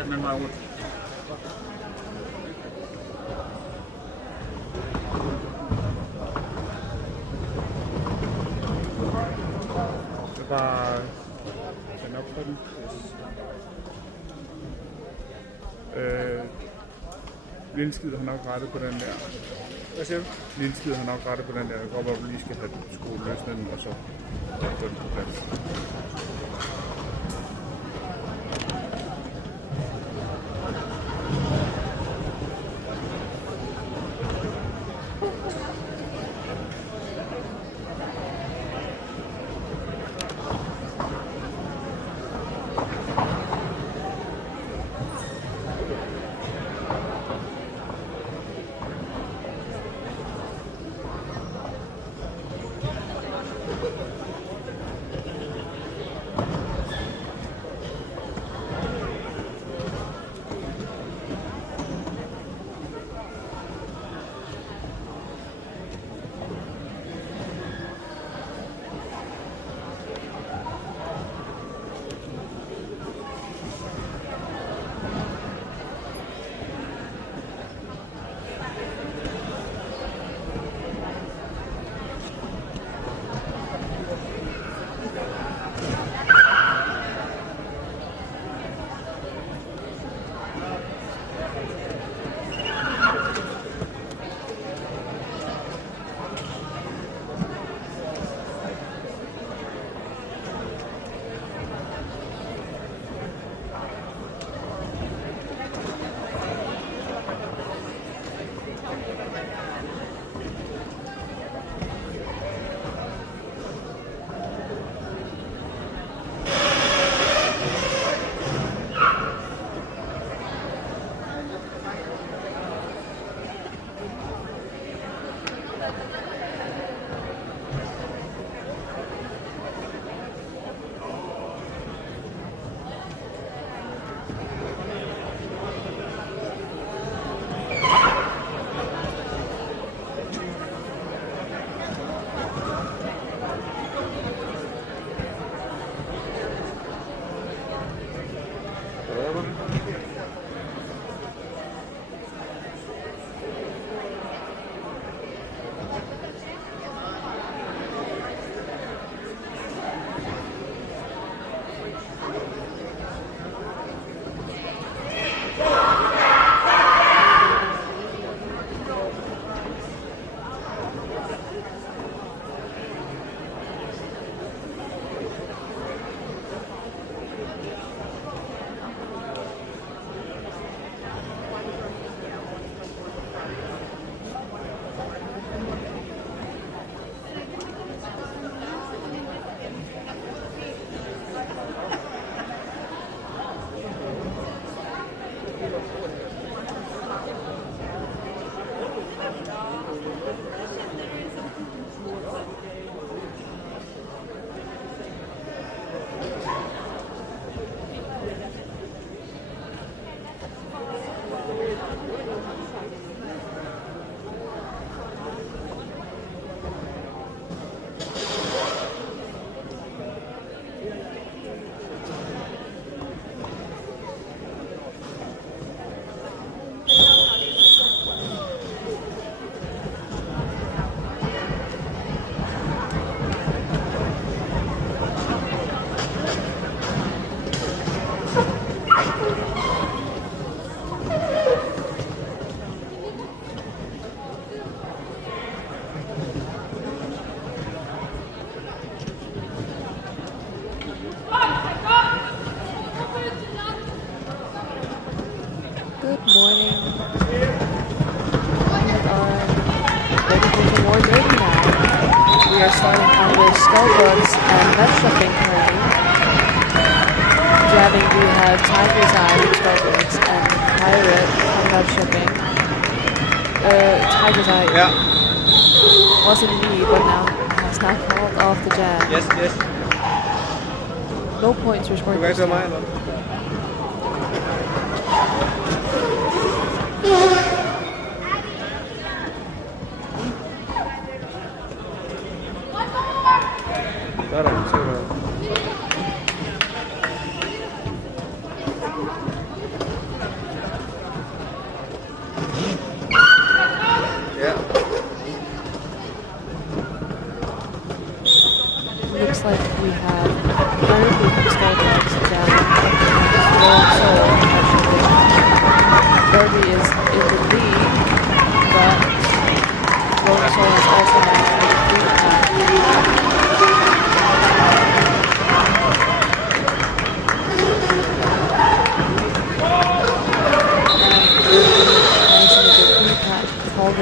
tage den anden vej rundt. Så bare den op for den. Lille skid har nok rettet på den der. Hvad siger du? Lille skid har nok rettet på den der. Jeg går op, at vi lige skal have skruet løs den, og så få den på plads. Skullbugs and Nörkoping currently. Driving we have Tiger's Eye with Skullbugs and Pirate from Nörkoping. Tiger's Eye was in the lead, but now has now fallen off the jam. Yes. No points for Sport. There. 2-0.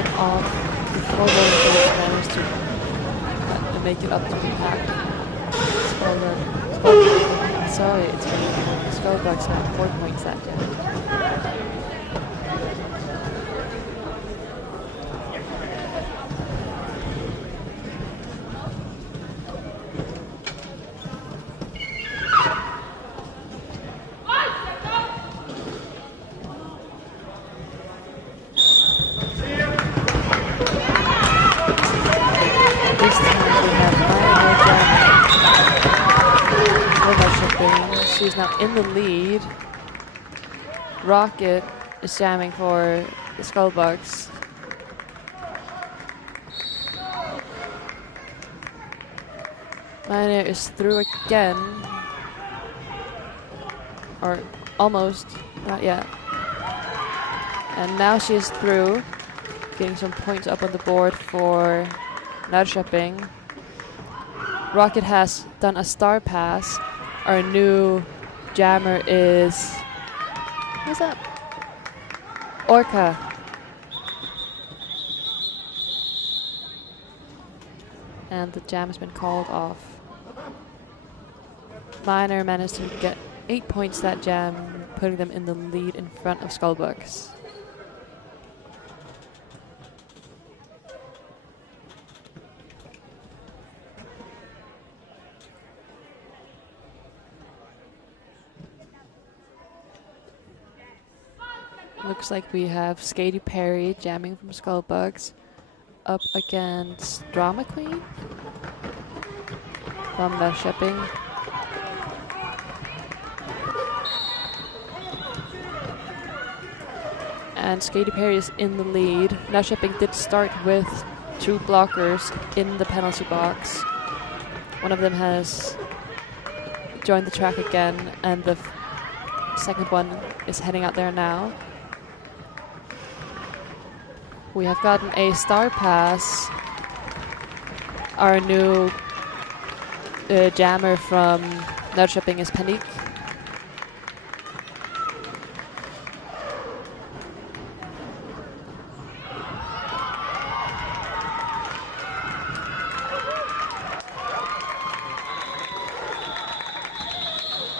taken off before Rolling Soul managed to make it up to the pack. Sorry, it's Skullbugs got 4 points that jam. She's now in the lead. Rocket is jamming for the Skullbugs. Miner is through again. Or almost, not yet. And now she is through, getting some points up on the board for Nörkoping. Rocket has done a star pass. Our new jammer is, who's up? Orca. And the jam has been called off. Miner managed to get 8 points that jam, putting them in the lead in front of Skullbugs. Looks like we have Skaty Perry jamming from Skullbugs up against Drama Queen from Nörkoping. And Skaty Perry is in the lead. Nörkoping did start with 2 blockers in the penalty box. One of them has joined the track again, and the second one is heading out there now. We have gotten a star pass. Our new jammer from Nörkoping is Panik.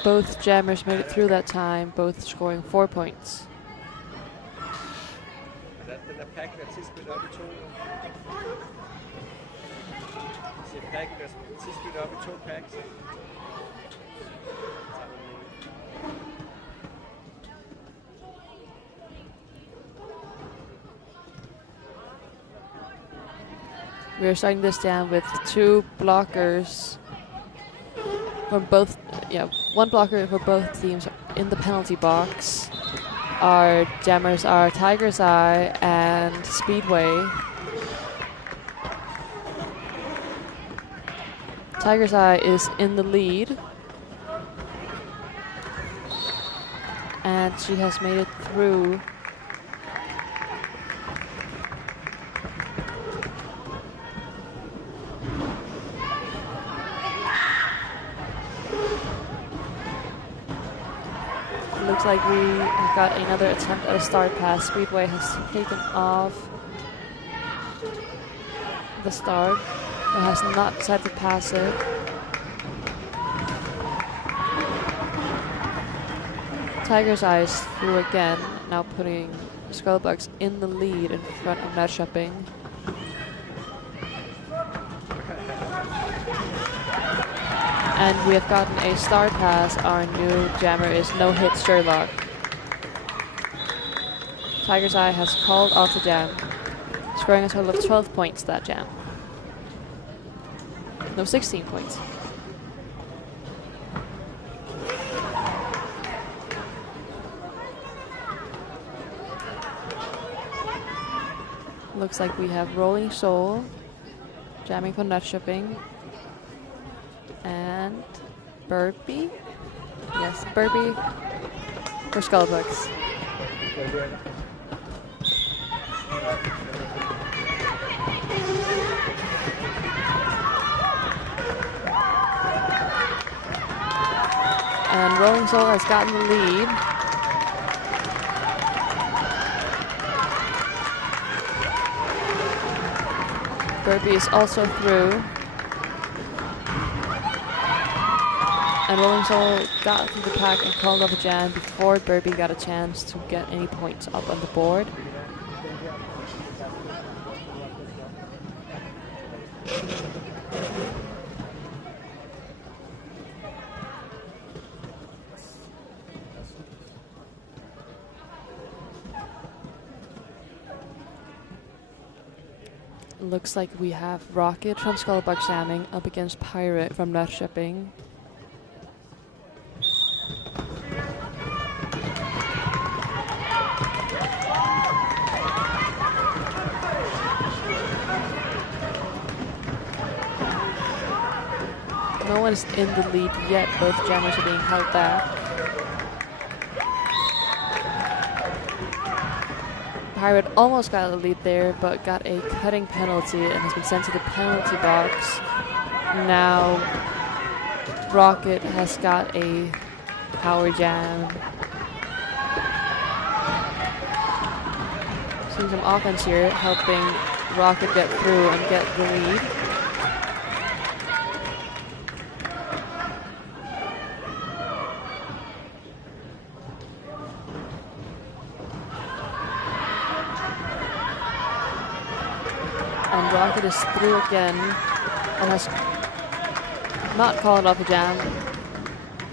Both jammers made it through that time, both scoring 4 points. We are starting this jam with 2 blockers from both, one blocker for both teams in the penalty box. Our jammers are Tiger's Eye and Speedway. Tiger's Eye is in the lead. And she has made it through. Looks like we have got another attempt at a start pass. Speedway has taken off the start, but has not decided to pass it. Tiger's Eye is through again, now putting Skullbugs in the lead in front of Nörkoping. And we have gotten a star pass. Our new jammer is No Hit Sherlock. Tiger's Eye has called off the jam, scoring a total of 12 points that jam. No, 16 points. Looks like we have Rolling Soul jamming for Nörkoping. And Burpee? Yes, Burpee for Skullbugs. And Rolling Soul has gotten the lead. Burpee is also through. And Williamson got through the pack and called off a jam before Burpee got a chance to get any points up on the board. Looks like we have Rocket from Skullbugs jamming up against Pirate from Nörkoping. No one's in the lead yet, both jammers are being held back. Pirate almost got a lead there, but got a cutting penalty and has been sent to the penalty box. Now Rocket has got a power jam. Seeing some offense here, helping Rocket get through and get the lead. And Rocket is through again and has not called off a jam.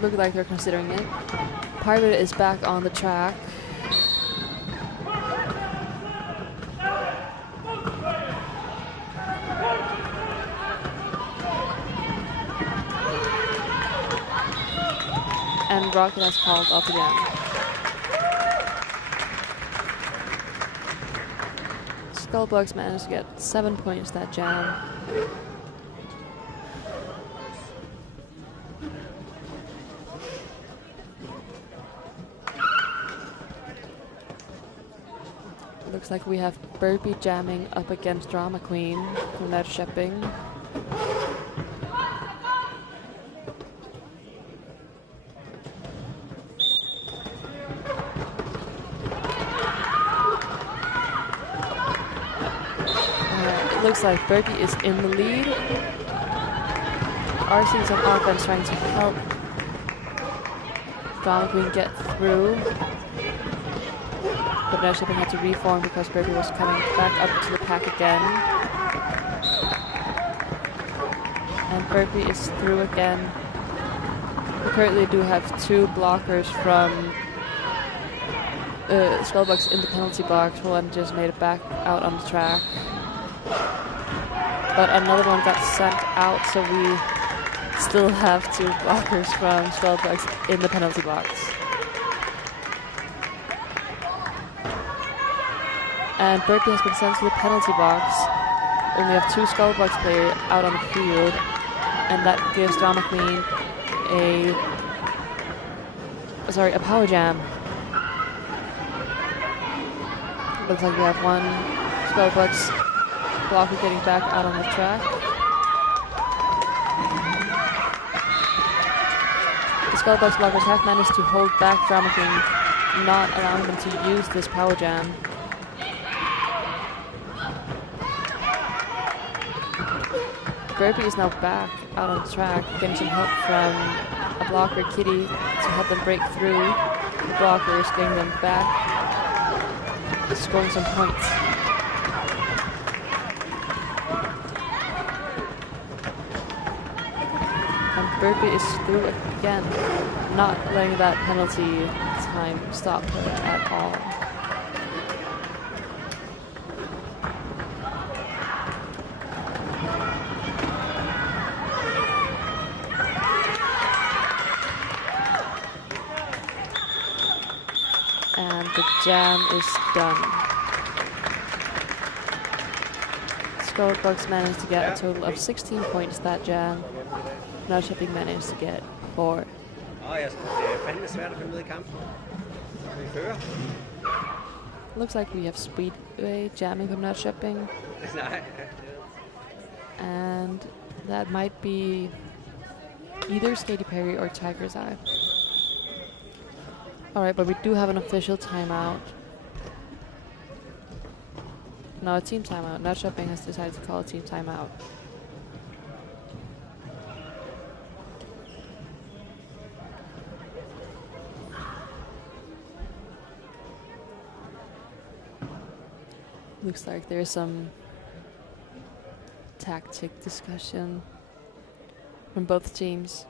Look like they're considering it. Pirate is back on the track. And Rocket has called off a jam. Skullbugs managed to get 7 points that jam. Looks like we have Burpee jamming up against Drama Queen from Nörkoping. Looks like Burpee is in the lead. RC some offense trying to help Drama Queen get through. But Nörkoping had to reform because Burpee was coming back up to the pack again. And Burpee is through again. We currently do have 2 blockers from Skullbugs in the penalty box. One just made it back out on the track. But another one got sent out, so we still have 2 blockers from Skullbugs in the penalty box. And Burpee has been sent to the penalty box. And we have 2 Skullbugs players out on the field. And that gives Drama Queen a power jam. Looks like we have 1 Skullbugs blocker getting back out on the track. The Skullbugs blockers have managed to hold back Drama Queen, not allowing them to use this power jam. Burpee is now back out on the track, getting some help from a blocker, Kitty, to help them break through the blockers, getting them back, scoring some points. And Burpee is through again, not letting that penalty time stop her at all. And the jam is done. Skullbugs managed to get a total of 16 points that jam. Nörkoping managed to get 4. Looks like we have Speedway jamming from Nörkoping. And that might be either Katy Perry or Tiger's Eye. Alright, but we do have an official timeout. No, a team timeout. Nörkoping has decided to call a team timeout. Looks like there's some tactic discussion from both teams.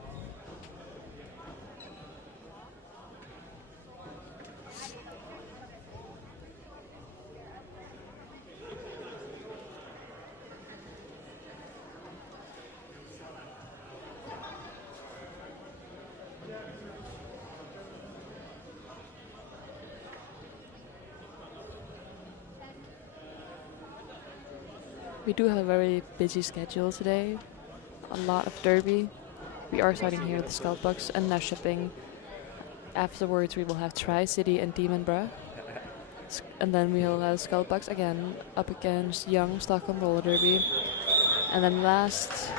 We do have a very busy schedule today. A lot of derby. We are starting here at the Skullbugs and Nörkoping. Afterwards we will have TriCity and Demonburgh. And then we will have Skullbugs again up against Young Stockholm Roller Derby. And then last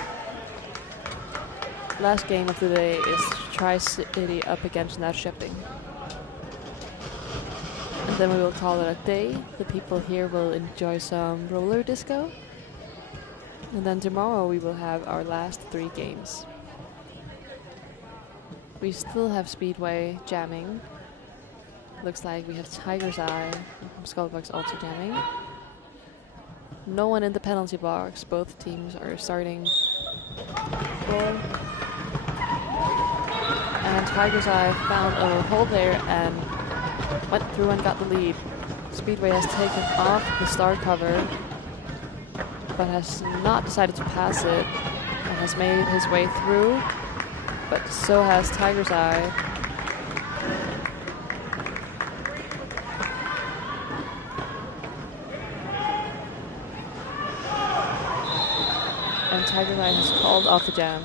game of the day is TriCity up against Nörkoping. And then we will call it a day. The people here will enjoy some roller disco. And then tomorrow we will have our last 3 games. We still have Speedway jamming. Looks like we have Tiger's Eye from Skullbugs also jamming. No one in the penalty box. Both teams are starting goal. And Tiger's Eye found a hole there and went through and got the lead. Speedway has taken off the star cover, but has not decided to pass it, and has made his way through, but so has Tiger's Eye. And Tiger's Eye has called off the jam.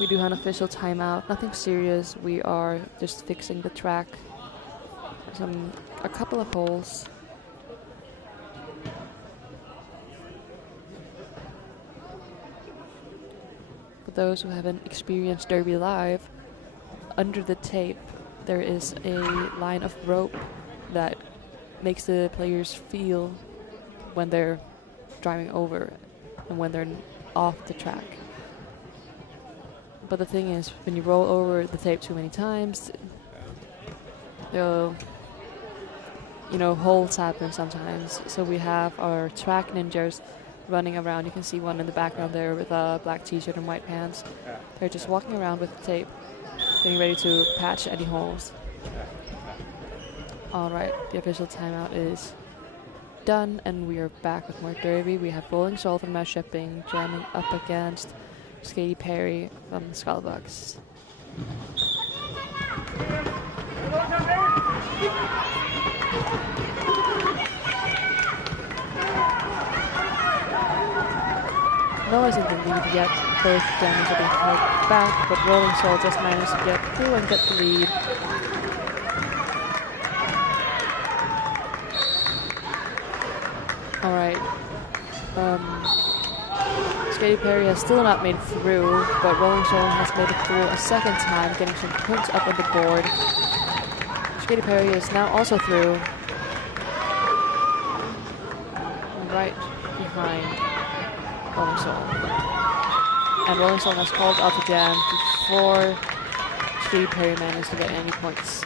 We do an official timeout, nothing serious. We are just fixing the track. A couple of holes. For those who haven't experienced Derby live, under the tape there is a line of rope that makes the players feel when they're driving over and when they're off the track. But the thing is, when you roll over the tape too many times, holes happen sometimes. So we have our track ninjas running around. You can see one in the background there with a black t-shirt and white pants. They're just walking around with the tape, getting ready to patch any holes. Alright, the official timeout is done, and we are back with more derby. We have Rolling Soul from Nörkoping jamming up against Katy Perry from the Skullbugs. No one's in the lead yet. Both jammers are being held back, but Rolling Soul just managed to get through and get the lead. Alright. Katy Perry has still not made it through, but Rolling Soul has made it through a second time, getting some points up on the board. Katy Perry is now also through. Right behind Rolling Soul. And Rolling Soul has called out the jam before Katy Perry managed to get any points.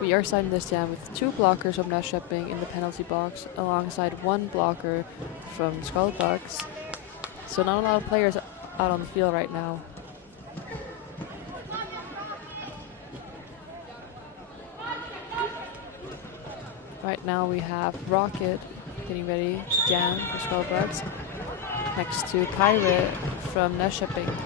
We are starting this jam with 2 blockers from Nörkoping in the penalty box, alongside 1 blocker from Skullbugs. So not a lot of players out on the field right now. Right now we have Rocket getting ready to jam for Skullbugs, next to Pirate from Nörkoping.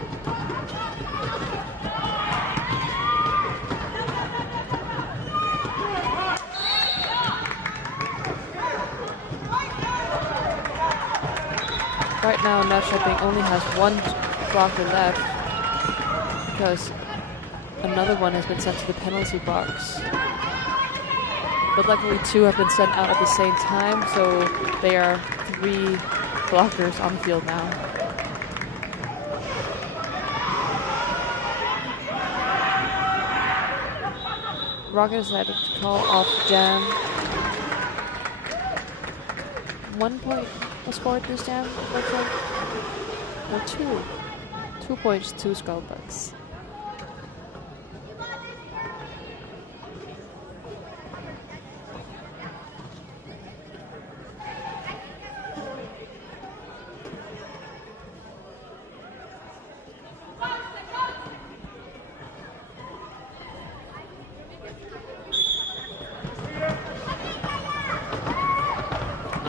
Right now, Nörkoping only has one blocker left because another one has been sent to the penalty box. But luckily, 2 have been sent out at the same time, so they are 3 blockers on the field now. Rocket decided to call off jam. 1 point was scored this jam, looks like. Or 2. 2 points to Skullbugs.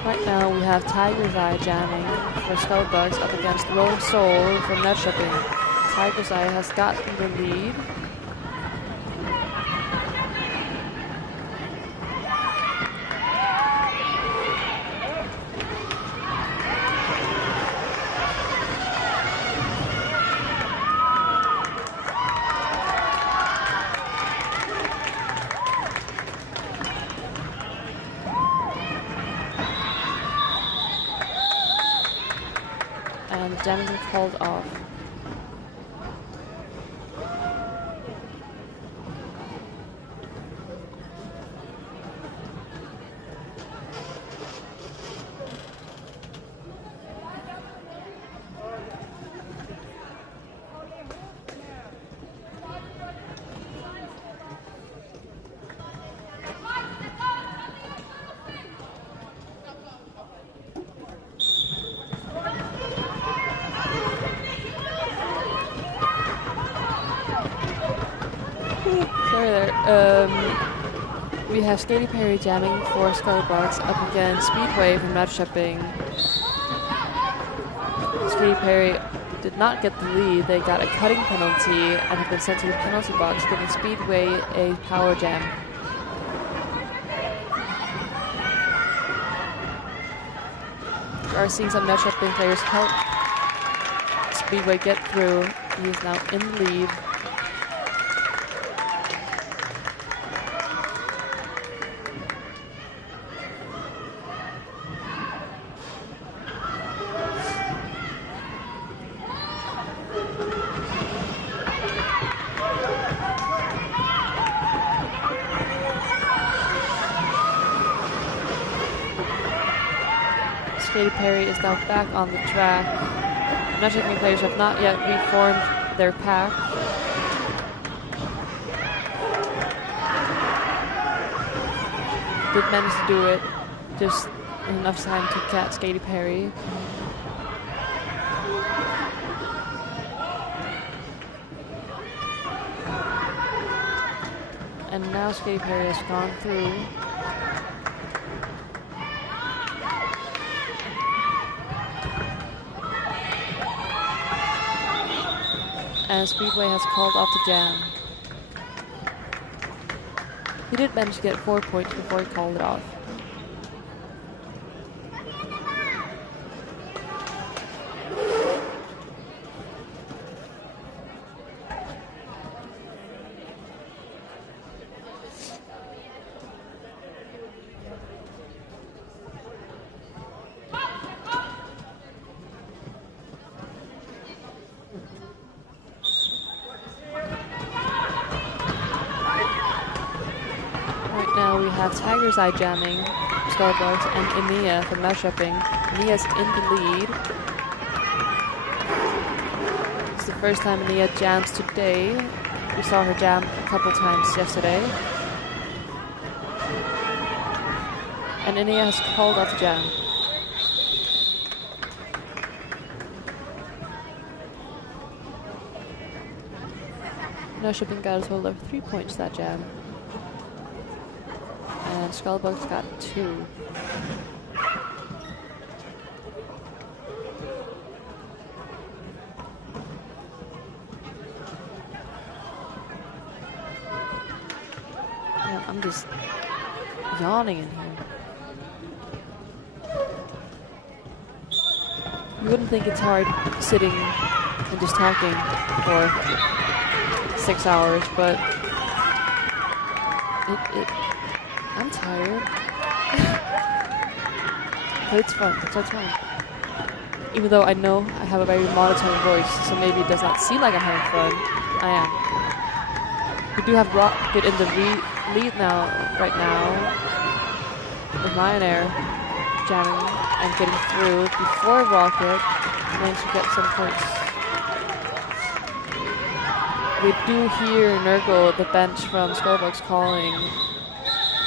Right now we have Tiger's Eye jamming for Skullbugs up against Rolling Soul from Nörkoping. Tiger's Eye has gotten the lead. And the jamming is called off. Sorry there. We have Skaty Perry jamming for Skullbugs up against Speedway from Nörkoping. Skaty Perry did not get the lead. They got a cutting penalty and have been sent to the penalty box, giving Speedway a power jam. We are seeing some Nörkoping players help Speedway get through. He is now in the lead. Skaty Perry is now back on the track. Nörkoping players have not yet reformed their pack. Did manage to do it, just enough time to catch Skaty Perry. And now Skaty Perry has gone through. And Speedway has called off the jam. He did manage to get 4 points before he called it off. Now we have Tiger's Eye jamming, Skullbugs, and Emilia from Nörkoping. Emia's in the lead. It's the first time Emilia jams today. We saw her jam a couple times yesterday. And Emilia has called off the jam. Nörkoping got a total of 3 points that jam. And Skullbugs got 2. Yeah, I'm just yawning in here. You wouldn't think it's hard sitting and just talking for 6 hours, but I'm tired. But it's fun, so it's fun. Even though I know I have a very monotone voice, so maybe it does not seem like I'm having fun, I am. We do have Rocket in the lead right now, with Myonair jamming and getting through before Rocket managed to get some points. We do hear Nörko, the bench from Skullbugs, calling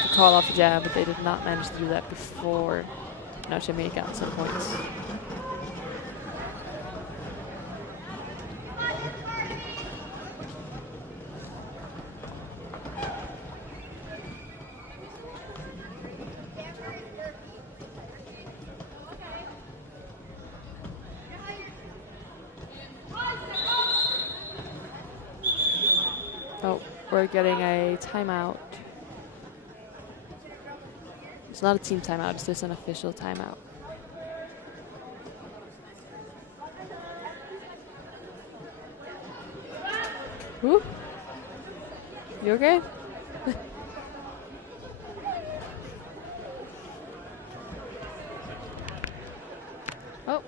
to call off the jam, but they did not manage to do that before Nörkoping got some points. Oh, we're getting a timeout. It's not a team timeout, it's just an official timeout. Woo? You okay? Oh.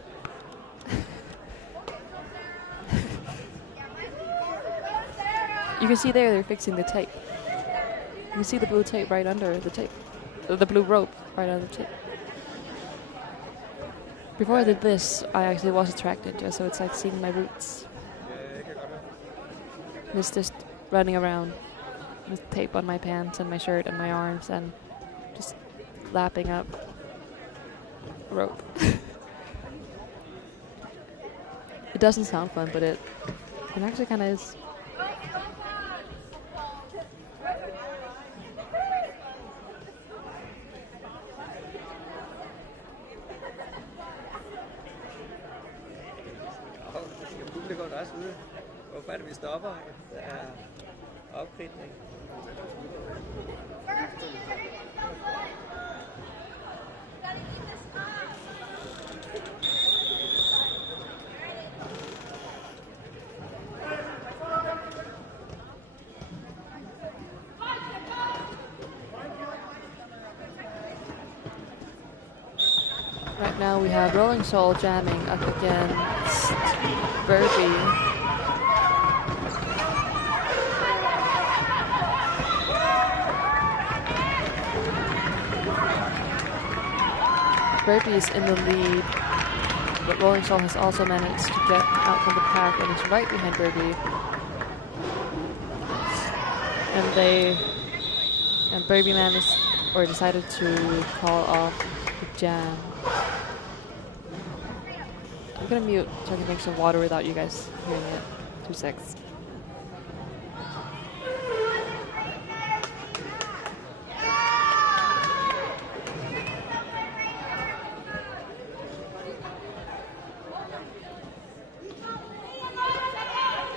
You can see there they're fixing the tape. You can see the blue tape right under the tape. The blue rope right under the tape. Before I did this, I actually was attracted, so it's like seeing my roots. It's just running around with tape on my pants and my shirt and my arms and just lapping up rope. It doesn't sound fun, but it actually kind of is. Hvorfor er det, vi stopper? Der er opkridning. Right now we have Rolling Soul jamming up against Birdie. Birdie is in the lead, but Rolling Soul has also managed to get out from the pack and is right behind Birdie. And Birdie decided to call off the jam. I'm gonna mute so I can drink some water without you guys hearing it. 2 seconds.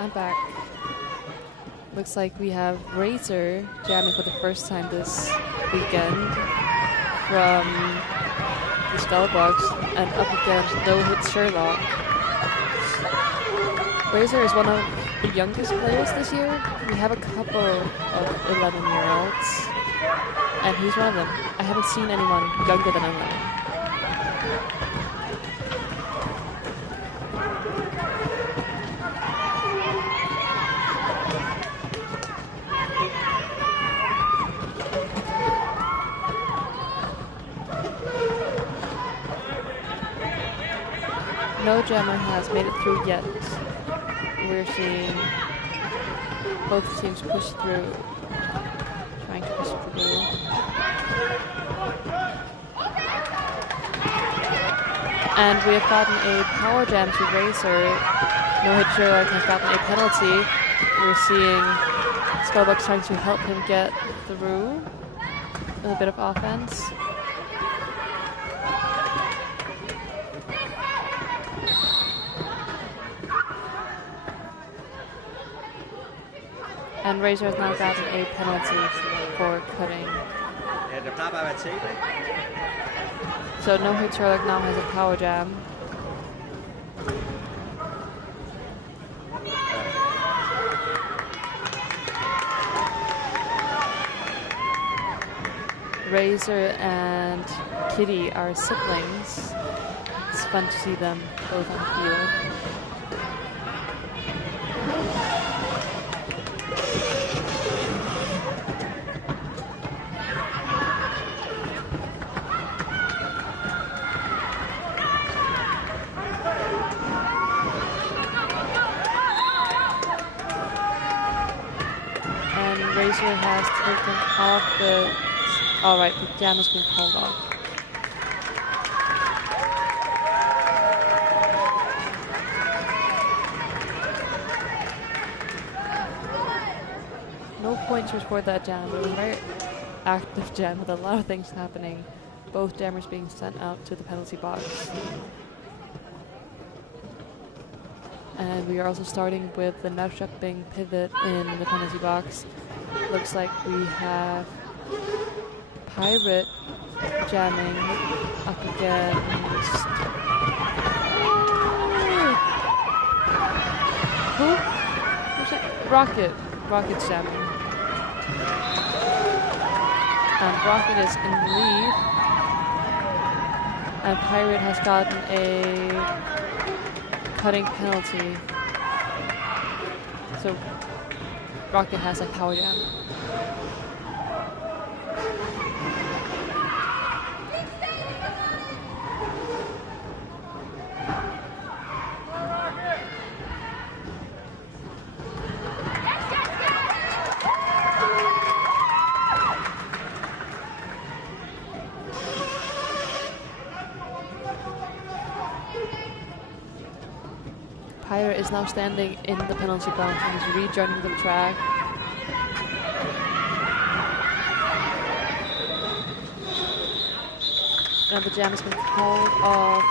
I'm back. Looks like we have Razor jamming for the first time this weekend from the Skullbugs and up against No Hit Sherlock. Razor is one of the youngest players this year. We have a couple of 11-year-olds, and he's one of them. I haven't seen anyone younger than 11. No jammer has made it through yet. We're seeing both teams push through, trying to push through. And we have gotten a power jam to Racer. No Hit Sherlock has gotten a penalty. We're seeing Skullbugs trying to help him get through with a bit of offense. And Razor has now gotten a penalty for cutting. So No Hit Sherlock now has a power jam. Razor and Kitty are siblings. It's fun to see them both on the field. And Razor has taken off the... Alright, the jam has been called off. No pointers for that jam. It was a very active jam with a lot of things happening. Both jammers being sent out to the penalty box. And we are also starting with the Nörkoping pivot in the penalty box. Looks like we have Pirate jamming up against... Who? Who's it? Rocket. Rocket's jamming. And Rocket is in the lead. And Pirate has gotten a cutting penalty. So Rocket has a power jam. Pirate is now standing in the penalty box and is rejoining the track. And the jam has been called off.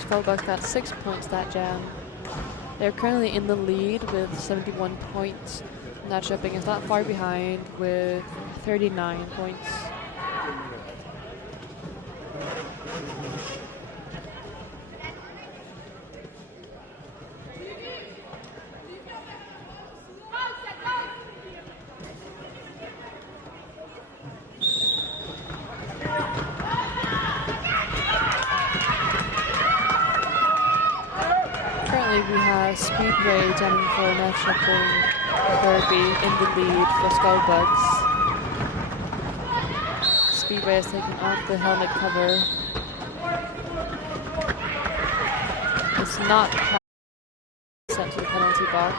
Skullbugs got 6 points that jam. They're currently in the lead with 71 points. Nörkoping is not far behind with 39 points. We have Speedway jamming for Nörkoping Derby in the lead for Skullbugs. Speedway is taking off the helmet cover. It's not sent to the penalty box,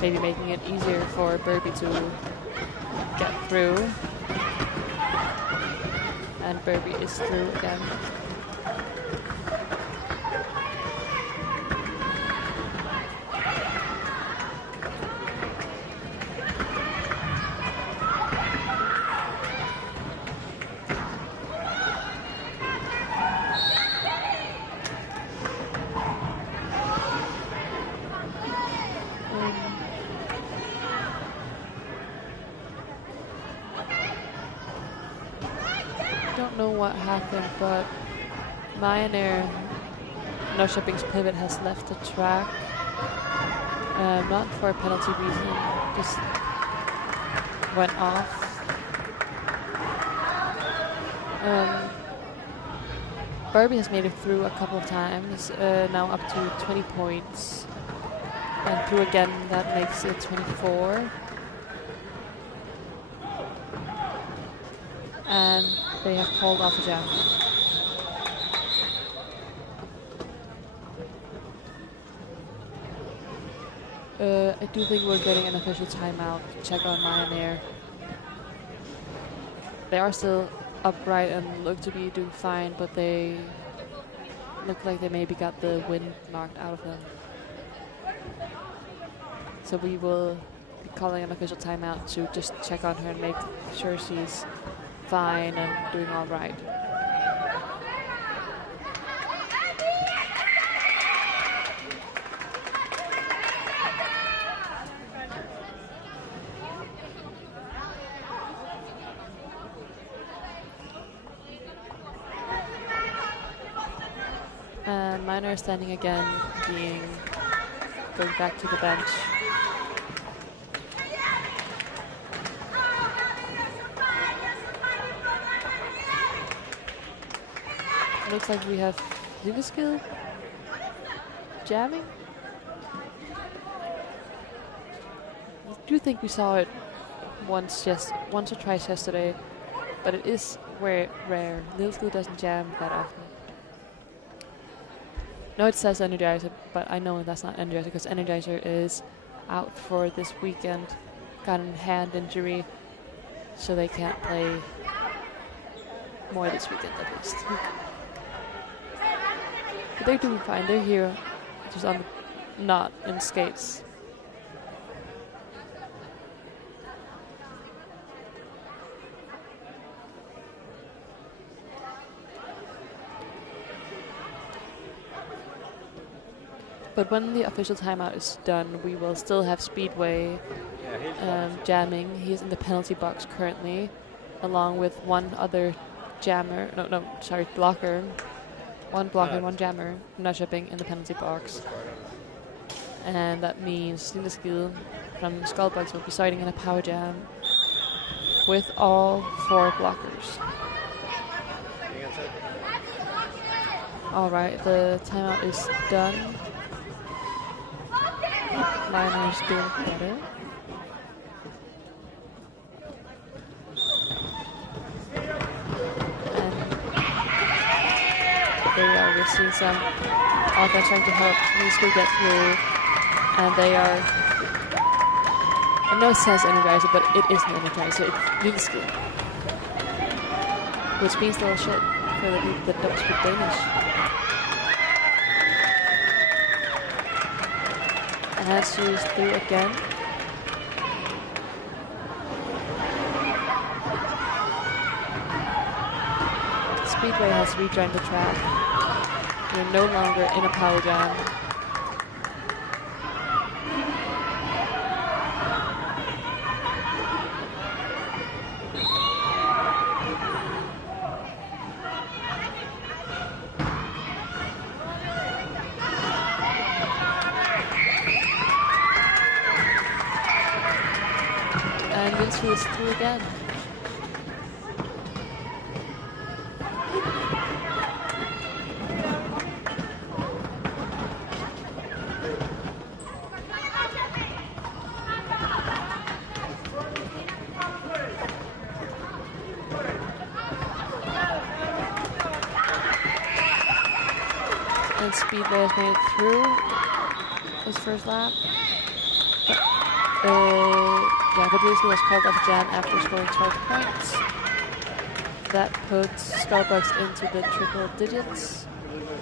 maybe making it easier for Burby to get through. And Burby is through again. Don't know what happened, but Nörkoping's pivot has left the track. Not for a penalty reason, just went off. Burby has made it through a couple of times, now up to 20 points. And through again, that makes it 24. And they have called off a jam. I do think we're getting an official timeout to check on Ryanair. They are still upright and look to be doing fine, but they look like they maybe got the wind knocked out of them. So we will be calling an official timeout to just check on her and make sure she's fine and doing all right. And Minor is standing again, going back to the bench. Looks like we have YoungSTRDs jamming. I do think we saw it once or twice yesterday, but it is rare. YoungSTRD doesn't jam that often. No, it says Energizer, but I know that's not Energizer because Energizer is out for this weekend. Got a hand injury, so they can't play more this weekend at least. But they're doing fine. They're here, just on not in skates. But when the official timeout is done, we will still have Speedway jamming. He's in the penalty box currently, along with one other jammer. Blocker. One blocker and one jammer. Nörkoping in the penalty box. And that means YoungSTRDs from Skullbugs will be starting in a power jam with all 4 blockers. Alright, the timeout is done. Liner's doing better. And there we are, we're seeing some offense trying to help YoungSTRDs get through. And they are, I know it says Energizer, but it isn't Energizer, it's YoungSTRDs. Which means they'll shit for the people that don't speak Danish. And she's through again. Speedway has rejoined the track. We're no longer in a power jam. And YoungSTRDs is through again. And Speedway has made it through his first lap. But YoungSTRDs was called off jam after scoring 12 points. That puts Skullbugs into the triple digits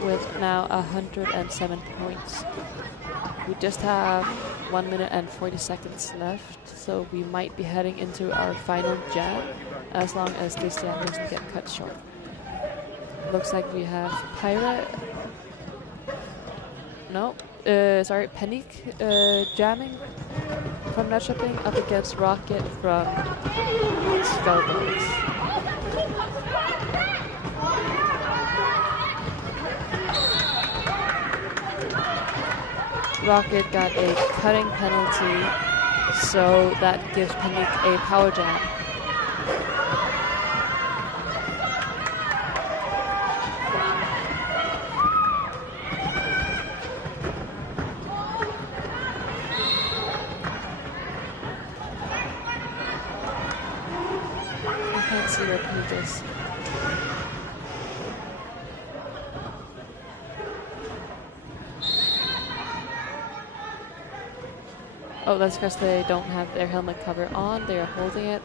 with now 107 points. We just have 1 minute and 40 seconds left, so we might be heading into our final jam as long as this jam doesn't get cut short. Looks like we have Pirate. Panic jamming from Nörkoping up against Rocket from Skullbugs. Rocket got a cutting penalty, so that gives Panic a power jam. This. Oh, that's because they don't have their helmet cover on. They are holding it.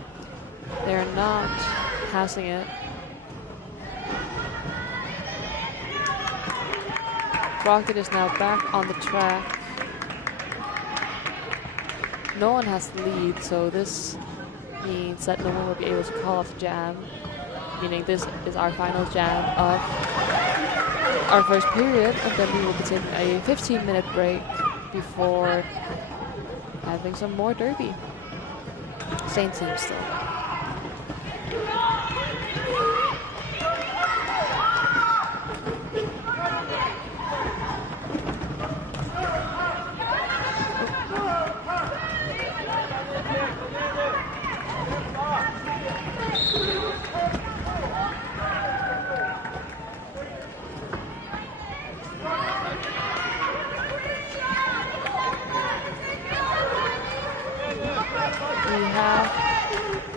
They are not passing it. Rocket is now back on the track. No one has the lead, so this means that no one will be able to call off the jam, meaning this is our final jam of our first period, and then we will be taking a 15-minute break before having some more derby. Same team still.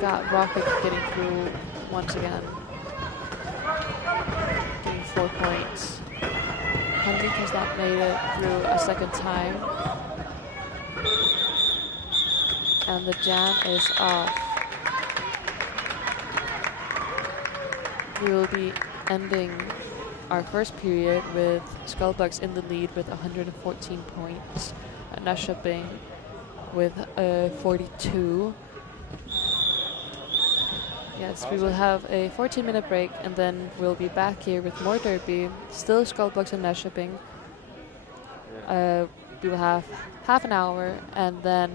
got Rocket getting through once again. Getting 4 points. Henrik has not made it through a second time. And the jam is off. We will be ending our first period with Skullbugs in the lead with 114 points. Nörkoping with 42. Yes, we will have a 14-minute break and then we'll be back here with more derby. Still Skullbugs and Nörkoping. We will have half an hour and then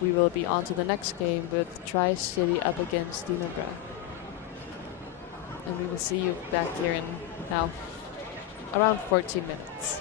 we will be on to the next game with TriCity up against Demonburgh. And we will see you back here in now around 14 minutes.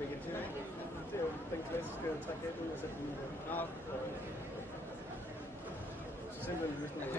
Vegetarian. Den klassiske tragedie, og så den simpelthen løsning.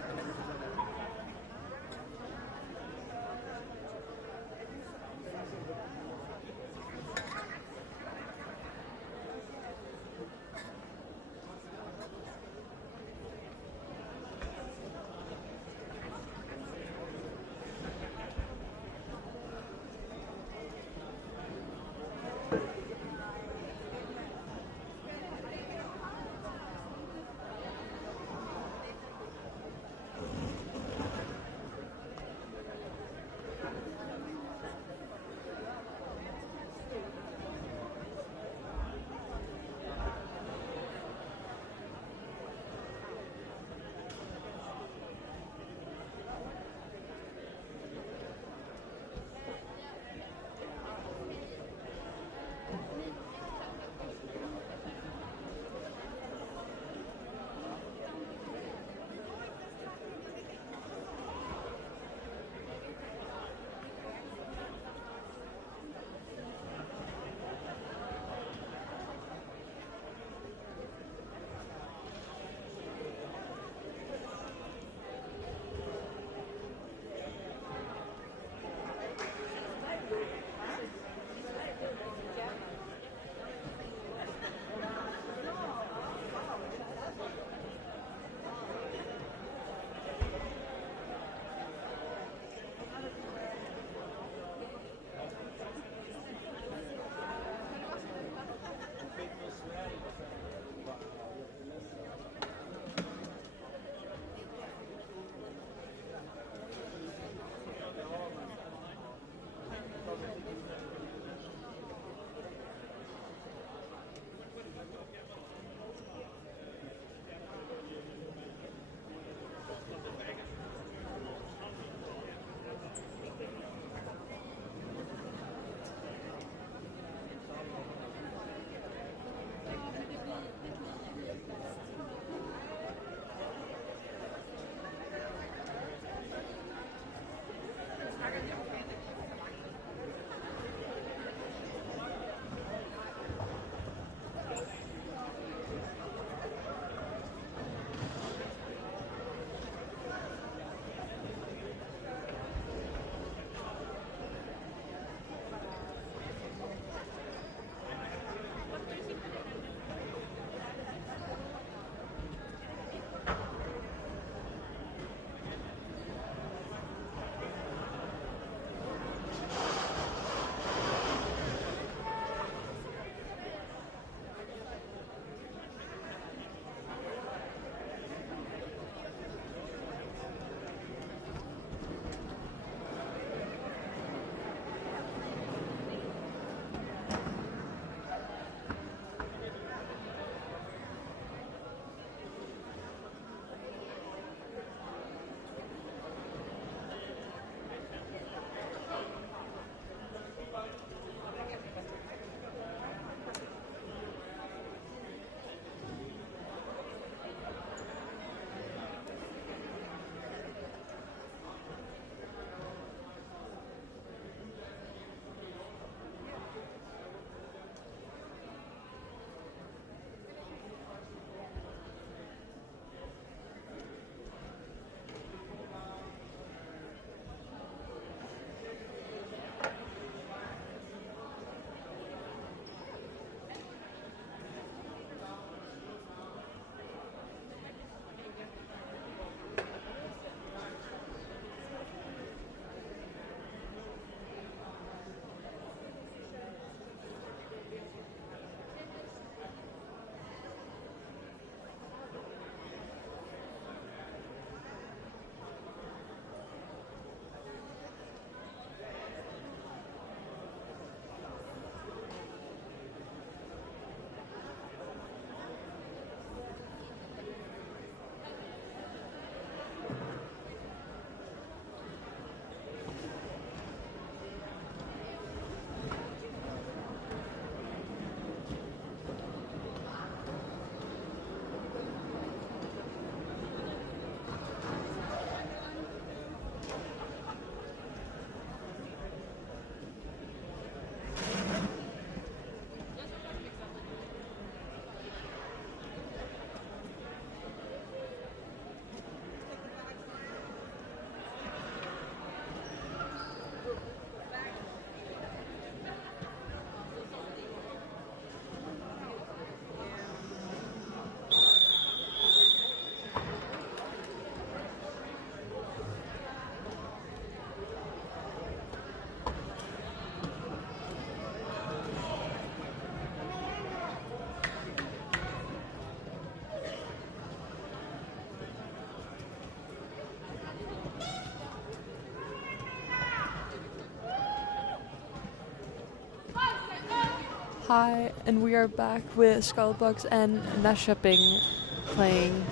Hi, and we are back with Skullbugs and Nörkoping playing.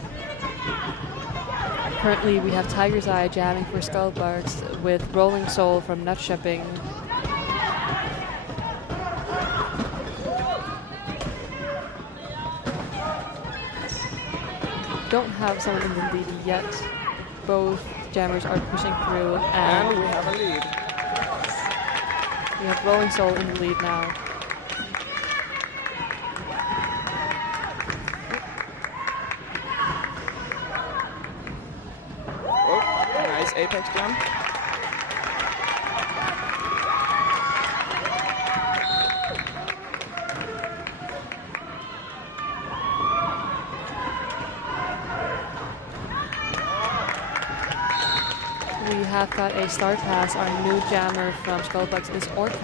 Currently, we have Tiger's Eye jamming for Skullbugs with Rolling Soul from Nörkoping. Don't have someone in the lead yet. Both jammers are pushing through, and we have a lead. We have Rolling Soul in the lead now. Oh, nice apex jump. We have got a start pass. Our new jammer from Skullbugs is Orca.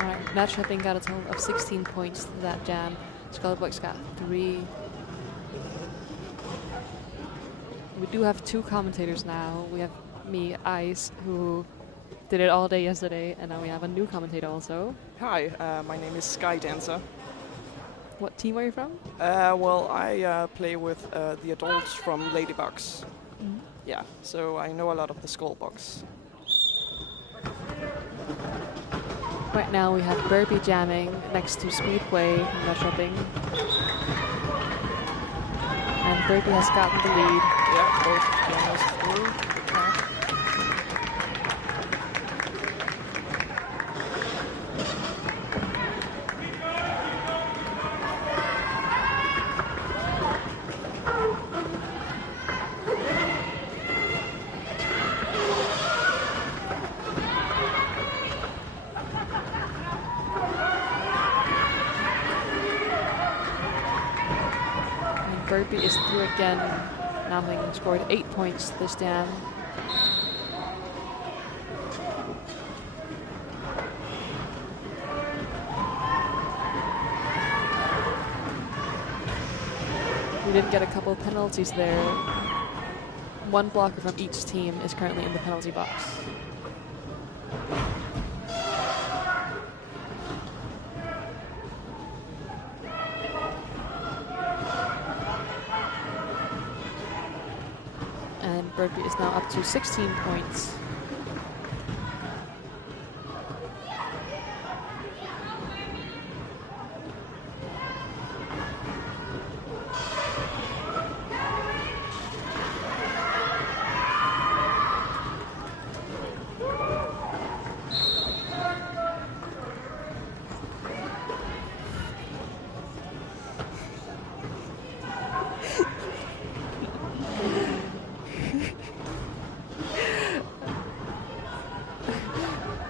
Alright, Nörkoping got a total of 16 points to that jam. Skullbugs got 3. We do have 2 commentators now. We have me, Ice, who did it all day yesterday, and now we have a new commentator also. Hi, my name is Sky Dancer. What team are you from? Well, I play with the adults from Ladybugs. Mm-hmm. Yeah, so I know a lot of the Skullbugs. Right now we have Burpee jamming next to Speedway in Nörkoping. And Burpee has gotten the lead. Yeah, both jammers through. Good pass. Burpee is through again, now having scored 8 points this jam. We did get a couple of penalties there. One blocker from each team is currently in the penalty box. And Burpee is now up to 16 points.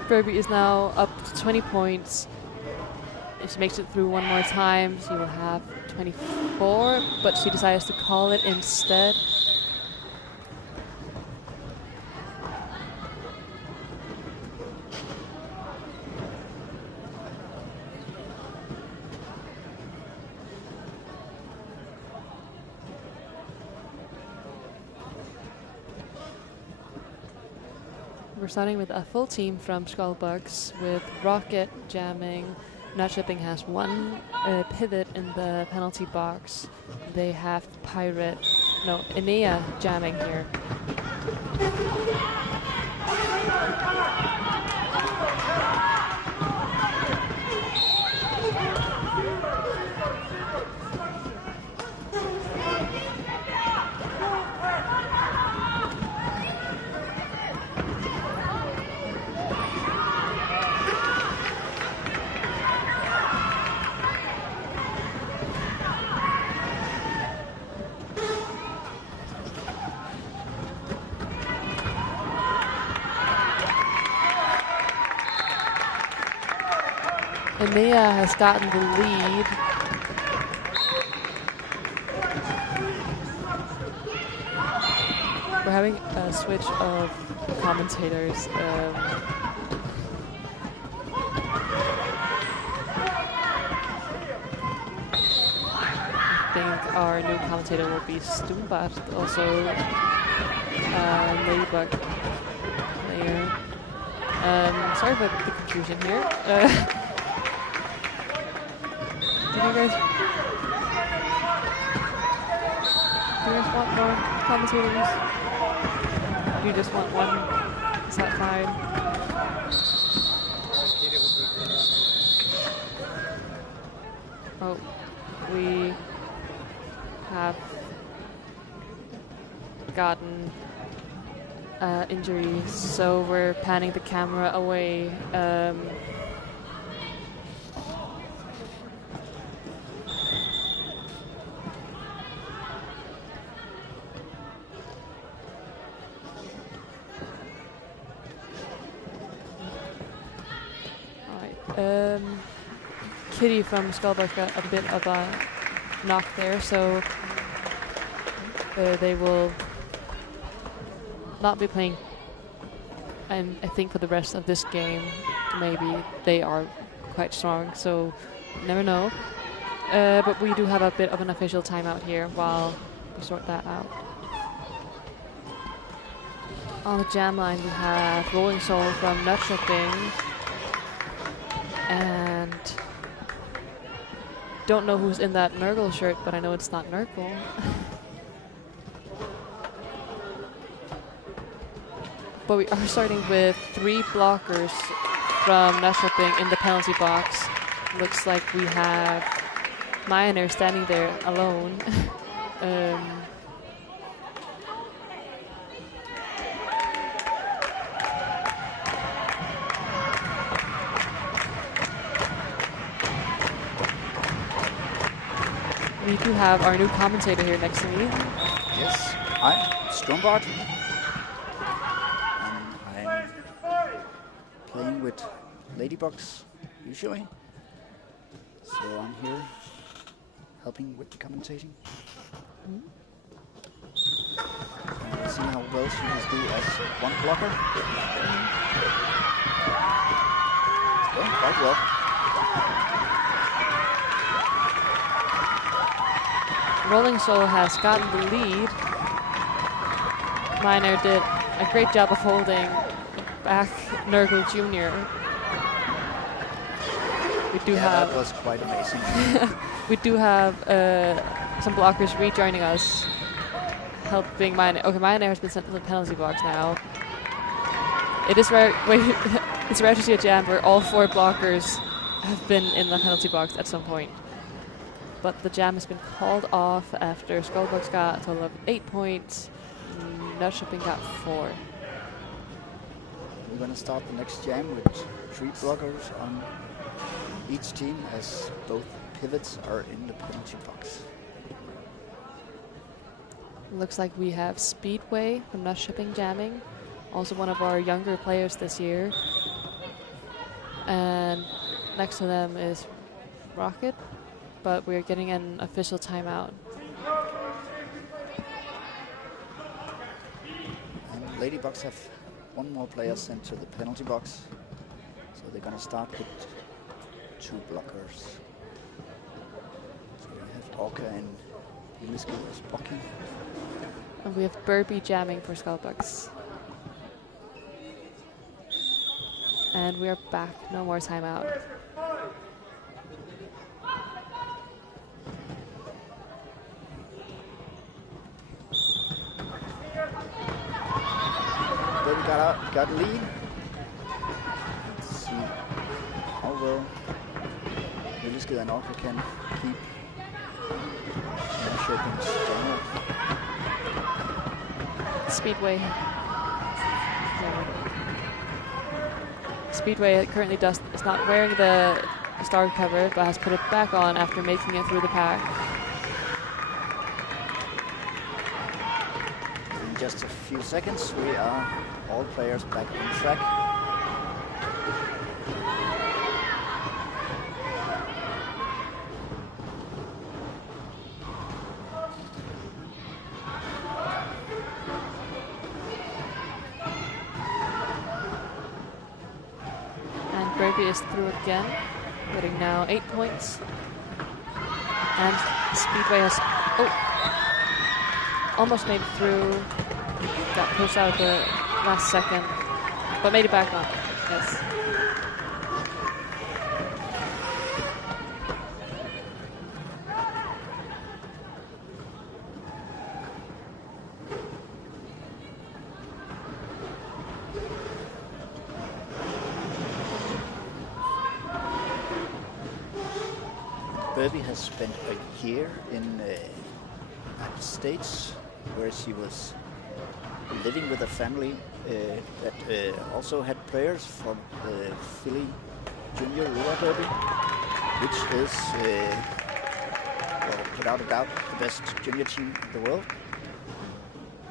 Burpee is now up to 20 points. If she makes it through one more time, she will have 24, but she decides to call it instead. We're starting with a full team from Skullbugs with Rocket jamming. Nörkoping has one pivot in the penalty box. They have Enea jamming here. Enea has gotten the lead. We're having a switch of commentators. our new commentator will be Skullbugs, also Ladybug player. Sorry about the confusion here. Do you guys want more commentators? Do you just want one? Is that fine? Oh, we have gotten injuries, so we're panning the camera away. Kitty from Skullbugs got a bit of a knock there, so they will not be playing. And I think for the rest of this game, maybe they are quite strong, so never know. But we do have a bit of an official timeout here while we sort that out. On the jam line, we have Rolling Soul from Nörkoping. And don't know who's in that Nurgle shirt, but I know it's not Nurgle. But we are starting with 3 blockers from Nörkoping in the penalty box. Looks like we have Miner standing there alone. We do have our new commentator here next to me. Yes, I'm Strumbot. And I'm playing with Ladybugs, usually. So I'm here helping with the commentating. Let's see how well she has do as one blocker. It's going quite well. Rolling Soul has gotten the lead. Miner did a great job of holding back Nurgle Jr. We do have that was quite amazing. we do have some blockers rejoining us, helping Miner. Okay, Miner has been sent to the penalty box now. It is rare. Wait, it's rare to see a jam where all 4 blockers have been in the penalty box at some point. But the jam has been called off after Skullbugs got a total of 8 points. Nörkoping got 4. We're going to start the next jam with 3 blockers on each team, as both pivots are in the penalty box. Looks like we have Speedway from Nörkoping jamming, also one of our younger players this year. And next to them is Rocket, but we're getting an official timeout. And Ladybugs have 1 more player sent to the penalty box, so they're going to start with 2 blockers. So we have Orca and Uniski as blocking. And we have Burpee jamming for Skullbugs. And we are back, no more timeout. Got a lead. Let's see how well Uniski and Orca can keep Nörkoping's general. Speedway. Speedway currently is not wearing the star cover, but has put it back on after making it through the pack. In just a few seconds, we are all players back on track. Burpee is through again, getting now 8 points. And Speedway has Oh! Almost made it through. Got pushed out at the last second. But made it back on. Yes. Berby has spent a year in the United States, where she was living with a family that also had players from the Philly Junior Roller Derby, which is, well, without a doubt, the best junior team in the world.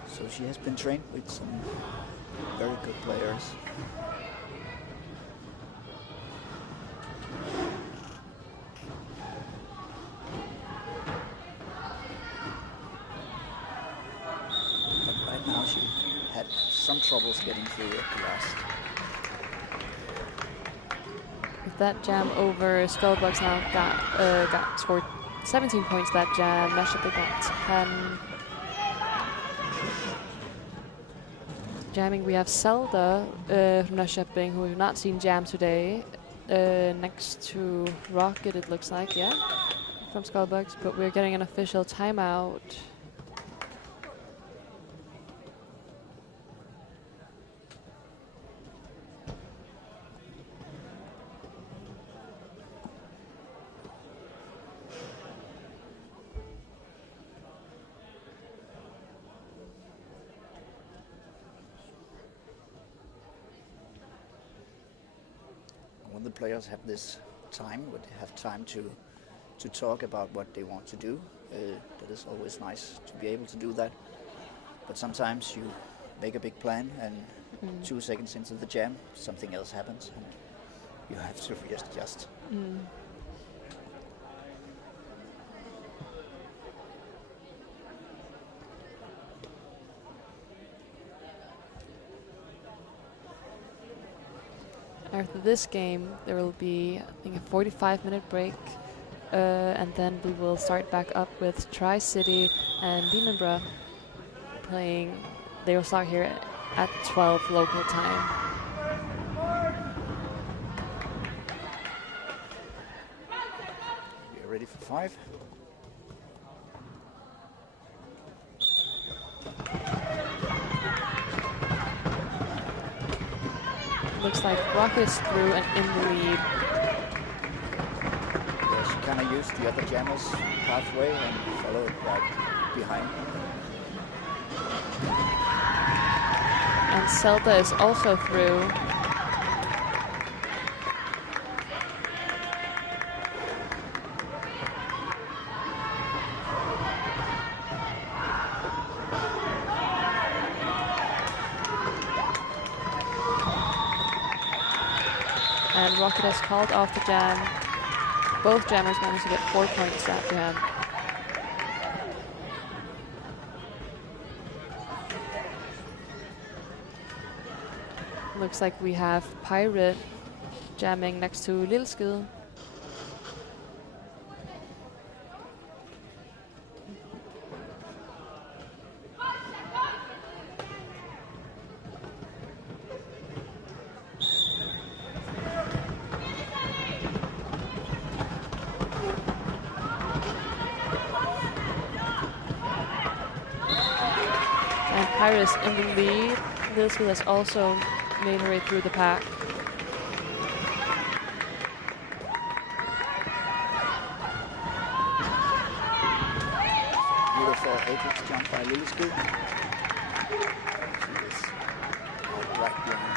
So she has been trained with some very good players. Some troubles getting through at the last. With that jam over, Skullbugs now got scored 17 points that jam. Nörkoping got 10. Jamming, we have Zelda from Nörkoping, who we've not seen jam today. Next to Rocket, it looks like, yeah, from Skullbugs. But we're getting an official timeout. When the players have this time, when they have time to talk about what they want to do, that is always nice to be able to do that. But sometimes you make a big plan and 2 seconds into the jam, something else happens and you have to readjust. After this game, there will be, I think, a 45-minute break, and then we will start back up with TriCity and Demonburgh playing. They will start here at 12 local time. You're ready for 5? Looks like Rocket is through and in the lead. Yeah, she kind of used the other jammers halfway and followed right behind. And Zelda is also through. And Rocket has called off the jam. Both jammers managed to get 4 points after him. Looks like we have Pirate jamming next to Lilleskill. Iris in the lead. Lilleskill has also made her way through the pack. Beautiful apex jump by Lilleskill. She is right behind.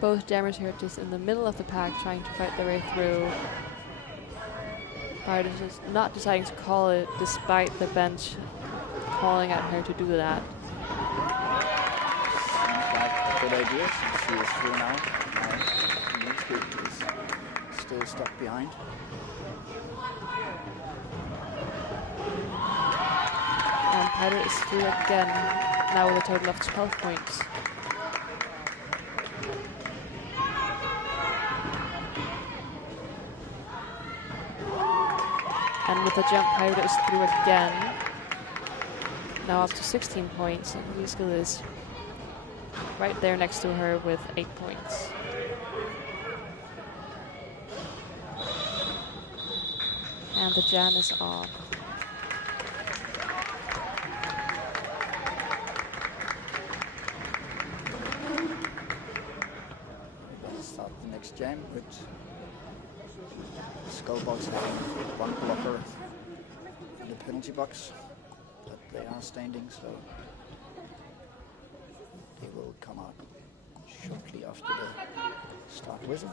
Both jammers here just in the middle of the pack trying to fight their way through. Pirate is just not deciding to call it despite the bench calling at her to do that. Seems like a good idea since she is through now. Lilleskill is still stuck behind. And Pirate is through again, now with a total of 12 points. And with a jump, Pirate is through again. Now up to 16 points, and Lieskel is right there next to her with 8 points. And the jam is off. Let's start the next jam with Skullbugs having one blocker in the penalty box, but they are standing, so they will come out shortly after the start whistle.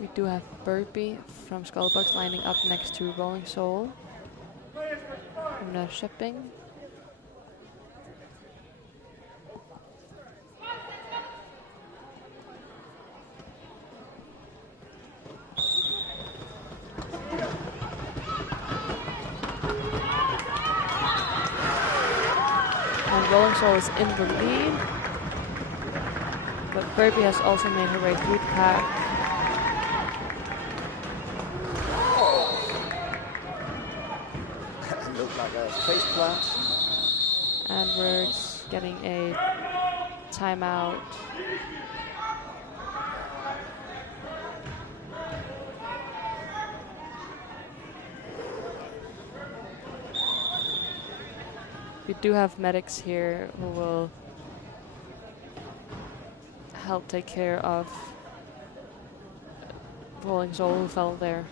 We do have Burpee from Skullbugs lining up next to Rolling Soul from Nörkoping. And Rolling Soul is in the lead, but Burpee has also made her way through the pack. Looked like a face plant. And we're getting a timeout. We do have medics here who will help take care of Rolling Soul who fell there.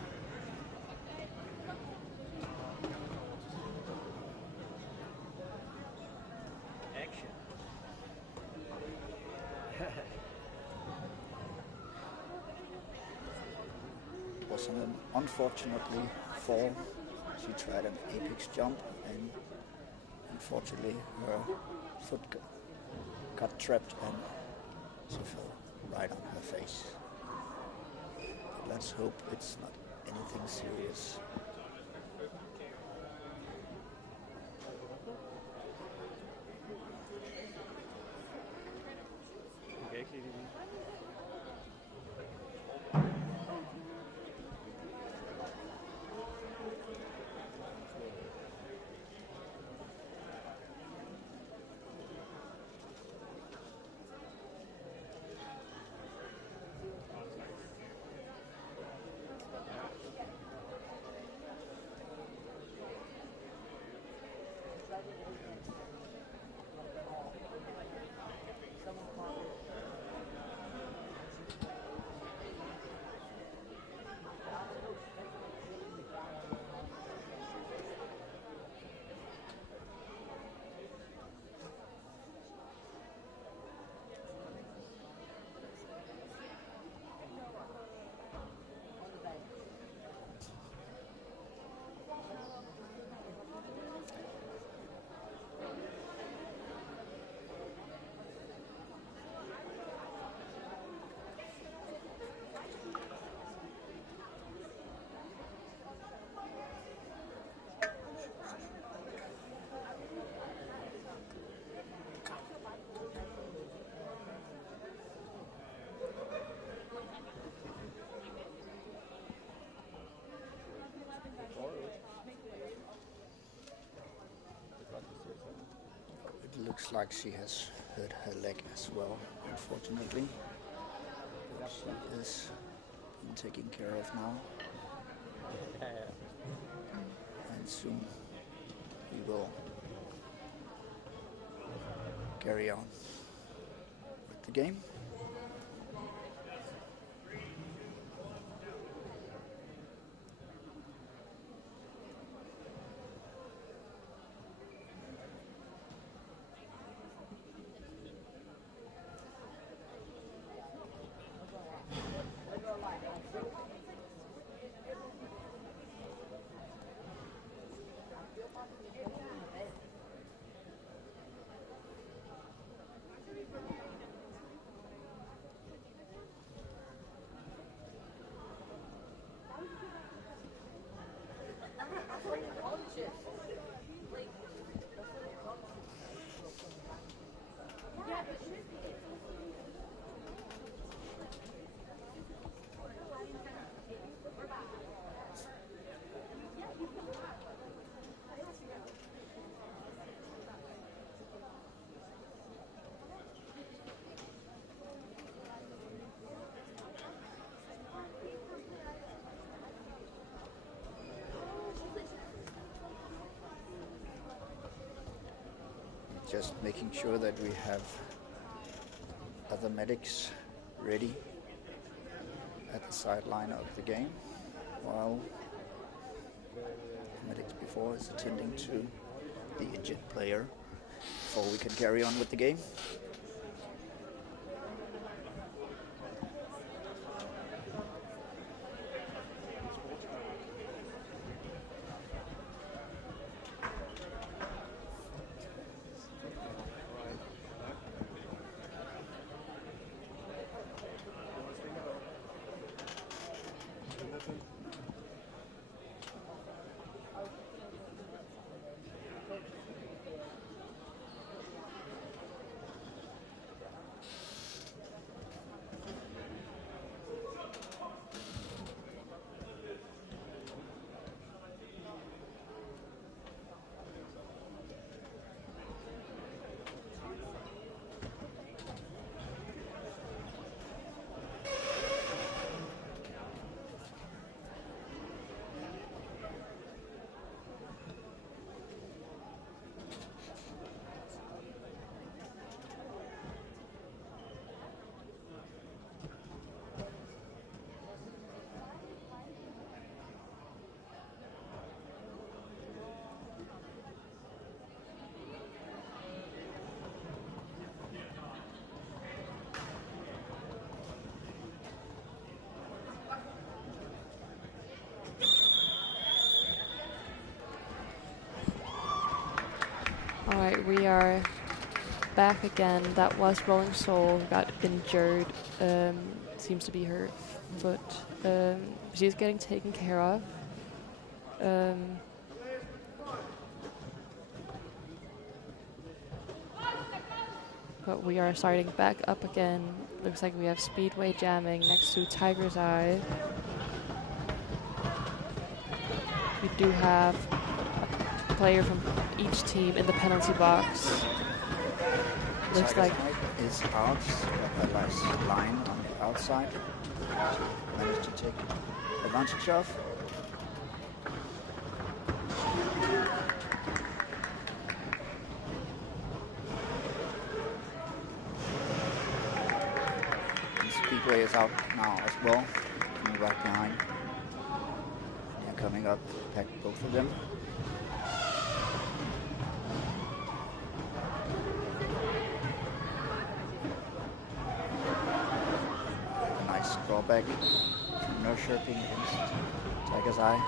Was an unfortunately fall. She tried an apex jump and unfortunately her foot got trapped and she fell right on her face. But let's hope it's not anything serious. Looks like she has hurt her leg as well, unfortunately. But she is being taken care of now. And soon we will carry on with the game. just making sure that we have other medics ready at the sideline of the game, while medics before is attending to the injured player before we can carry on with the game. Alright, we are back again. That was Rolling Soul, got injured. Seems to be her foot. She's getting taken care of. But we are starting back up again. Looks like we have Speedway jamming next to Tiger's Eye. We do have a player from each team in the penalty box. Looks like is out, got a nice line on the outside. Managed to take advantage of. And Speedway is out now as well, coming right behind. They're coming up, pack both of them. Back from Nörkoping against Tiger's Eye.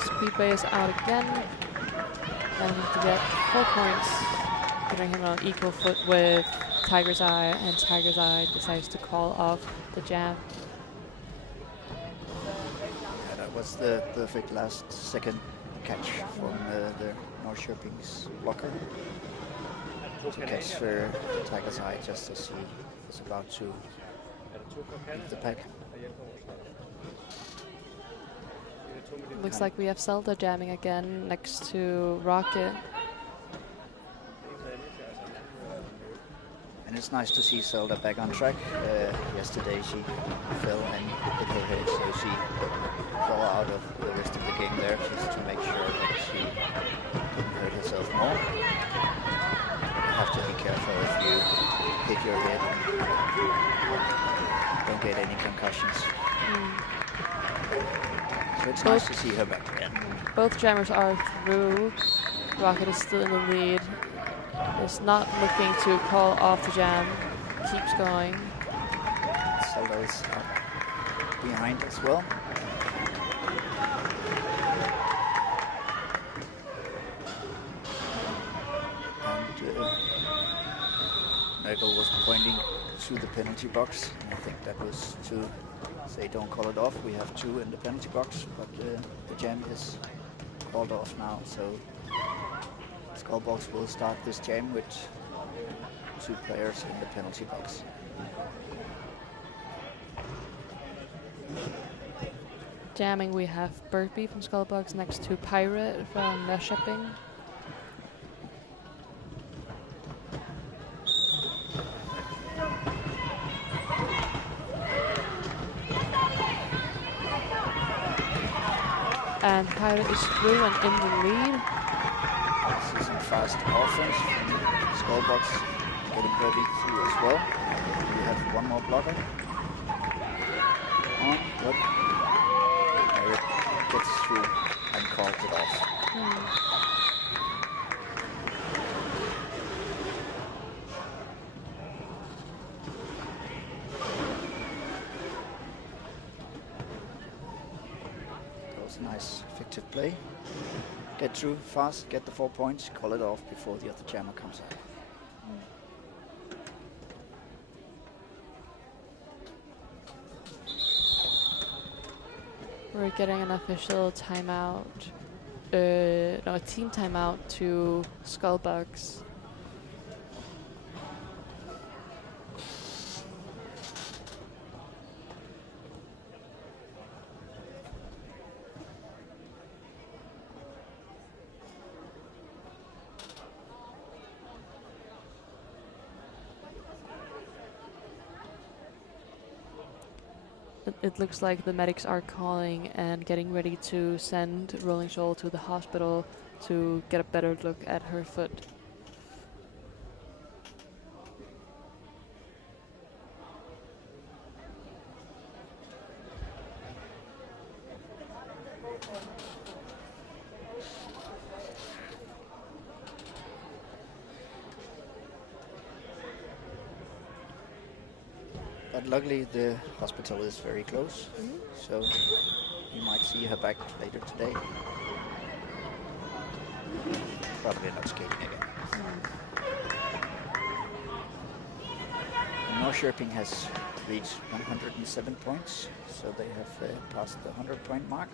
Speedway is out again. And to get 4 points, putting him on equal foot with Tiger's Eye, and Tiger's Eye decides to call off the jam. Yeah, that was the perfect last second catch from the Nörkoping's blocker to catch Tiger's Eye just as he was about to leave the pack. Looks like we have Zelda jamming again next to Rocket. And it's nice to see Zelda back on track. Yesterday she fell and hit her head, so she fell out of the rest of the game there just to make sure that she didn't hurt herself more. You have to be careful if you hit your head and don't get any concussions. So it's nice to see her back again. Both jammers are through. Rocket is still in the lead. Is not looking to call off the jam. Keeps going. Zelda is up behind as well. And Nörkoping was pointing to the penalty box. And I think that was to say don't call it off. We have 2 in the penalty box, but the jam is called off now. So Skullbugs will start this jam with 2 players in the penalty box. Jamming, we have Birdbee from Skullbugs next to Pirate from Nörkoping. And Pirate is through and in the lead. Season 5 fast offense from Skullbugs, getting Burby through as well. We have one more blocker. On, good. Eric gets through and calls it off. That was a nice, effective play. Get through fast, get the 4 points, call it off before the other jammer comes out. We're getting an official timeout, no, a team timeout to Skullbugs. It looks like the medics are calling and getting ready to send Rolling Shoal to the hospital to get a better look at her foot. But luckily the hospital is very close, so you might see her back later today. Probably not skating again. Nörkoping has reached 107 points, so they have passed the 100-point mark.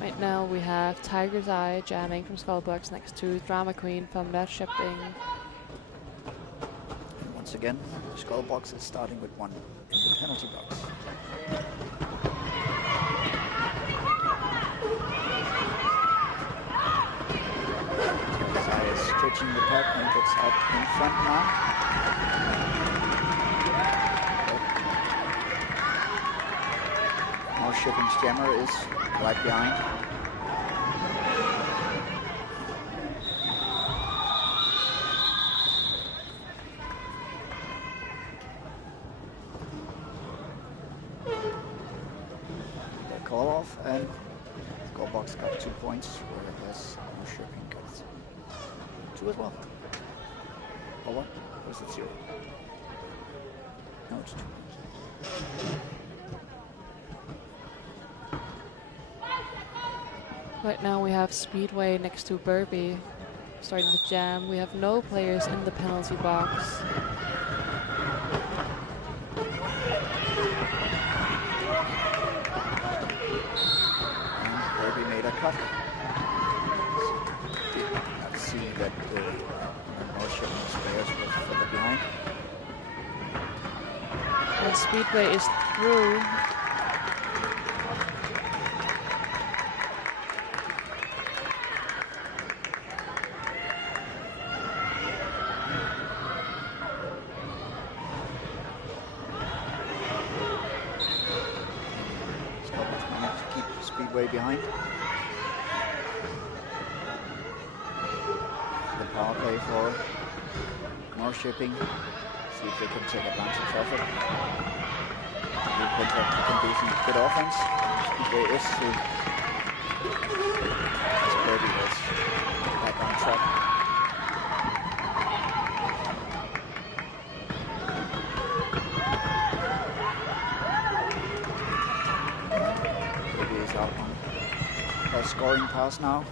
Right now we have Tiger's Eye jamming from Skullbugs next to Drama Queen from Nörkoping. Once again, Skullbugs is starting with one in the penalty box. Zai is stretching the puck and gets out in front now. Nörkoping's jammer is right behind. They call off and Skullbugs got 2 points, whereas Nörkoping got 2 as well. Or what? Or is it 0? No, it's 2. Right now we have Speedway next to Burby starting to jam. We have no players in the penalty box. And Burby made a cut. Did not see that the Nörkoping's players was further behind. And Speedway is through. Way behind. The power play for Nörkoping. See if they can take advantage of it. They can do some good offense. Speedway is through. As Burby was back on track. Out on a scoring pass now.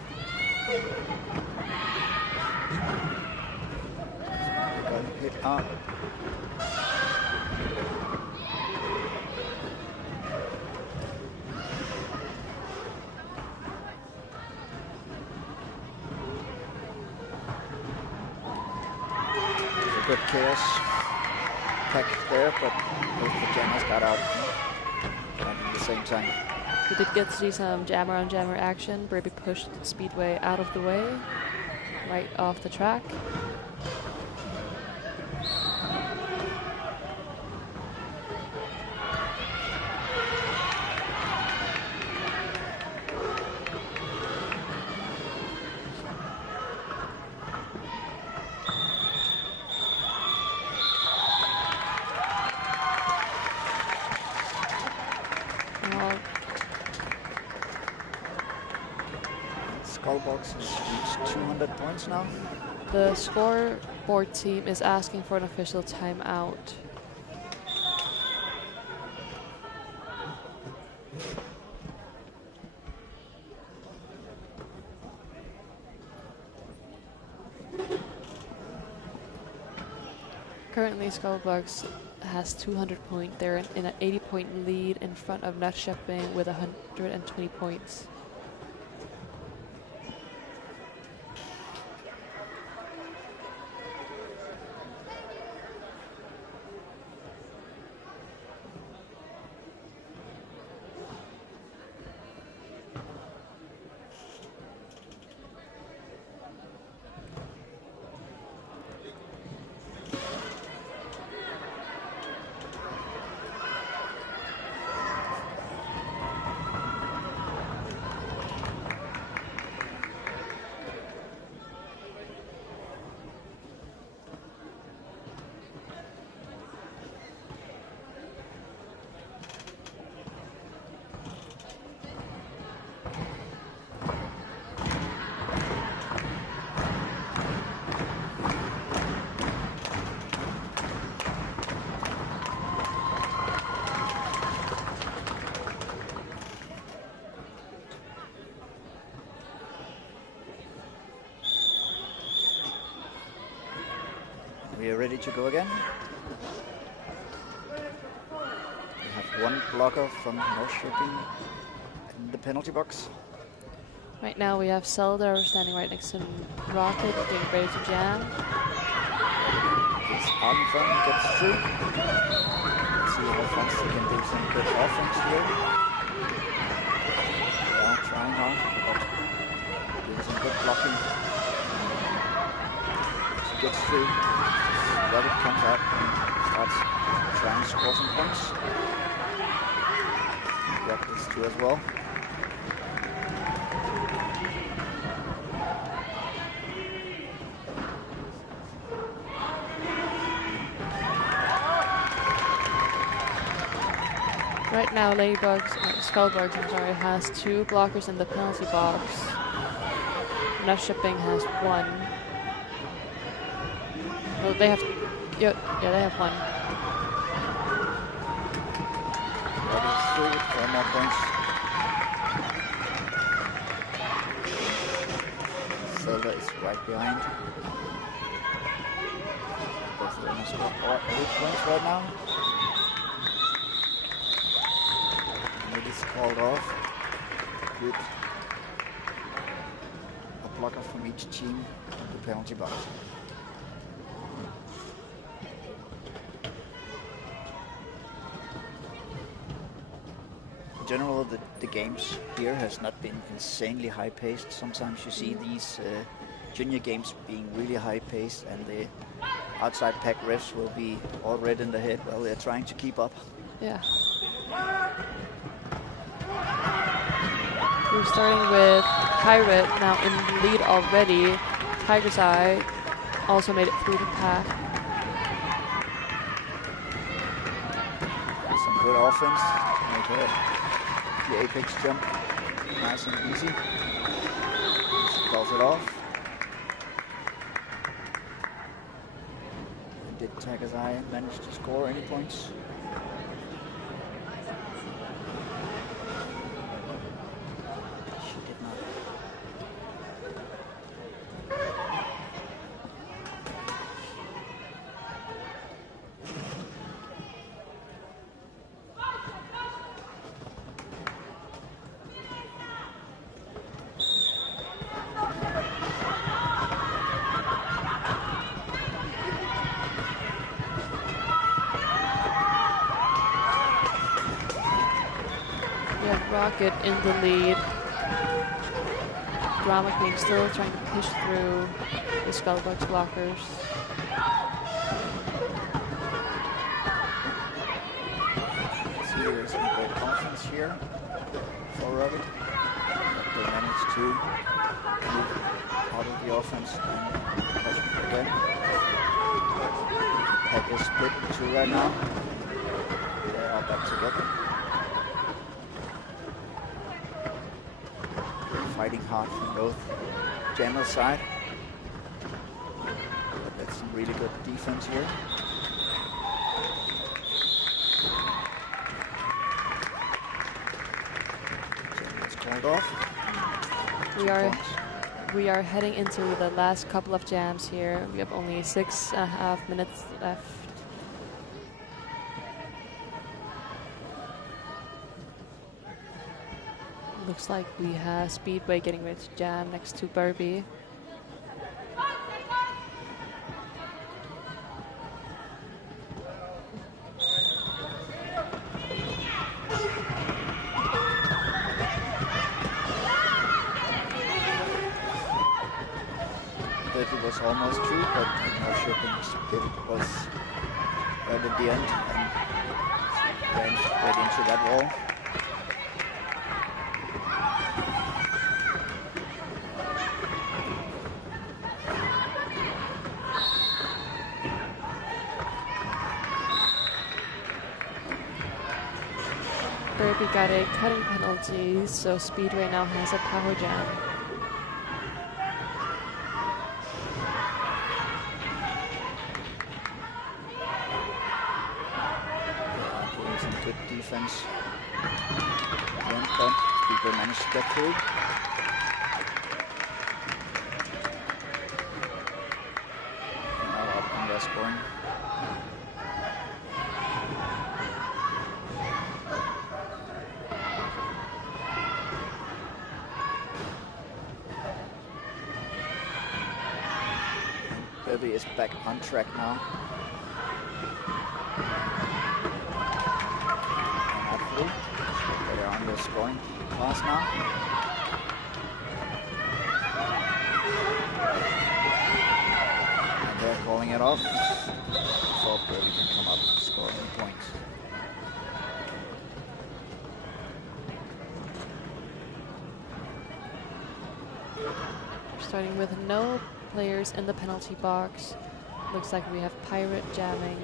Got hit up. There's a good chaos pack there, but both the jammers got out at the same time. We did get to see some jammer on jammer action. Burby pushed Speedway out of the way, right off the track. Skullbugs has reached 200 points now. The scoreboard team is asking for an official timeout. Currently, Skullbugs has 200 points. They're in an 80-point lead in front of Nörkoping with 120 points. We are ready to go again. We have one blocker from Nörkoping in the penalty box. Right now we have Zelda standing right next to Rocket, getting ready to jam. This Armfang gets through. Let's see how fast he can do some good offense here. Yeah, trying hard, but doing some good blocking. She gets through. Rabbit comes up and starts trying to score some points. Got this too as well. Right now, Skullbugs, I'm sorry, has 2 blockers in the penalty box. Nörkoping has 1. Oh, they have, yeah, they have 1. Rabbit's through with 4 more points. Zelda is right behind. Both of them have scored 8 points right now. It is called off with a blocker from each team in the penalty box. In general, the games here has not been insanely high-paced. Sometimes you see these junior games being really high-paced, and the outside pack refs will be all red in the head while they're trying to keep up. Yeah. We're starting with Pirate, now in the lead already. Tiger's Eye also made it through the pack. Some good offense to make the apex jump nice and easy. She calls it off. Did Tiger's Eye manage to score any points? Rocket in the lead. Drama Queen still trying to push through the Skullbugs blockers. See, there's some great offense here for Rabbit. They managed to move out of the offense and push it again. The pack is split in 2 right now. They are back together. fighting hard from both Jammers' side. But that's some really good defense here. It's called off. We are heading into the last couple of jams here. We have only 6.5 minutes left. Looks like we have Speedway getting ready to jam next to Burby. It was almost true, but Nörkoping's pivot was right at the end and went right into that wall. Burby got a cutting penalty, so Speedway now has a power jam. Good defense. Again, but Speedway managed to get through. Now up and they're scoring. Burby is back on track now. They're on the scoring pass now. And they're calling it off before Burby can come up and score any points. Starting with no players in the penalty box. Looks like we have Pirate jamming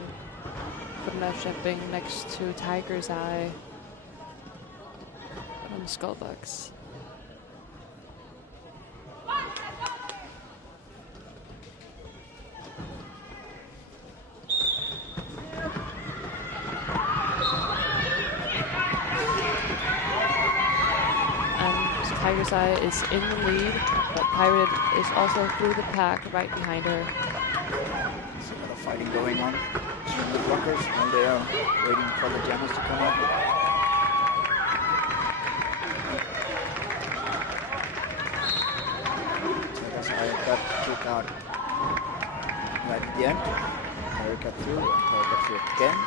from Nörkoping next to Tiger's Eye from Skullbugs. And Tiger's Eye is in the lead, but Pirate is also through the pack right behind her. There's a lot of fighting going on between the blockers while they are waiting for the jammers to come up. Tiger's Eye got kicked out right at the end. Pirate got through, and Pirate got through again.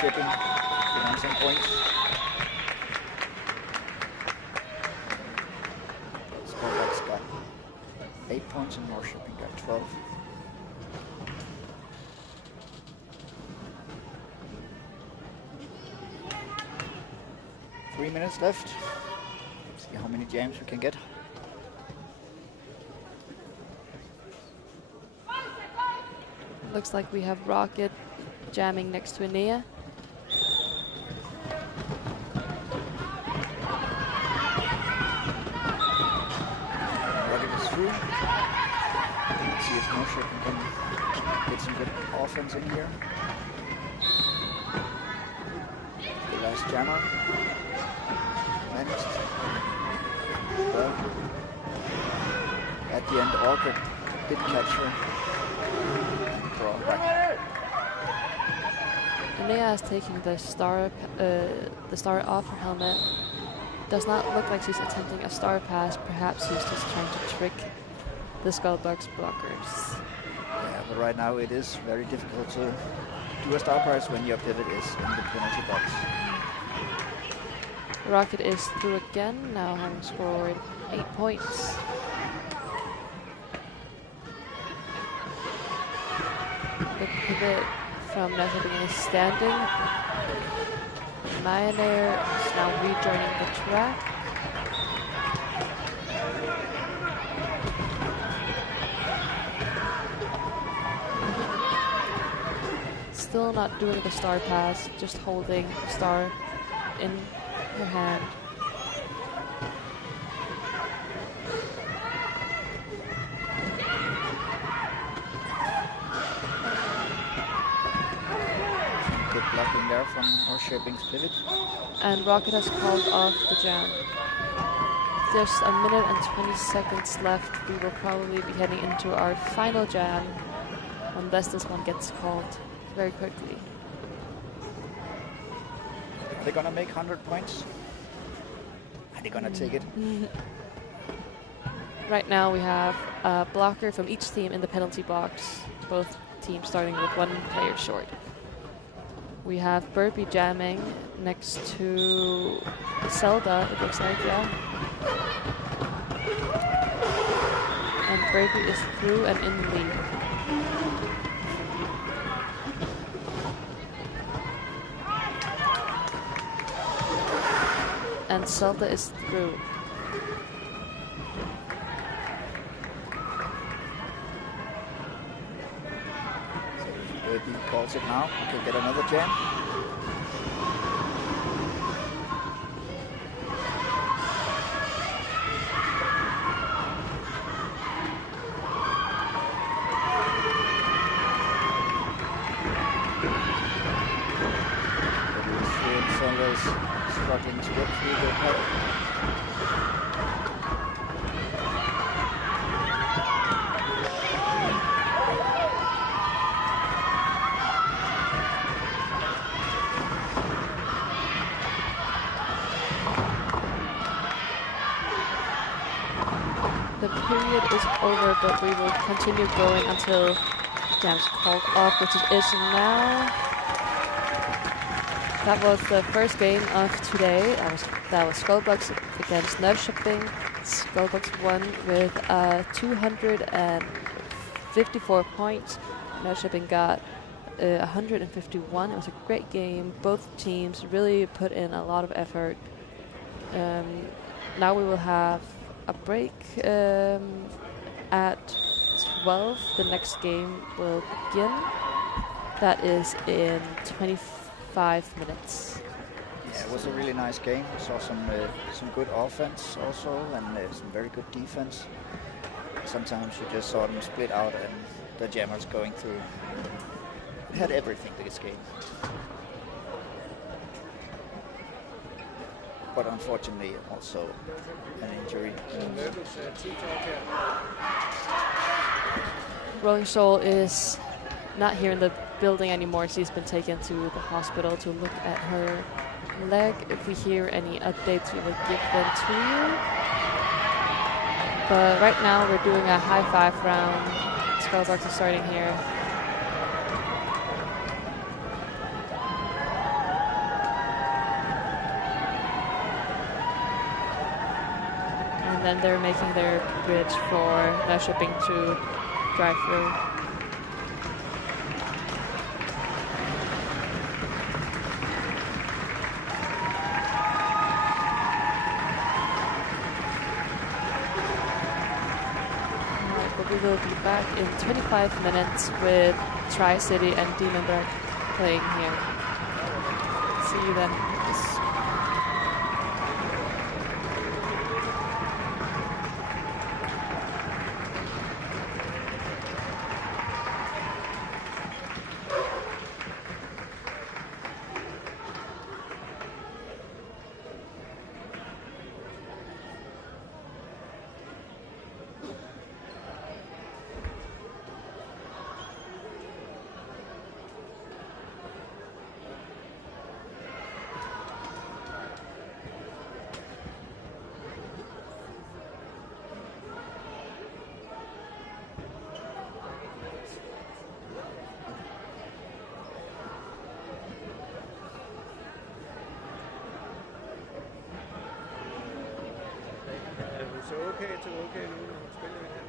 Shipping, on some points. Skullbugs got 8 points and Nörkoping got 12. Three minutes left. See how many jams we can get. Looks like we have Rocket jamming next to Enea. Let's see if Nörkoping can get some good offense in here. The last jammer. Managed. Well, at the end, Orchid did catch her and draw back. Enea is taking the star off her helmet. Does not look like she's attempting a star pass. Perhaps she's just trying to trick the Skullbugs blockers. Yeah, but right now it is very difficult to do a star pass when your pivot is in the penalty box. Rocket is through again, now having scored 8 points. The pivot from Nörkoping is standing. Mayonnaise is now rejoining the track. still not doing the star pass, just holding the star in her hand. Good blocking there from Norrköping's pivot. And Rocket has called off the jam. Just a minute and 20 seconds left. We will probably be heading into our final jam unless this one gets called very quickly. They're gonna make 100 points. Are they gonna take it? Right now we have a blocker from each team in the penalty box. Both teams starting with one player short. We have Burpee jamming next to Zelda, it looks like, yeah. And Burpee is through and in the lead. And Zelda is through. Burpee calls it now. Could get another jam. Struggling to get through the pack. The period is over, but we will continue going until jam's called off, which it is now. That was the first game of today. That was Skullbugs against Nörkoping. Skullbugs won with 254 points. Nörkoping got 151. It was a great game. Both teams really put in a lot of effort. Now we will have a break at 12. The next game will begin. That is in 25 minutes. Yeah, it was a really nice game. We saw some good offense also, and some very good defense. Sometimes you just saw them split out, and the jammers going through. It had everything this game. But unfortunately, also an injury. Rolling Soul is not here in the building anymore. She's been taken to the hospital to look at her leg. If we hear any updates, we will give them to you. But right now we're doing a high five round. Skullbugs are starting here. And then they're making their bridge for Nörkoping to drive through. We will be back in 25 minutes with TriCity and Demonburgh playing here. See you then. Så okay til okay nu, når hun spiller igen.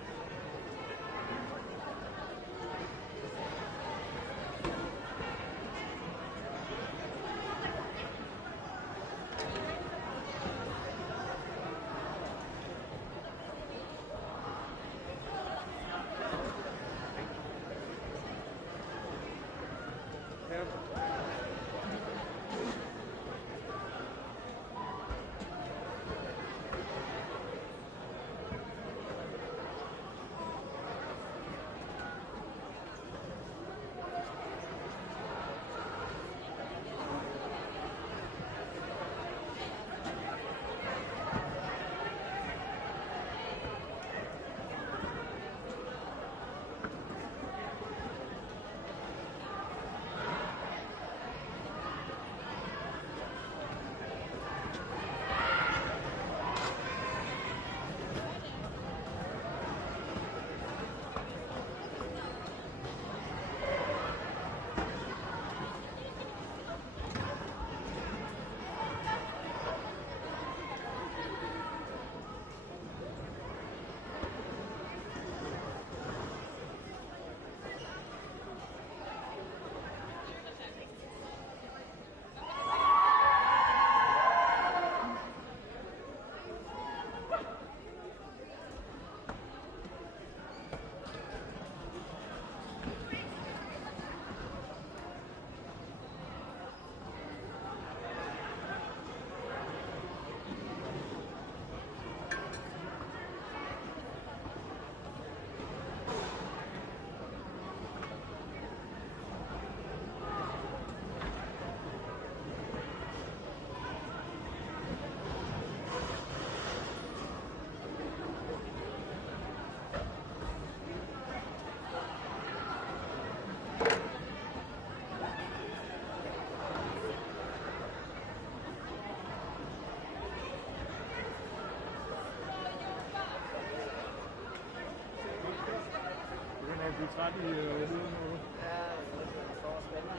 blive træt i hovedet nu. Ja, det får spændende.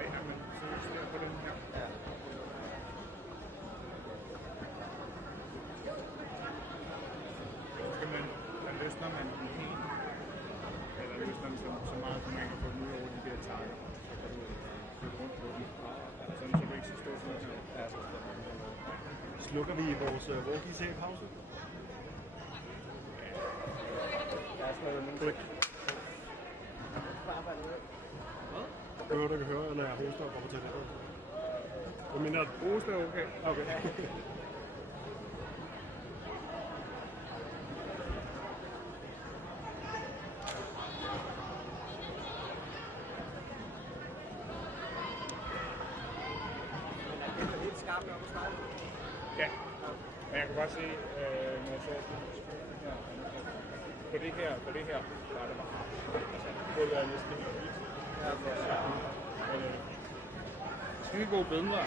Ja, men så ser på den her. Ja. Så skal man løsner man den helt, eller løsner den så meget, at man kan få den ud over de der takker. Så kan du flytte rundt på den, sådan så du ikke skal stå sådan her. Ja, så slukker vi vores walkie-talkie-pause. Hører du kan høre, eller jeg hoster og går på toilettet? Du mener, at hoster er okay? Okay. Ja, men jeg kan godt se, når jeg så på det her, der er det bare gulvet er næsten helt hvidt. Skide gode billeder.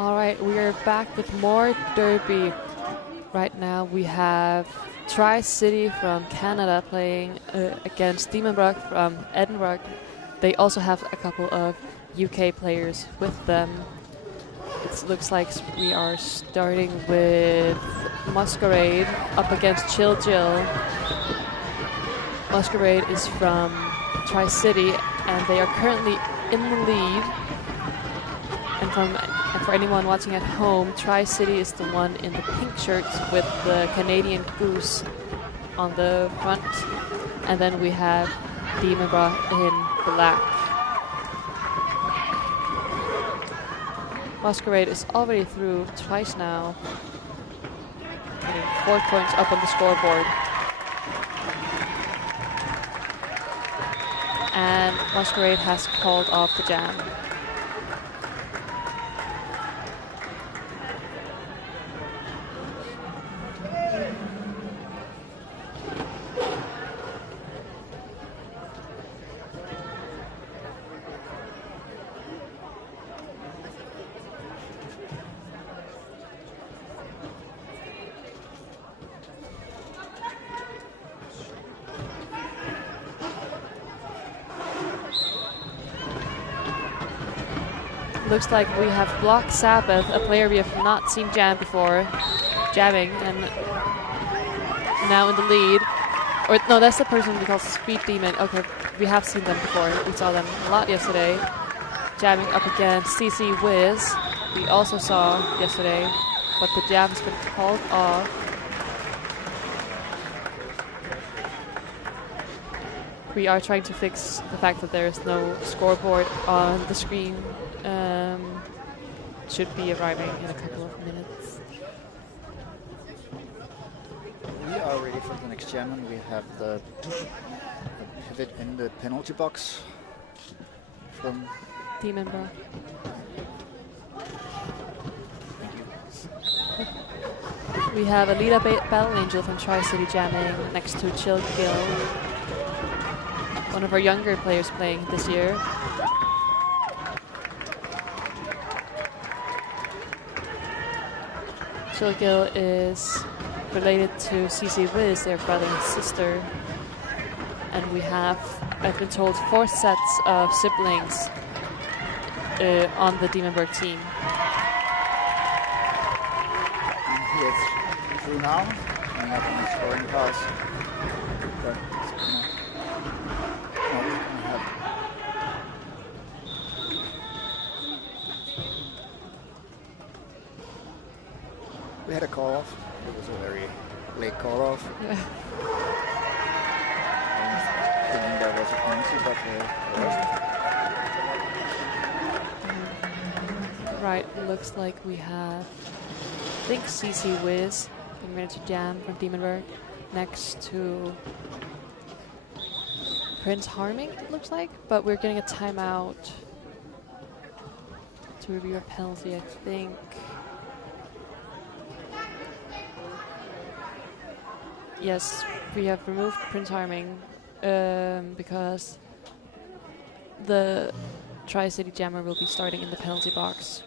All right, we are back with more derby. Right now we have TriCity from Canada playing against Demonburgh from Edinburgh. They also have a couple of UK players with them. It looks like we are starting with Masquerade up against Chill Jill. Masquerade is from TriCity and they are currently in the lead. And for anyone watching at home, TriCity is the one in the pink shirts with the Canadian goose on the front. And then we have Demonburgh in black. Masquerade is already through twice now, getting 4 points up on the scoreboard. And Masquerade has called off the jam. Looks like we have Block Sabbath, a player we have not seen jam before, jamming, and now in the lead. Or no, that's the person we call Speed Demon. Okay, we have seen them before. We saw them a lot yesterday, jamming up against CC Wiz. We also saw yesterday, but the jam's been called off. we are trying to fix the fact that there is no scoreboard on the screen. Should be arriving in a couple of minutes. We are ready for the next jam, and we have the pivot in the penalty box from Demonburgh. We have a lead-up Battle Angel from TriCity jamming next to Chill Gill, one of our younger players playing this year. Chill Gill is related to CC Wiz, their brother and sister, and we have, I've been told, 4 sets of siblings on the Demonburgh team. And he is through now, coming up on the scoring pass. But we had a call off. It was a very late call off. Yeah. Thinking there was a penalty, but there wasn't. Right, looks like we have, I think, CC Wiz getting ready to jam from Demonburgh next to Prince Harming, it looks like, but we're getting a timeout to review a penalty, I think. Yes, we have removed Prince Harming because the TriCity Jammer will be starting in the penalty box.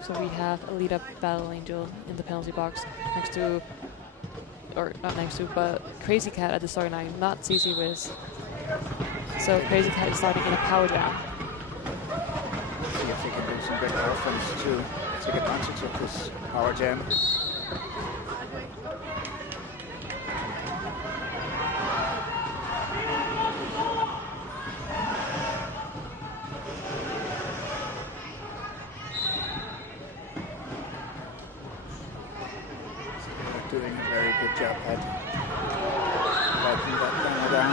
So we have a lead-up Battle Angel in the penalty box next to, or not next to, but Crazy Cat at the starting line, not CC Wiz. So Crazy Cat is starting in a power jam. See if they can do some better offense to take advantage of this power jam. Doing a very good job at wiping that camera down.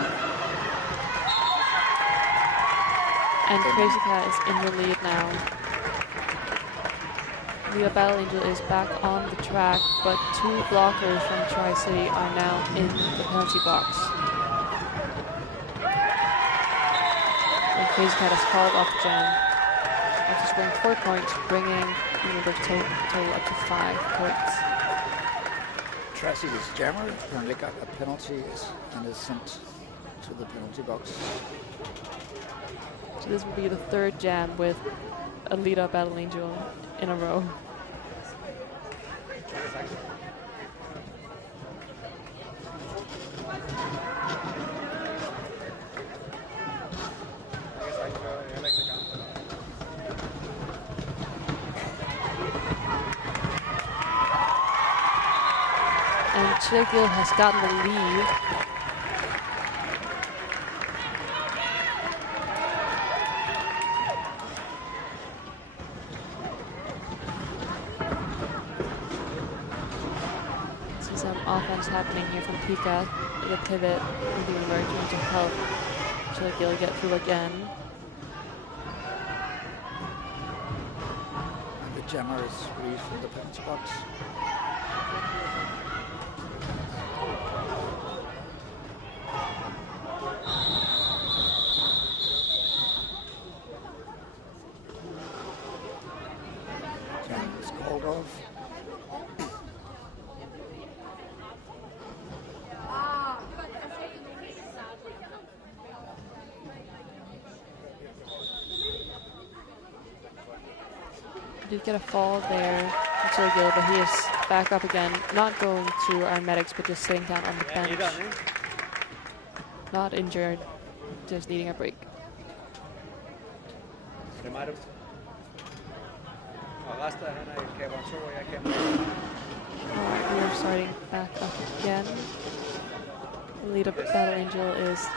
And Crazy Cat is in the lead now. The Battle Angel is back on the track, but 2 blockers from TriCity are now in the penalty box. And Crazy Cat has called off the jam after scoring 4 points, bringing the total up to 5 points. TriCity's jammer apparently got a penalty and is sent to the penalty box. So this will be the 3rd jam with a lead-up Battle Angel in a row. And Chilgill has gotten the lead. See some offense happening here from Pika. The pivot from Demonburgh trying to help Chilgill get through again. And the jammer is free from the penalty box. Did get a fall there from Chilgill, but he is back up again, not going to our medics, but just sitting down on the bench. Not injured, just needing a break. Alright, we are starting back up again. The lead up Battle Angel is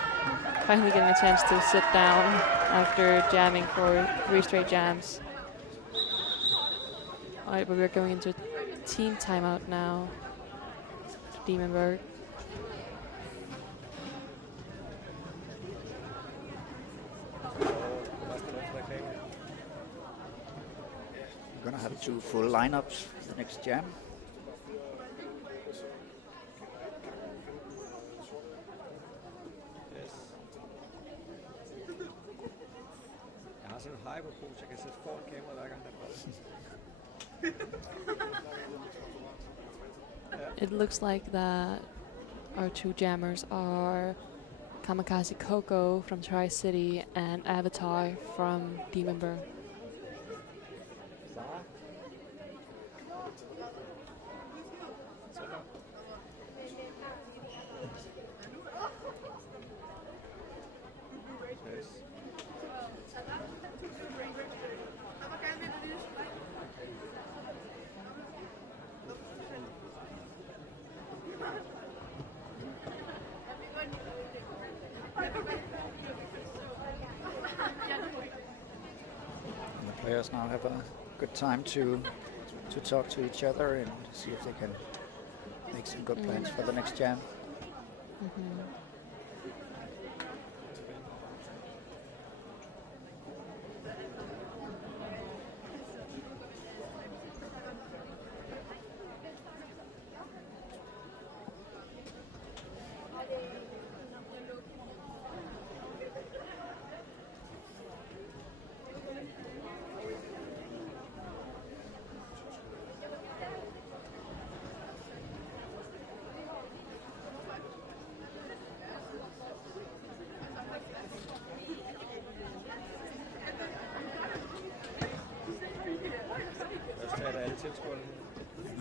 finally getting a chance to sit down after jamming for 3 straight jams. Alright, but we're going into a team timeout now. Demonburgh. gonna have 2 full lineups for the next jam. Yes. Jeg har sådan en hyperpose, jeg kan sætte foran kameraet hver gang der er. It looks like that our 2 jammers are Kamikaze Coco from TriCity and Avatar from Demonburgh. Players now have a good time to talk to each other and see if they can make some good plans for the next jam.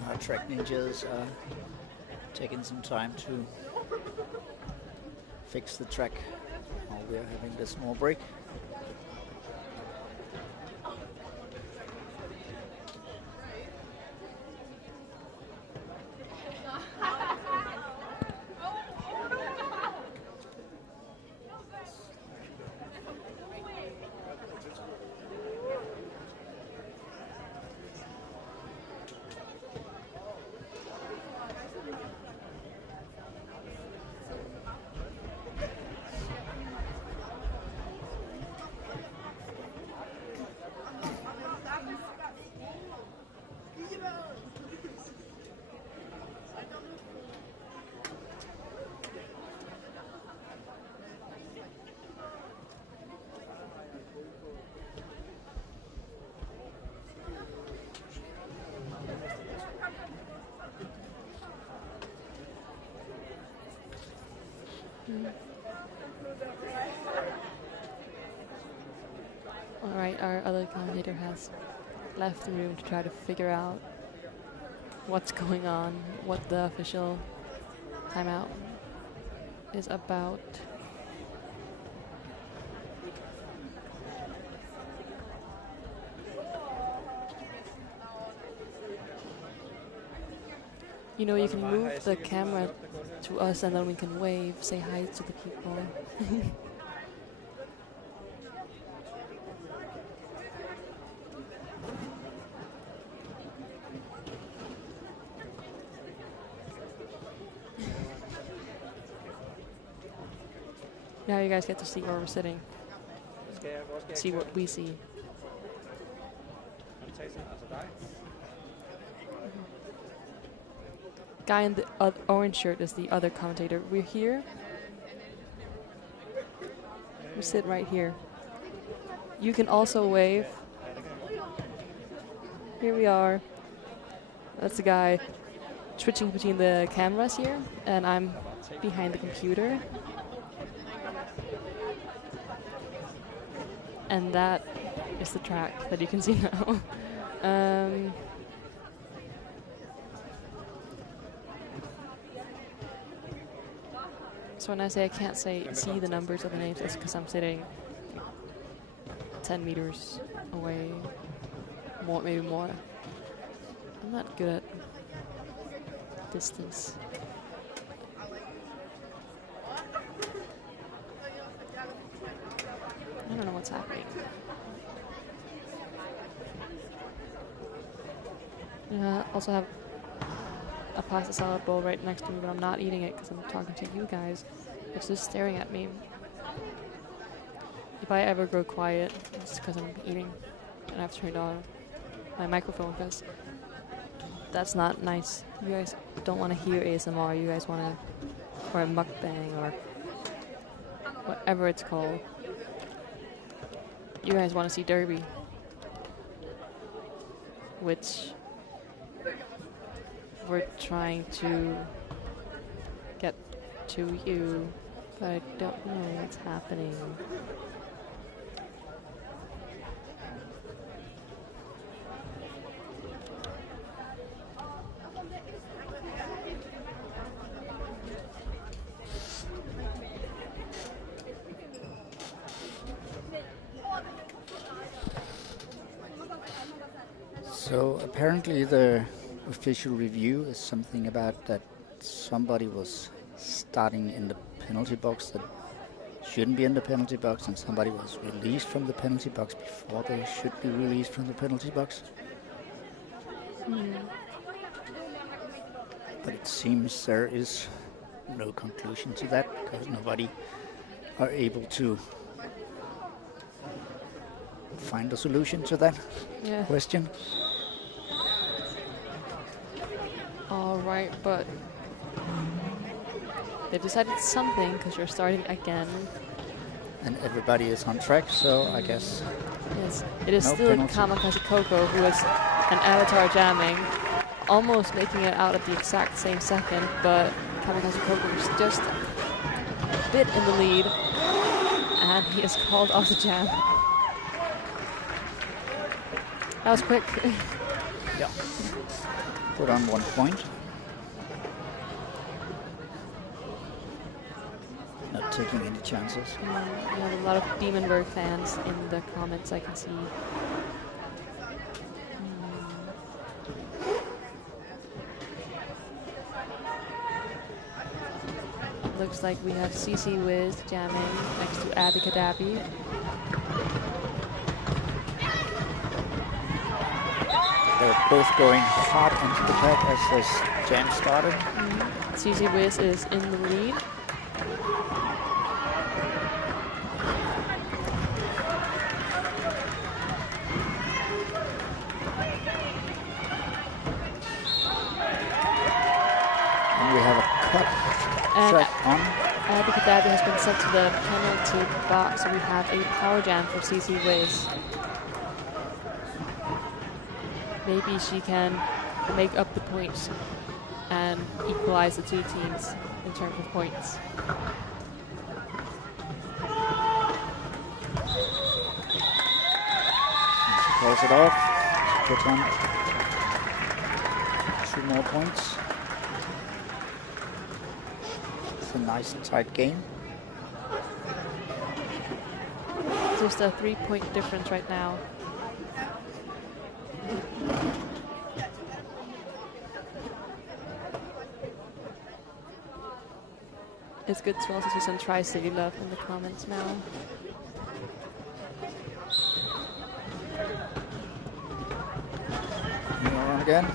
Our track ninjas are taking some time to fix the track while we are having this small break. Alright, our other commentator has left the room to try to figure out what's going on, what the official timeout is about. You know, you can move the camera to us and then we can wave, say hi to the people. Now you guys get to see where we're sitting. See what we see. Guy in the orange shirt is the other commentator. We're here. We sit right here. You can also wave. Here we are. That's the guy switching between the cameras here, and I'm behind the computer. And that is the track that you can see now. So when I say I can't see the numbers of the names, it's because I'm sitting 10 meters away, more, maybe more. I'm not good at distance. I don't know what's happening. I also have a pasta salad bowl right next to me, but I'm not eating it because I'm talking to you guys. It's just staring at me. If I ever go quiet, it's because I'm eating and I've turned on my microphone because that's not nice. You guys don't want to hear ASMR. You guys want to, or a mukbang or whatever it's called. You guys want to see Derby, which we're trying to get to you, but I don't know what's happening. So apparently the official review is something about that somebody was starting in the penalty box that shouldn't be in the penalty box, and somebody was released from the penalty box before they should be released from the penalty box. But it seems there is no conclusion to that because nobody are able to find a solution to that question. All right, but they've decided something because you're starting again. And everybody is on track, so I guess. Yes, it is no still penalty. Kamikaze Coco who was an avatar jamming, almost making it out at the exact same second, but Kamikaze Coco was just a bit in the lead, and he is called off the jam. That was quick. Yeah. Put on 1 point. Not taking any chances. We have a lot of Demonburgh fans in the comments, I can see. Looks like we have CC Wiz jamming next to Abby Kadabi. They're both going hard into the pack as this jam started. CC Wiz is in the lead. And we have a cut And track on. Abby Kadabi has been sent to the penalty box, so we have a power jam for CC Wiz. Maybe she can make up the points and equalize the two teams in terms of points. She calls it off. She puts on 2 more points. It's a nice and tight game. Just a 3-point difference right now. It's good to also see some TriCity love in the comments now. Moving on again.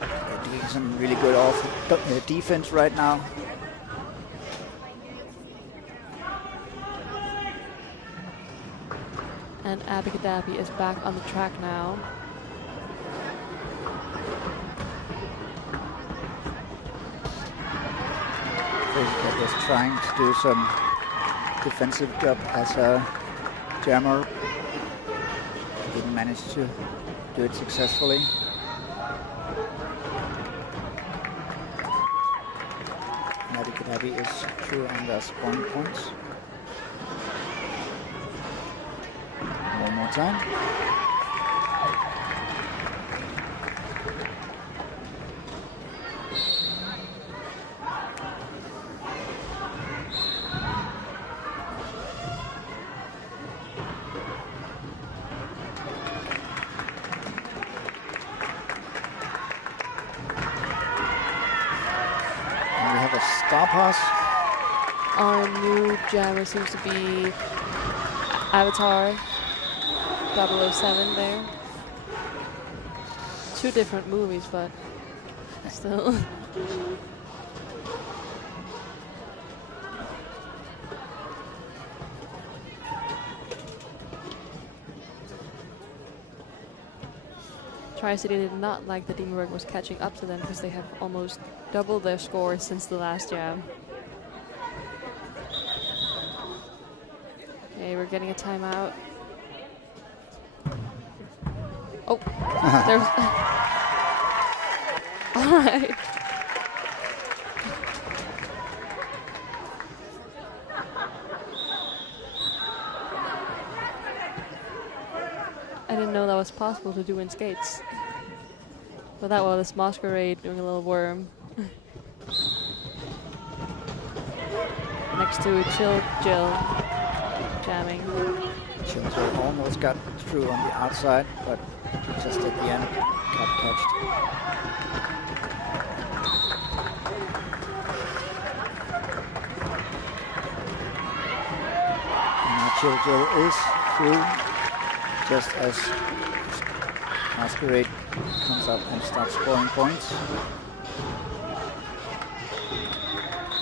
They're doing some really good defense right now. And Abby Kadabi is back on the track now. Jessica was trying to do some defensive job as a jammer. Didn't manage to do it successfully. Abby Kadabi is true on their scoring points. One more time. And we have a star pass. Our new jammer seems to be Avatar 007 there. 2 different movies, but still. TriCity did not like that Demonburgh was catching up to them because they have almost doubled their score since the last jam. Okay, we're getting a timeout. Oh, there's... All right. I didn't know that was possible to do in skates. But that was Masquerade doing a little worm. Next to Chill Jill jamming. Chill Jill almost got through on the outside, but just at the end got catched. And now Chill Jill is through. Just as Masquerade comes up and starts scoring points.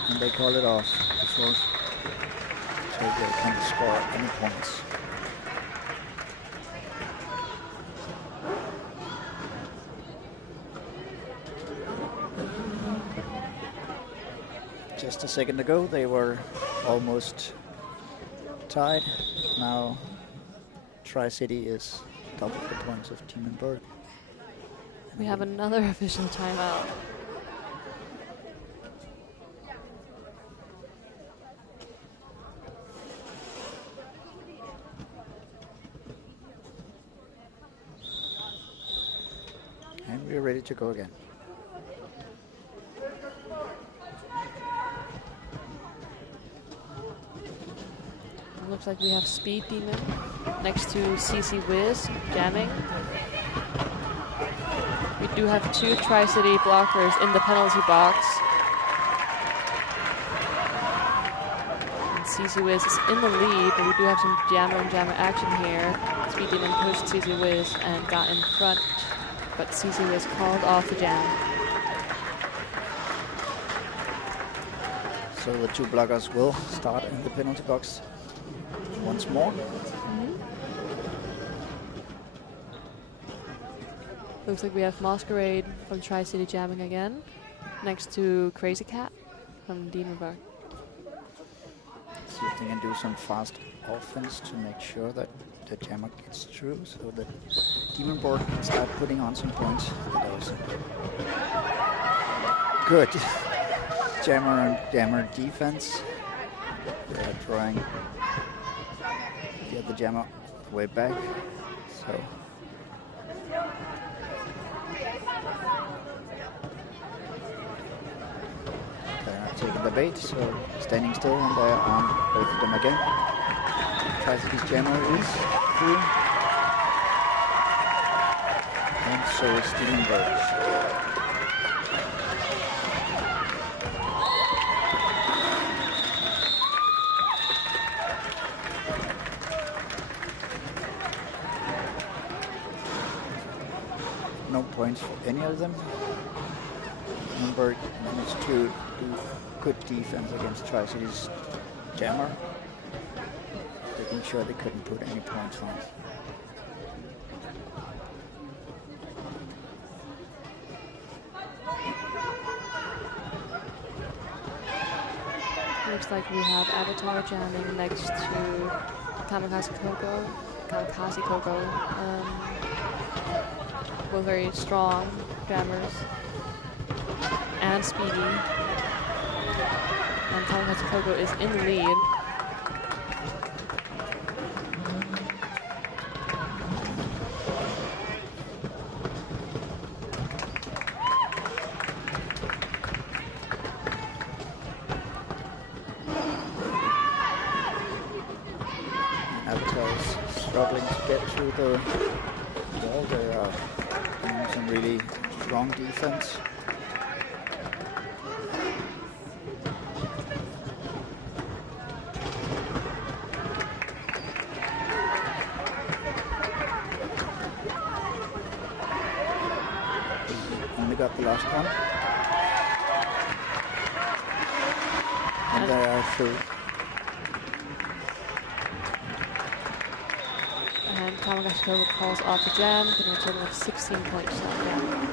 And they call it off before so they can't score any points. Just a second ago they were almost tied. Now TriCity is double the points of Demonburgh. We have another official timeout. And we're ready to go again. Looks like we have Speed Demon next to CC Wiz jamming. We do have two TriCity blockers in the penalty box. And CC Wiz is in the lead, but we do have some jammer and jammer action here. Speed Demon pushed CC Wiz and got in front, but CC Wiz called off the jam. So the two blockers will start in the penalty box once more. Looks like we have Masquerade from TriCity jamming again, next to Crazy Cat from Demonburgh. See if they can do some fast offense to make sure that the jammer gets through, so that Demonburgh can start putting on some points. But also good jammer and jammer defense. They are trying to get the jammer way back. So they're not taking the bait, so standing still, and they're on both of them again. TriCity's jammer is through, and so is Demonburgh. No points for any of them. Demonburgh managed to do good defense against TriCity's jammer, making sure they couldn't put any points on. Looks like we have Avatar jamming next to Kamikaze Coco. Both very strong jammers and speedy. And Kamikaze Coco is in the lead. Avatar is struggling to get through the wall. They are doing some really strong defense. Only got the last one. And they are through. And Tamagashiko calls off the jam, getting a total of 16 points on jam.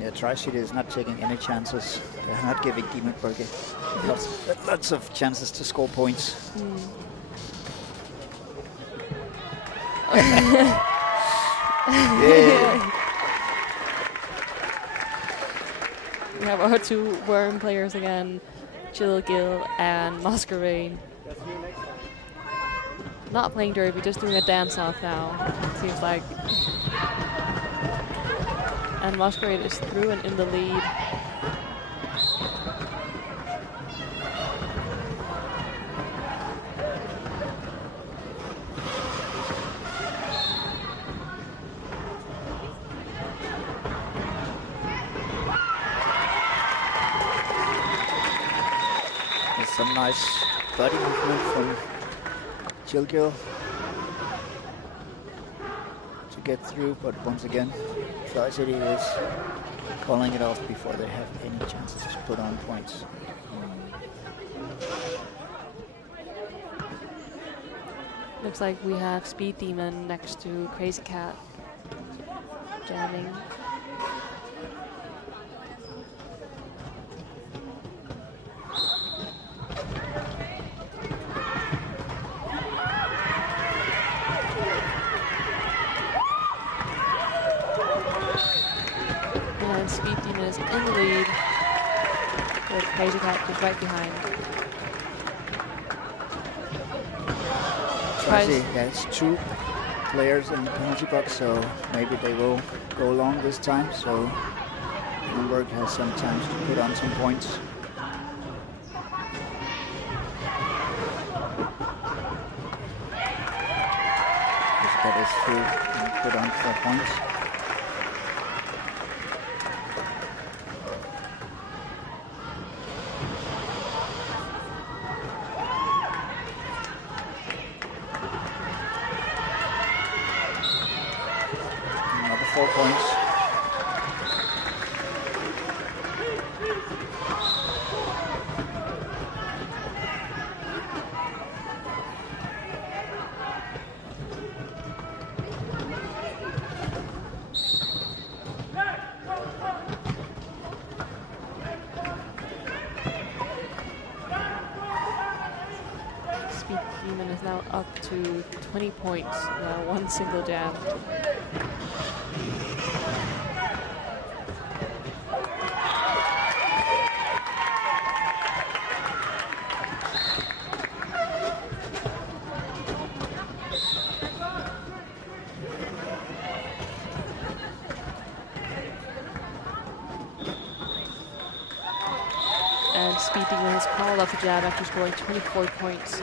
Yeah, TriCity is not taking any chances. They're not giving Demonburgh lots of chances to score points. Yeah. We have our two worm players again, Gill and Masquerade. Not playing derby, just doing a dance off now, it seems like. And Masquerade is through and in the lead. There's some nice body movement from Gilgil to get through, but once again, TriCity is calling it off before they have any chances to put on points. Looks like we have Speed Demon next to Crazy Cat jamming. And Speed Demon is in the lead, with Crazy Cat just right behind. TriCity has two players in the penalty box, so maybe they will go long this time. So Demonburgh has some time to put on some points. That is through and put on 4 points. Another 4 points. Speed Demon is now up to 20 points, now one single jam. And Speed Demon has called off the jab after scoring 24 points.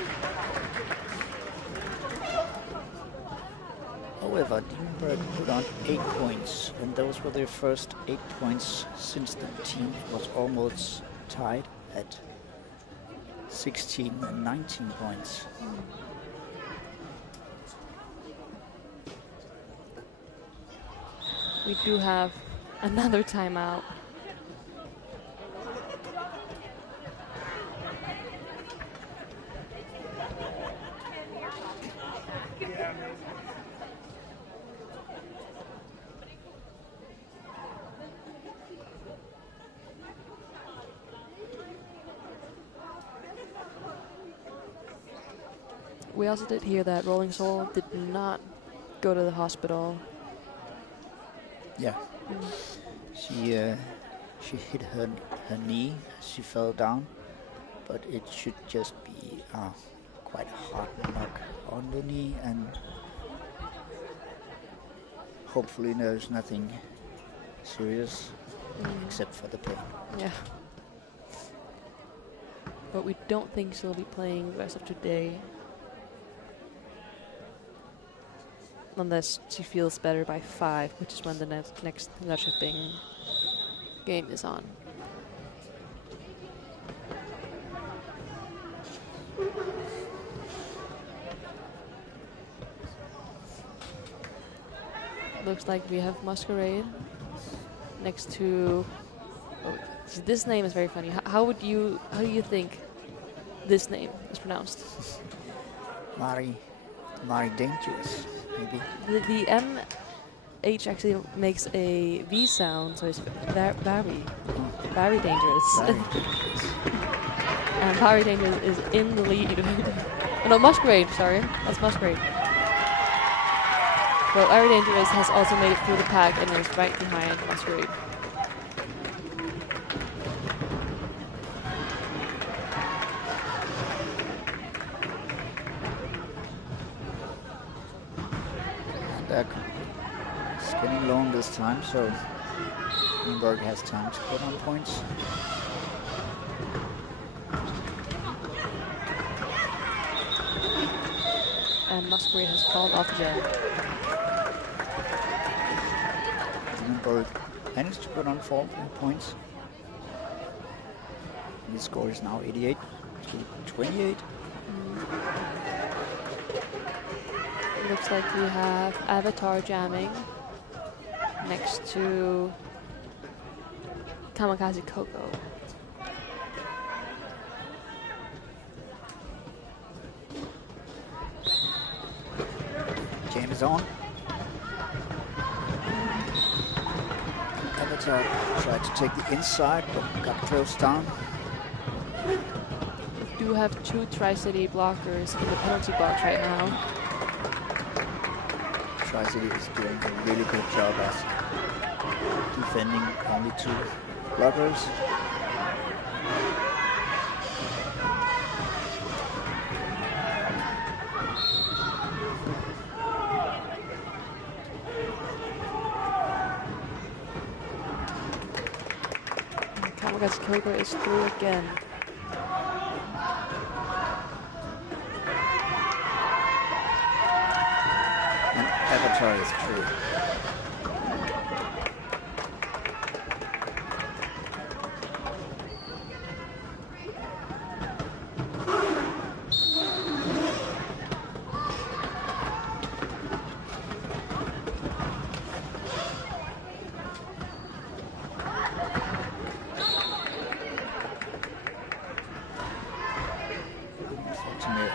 However, Demonburgh put on 8 points, and those were their first 8 points since the team was almost tied at 16 and 19 points. We do have another timeout. We also did hear that Rolling Soul did not go to the hospital. Yeah, she hit her knee as she fell down, but it should just be quite a hard knock on the knee, and hopefully there's nothing serious except for the pain. Yeah. But we don't think she'll be playing the rest of today. Unless she feels better by 5, which is when the next Nörkoping game is on. Looks like we have Masquerade next to. Oh, this name is very funny. How do you think this name is pronounced? Mari Very dangerous, maybe. The MH actually makes a V sound, so it's very dangerous. Very dangerous. And Very Dangerous is in the lead. No, Musgrave, sorry. That's Musgrave. But Very Dangerous has also made it through the pack and is right behind Musgrave. It's getting long this time, so Demonburgh has time to put on points. And Musgrave has fallen off the jam. Demonburgh managed to put on 4 points. His score is now 88 to 28. Looks like we have Avatar jamming next to Kamikaze Coco. Jam is on. Avatar tried to take the inside, but got closed down. We do have 2 TriCity blockers in the penalty box right now. TriCity is doing a really good job as defending only 2 blockers. Kamikaze Coco is through again. And Avatar is through.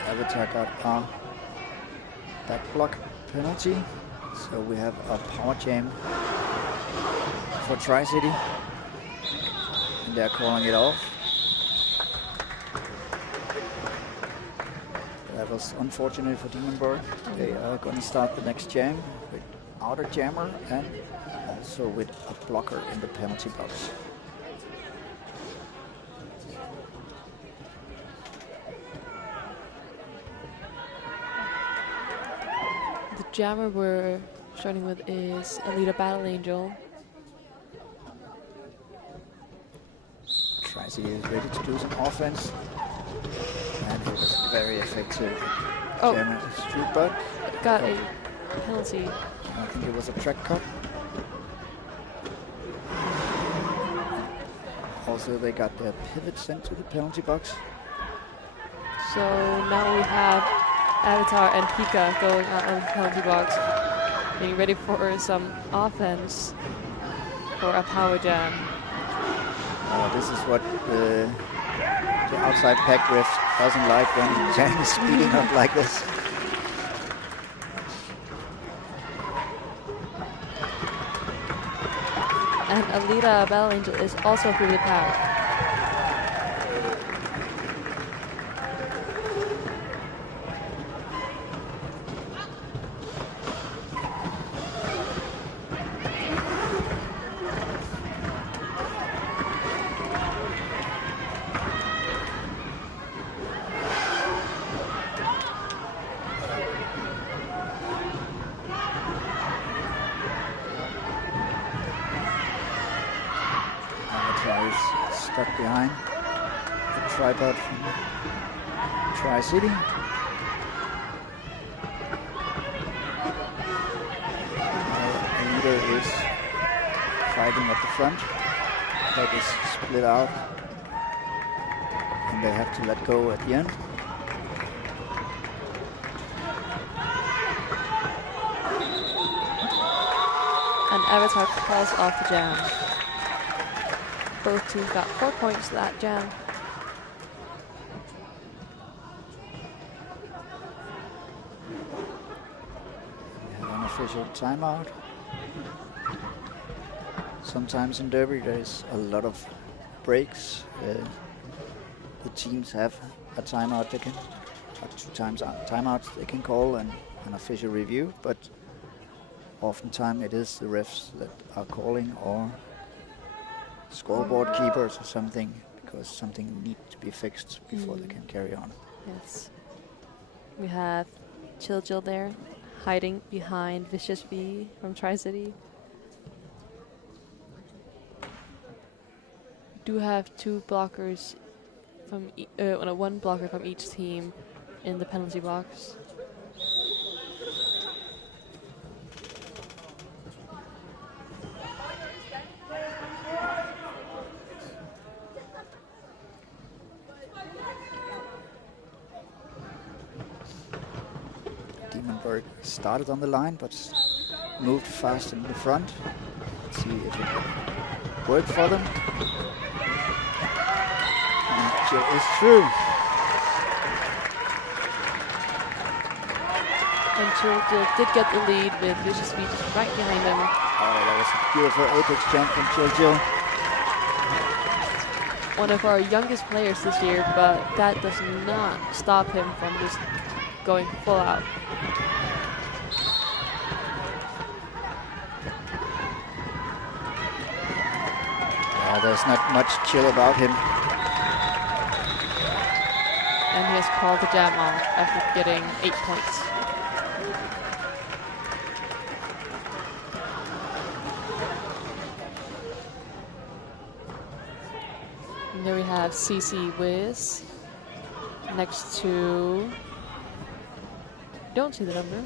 Avatar got a back block penalty, so we have a power jam for TriCity, and they're calling it off. That was unfortunate for Demonburgh. They are going to start the next jam with outer jammer and also with a blocker in the penalty box. The jammer we're starting with is Alita Battle Angel. TriCity is ready to do some offense, and it was very effective. Oh. Jammer is through, but Got a penalty. I think it was a track cut. Also, they got their pivot sent to the penalty box. So now we have Avatar and Pika going out on the penalty box, being ready for some offense for a power jam. This is what the outside pack ref doesn't like when the jam is speeding up like this. And Alita Battle Angel is also through the pack. Stuck behind the tripod from TriCity. Leader is fighting at the front. That is split out, and they have to let go at the end. And Avatar calls off the jam. Both teams got 4 points to that jam. official timeout. Sometimes in Derby there's a lot of breaks. The teams have a timeout they can, or 2 times timeouts they can call and an official review, but oftentimes it is the refs that are calling or scoreboard keepers or something, because something needs to be fixed before they can carry on. Yes. We have Jill there, hiding behind Vicious V from TriCity. Do have 2 blockers from one blocker from each team in the penalty box. Demonburgh started on the line but moved fast in the front. Let's see if it worked for them. And Jill is through. And Jill did get the lead with Vicious V just right behind them. Oh, that was a beautiful apex jump from Jill. One of our youngest players this year, but that does not stop him from just going full out. Yeah, there's not much chill about him. And he has called the jam off after getting 8 points. And there we have CC Wiz next to, don't see the number.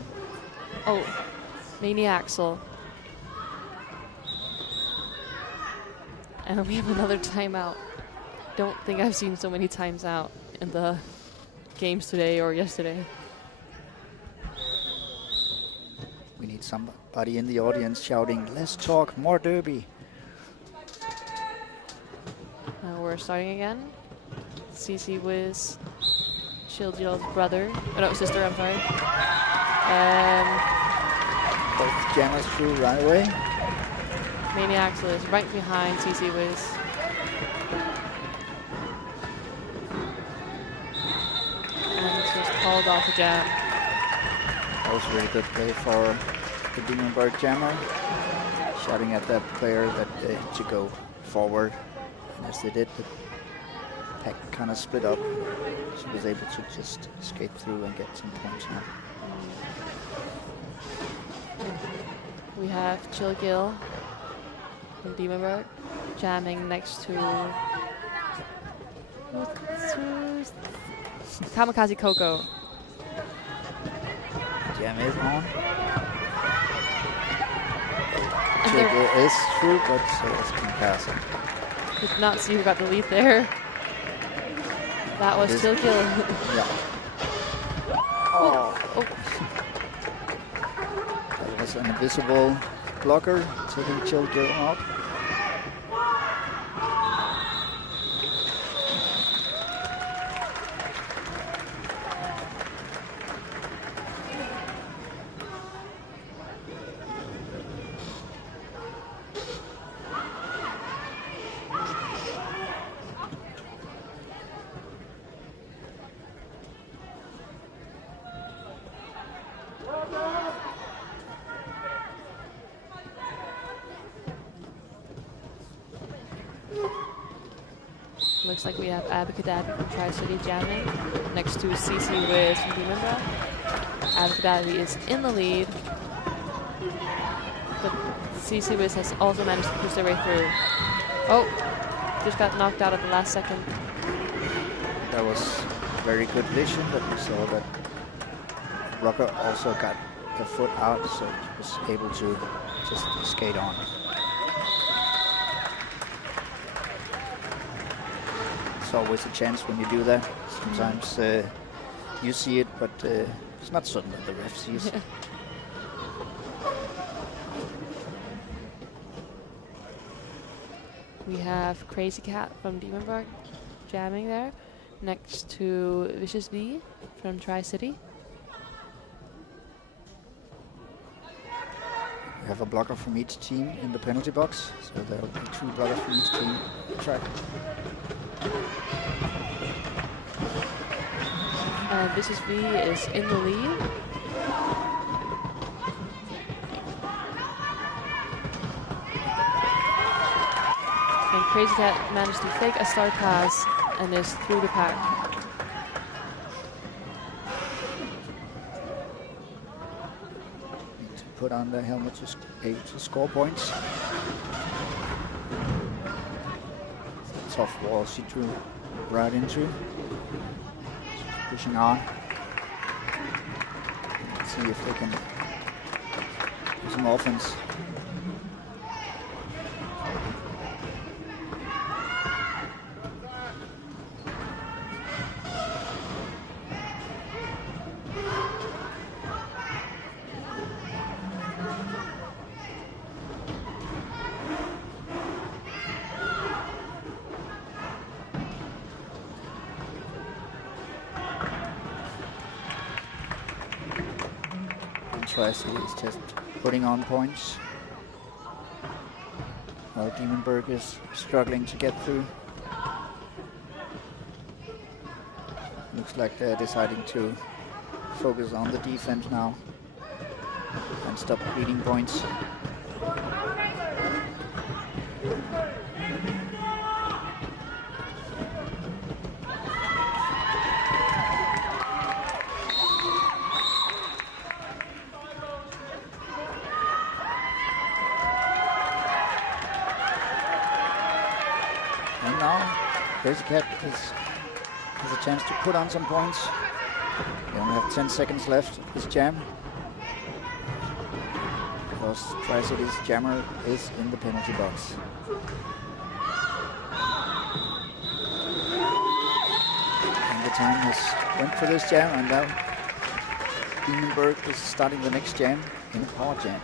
Oh, Maniaxel. And we have another timeout. Don't think I've seen so many times out in the games today or yesterday. We need somebody in the audience shouting, "Less talk, more derby." We're starting again. CC Wiz, Jill's brother, oh no, sister, I'm sorry. Both jammers through right away. Maniaxel is right behind CC Wiz. And it's just called off the jam. That was a really good play for the Demonburgh jammer. Shouting at that player that they had to go forward. And as they did, the pack kind of split up. She was able to just skate through and get some points now. We have Jill Gill from Demonburgh jamming next to Kamikaze Coco. Jam is on. Jill Gill is through, but so is Kamikaze. Did not see who got the lead there. That was Jill Gill. Yeah. Oh. That was an invisible blocker taking Jill Gill out. Looks like we have Abacadavi from TriCity jamming next to CC Wiz from Demonburgh. Abacadavi is in the lead, but CC Wiz has also managed to push their way through. Oh, just got knocked out at the last second. That was very good vision, but we saw that Blocker also got the foot out, so he was able to just skate on. It's always a chance when you do that. Sometimes you see it, but it's not certain that the ref sees it. We have Crazy Cat from Demonburgh jamming there next to Vicious V from TriCity. have a blocker from each team in the penalty box, so there will be 2 blockers from each team track. And Vicious V is in the lead. And Crazy Cat managed to fake a start pass and is through the pack. Need to put on the helmet to able to score points. It's a tough wall she drew right into. She's pushing on. Let's see if they can do some offense. TriCity is just putting on points, while Demonburgh is struggling to get through. Looks like they're deciding to focus on the defense now and stop bleeding points. Crazy Cat has a chance to put on some points. They only have 10 seconds left of this jam, because TriCity's jammer is in the penalty box. And the time has went for this jam, and now Demonburgh is starting the next jam in a power jam.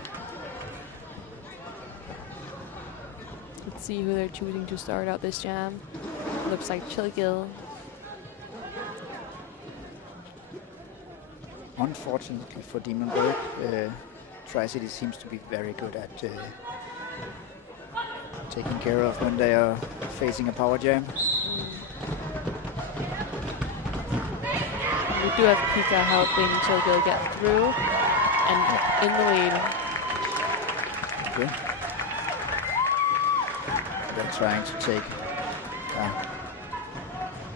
Let's see who they're choosing to start out this jam. Looks like Chiligill. Unfortunately for Demonburgh, TriCity seems to be very good at taking care of when they are facing a power jam. We do have Pika helping Chiligill get through and in the lead. Okay. They're trying to take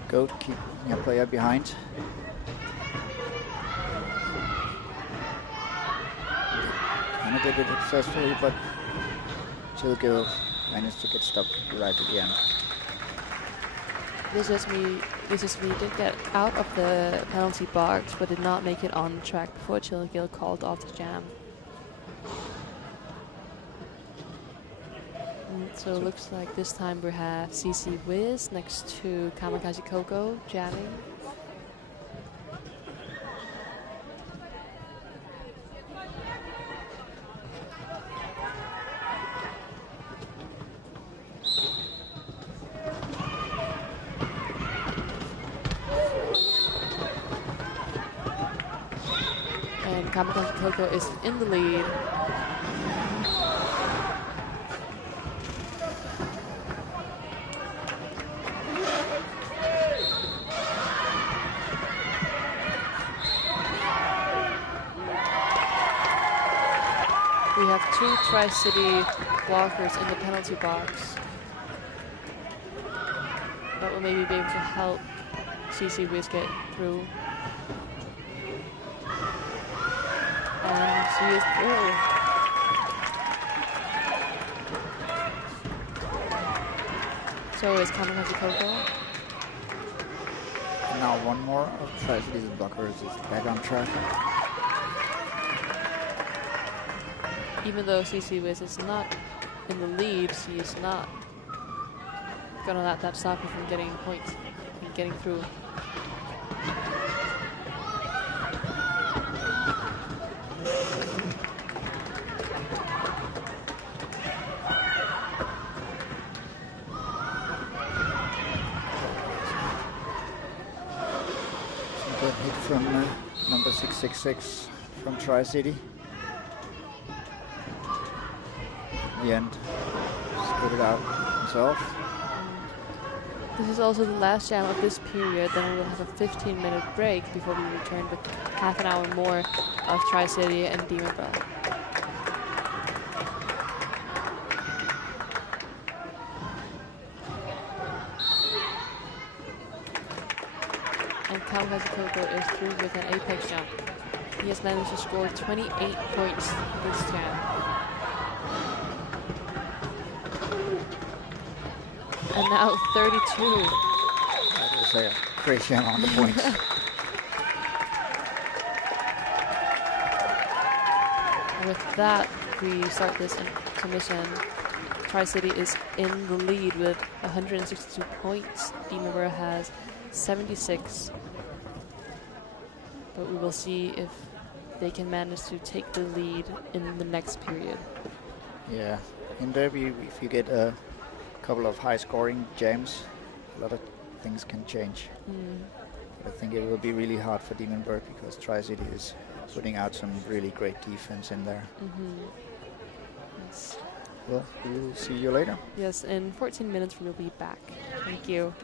Goat, keeping a player behind. Kind of did it successfully, but Chiligill managed to get stopped right at the end. Vicious V did get out of the penalty box, but did not make it on track before Chiligill called off the jam. So it looks like this time we have CC Wiz next to Kamikaze Coco jamming. And Kamikaze Coco is in the lead. We have 2 TriCity blockers in the penalty box. That will maybe be able to help CC Wiz get through. And she is through. So is Kamikaze Coco. And now one more of TriCity's blockers is back on track. Even though CC Wiz is not in the lead, she is not gonna let that stop her from getting points and getting through. Good hit from number 666 from TriCity. the end split it out himself. This is also the last jam of this period. Then we will have a 15-minute break before we return with half an hour more of TriCity and Demonburgh. And Tartupaluk is through with an apex jump. He has managed to score 28 points this jam. And now 32. That is a crazy amount of points. And with that, we start this intermission. TriCity is in the lead with 162 points. Demonburgh has 76. But we will see if they can manage to take the lead in the next period. Yeah, in Derby, if you get a couple of high-scoring jams, a lot of things can change. But I think it will be really hard for Demonburgh because TriCity is putting out some really great defense in there. Yes. Well, we will see you later. Yes, in 14 minutes we'll be back. Thank you.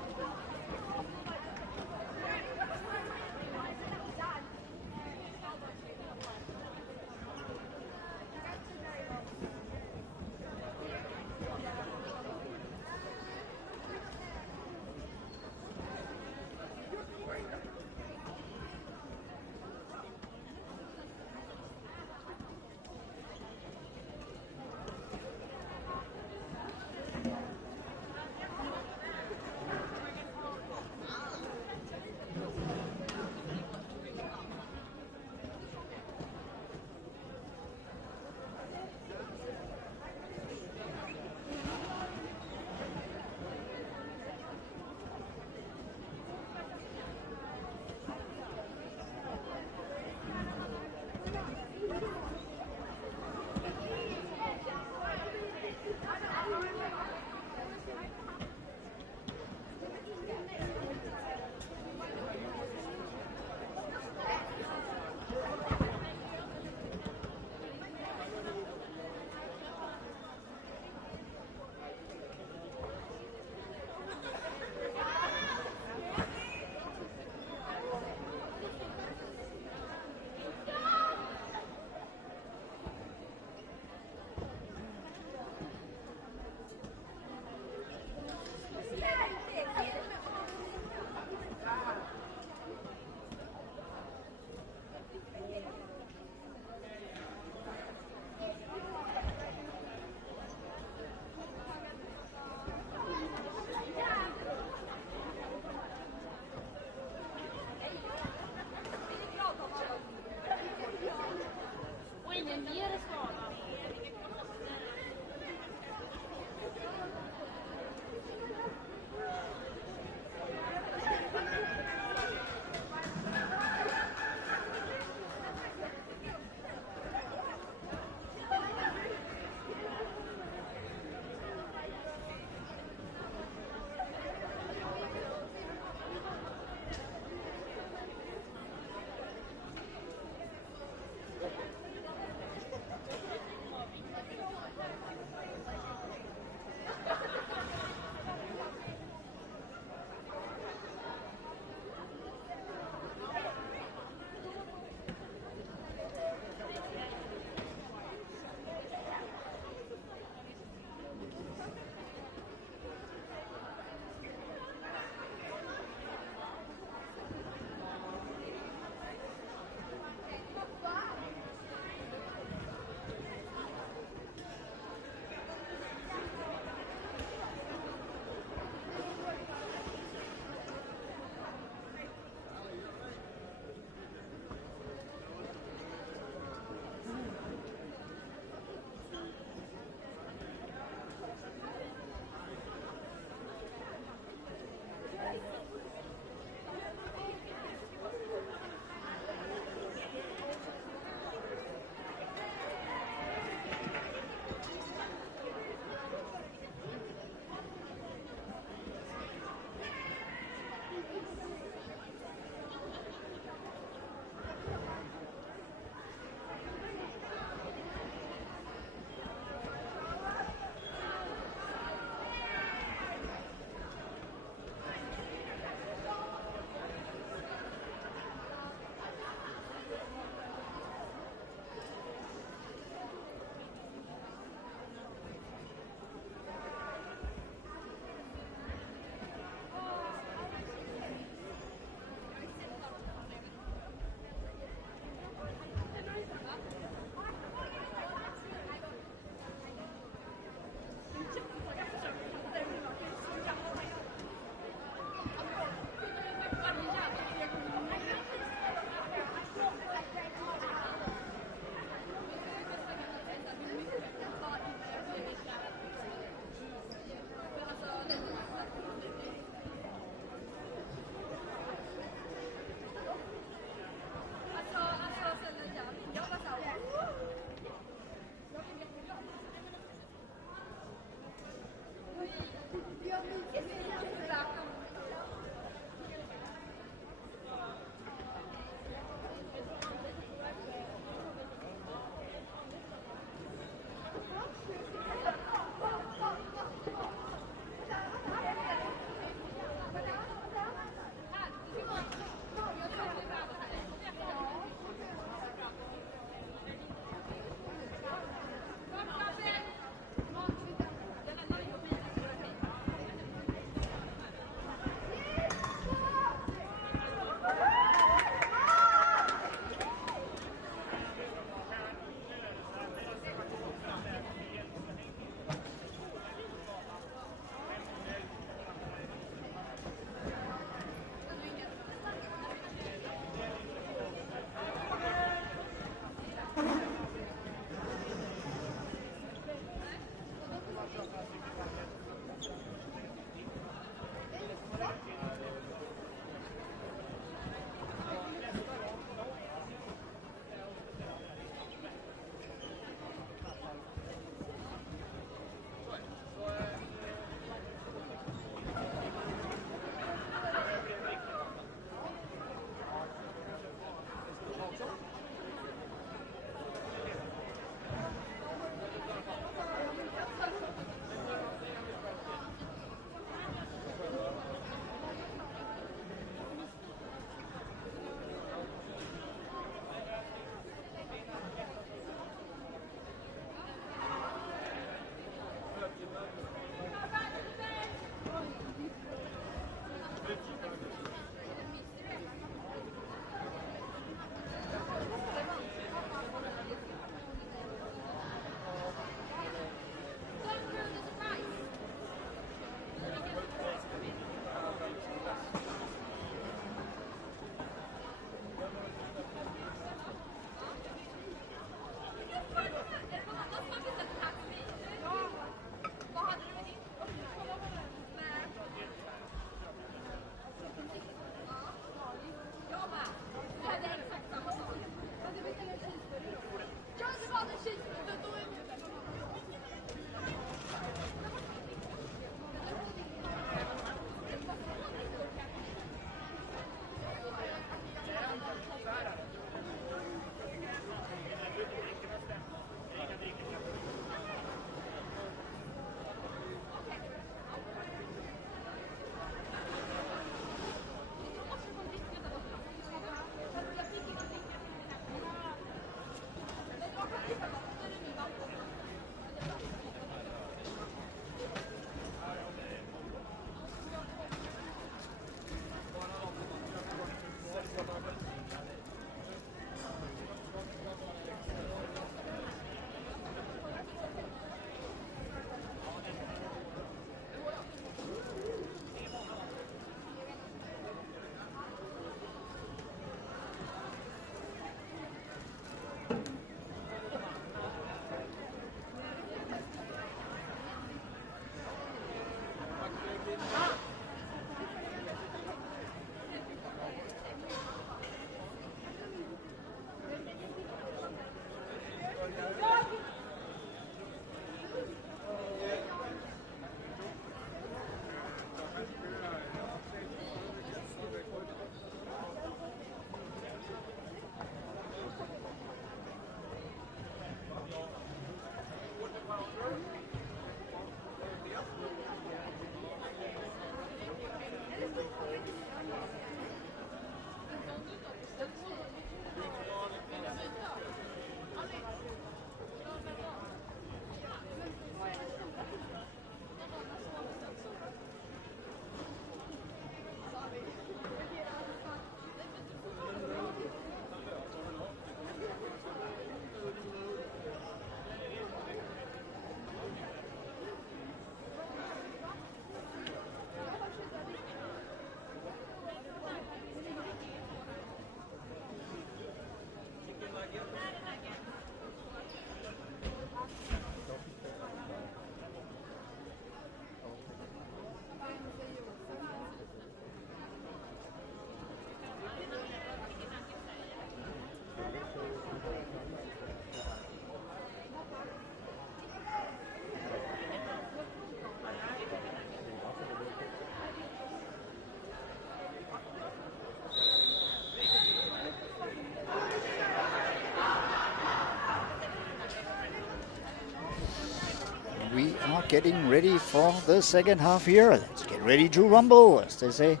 getting ready for the second half here. Let's get ready to rumble, as they say.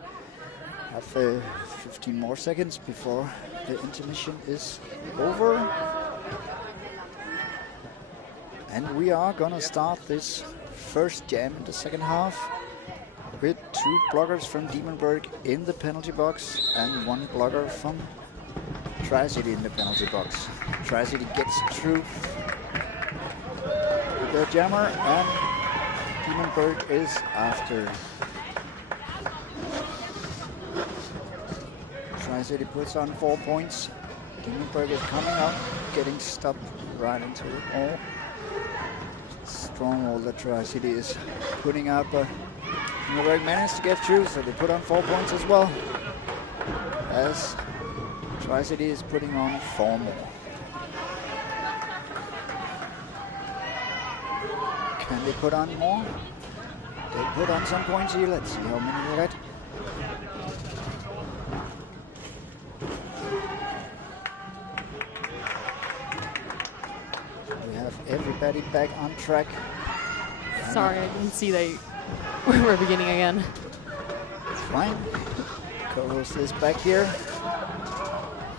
Have 15 more seconds before the intermission is over. And we are gonna start this first jam in the second half with 2 blockers from Demonburgh in the penalty box and 1 blocker from TriCity in the penalty box. TriCity gets through with the jammer, and Demonburgh is after. TriCity puts on 4 points. Demonburgh is coming up, getting stopped right into the wall. Strong wall that TriCity is putting up. Demonburgh managed to get through, so they put on 4 points as well, as TriCity is putting on 4 more. Can they put on more? They put on some points here. Let's see how many they get. We have everybody back on track. Sorry, I didn't see that we were beginning again. It's fine. Co-host is back here.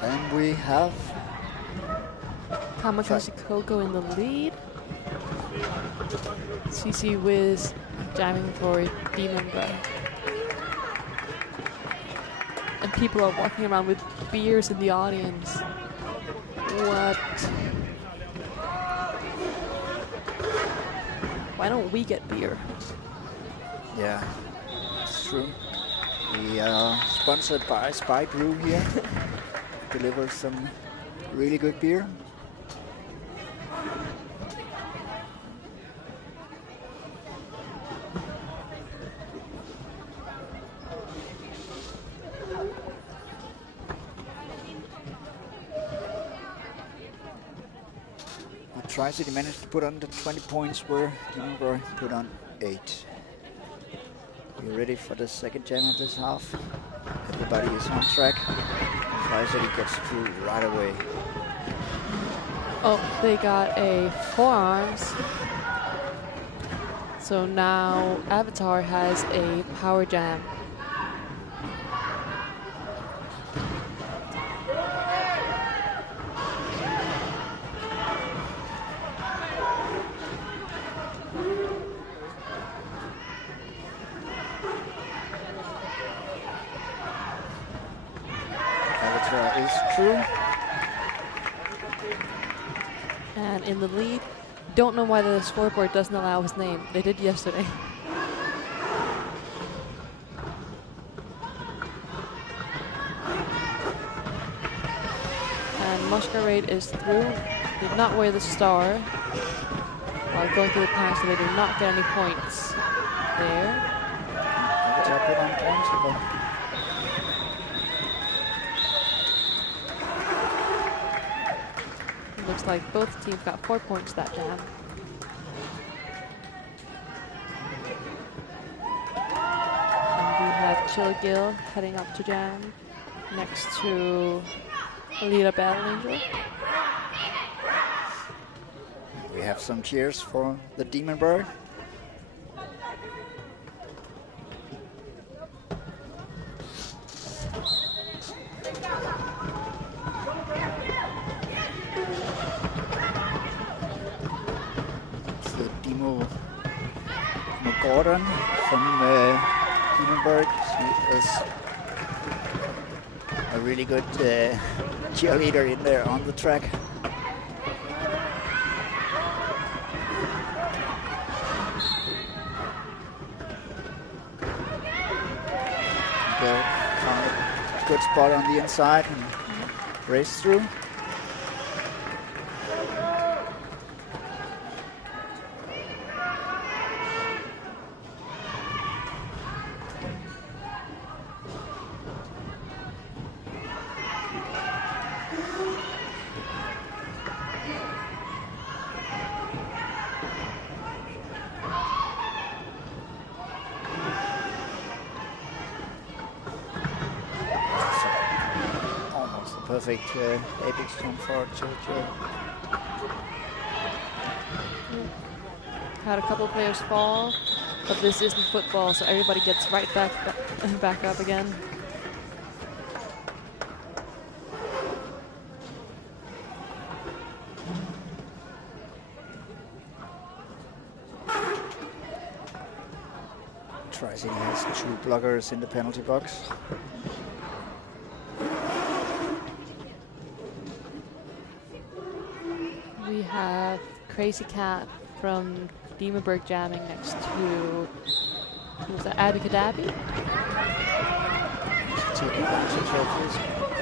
And we have Kamikaze Coco in the lead. CC Wiz jamming for Demonburgh. And people are walking around with beers in the audience. What? Why don't we get beer? Yeah, it's true. We are sponsored by Spy Brew here. Delivers some really good beer. TriCity managed to put on the 20 points where Demonburgh put on 8. We're ready for the second jam of this half. Everybody is on track. TriCity gets through right away. Oh, they got a forearms. So now Avatar has a power jam. Avatar is true. And in the lead, don't know why the scoreboard doesn't allow his name. They did yesterday. And Masquerade is through. Did not wear the star while going through the pass, so they did not get any points there. Avatar put on points as well. Looks like both teams got 4 points that jam. And we have Chill Gill heading up to jam next to Alita Battle Angel. We have some cheers for the Demonburgh. Gordon from Demonburgh. She is a really good cheerleader in there on the track. Found a good spot on the inside and race through. Perfect apex jump for Jojo. had a couple players fall, but this isn't football, so everybody gets right back up again. TriCity has 2 blockers in the penalty box. We have Crazy Cat from Demonburgh jamming next to, who's that, Abby? Take advantage of this.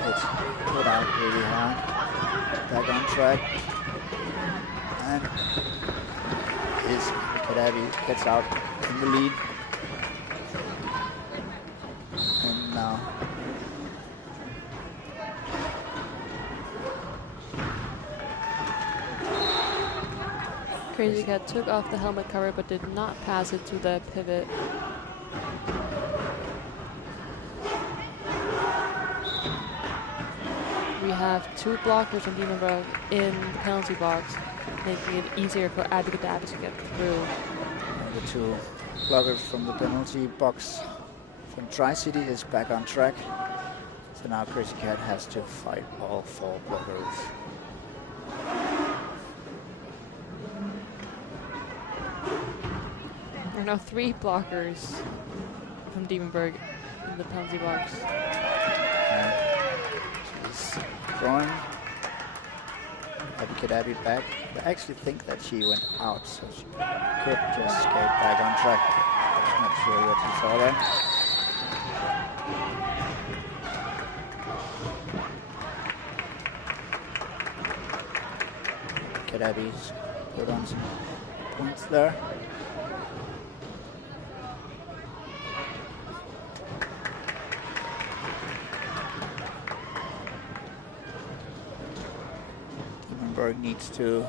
It's put out really hard. Back on track. And Kadabi gets out in the lead. And now Crazy Cat took off the helmet cover but did not pass it to the pivot. We have 2 blockers from Demonburgh in the penalty box, making it easier for Abby to get through. the 2 blockers from the penalty box from TriCity is back on track. So now Crazy Cat has to fight all 4 blockers. There are now 3 blockers from Demonburgh in the penalty box. She's throwing Abby back. I actually think that she went out, so she could just skate back on track. I'm not sure what she saw there. Abby's put on some points there. Demonburgh needs to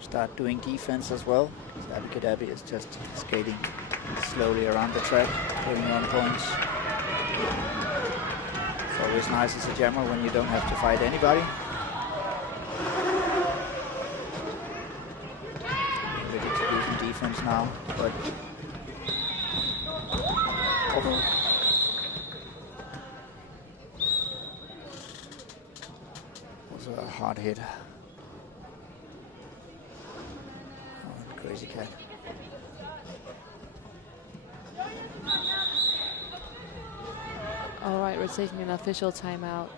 start doing defense as well. Abby is just skating slowly around the track, putting on points. It's always nice as a jammer when you don't have to fight anybody. Defense now, but was a hard hit. Oh, Crazy Cat. All right, we're taking an official timeout.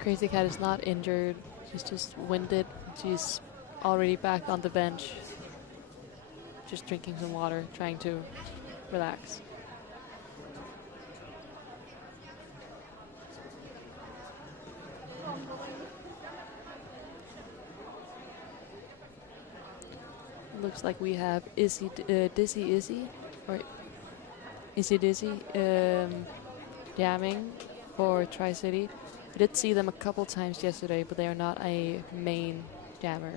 Crazy Cat is not injured. She's just winded. She's already back on the bench. Just drinking some water, trying to relax. Looks like we have Dizzy Izzy, or Izzy Dizzy, jamming for TriCity. I did see them a couple times yesterday, but they are not a main jammer.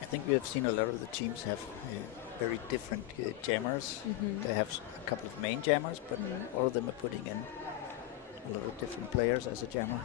I think we have seen a lot of the teams have very different jammers. They have a couple of main jammers, but all of them are putting in a lot of different players as a jammer.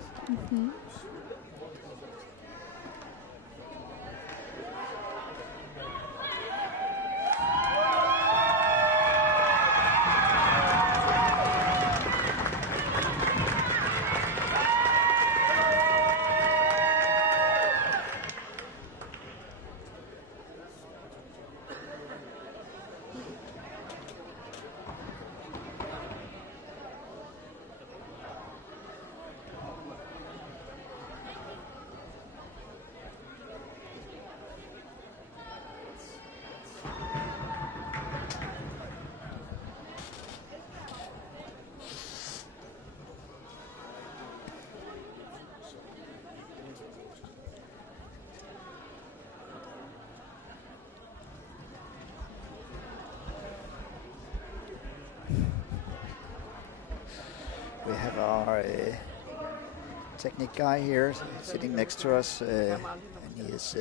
technique guy here sitting next to us, and he is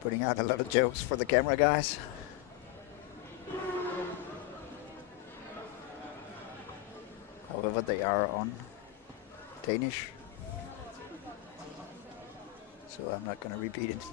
putting out a lot of jokes for the camera guys. However, they are on Danish, so I'm not going to repeat it.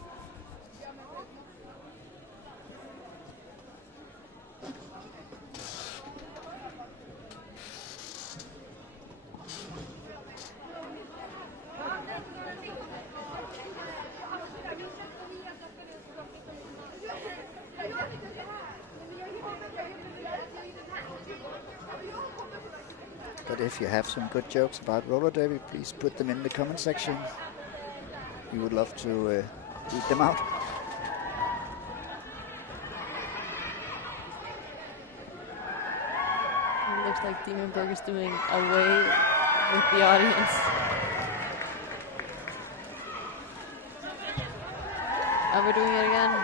But if you have some good jokes about roller derby, please put them in the comment section. We would love to read them out. It looks like Demonburgh is doing away with the audience. Oh, we're doing it again.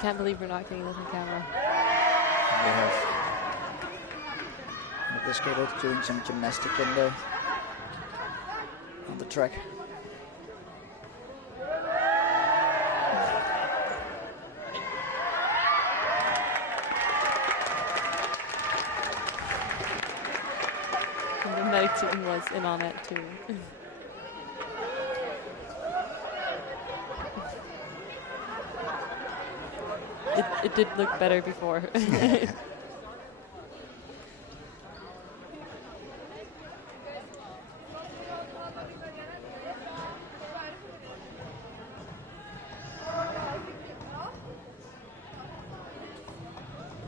Can't believe we're not getting this on camera. We have the skaters doing some gymnastic in there on the track. And the medic team was in on it too. It did look better before.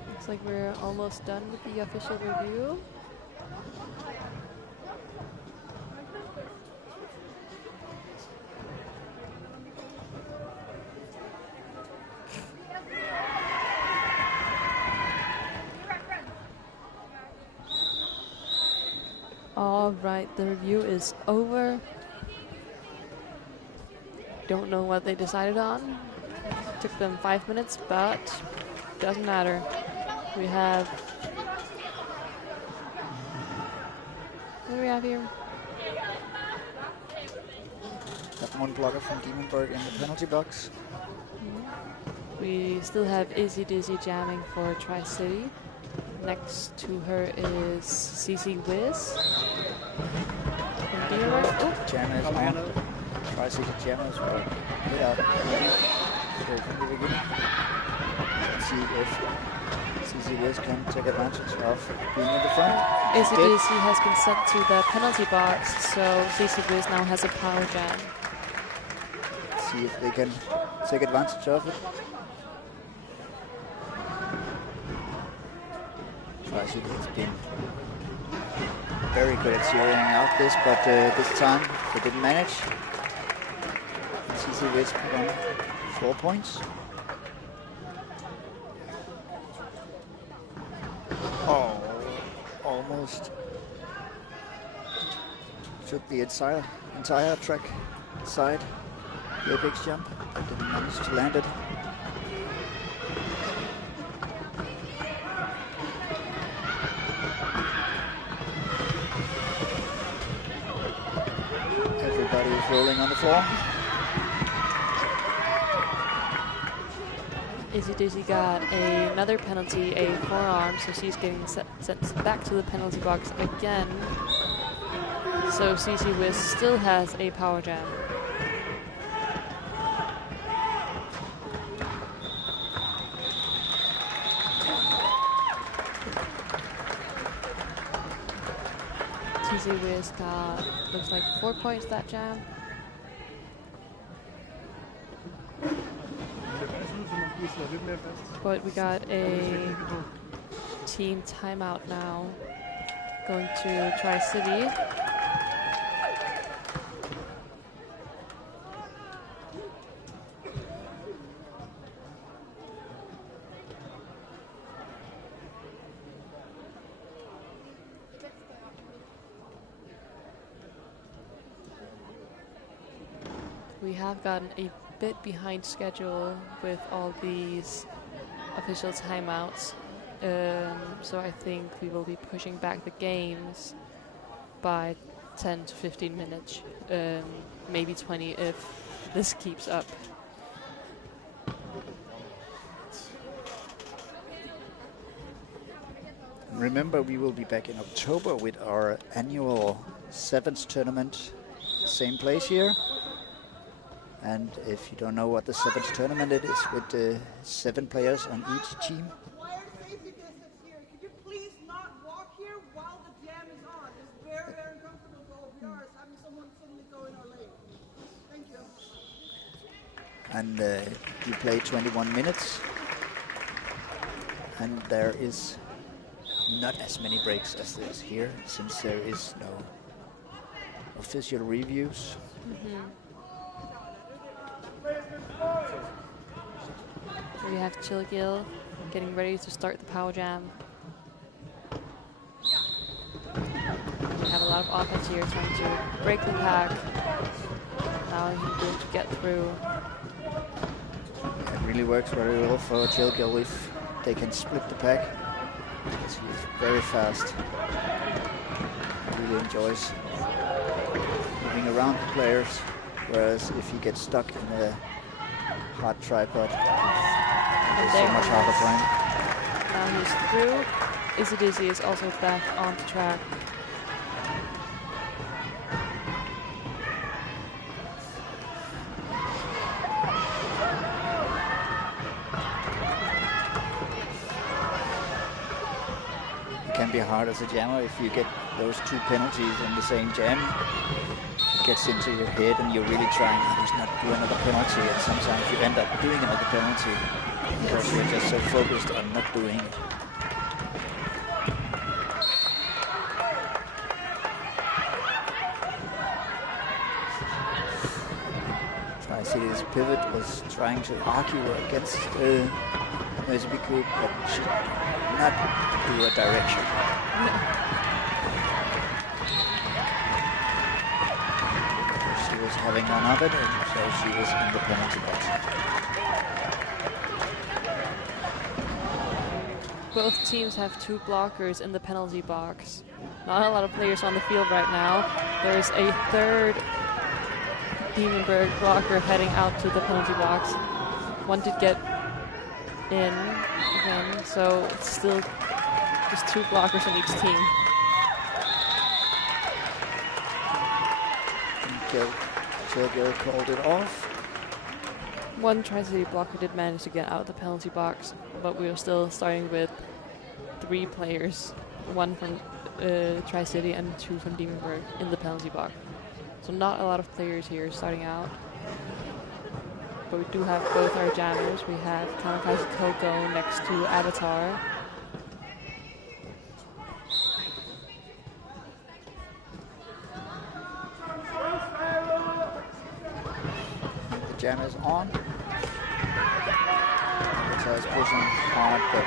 Looks like we're almost done with the official review. All right, the review is over. Don't know what they decided on. Took them 5 minutes, but doesn't matter. We have, what do we have here? Got one blocker from Demonburgh in the penalty box. We still have Izzy Dizzy jamming for TriCity. Next to her is CC Wiz. From Demonburgh. Oh, Jammer is on. TriCity Jammer as well. Hit out. So from the beginning. Let's see if CC Wiz can take advantage of being in the front. Izzy Dizzy has been sent to the penalty box, so CC Wiz now has a power jam. Let's see if they can take advantage of it. TriCity has been very good at zeroing out this, but this time they didn't manage. CC Wiz put on 4 points. Oh, almost took the entire track side, the apex jump, but didn't manage to land it. Everybody is rolling on the floor. Izzy Dizzy got another penalty, a forearm, so she's getting sent back to the penalty box again. So CC Wiz still has a power jam. CC Wiz got, looks like 4 points that jam. But we got a team timeout now, going to TriCity. We have gotten a bit behind schedule with all these official timeouts, so I think we will be pushing back the games by 10 to 15 minutes, maybe 20 if this keeps up. Remember, we will be back in October with our annual sevens tournament, same place here. And if you don't know what the sevens tournament is, with 7 players on each team. Why are safety distance here? Could you please not walk here while the jam is on? It's very, very uncomfortable for all of ours having someone suddenly go in our lane. Thank you. And you play 21 minutes. And there is not as many breaks as there is here, since there is no official reviews. So we have Chilgill getting ready to start the power jam. We have a lot of offense here, trying to break the pack. Now he's going to get through. It really works very well for Chilgill if they can split the pack. He's very fast. Really enjoys moving around the players, whereas if you get stuck in a hard tripod, it's so much harder for him. Now he's through. Izzy Dizzy is also back on the track. Can be hard as a jammer if you get those 2 penalties in the same jam. It gets into your head and you're really trying to not do another penalty, and sometimes you end up doing another penalty because you're just so focused on not doing it. TriCity's pivot was trying to argue against Mercy Coop, but she did not do a direction. She was having none of it, and so she was in the penalty box. Both teams have 2 blockers in the penalty box. Not a lot of players on the field right now. There's a 3rd Demonburgh blocker heading out to the penalty box. One did get in again, so it's still just 2 blockers on each team. Chilgill called it off. One TriCity blocker did manage to get out of the penalty box, but we are still starting with 3 players, 1 from TriCity and 2 from Demonburgh in the penalty box. So not a lot of players here starting out. But we do have both our jammers. We have Kamikaze Coco next to Avatar. The jam is on. Avatar is pushing hard, but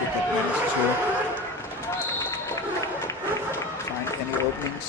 didn't manage to find any openings.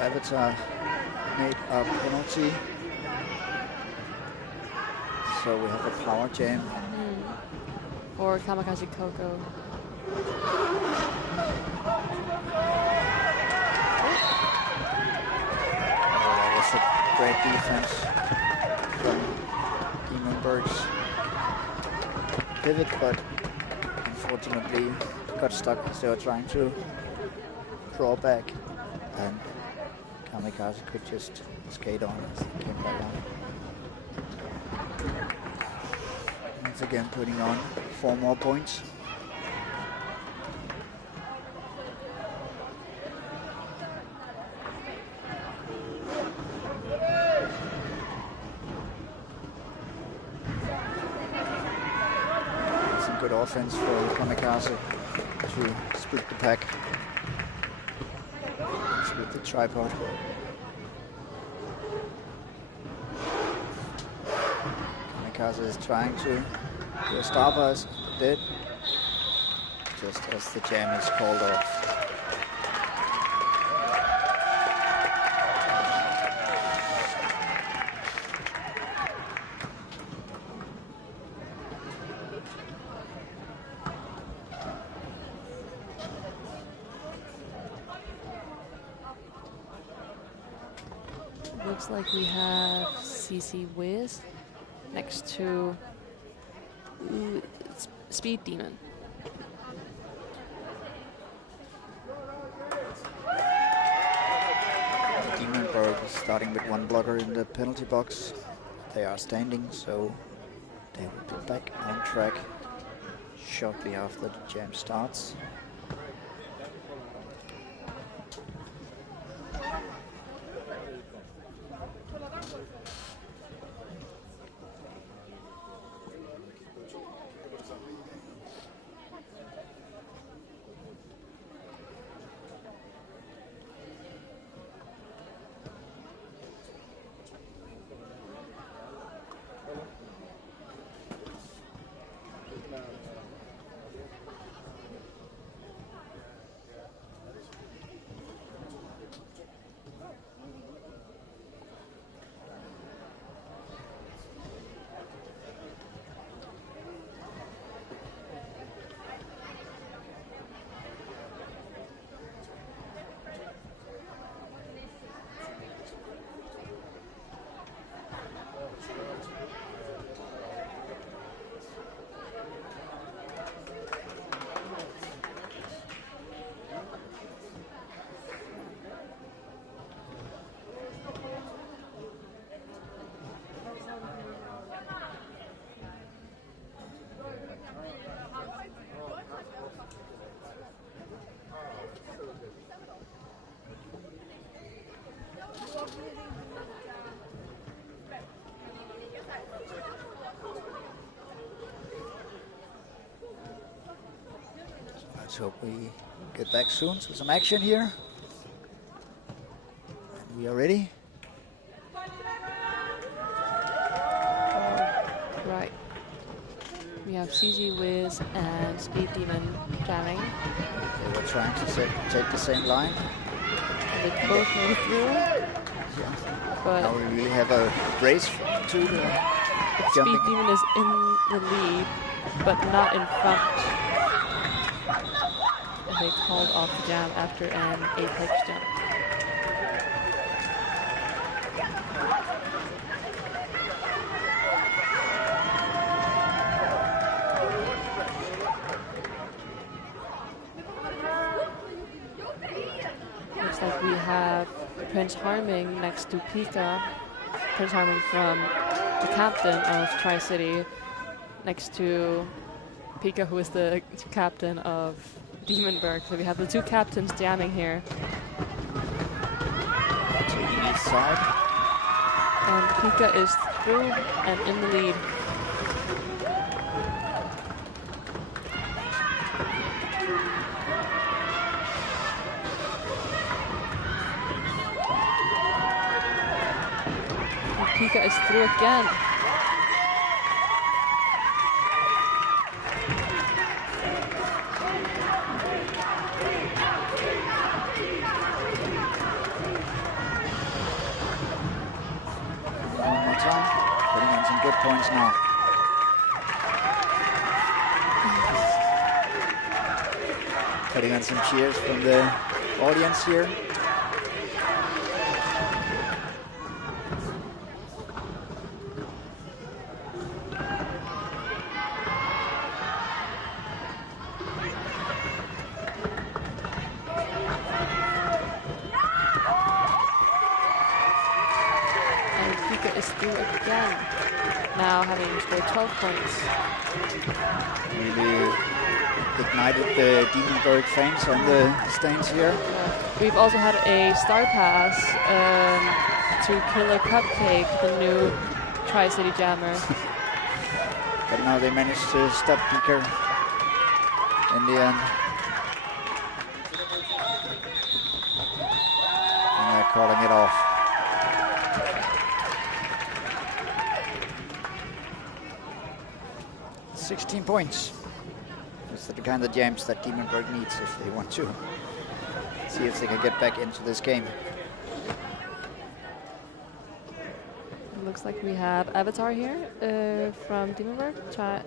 Avatar made a penalty, so we have a power jam. Or Kamikaze Coco. That was a great defense from Demonburgh's pivot, but unfortunately got stuck as they were trying to draw back, and Kamikaze could just skate on as he came back on. Once again putting on 4 more points. good offense for Kamikaze to split the pack. Split the tripod. Kamikaze is trying to do a starburst, dead, just as the jam is called off. Looks like we have CC Wiz next to Speed Demon. Demonburgh is starting with one blocker in the penalty box. They are standing, so they will be back on track shortly after the jam starts. Let's hope we get back soon to some action here. And we are ready. Right. We have CG Wiz and Speed Demon jamming. They were trying to take the same line. And they both made it through. Yeah. But Now we really have a race to the Speed jumping. Demon is in the lead, but not in front. And they called off the jam after an apex jump. Looks like we have Prince Harming next to Pika. Prince Harming from the captain of TriCity next to Pika, who is the captain of Demonburgh. So we have the two captains jamming here. To the east side. And Pika is through and in the lead. And Pika is through again. One more time. Putting on some good points now. Putting on some cheers from the audience here. And Pika is through again. Now having scored 12 points. Really ignited the Demonburgh fans on the stands here. We've also had a star pass to Killer Cupcake, the new TriCity jammer. But now they managed to stop Beaker in the end. And they're calling it off. $16 points. That's the kind of jams that Demonburgh needs if they want to see if they can get back into this game. Looks like we have Avatar here from Demonburgh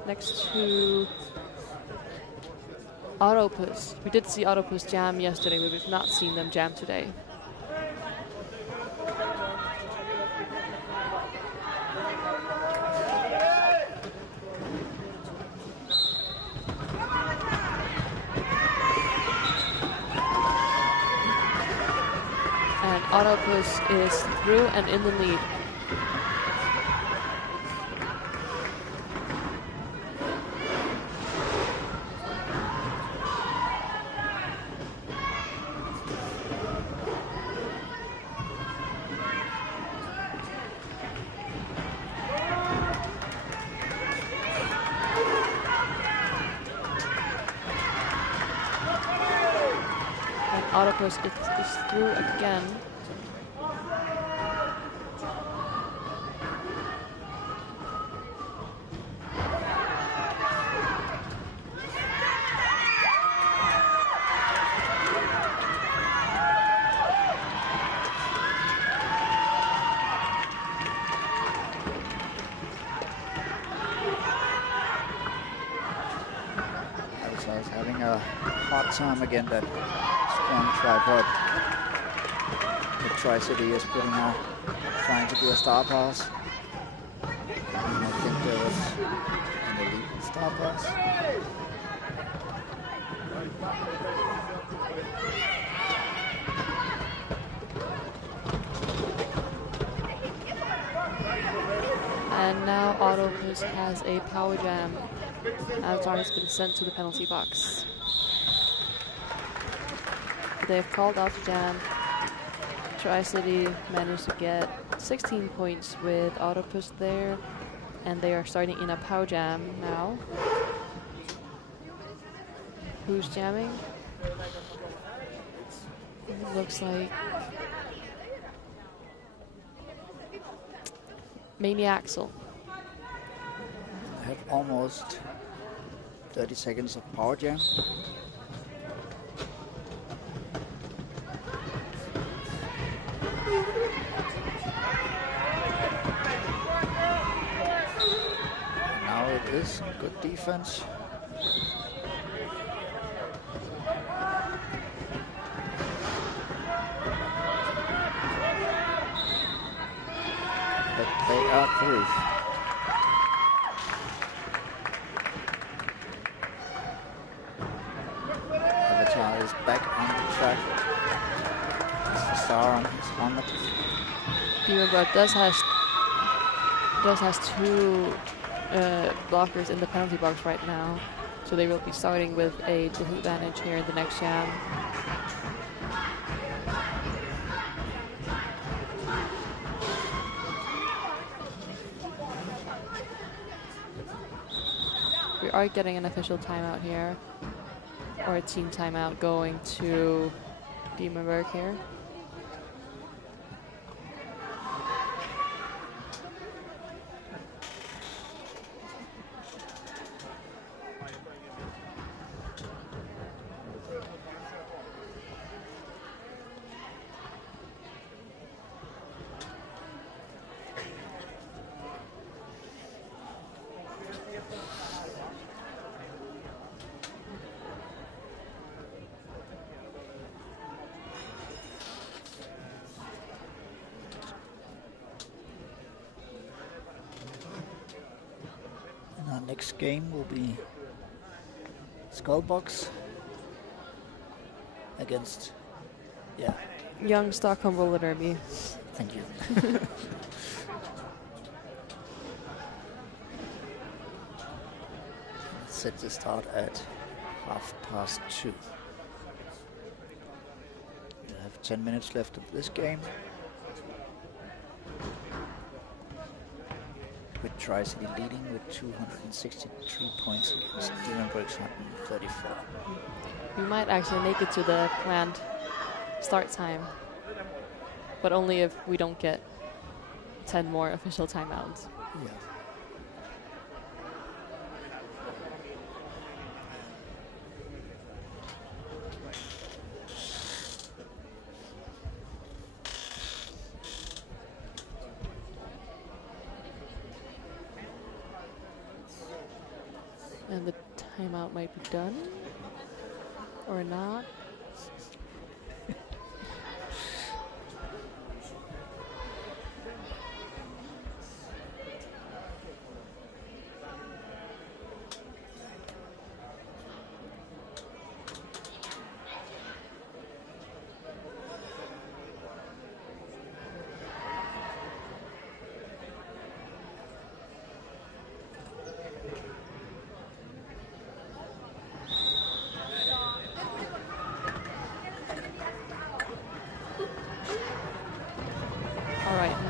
next to Autopus. We did see Autopus jam yesterday, but we've not seen them jam today. And Autopus is through and in the lead. Autopus is through again. I was having a hard time again that strong tripod that TriCity is putting out, trying to do a star pass. I think there was an elite star pass. And now Autopus has a power jam. Avatar has been sent to the penalty box. They've called out the jam. TriCity managed to get 16 points with Autopus there, and they are starting in a power jam now. Who's jamming? It looks like Maniaxel. I have almost 30 seconds of power jam. Now it is good defense. But they are through. Avatar is back on the track. It's the star on his helmet. Demonburgh does has two blockers in the penalty box right now, so they will be starting with a disadvantage here in the next jam. We are getting an official timeout here, or a team timeout going to Demonburgh here. Our next game will be Skullbugs against, Young Stockholm roller derby. thank you. Set to start at 2:30. We have 10 minutes left of this game, with TriCity leading with 263 points against Demonburgh's 134. We might actually make it to the planned start time, but only if we don't get 10 more official timeouts. Yeah. And the timeout might be done, or not.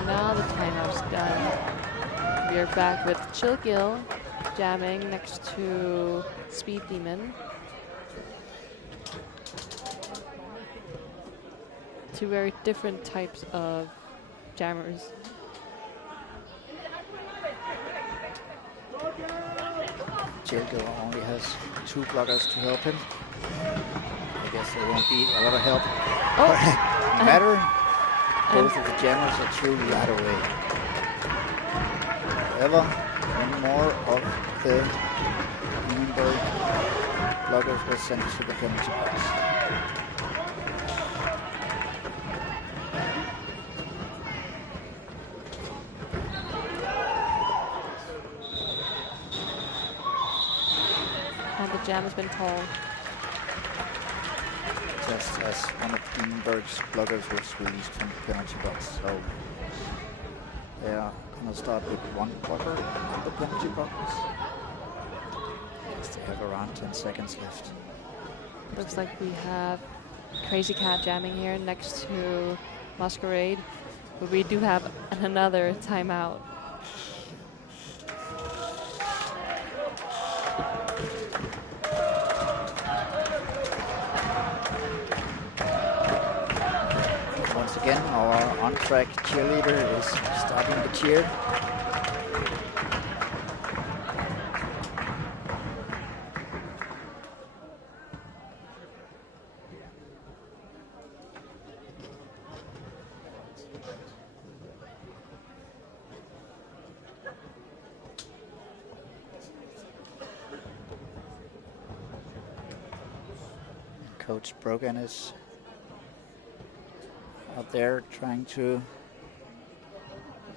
Now the timeout's done. We are back with Chill Gill jamming next to Speed Demon. Two very different types of jammers. Chill Gill only has 2 blockers to help him. I guess there won't be a lot of help. Oh! Matter. Both of the jammers are through right away. However, one more of the Demonburgh blockers was sent to the penalty box. And the jam has been called. Just as one of Demonburgh's blockers was released from the penalty box, so they are going to start with 1 blocker in the penalty box. Yes, they have around 10 seconds left. Looks like we have Crazy Cat jamming here next to Masquerade, but we do have another timeout. Again, our on-track cheerleader is starting the cheer. Coach Brogan is out there trying to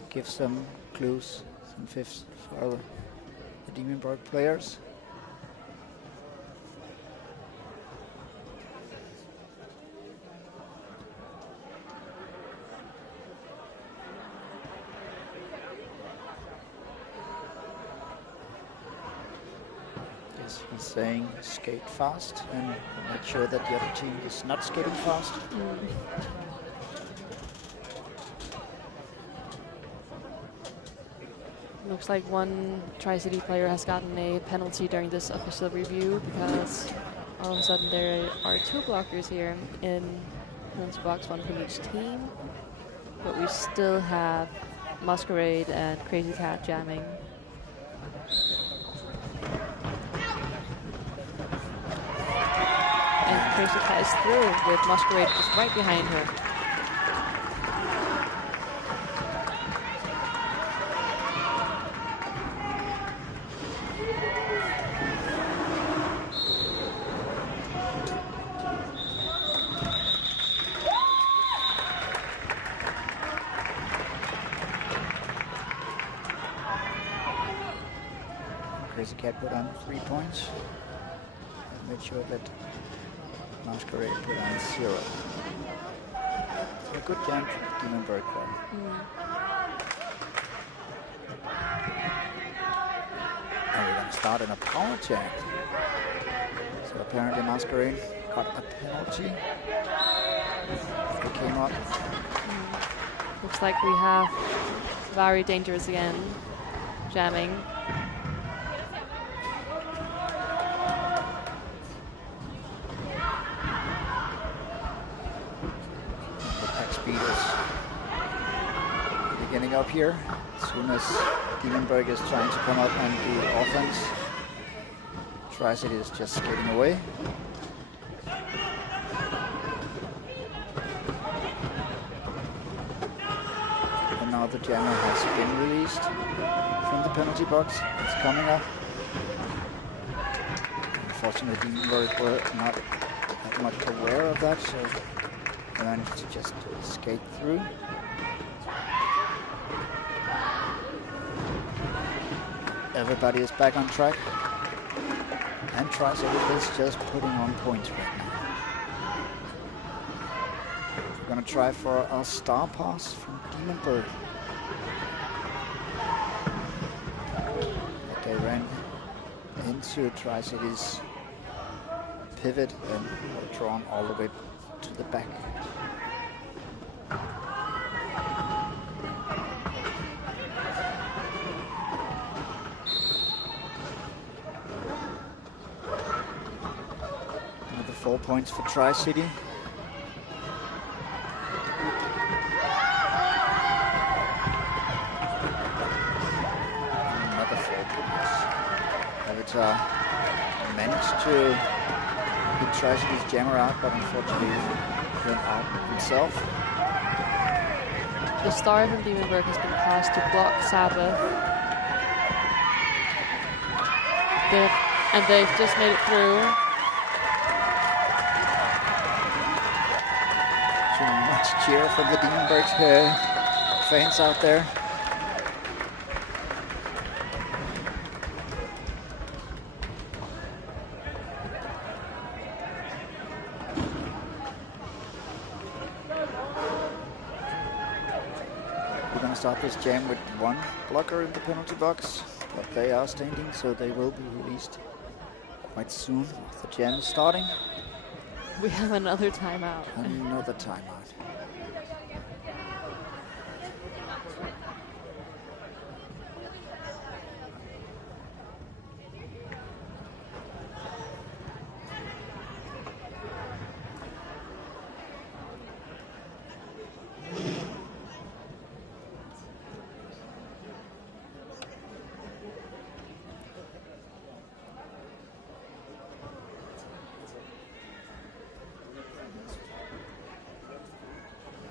give some clues, some fifths for the Demonburgh players. Yes, he's saying skate fast and make sure that the other team is not skating fast. Looks like one TriCity player has gotten a penalty during this official review because all of a sudden there are 2 blockers here in penalty box, 1 from each team. But we still have Masquerade and Crazy Cat jamming. And Crazy Cat is through with Masquerade just right behind her. Crazy Cat put on 3 points. And made sure that Masquerade put on 0. A good jam from Demonburgh there. And we're going to start in a power jam. So apparently Masquerade got a penalty. They came up. Looks like we have very dangerous again. jamming. The pack speed is beginning up here. As soon as Demonburgh is trying to come up and do offense, TriCity is just skating away. And now the jammer has been released from the penalty box. It's coming up. Unfortunately, Demonburgh were not that much aware of that, so they managed to just skate through. Everybody is back on track. And TriCity is just putting on points right now. We're gonna try for a star pass from Demonburgh. They ran into TriCity's pivot and were drawn all the way to the back. Another 4 points for TriCity. Another 4 points. Avatar managed to hit TriCity's jammer out, but unfortunately went out himself. The star from Demonburgh has been passed to block Sabbath. And they've just made it through. Too much cheer from the Demonburgh fans out there. We're going to start this jam with 1 blocker in the penalty box, but they are standing, so they will be released quite soon. The jam is starting. We have another timeout. Another timeout.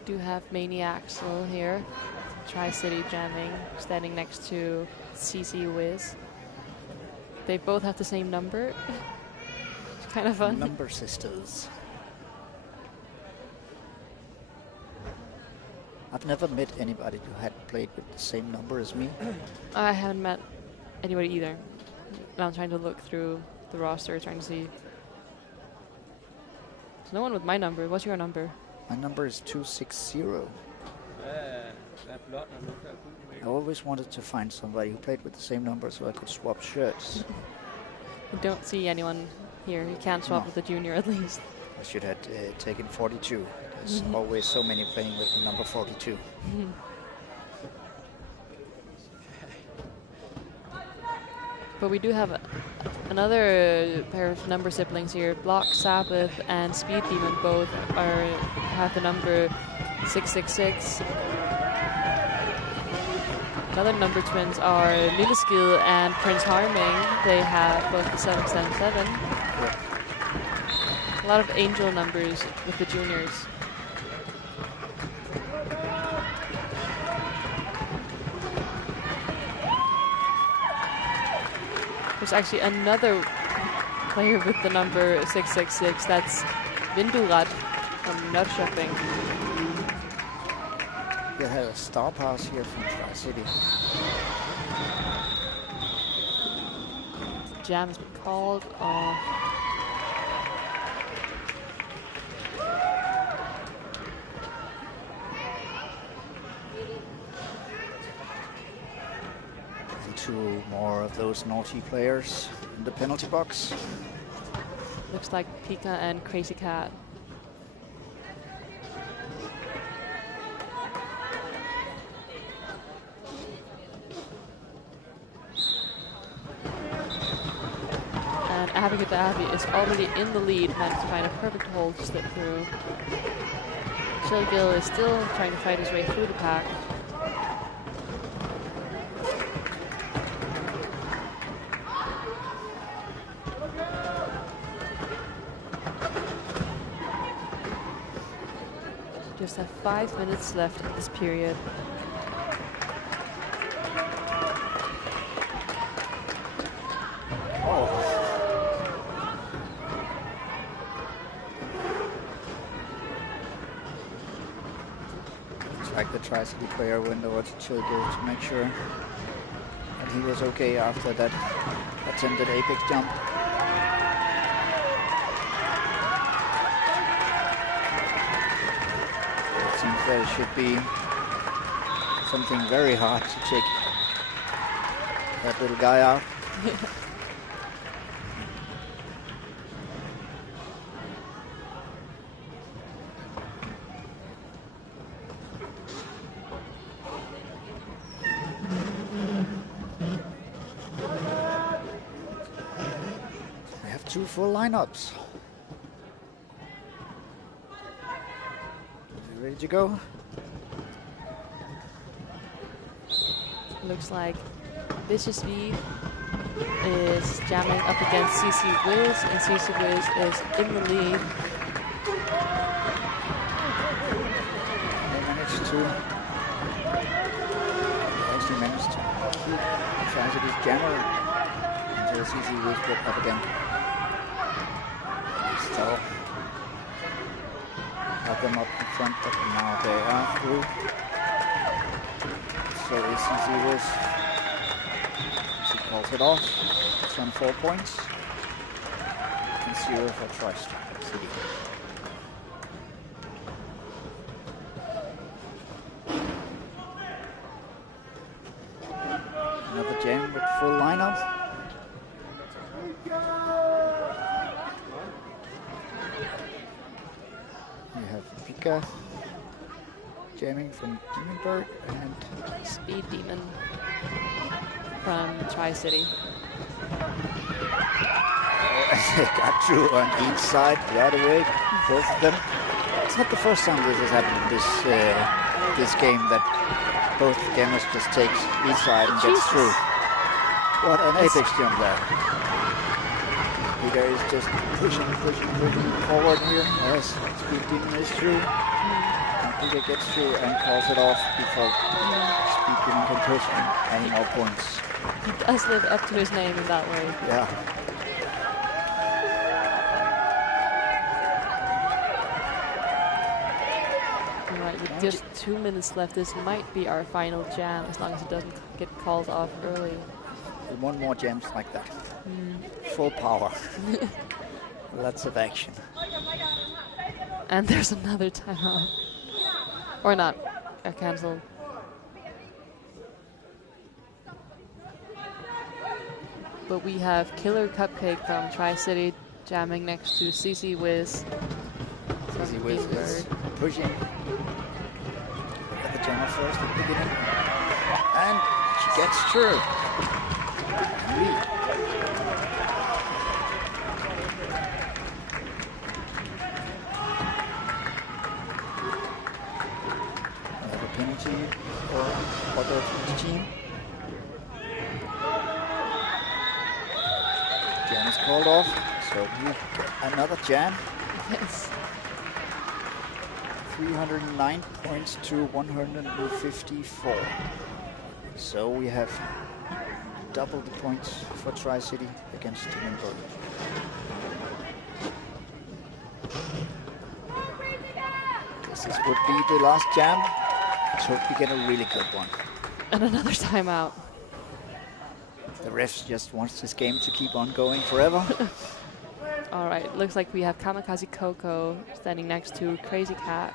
Do have Maniaxel here, TriCity jamming, standing next to CC Wiz. They both have the same number. It's kind of fun. Number sisters. I've never met anybody who had played with the same number as me. I haven't met anybody either. Now I'm trying to look through the roster, trying to see. There's no one with my number. What's your number? My number is 260. I always wanted to find somebody who played with the same number so I could swap shirts. I don't see anyone here. You can't swap No. with the junior at least. I should have taken 42. There's always so many playing with the number 42. But we do have another pair of number siblings here. Block Sabbath and Speed Demon both have the number 666. Other number twins are Lilleskill and Prince Harming. They have both the 777. A lot of angel numbers with the juniors. There's actually another player with the number 666. That's Vindurat from Nörkoping. We have a star pass here from TriCity. The jam has been called off. Two more of those naughty players in the penalty box. Looks like Pika and Crazy Cat. Cricket Abbey is already in the lead, managed to find a perfect hole to slip through. Shilgill is still trying to fight his way through the pack. Just have 5 minutes left in this period. Like the TriCity player went over to Chilgill to make sure that he was okay after that attempted apex jump. It seems that it should be something very hard to check that little guy out. Two full lineups. You ready to go? Looks like Vicious V is jamming up against CC Wiz, and CC Wiz is in the lead. They actually managed to keep TriCity's jammer until CC Wiz got up again. So have them up in front, but now they are through. So is CC Wiz. She calls it off. It's on 4 points. And 0 for TriCity. Another jam with full lineup. We have Pika jamming from Demonburgh and Speed Demon from TriCity. They got through on each side right away, both of them. It's not the first time this has happened this game, that both jammers just takes each side and gets through. What an apex jump there. Pika is just pushing forward here. Yes, Speed Demon is through. And Pika gets through and calls it off before Speed Demon can push any more points. He does live up to his name in that way. Yeah. Alright, with just 2 minutes left, this might be our final jam, as long as it doesn't get called off early. One more jams like that. Full power. Lots of action. And there's another timeout. Or not. Cancelled. But we have Killer Cupcake from TriCity jamming next to CC Wiz. CC Wiz is pushing at the jammer first at the beginning. And she gets through. Lead. We have a penalty for other team. Jam is called off, so we get another jam. Yes. 309 points to 154. So we have double the points for TriCity against Demonburgh. This would be the last jam. Let's hope we get a really good one. And another timeout. The refs just wants this game to keep on going forever. All right, looks like we have Kamikaze Coco standing next to Crazy Cat.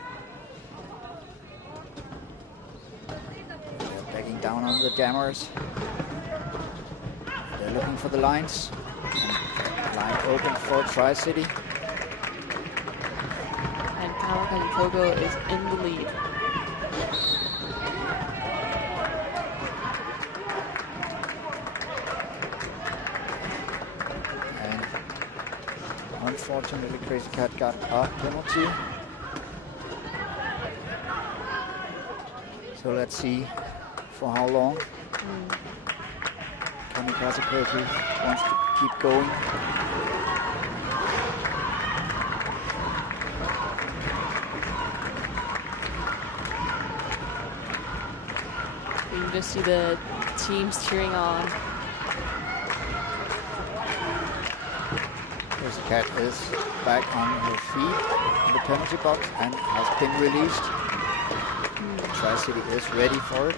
They're backing down on the jammers. They're looking for the lines. Line open for TriCity. And Kamikaze Coco is in the lead. Unfortunately, Crazy Cat got a penalty. So let's see for how long. Kamikaze Perky wants to keep going. You can just see the teams cheering on. Crazy Cat is back on her feet in the penalty box and has been released. TriCity is ready for it.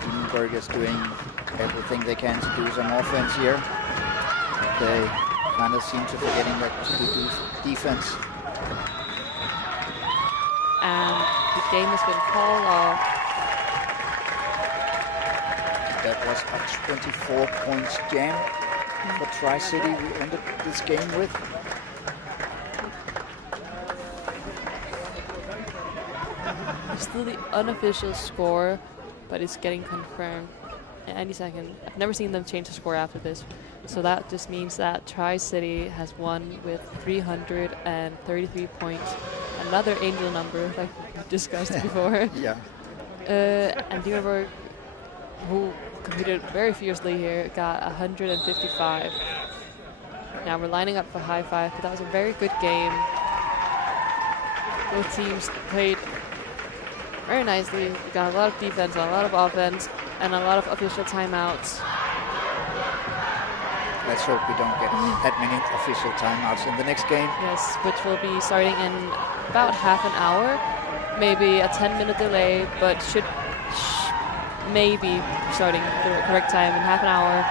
Demonburgh is doing everything they can to do some offense here. They kind of seem to forgetting that to do defense. And the game has been called off. That was a 24 points jam for TriCity we ended this game with. It's still the unofficial score, but it's getting confirmed any second. I've never seen them change the score after this. So that just means that TriCity has won with 333 points. Another angel number, like we discussed before. Yeah. And Demonburgh, who competed very fiercely here, got 155. Now we're lining up for high five, but that was a very good game. Both teams played very nicely. We got a lot of defense, a lot of offense, and a lot of official timeouts. Let's hope we don't get that many official timeouts in the next game. Yes, which will be starting in about half an hour. Maybe a 10-minute delay, but should maybe starting the correct time in half an hour.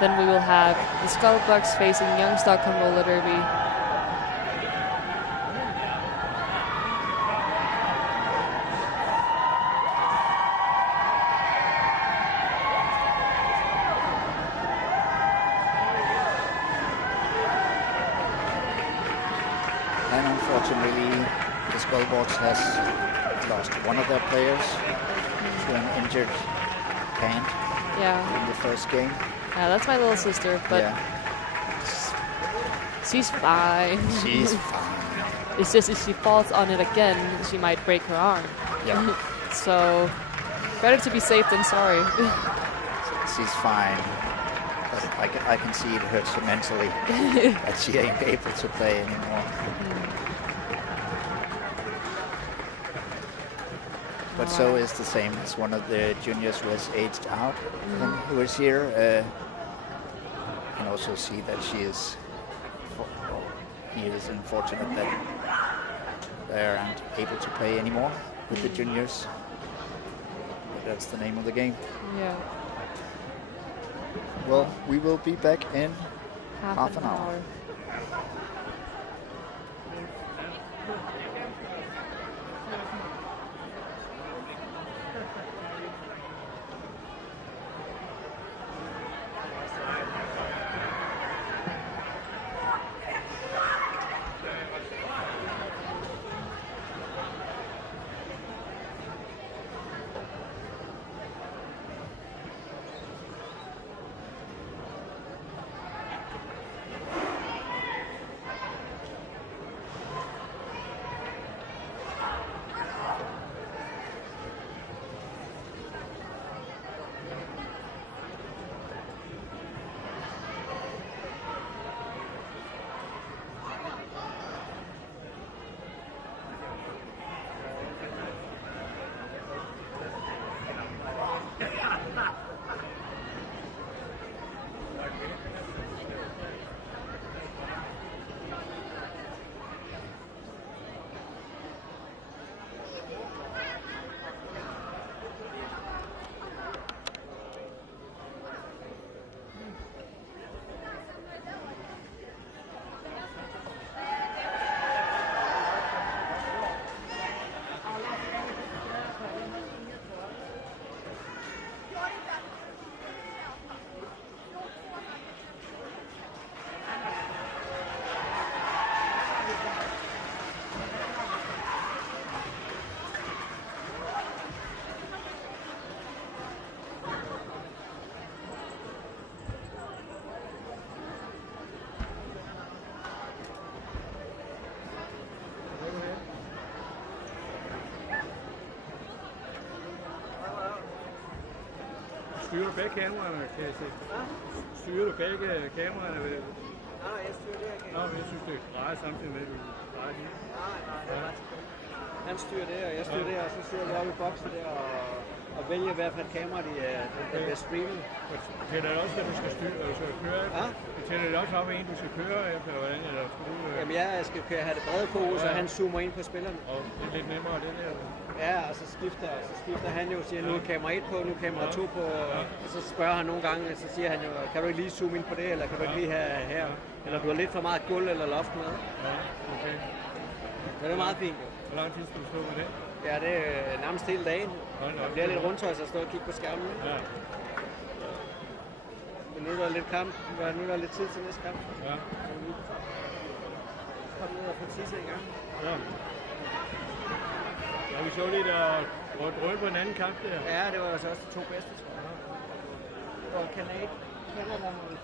Then we will have the Skullbugs facing Young Stockholm Roller Derby. And unfortunately, the Skullbugs has lost one of their players to an injured hand in the first game. Yeah, that's my little sister, but she's fine. She's fine. It's just if she falls on it again, she might break her arm. Yeah. So, better to be safe than sorry. She's fine. But I can see it hurts her mentally that she ain't able to play anymore. But so is the same as one of the juniors who has aged out, who is here. You can also see that he is unfortunate that they aren't able to play anymore with the juniors. But that's the name of the game. Yeah. Well, we will be back in half an hour. styrer du begge kameraerne, kan jeg se? Styrer du begge kameraerne? Nej, jeg styrer det her igen. Nå, men jeg synes, det drejer samtidig med, at du drejer det. Nej. Han styrer det, og jeg styrer det, og så sidder vi oppe i boksen der og vælger hvad for et kamera, der bliver streamet. Tæller det også, at du skal styre, og du skal køre efter? Det tæller det også op af en, du skal køre efter, eller hvordan? Eller skal du, Jamen jeg skal have det brede fokus, så han zoomer ind på spillerne. Og det er lidt nemmere, det der. Ja, og så skifter han jo og siger, nu er kamera 1 på, nu er kamera 2 på, og så spørger han nogle gange, så siger han jo, kan du ikke lige zoome ind på det, eller kan du ikke lige have her, eller du har lidt for meget gulv eller loft med. Ja, okay. Så det er meget fint. Hvor lang tid skal du stå med det? Ja, det er nærmest hele dagen. Det bliver lidt rundtøjs at stå og kigge på skærmen. Ja. Men nu er der lidt kamp, nu er der lidt tid til næste kamp. Ja. Så vi kom ned og få tisse i gang. Ja. Ja, vi så lige der rundt på en anden kamp der. Ja, det var altså også de 2 bedste, tror jeg. Og Canada mod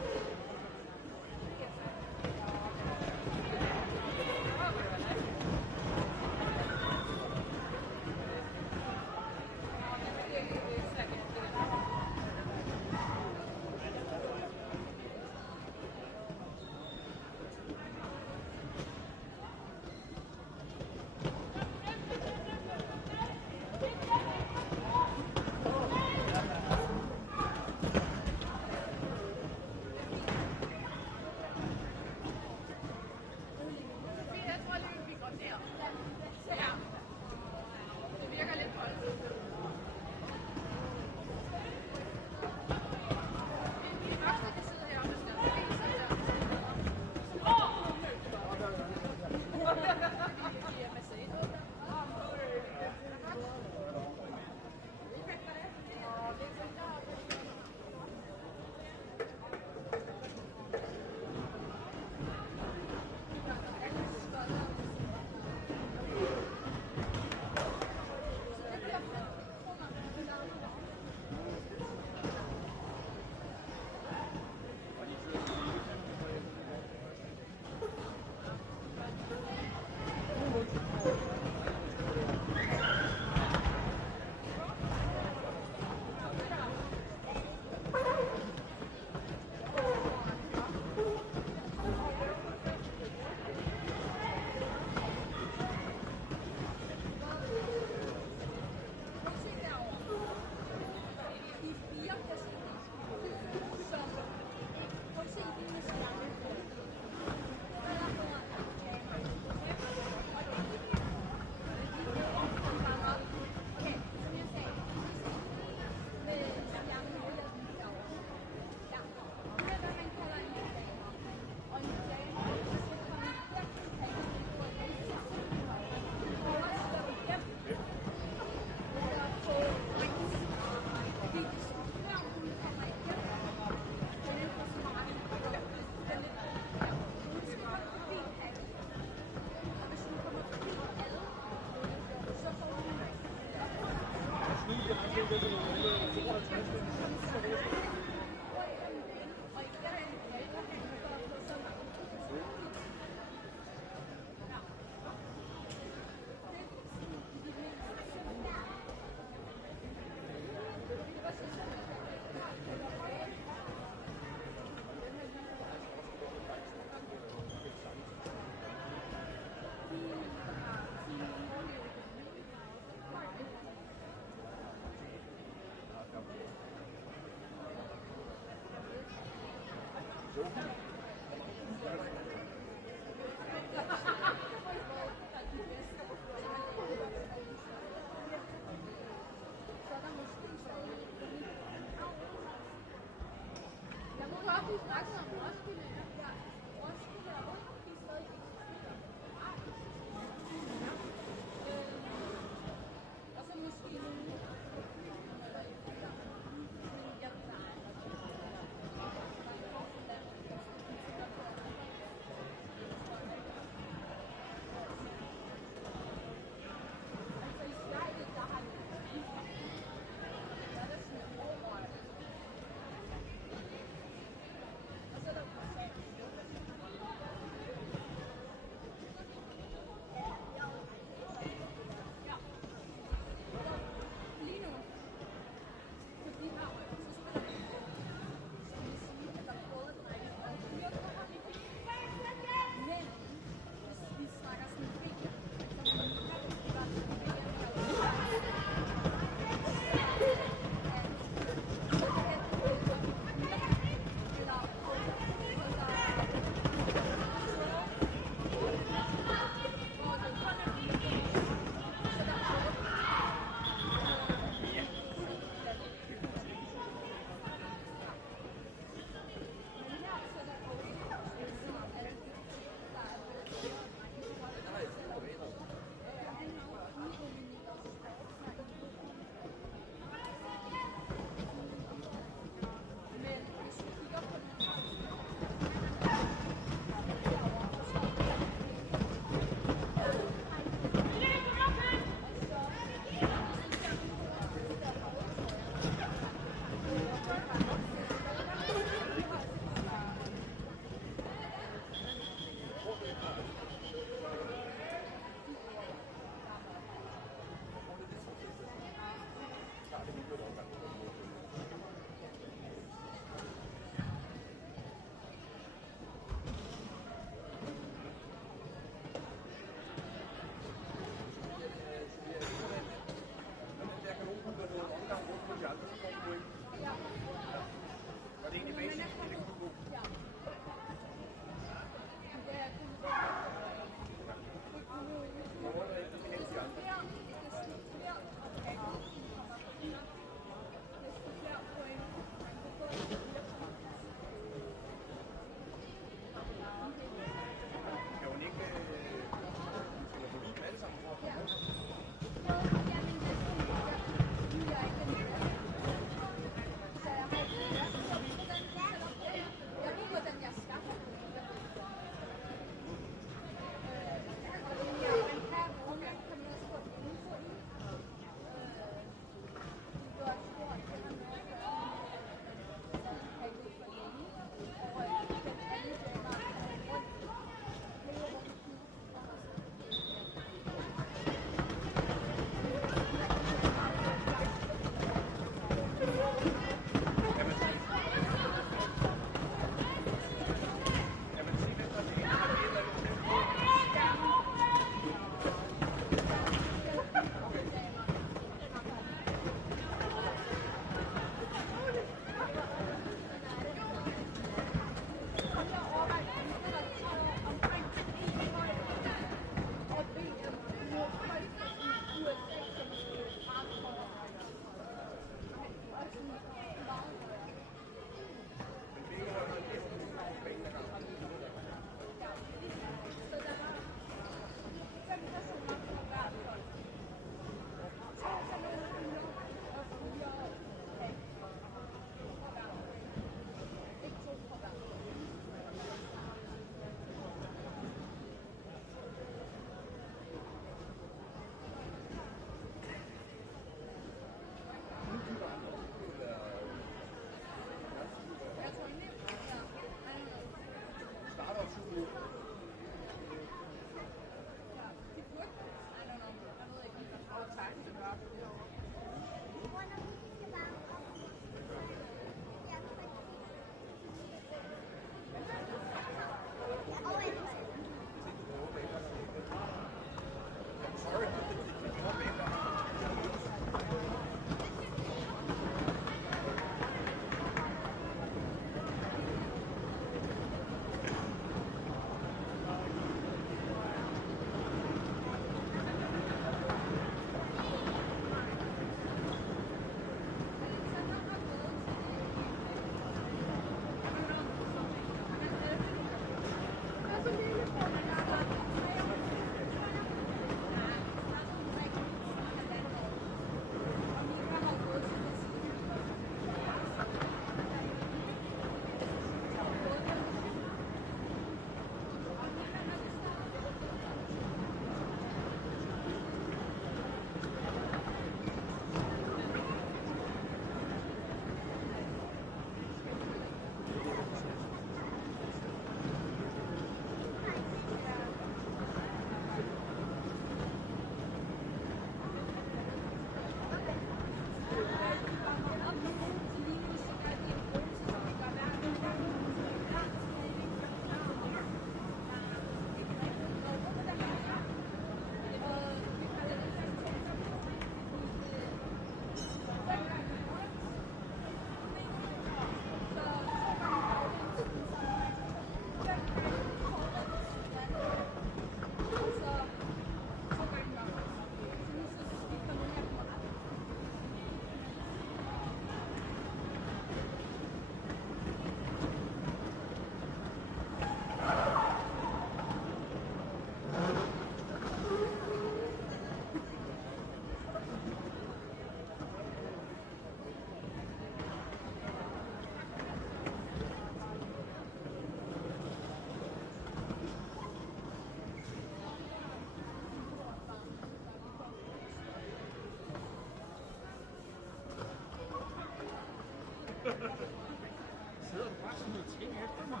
Sidder du bare sådan noget ting efter mig?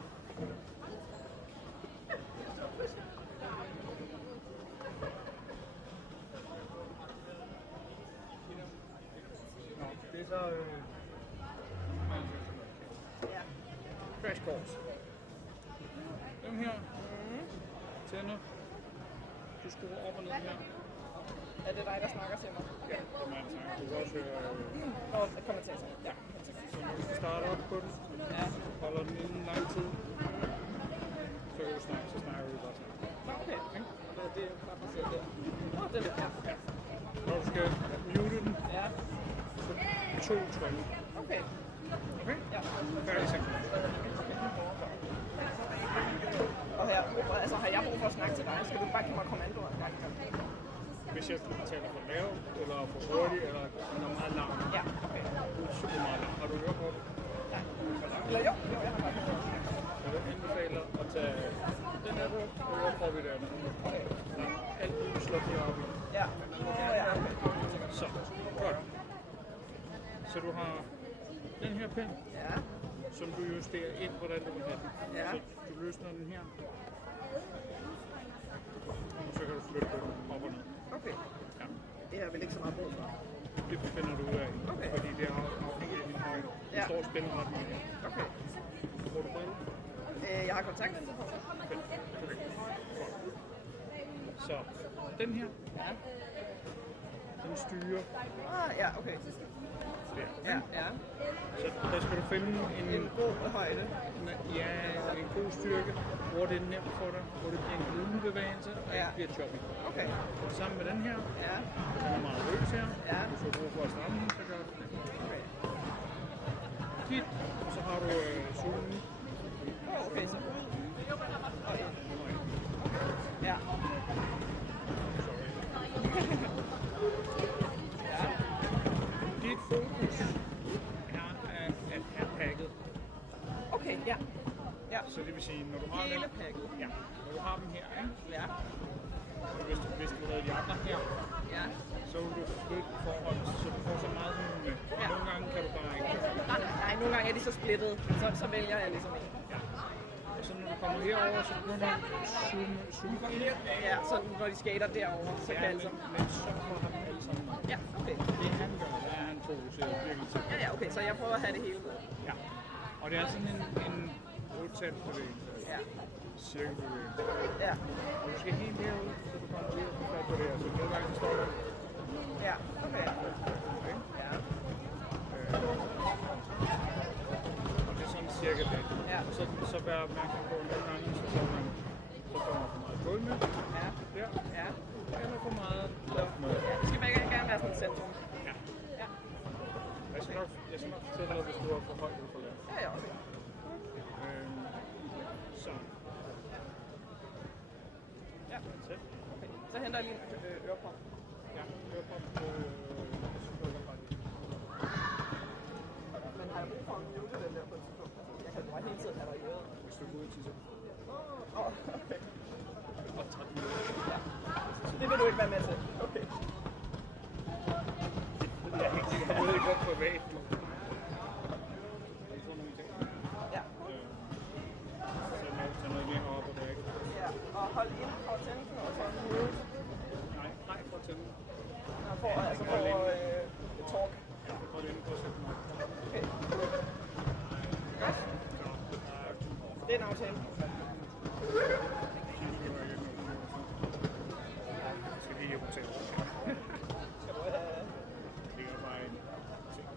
Nå, det er så... Crash course. Dem her. Tænder. Du skruer op og ned her. Er det dig, der snakker til mig? Ja, det er mig, der snakker. Du kan også høre... Og kommentator. Ja, Så når du skal starte op på den, holder den inden lang tid, så kan du snakke, så snakker du bare sammen. Okay. Det er bare placeret der. Det er lidt her. Ja. Når du skal mute den, så 2 tryk. Okay. Okay? Ja. Færdig simpelthen. Og her, altså har jeg brug for at snakke til dig, skal du bare give mig kommandoer en gang imellem? Hvis jeg taler for lavt, eller for hurtigt, eller når meget larm. Ja, okay. Super meget larm. Har du hørt på det? Ja. Eller jo, jeg har godt hørt. Jeg vil anbefale at tage den her på, og så får vi den. Okay. Alt muligt slår de op i. Ja. Ja, okay. Så, godt. Så du har den her pind, som du justerer ind, hvordan du vil have den. Ja. Så du løsner den her, og så kan du flytte den op og ned. Okay. Ja. Det har jeg vel ikke så meget brug for. Det finder du ud af, Okay. fordi det er afhængigt af din højde. Du står og spiller ret meget. Okay. Hvor du briller? Jeg har kontaktlinser på. Okay. Så, den her, den styrer Ja, okay. der. Ja. Så der skal du finde En god højde. en god styrke, hvor det er nemt for dig, hvor det bliver en glidende bevægelse, og ikke bliver choppy. Okay. Og sammen med den her, Ja. den er meget løs her, Ja. hvis du har brug for at stramme den, så gør du det. Okay. Dit, og så har du zoomen. Okay, så ud. Og ind. Ja. Dit fokus er at have packet. Okay, ja. Så det vil sige, når du har Hele den, packet. når du har dem her, Ja. så hvis du havde de andre her, Ja. så vil du flytte forhold, så du får så meget som muligt. Ja. Nogle gange kan du bare ikke. Nej, nogle gange er de så splittet, så vælger jeg ligesom en. Ja. Og så når du kommer herover, så begynder du at zoome ind. Ja, så når de skater derovre, så kan altså... Men så får han alle sammen med. Ja, okay. Det han gør, det er, at han fokuserer virkelig til. Ja, okay, så jeg prøver at have det hele med. Ja. Og det er sådan en otalsbevægelse. Ja. Cirkelbevægelse. Ja. Og du skal helt herud, så du kommer ud og fat på det her. Så nogle gange så står der. Ja, okay. Ja. Og det er sådan cirka det. Ja. Og så vær opmærksom på, at nogle gange så får man for meget gulv med. Ja. Der. Ja. Eller for meget luft med. Ja, det skal begge gerne være sådan et centrum. Ja. Ja. Jeg skal nok fortælle dig, hvis du er for højt eller for lavt. Ja, ja, okay. Så. Ja. Okay. Så henter jeg lige en ørepop. Ja, ørepop på Men har jeg brug for at mute den der på et tidspunkt? Jeg kan bare hele tiden have dig i øret. hvis du går ud til sig. Okay. Og 13 Ja. Så det vil du ikke være med til? Okay. Jeg ved ikke, hvor privat du er. Sådan nogle ting. Ja. Så noget mere op og væk. Ja, og hold ind for tænden og så mute. Nej, for at tænde. For talk. Ja, for at ende på at sætte den op. Okay. Godt. Det er en aftale. Skal lige hjem til. Skal du have... Det er bare en ting.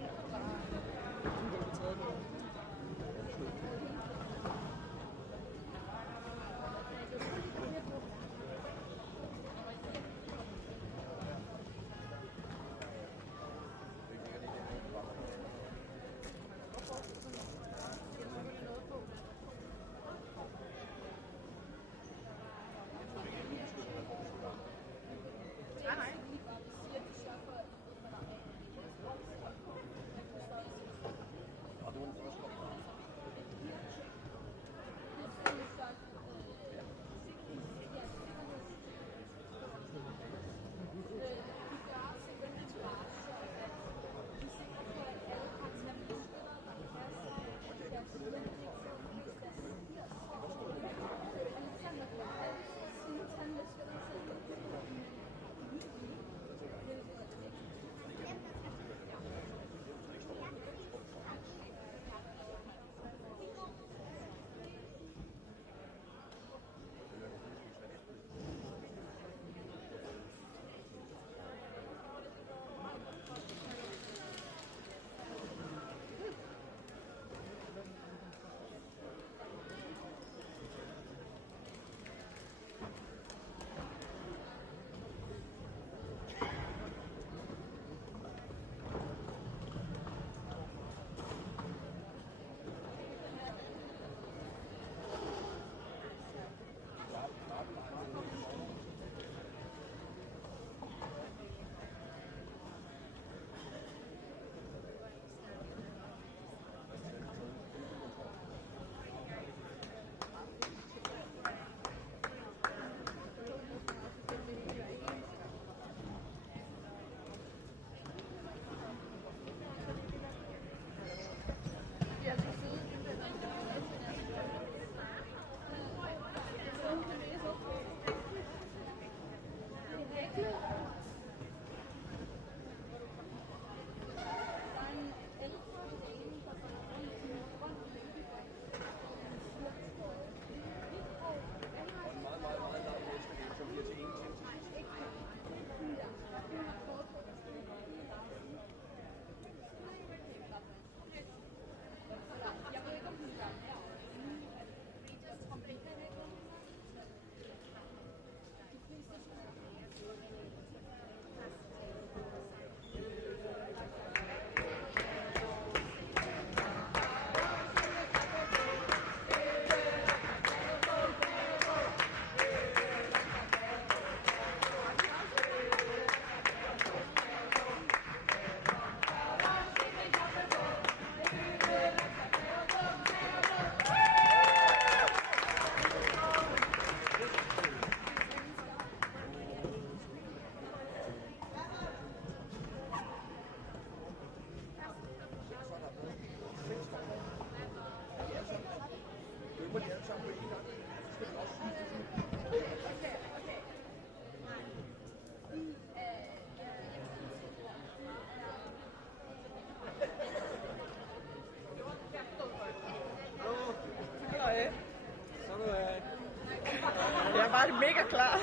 man bare mega klar.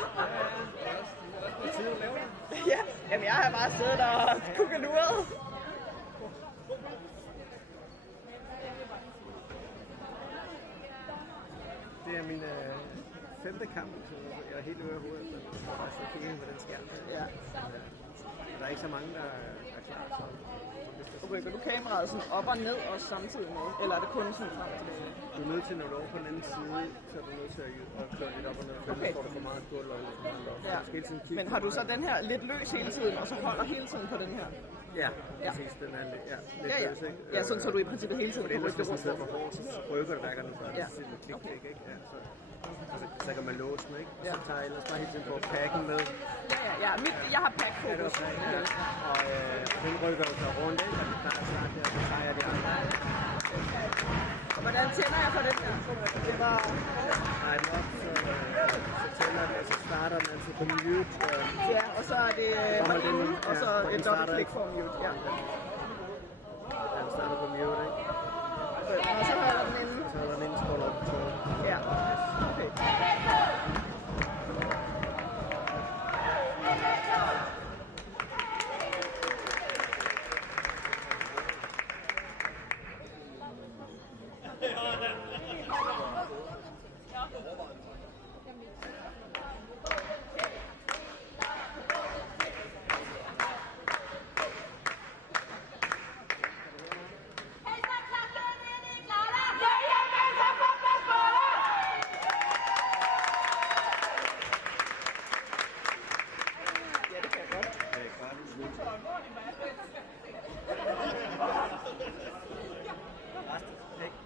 Ja, jamen jeg har bare siddet og kukkeluret. Det er min 5. kamp, så jeg er helt øver hovedet, så jeg kigger ind på den skærm. Ja. Der er ikke så mange, der er klar, så... Rykker du kameraet sådan op og ned også samtidig med? Eller er det kun sådan frem og tilbage? Du er nødt til, når du er over på den anden side, så er du nødt til at køre lidt op og ned, for ellers får du for meget gulv og lidt op. Ja. Men har du så den her lidt løs hele tiden, og så holder hele tiden på den her? Ja, præcis. Den er lidt løs, ikke? Ja, sådan så du i princippet hele tiden kan rykke det rundt. Hvis man for hårdt, så rykker det hver gang, du gør det. Så det klik, ikke? Ja, så kan man låse den, ikke? Og så tager jeg ellers bare hele tiden på pakken med. Ja, jeg har pack-fokus. Og den rykker jo så rundt, ikke? Og der er snart der, så tager jeg det andre. Og hvordan tænder jeg for den her? Det var... Nej, den op, så tænder den, og så starter den altså på mute. Ja, og så er det og så et dobbelt-klik for mute, ja. Ja, den starter på mute, ikke? Og så holder den inde. Så holder den inde, scroller op på. Ja, okay.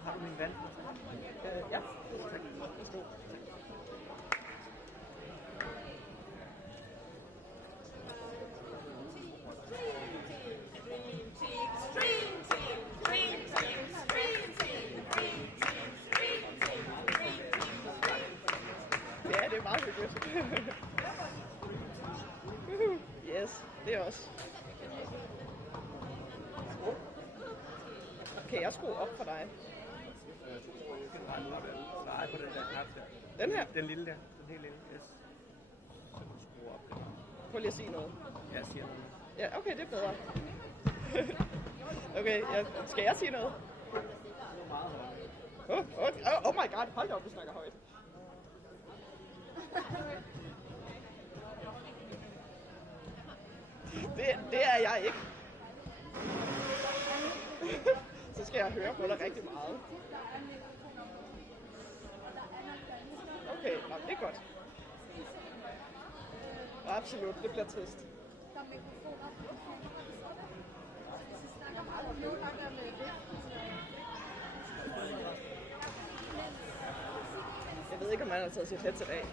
Har du min vand? Ja. Ja, det er meget hyggeligt. Yes, det er også. Kan jeg skrue op for dig? Nej, på den der knap der. Den her? Den lille der. Den helt lille. Yes. Så kan du skrue op der. Prøv lige at sige noget. Jeg siger noget. Ja, okay, det er bedre. Okay, skal jeg sige noget? Oh my god, hold da op, du snakker højt. Det er jeg ikke. Så skal jeg høre på dig rigtig meget. Okay, det er godt. Absolut, det bliver trist. Jeg ved ikke, om man har taget sit headset af.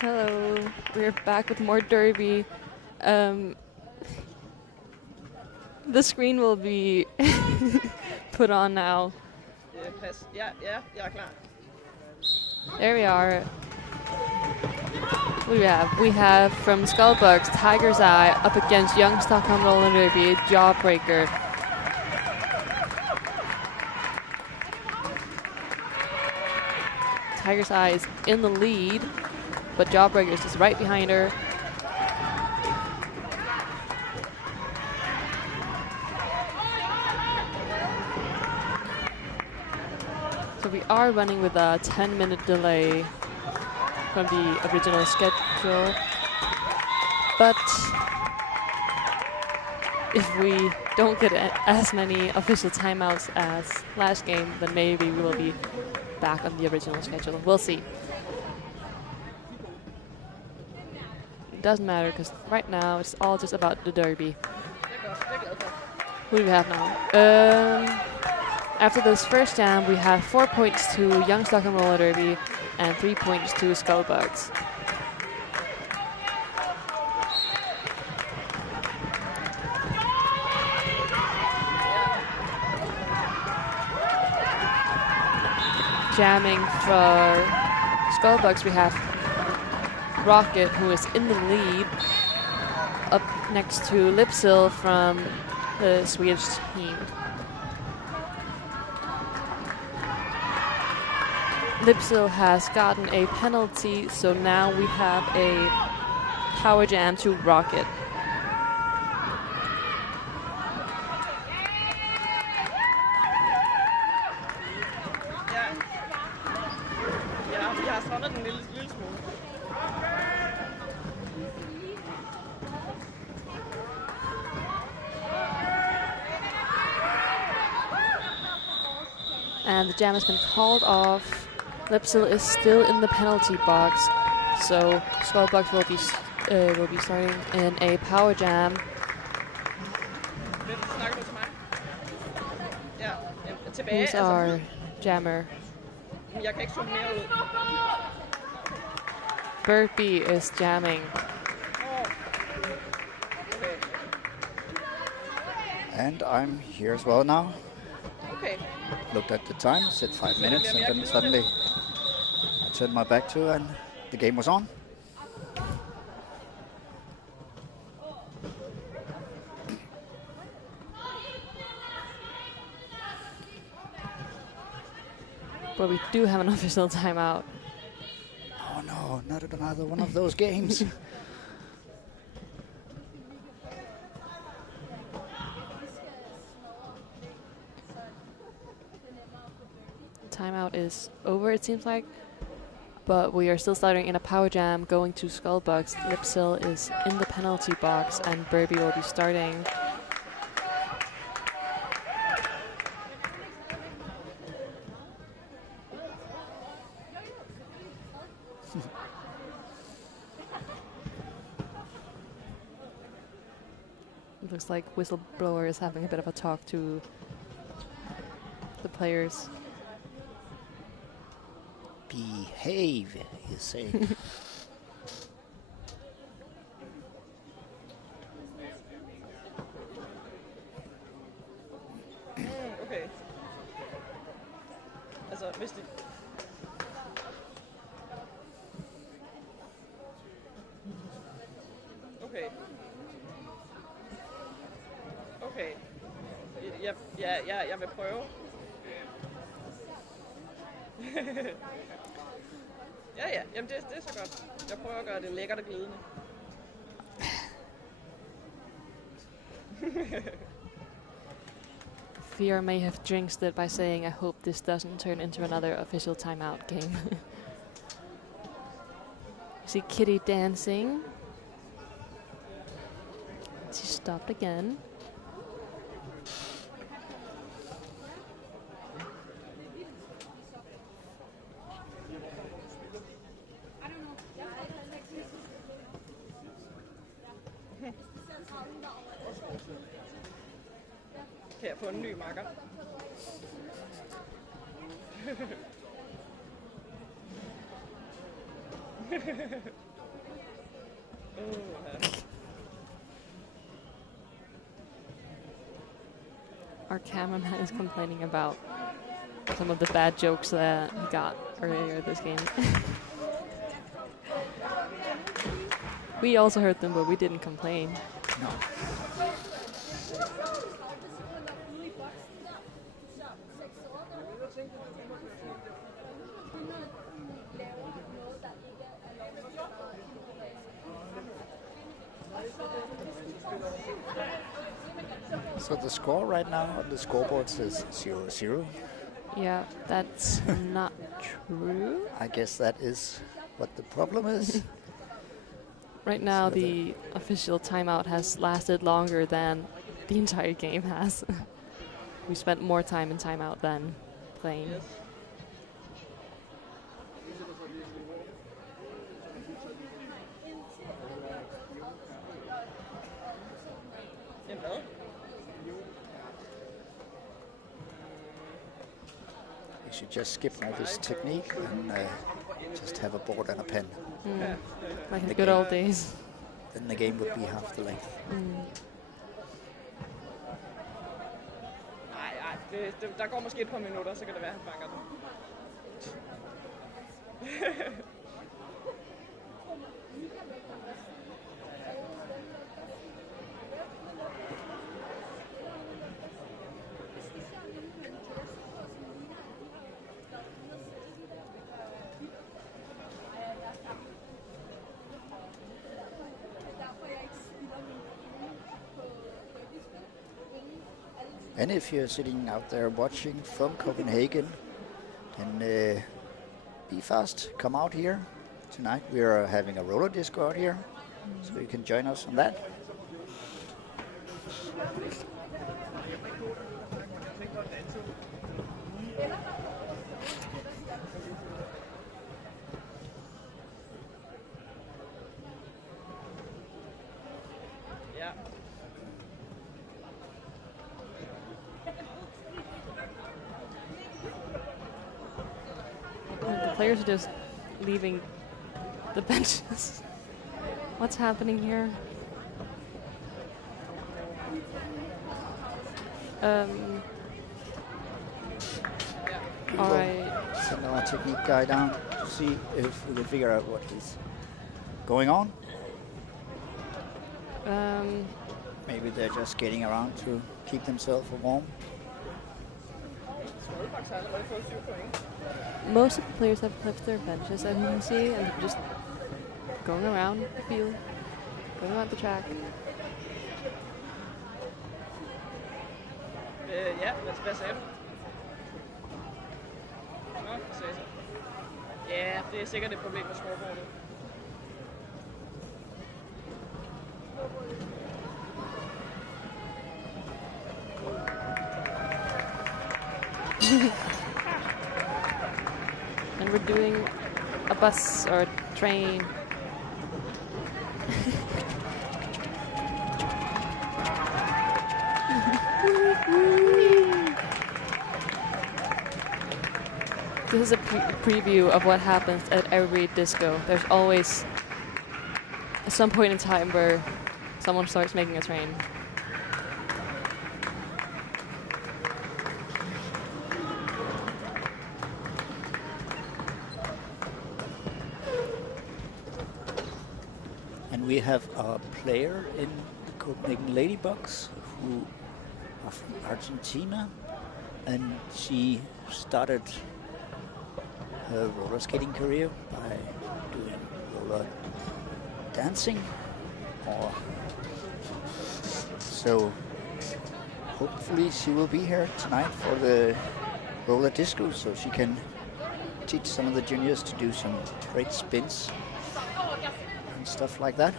Hello, we're back with more derby. The screen will be put on now. Pas. Ja, jeg er klar. There we are. We have from Skullbugs, Tiger's Eye up against Young Stockholm Roller Derby, Jawbreaker. Tiger's Eye is in the lead, but Jawbreaker is just right behind her. So we are running with a 10-minute delay from the original schedule. But if we don't get as many official timeouts as last game, then maybe we will be back on the original schedule. We'll see. It doesn't matter because right now it's all just about the derby. Who do we have now? After this first jam, we have 4 points to Young Stockholm Roller Derby and 3 points to Skullbugs. Jamming for Skullbugs, we have Rocket, who is in the lead, up next to Lipsil from the Swedish team. Lipsil has gotten a penalty, so now we have a power jam to Rocket. Jeg har strammet den lille smule. And the jam has been called off. Lipsil is still in the penalty box, so Skullbugs will be starting in a power jam. Hvem snakker du til mig? Ja, tilbage. Who's our jammer? Jeg kan ikke zoome mere ud. Burpee is jamming. Okay. And I'm here as well now. Okay. Looked at the time, said 5 minutes, and then suddenly I turned my back to and the game was on. But we do have an official timeout. Oh no, not another one of those games. Timeout is over, it seems like. But we are still starting in a power jam, going to Skullbugs. Lipsil is in the penalty box, and Burpee will be starting. It looks like Whistleblower is having a bit of a talk to the players. Behave, you say. Okay. Altså, hvis det... Okay. Okay. Jeg vil prøve. Ja. Jamen det er så godt. Jeg prøver at gøre det lækkert og glidende. Fear may have jinxed it by saying, I hope this doesn't turn into another official timeout game. You see Kitty dancing. She stopped again. Kan jeg få en ny makker? Our cameraman is complaining about some of the bad jokes that he got earlier this game. We also heard them, but we didn't complain. No. So the score right now on the scoreboard says 0-0. Yeah, that's not true. I guess that is what the problem is. Right now, So the official timeout has lasted longer than the entire game has. We spent more time in timeout than playing. You should just skip all this technique and just have a board and a pen. Like in The the good game. old days. Then the game would be half the length. Nej, der går måske et par minutter, så kan det være, han fanger den. And if you're sitting out there watching from Copenhagen, then be fast, come out here. Tonight we are having a roller disco out here, so you can join us on that. Ja. The players are just leaving the benches. What's happening here? All right. Send our technique guy down to see if we can figure out what is going on. Maybe they're just getting around to keep themselves warm. Skullbugs har allerede fået 7 point. Most of the players have left their benches, as you can see, and they're just going around the field, going around the track. Ja, hvad sagde du? Nå, hvad sagde jeg så? Ja, det er sikkert et problem med scoreboardet. And we're doing a bus or a train. This is a preview of what happens at every disco. There's always some point in time where someone starts making a train. And we have a player in the Copenhagen Ladybugs who are from Argentina, and she started her roller skating career by doing roller dancing. So hopefully she will be here tonight for the roller disco, so she can teach some of the juniors to do some great spins and stuff like that.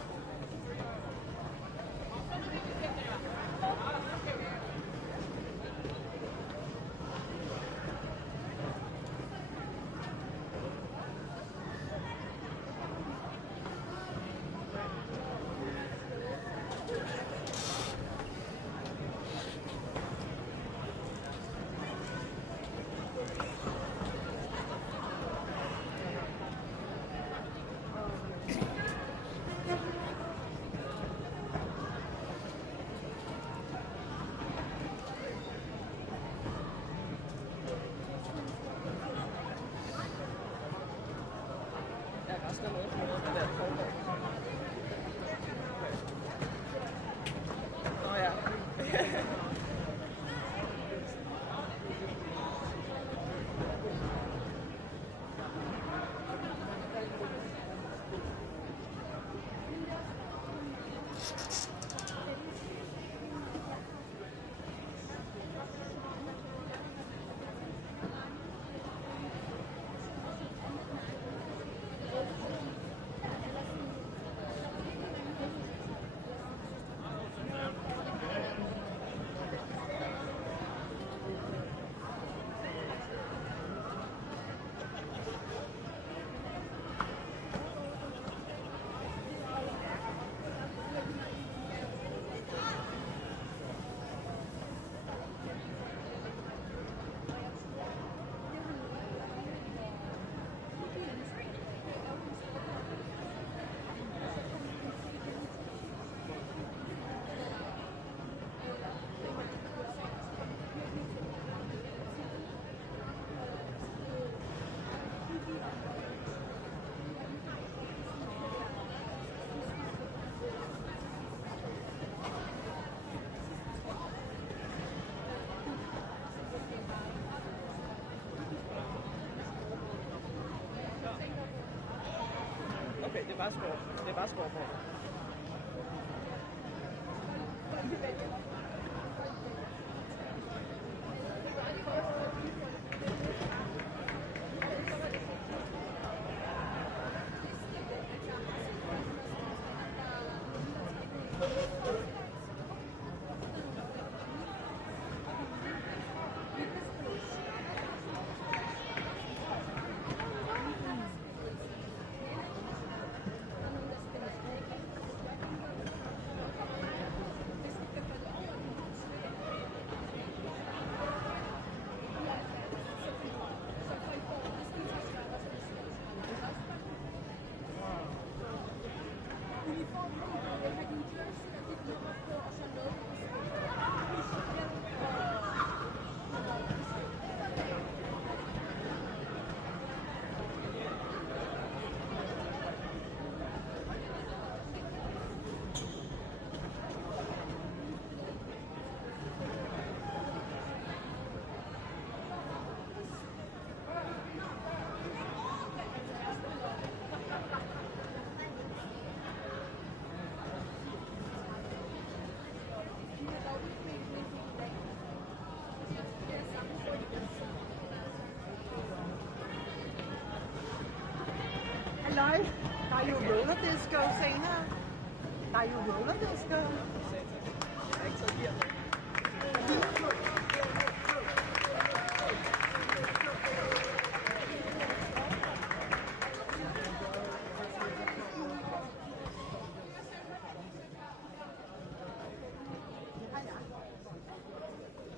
resten af noget for noget, hvad der foregår. Nå ja. Okay, det er bare skår. Det er bare skår på. Halløj, der er jo rollerdisco senere. Der er jo rollerdisco. Jeg har ikke taget gear med.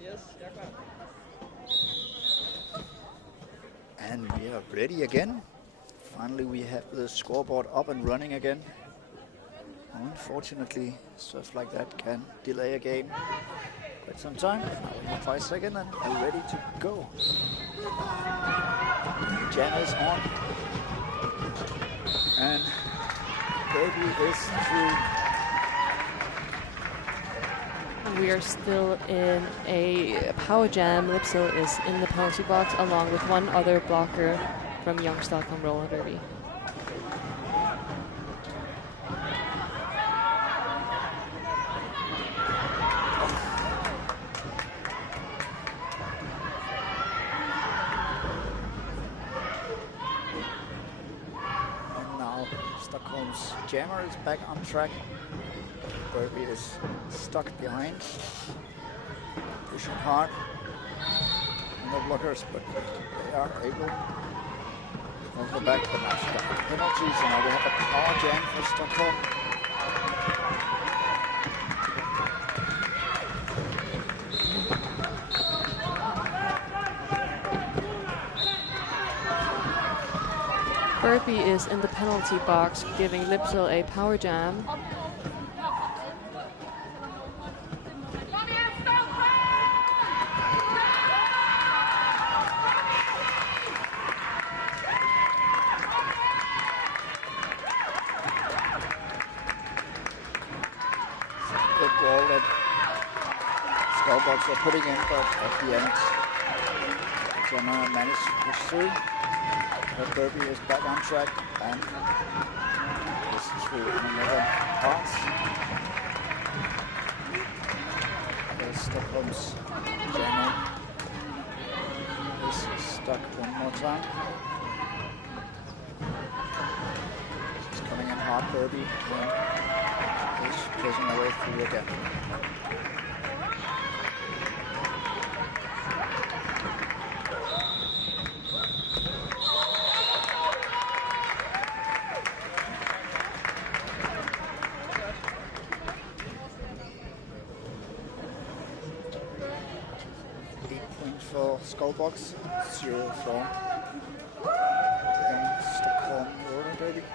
Yes, jeg er klar. And we are ready again. Finally we have the scoreboard up and running again. Unfortunately, stuff like that can delay a game quite some time. Now we have 5 seconds and we're ready to go. Jam is on. And Baby is through. We are still in a power jam. Lipsil is in the penalty box along with one other blocker from Young Stockholm Roller Derby. And now Stockholm's jammer is back on track. Burby is stuck behind, pushing hard. No blockers, but they are able to go back. But now she got the penalties, and now we have a power jam for Stockholm. Burby is in the penalty box, giving Lipsil a power jam. Skullbugs were putting in, but at the end, Gemma managed to push through. But Derby is back on track and is through another pass. There's Stockholm's Gemma is stuck one more time. She's coming in hard, Derby, and is pushing her way through again. For Skullbugs, 0-4 in Stockholm YoungSTRDs.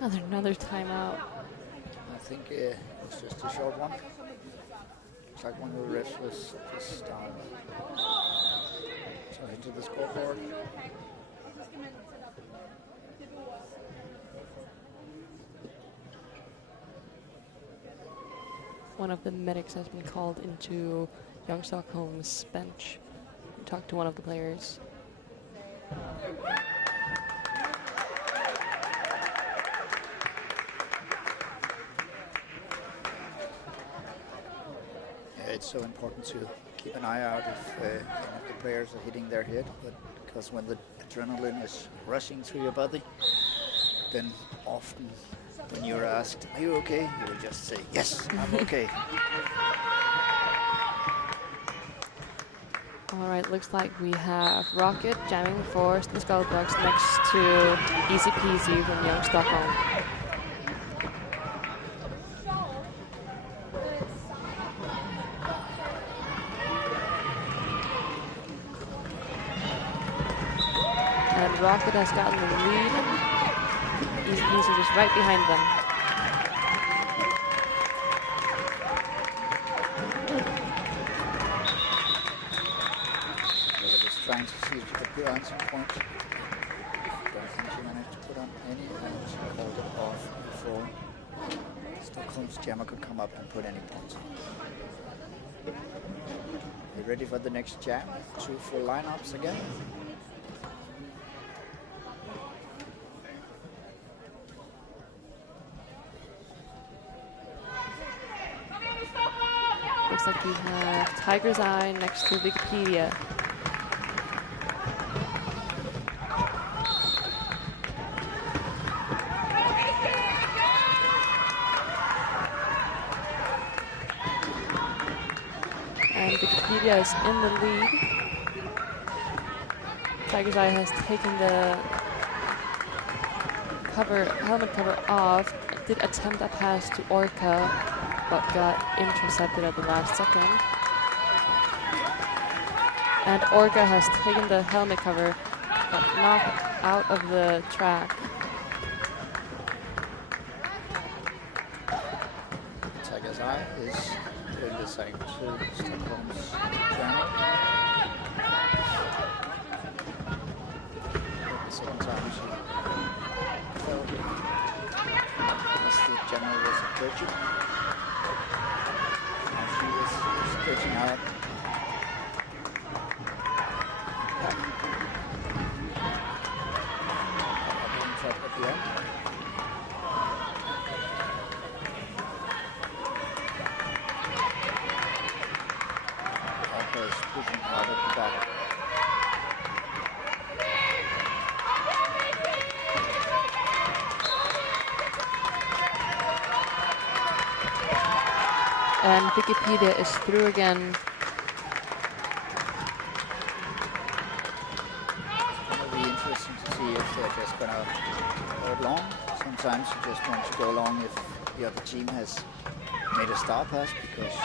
Another timeout. I think it was just a short one. It's like one of the refs was just down. So into the scoreboard. One of the medics has been called into Young Stockholm's bench to talk to one of the players. Yeah, it's so important to keep an eye out if any of the players are hitting their head, but because when the adrenaline is rushing through your body, then often when you're asked, "Are you okay?" you will just say, "Yes, I'm okay." All right, looks like we have Rocket jamming for the Skullbugs next to Easy Peasy from Young Stockholm. And Rocket has gotten the lead. Easy Peasy just right behind them. Trying to see if she could put on some points. Don't think she managed to put on any, and she called it off before Stockholm's Gemma could come up and put any points. We're ready for the next jam. 2 full lineups again. Looks like we have Tiger's Eye next to Wikipedia. And Wikipedia is in the lead. Tiger's Eye has taken the helmet cover off. Did attempt a pass to Orca, but got intercepted at the last second. And Orca has taken the helmet cover, but knocked out of the track. Tiger's Eye is doing the same to Stockholm's Gemma. The second time she fell as the Gemma was approaching. Now she is stretching out. Up on top at the end. Pushing hard at the back. And Wikipedia is through again. It'll be interesting to see if they're just going to go it long. Sometimes you just want to go long if the other team has made a star pass, because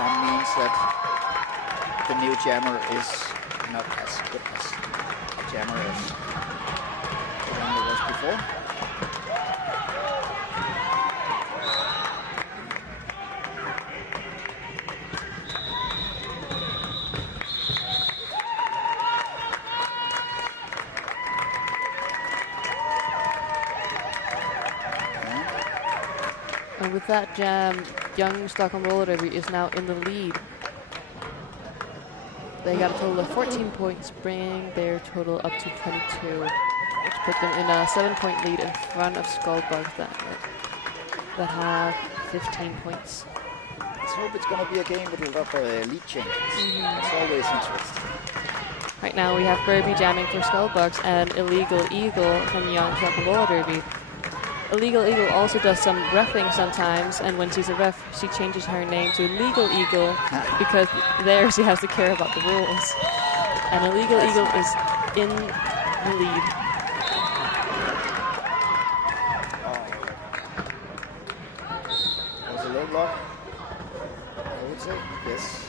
often means that the new jammer is not as good as the jammer is the one that was before. And with that jam, young Stockholm Roller Derby is now in the lead. They got a total of 14 points, bringing their total up to 22, which put them in a 7-point lead in front of Skullbugs that have 15 points. Let's hope it's going to be a game with a lot of lead changes. It's always interesting. Right now we have Burby jamming for Skullbugs and Illegal Eagle from Young Stockholm Roller Derby. Illegal Eagle also does some reffing sometimes, and when she's a ref, she changes her name to Legal Eagle because there she has to care about the rules. And Illegal Eagle is in the lead. Was a low block, I would say. Yes.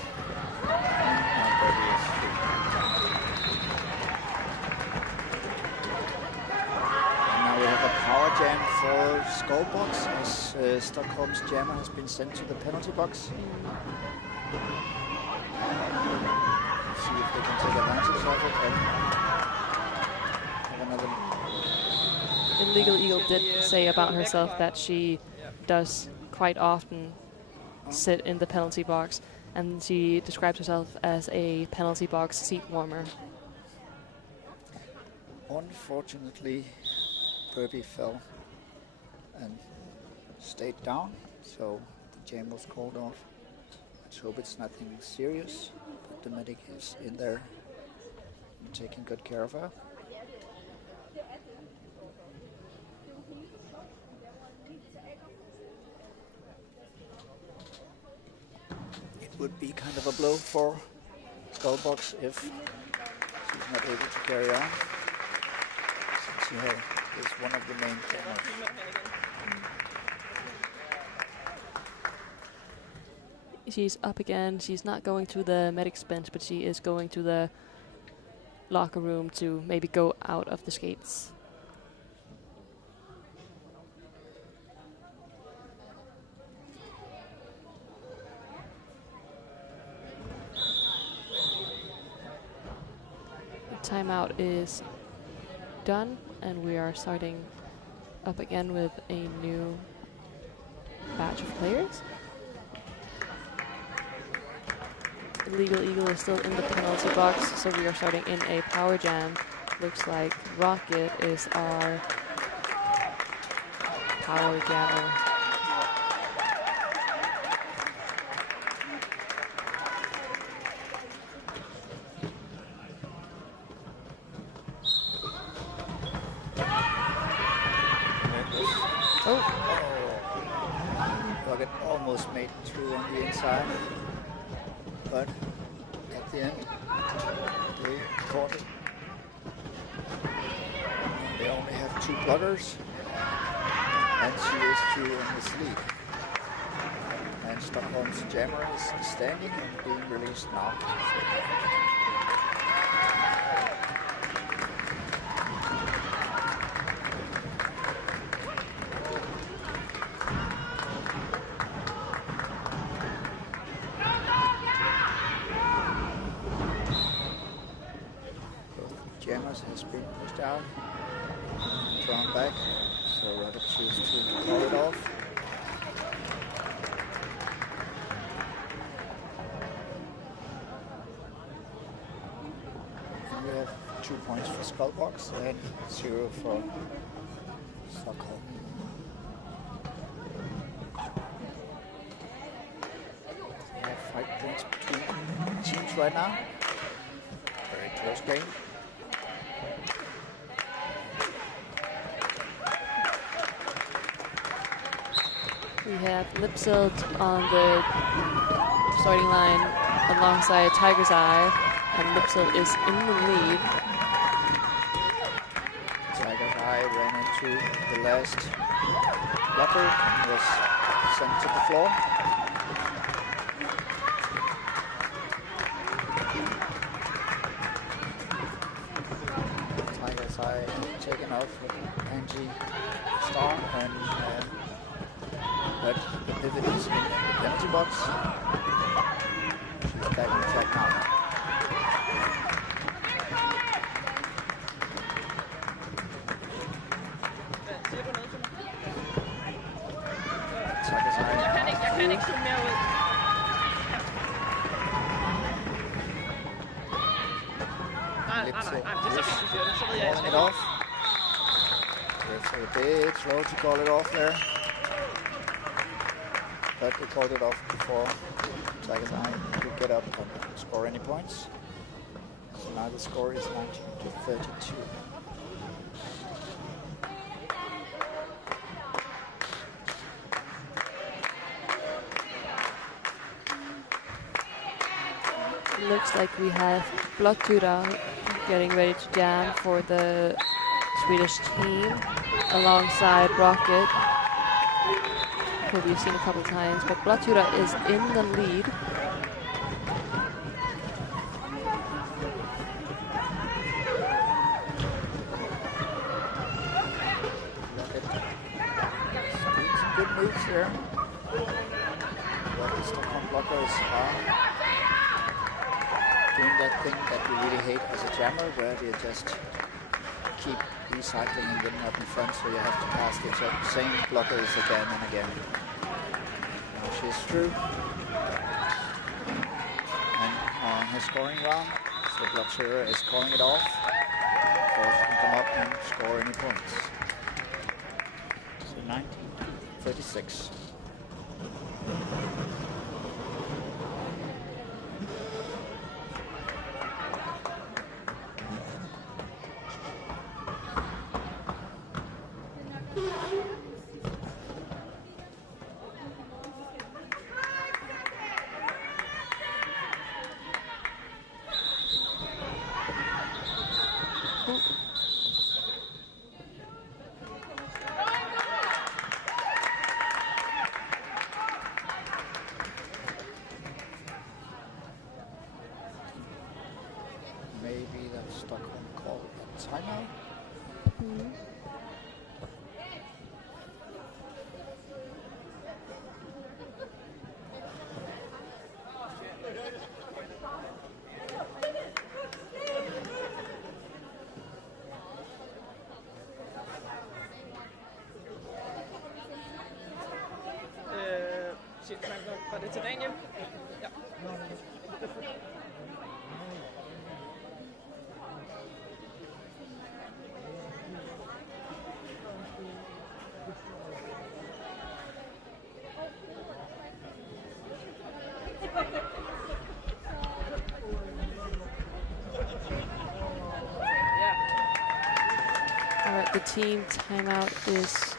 We have a power jam for Skullbugs as Stockholm's jammer has been sent to the penalty box. Let's see if they can take advantage of it and have another. Illegal Eagle did say about herself that she does quite often sit in the penalty box, and she describes herself as a penalty box seat warmer. Unfortunately, Burby fell and stayed down, so the jam was called off. Let's hope it's nothing serious, but the medic is in there and taking good care of her. It would be kind of a blow for Skullbugs if she's not able to carry on, since she is one of the main jammers. She's up again. She's not going to the medic's bench, but she is going to the locker room to maybe go out of the skates. The timeout is done, and we are starting up again with a new batch of players. Illegal Eagle is still in the penalty box, so we are starting in a power jam. Looks like Rocket is our power jammer. Rocket almost made it through on the inside, but at the end they caught it. They only have 2 blockers, and she is through on this lead. And Stockholm's jammer is standing and being released now. Has been pushed out, drawn back, so Rocket chooses to call it off. And we have 2 points for Skullbugs and 0 for Stockholm. We have 5 points between teams right now. Very close game. We have Lipsilt on the starting line alongside Tiger's Eye, and Lipsilt is in the lead. Tiger's Eye ran into the last blocker and was sent to the floor. Tiger's Eye taken off with Angie Star, and but the pivot is in the penalty box. She's back on track now. Tiger's So Nej, det er så fint, siger du. Så ved jeg, calling it off. Referee a bit slow to call it off there. But they called it off before Tiger's Eye could get up and score any points. So now the score is 19-32. Looks like we have Blåttura getting ready to jam for the Swedish team alongside Rocket, who we've seen a couple times, but Blåttura is in the lead. Some good moves there. But the Stockholm blockers are doing that thing that you really hate as a jammer, where you just keep recycling and getting up in front, so you have to pass the same blockers again and again. Now she's through. And on her scoring round, so Blåttura is calling it off. Before she can come up and score any points. So 19-36. Maybe that Stockholm called a timeout. Var det til Daniel? Ja. All right, the team timeout is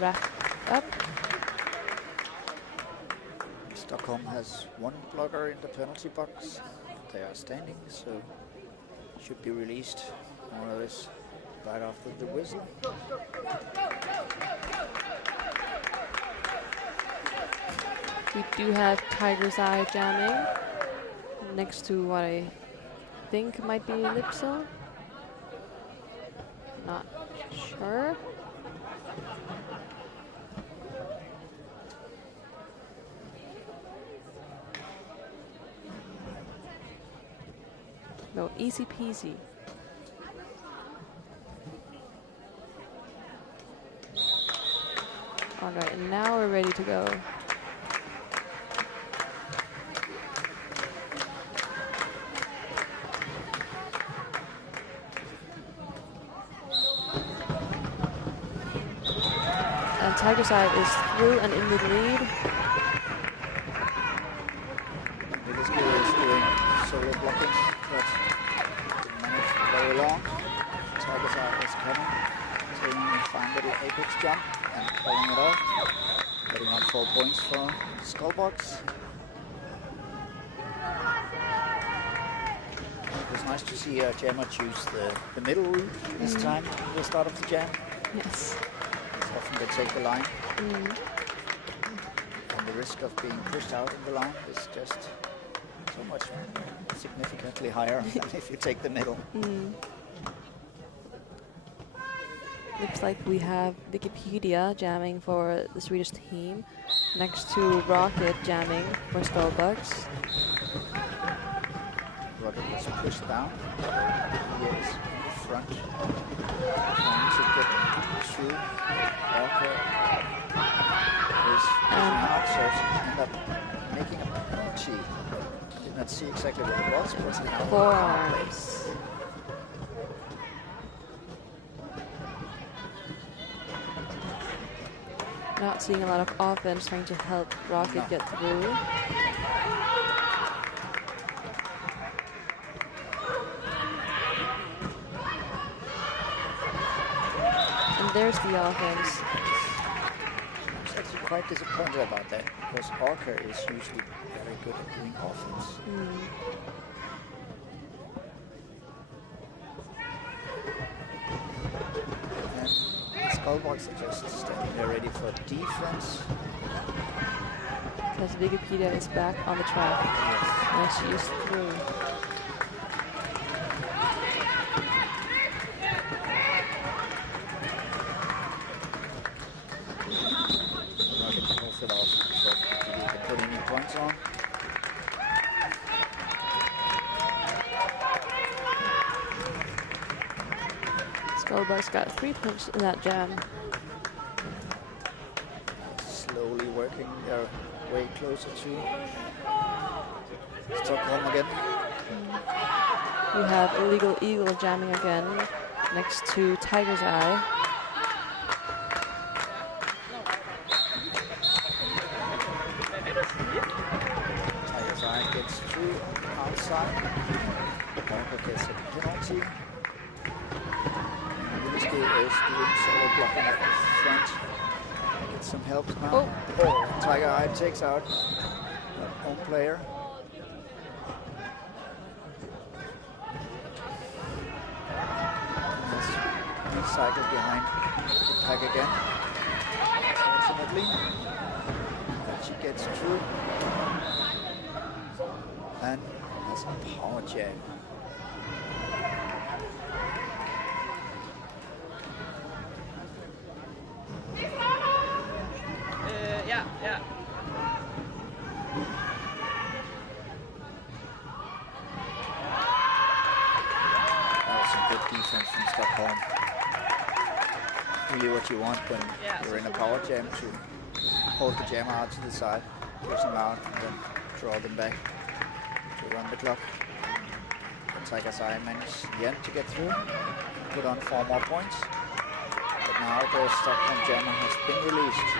wrapped up. Stockholm has one blocker in the penalty box. They are standing, so should be released more or less right after the whistle. We do have Tiger's Eye jamming next to what I think might be Lipsil. Not sure. No, easy peasy. All right, and now we're ready to go. And Tiger's Eye is through and in the lead. This guy is doing solo blocking, but didn't manage very long. Tiger's Eye is coming, taking a fine little apex jump and calling it off. Getting on 4 points for Skullbugs. It was nice to see Gemma choose the middle route this time at the start of the jam. Yes. Often they take the line. And the risk of being pushed out in the line is just so much significantly higher than if you take the middle. Looks like we have Wikipedia jamming for the Swedish team next to Rocket jamming for Skullbugs. Rocket was pushed down. He is in front, trying to get through. Rocket is pushing out, so she ended up making a penalty. Did not see exactly what it was, but it's now Forearms. not seeing a lot of offense trying to help Rocket get through. And there's the offense. I'm actually quite disappointed about that, because Orca is usually very good at doing offense. And Skullbugs are just standing there ready for defense. Because Wikipedia is back on the track. And she is through. It off so you can put any points on. Skullbugs got 3 points in that jam. Slowly working their way closer to Stockholm again. We have Illegal Eagle jamming again next to Tiger's Eye. Tiger's Eye gets through outside. Orca gets a penalty. Whiskey is doing solo blocking at the front. Get some help now. Oh, Tiger Eye takes out their own player. Cycle behind the pack again. Unfortunately, but she gets through and has a power jam. Yeah. That was some good defense from Stockholm. Really what you want when you're in a power jam, to hold the jammer out to the side, push them out, and then draw them back to run the clock. And Tiger's Eye managed in the end to get through, put on 4 more points. But now the Stockholm jammer has been released.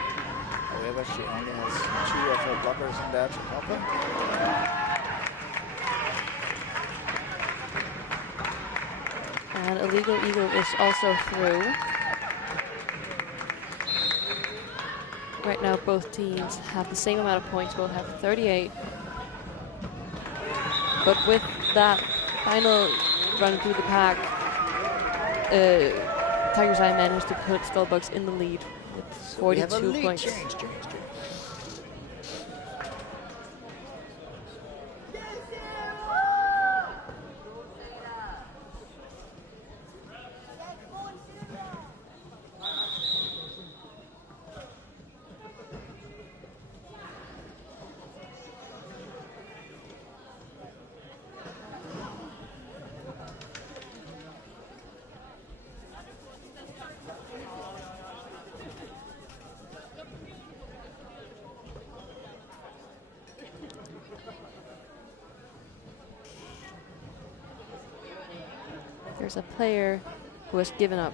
However, she only has 2 of her blockers in there to help her. And Illegal Eagle is also through. Right now, both teams have the same amount of points. Both have 38. But with that final run through the pack, Tiger's Eye managed to put Skullbugs in the lead with 42 points. Change. There's a player who has given up.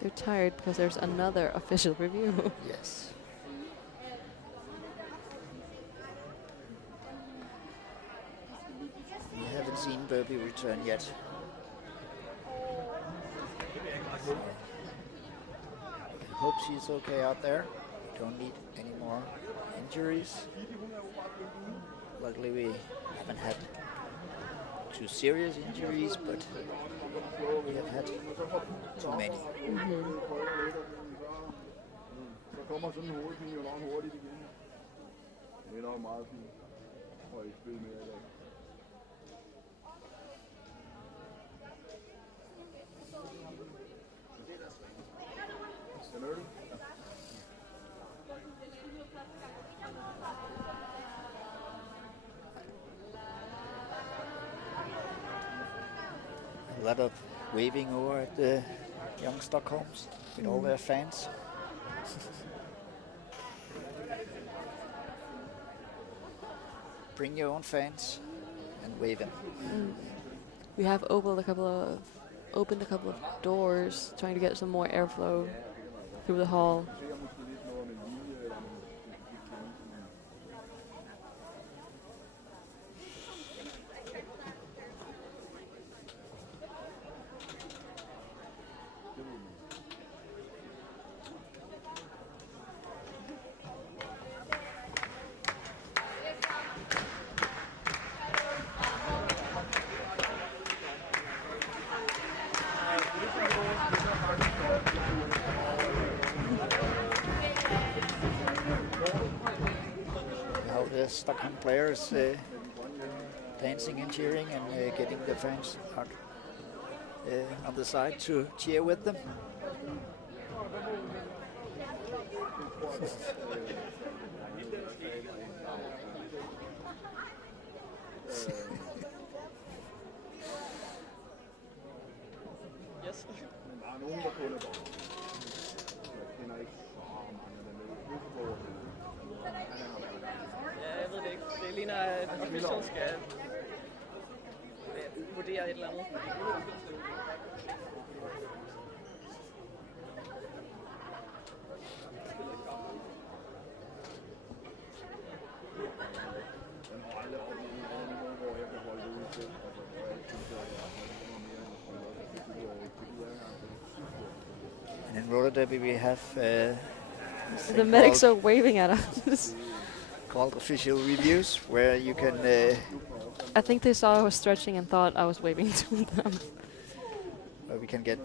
They're tired because there's another official review. Yes. We haven't seen Burby return yet. So I hope she's okay out there. Don't need any more injuries. Luckily, we haven't had too serious injuries, but we have had too many. A lot of waving over at the young Stockholms with all their fans. Bring your own fans and wave them. We have ovaled a couple of opened a couple of doors, trying to get some more airflow through the hall. The Stockholm players dancing and cheering and getting the fans out on the side to cheer with them. Yes. Ja, jeg ved det ikke. Det ligner, at official skal vurdere et eller andet. And in roller derby we have The medics are waving at us. called official reviews, where you can I think they saw I was stretching and thought I was waving to them. where we can get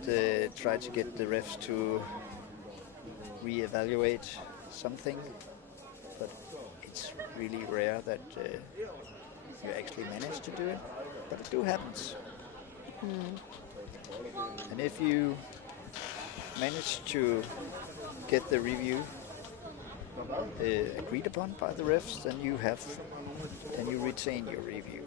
try to get the refs to re-evaluate something, but it's really rare that you actually manage to do it, but it do happens. And if you manage to get the review agreed upon by the refs, then you retain your review.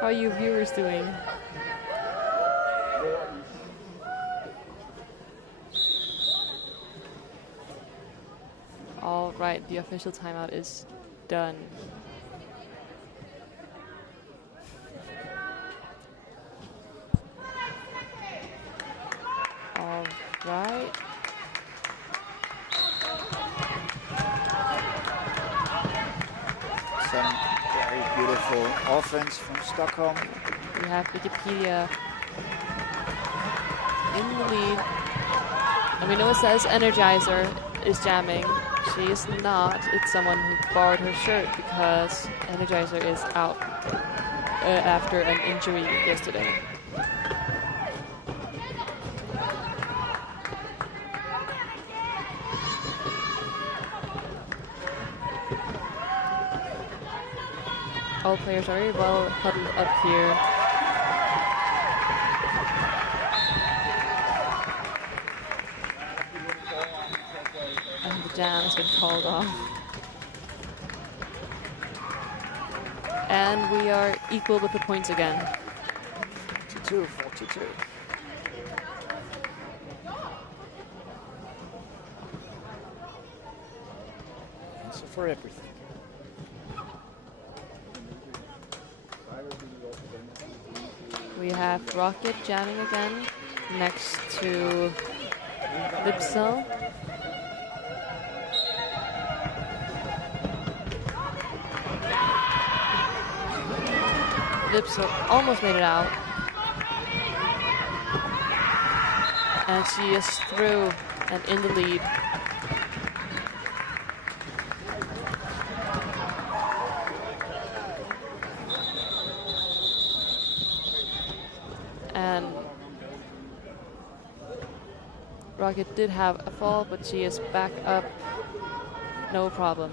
How are you viewers doing? All right, the official timeout is done. All right. Some very beautiful offense from Stockholm. We have Wikipedia in the lead. And we know it says Energizer is jamming. She is not. It's someone who borrowed her shirt because Energizer is out after an injury yesterday. All players are very well huddled up here. And the jam has been called off. And we are equal with the points again. 42-42. Answer for everything. We have Rocket jamming again next to Lipsel. Lipsel almost made it out. And she is through and in the lead. And Rocket did have a fall, but she is back up. No problem.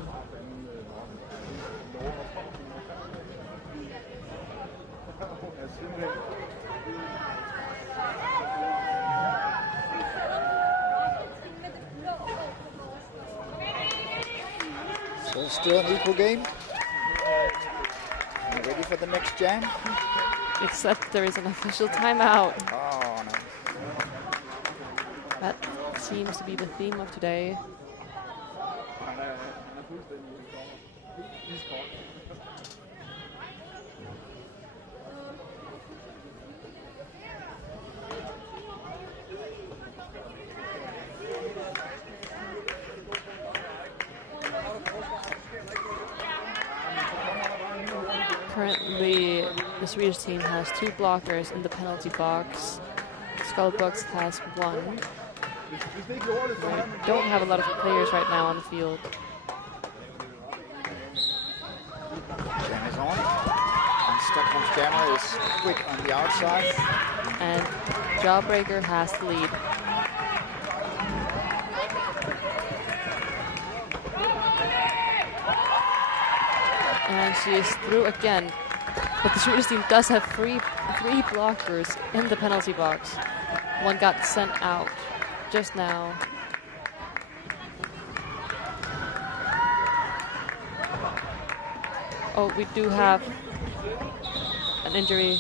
So still an equal game. You ready for the next jam? Except there is an official timeout. Oh no. That seems to be the theme of today. Currently, the Swedish team has 2 blockers in the penalty box. Skullbugs has 1. We don't have a lot of players right now on the field. Jam is on. And Stockholm's jammer is quick on the outside. And Jawbreaker has the lead. And she is through again. But the Swedish team does have three blockers in the penalty box. One got sent out just now. Oh, we do have an injury.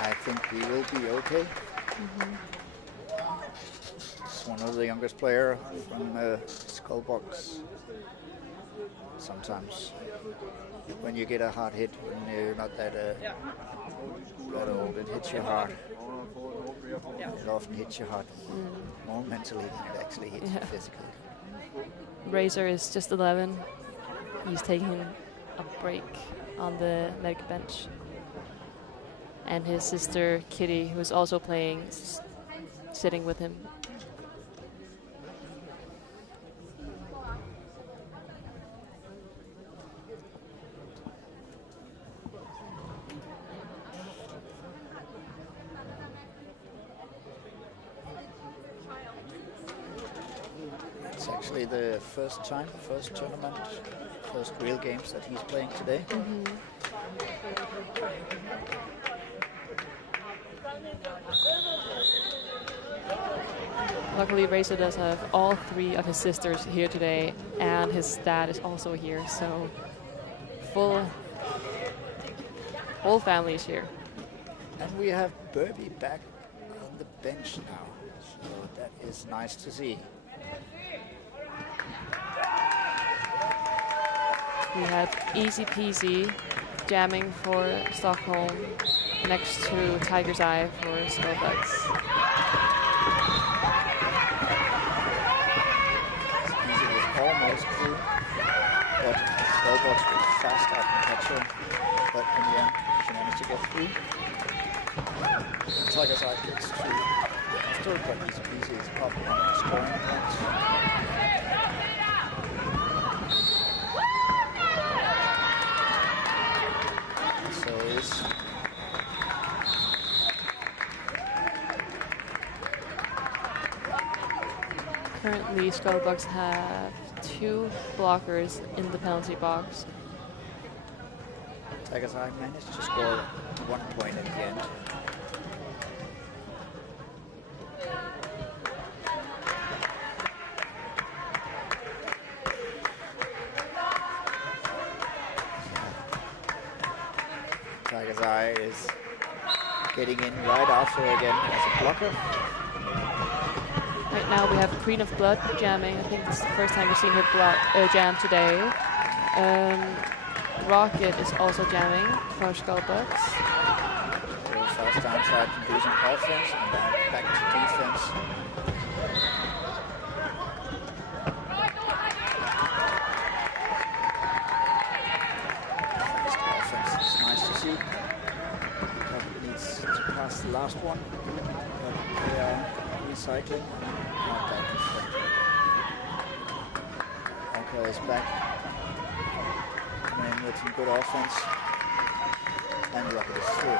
I think we will be okay. It's one of the youngest player from Skullbugs. Sometimes when you get a hard hit, when you're not that old, it hits you hard. It often hits you hard, more mentally than it actually hits you physically. Razor is just 11. He's taking a break on the medic bench. And his sister Kitty, who's also playing, sitting with him. It's actually the first tournament, first real games that he's playing today. Luckily, Razor does have all 3 of his sisters here today, and his dad is also here, so whole family is here. And we have Burby back on the bench now, so that is nice to see. We have Easy Peasy jamming for Stockholm next to Tiger's Eye for Skullbugs. Easy was almost through, but Skullbugs was fast up and catch her. But in the end, she managed to get through. Tiger's Eye gets through after, but Easy Peasy is up on scoring points. Currently, Skullbugs have 2 blockers in the penalty box. Tiger's Eye managed to score 1 point at the end. Tiger's Eye is getting in right after again as a blocker. Right now we have Queen of Blood jamming. I think this is the first time we've seen her jam today. Rocket is also jamming for Skullbugs. First downside to losing offense and then back to defense. First offense is nice to see. Probably needs to pass the last one, but they are recycling. Not that different. Okay, is back. And with some good offense. And Rocket is through.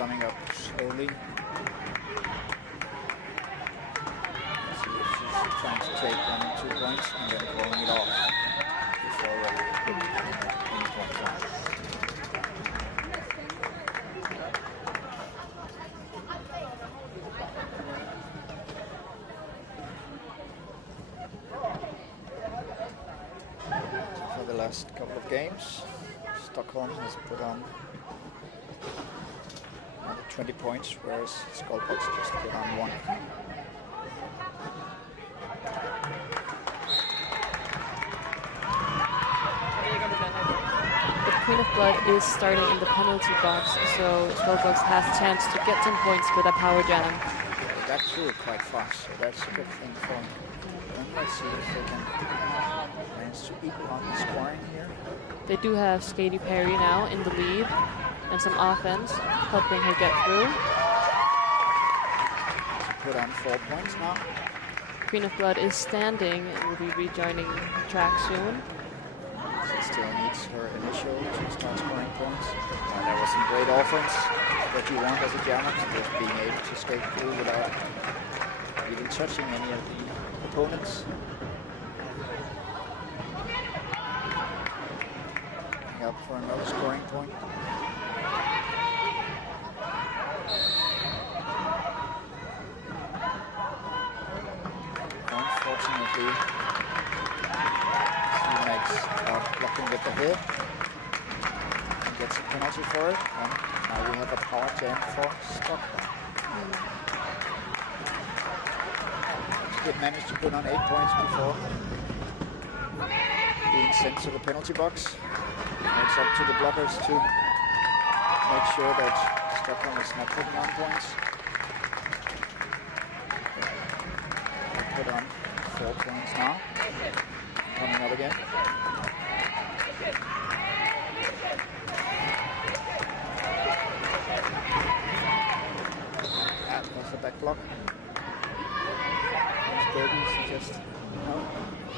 coming up slowly. Let's see if she's trying to take 1 or 2 points and then throwing it off before putting any points on. For the last couple of games, Stockholm has put on another 20 points, whereas Skullbugs just put on 1. The Queen of Blood is starting in the penalty box, so Skullbugs has a chance to get some points with a power jam. They got through it quite fast, so that's a good thing for them. And let's see if they can manage to equal on the scoring here. They do have Skady Perry now in the lead, and some offense helping her get through. To put on 4 points now. Queen of Blood is standing and will be rejoining track soon. She still needs her initial to start scoring points. That was some great offense that you want as a jammer, just being able to skate through without even touching any of the opponents. Up for another scoring point. Unfortunately, she makes out blocking with the head and gets a penalty for it. And now we have a power jam for Stockholm. She did manage to put on 8 points before being sent to the penalty box. It's up to the blockers to make sure that Stockholm is not putting on points. They put on 4 points now. Coming up again. That was the back block. Derby, she just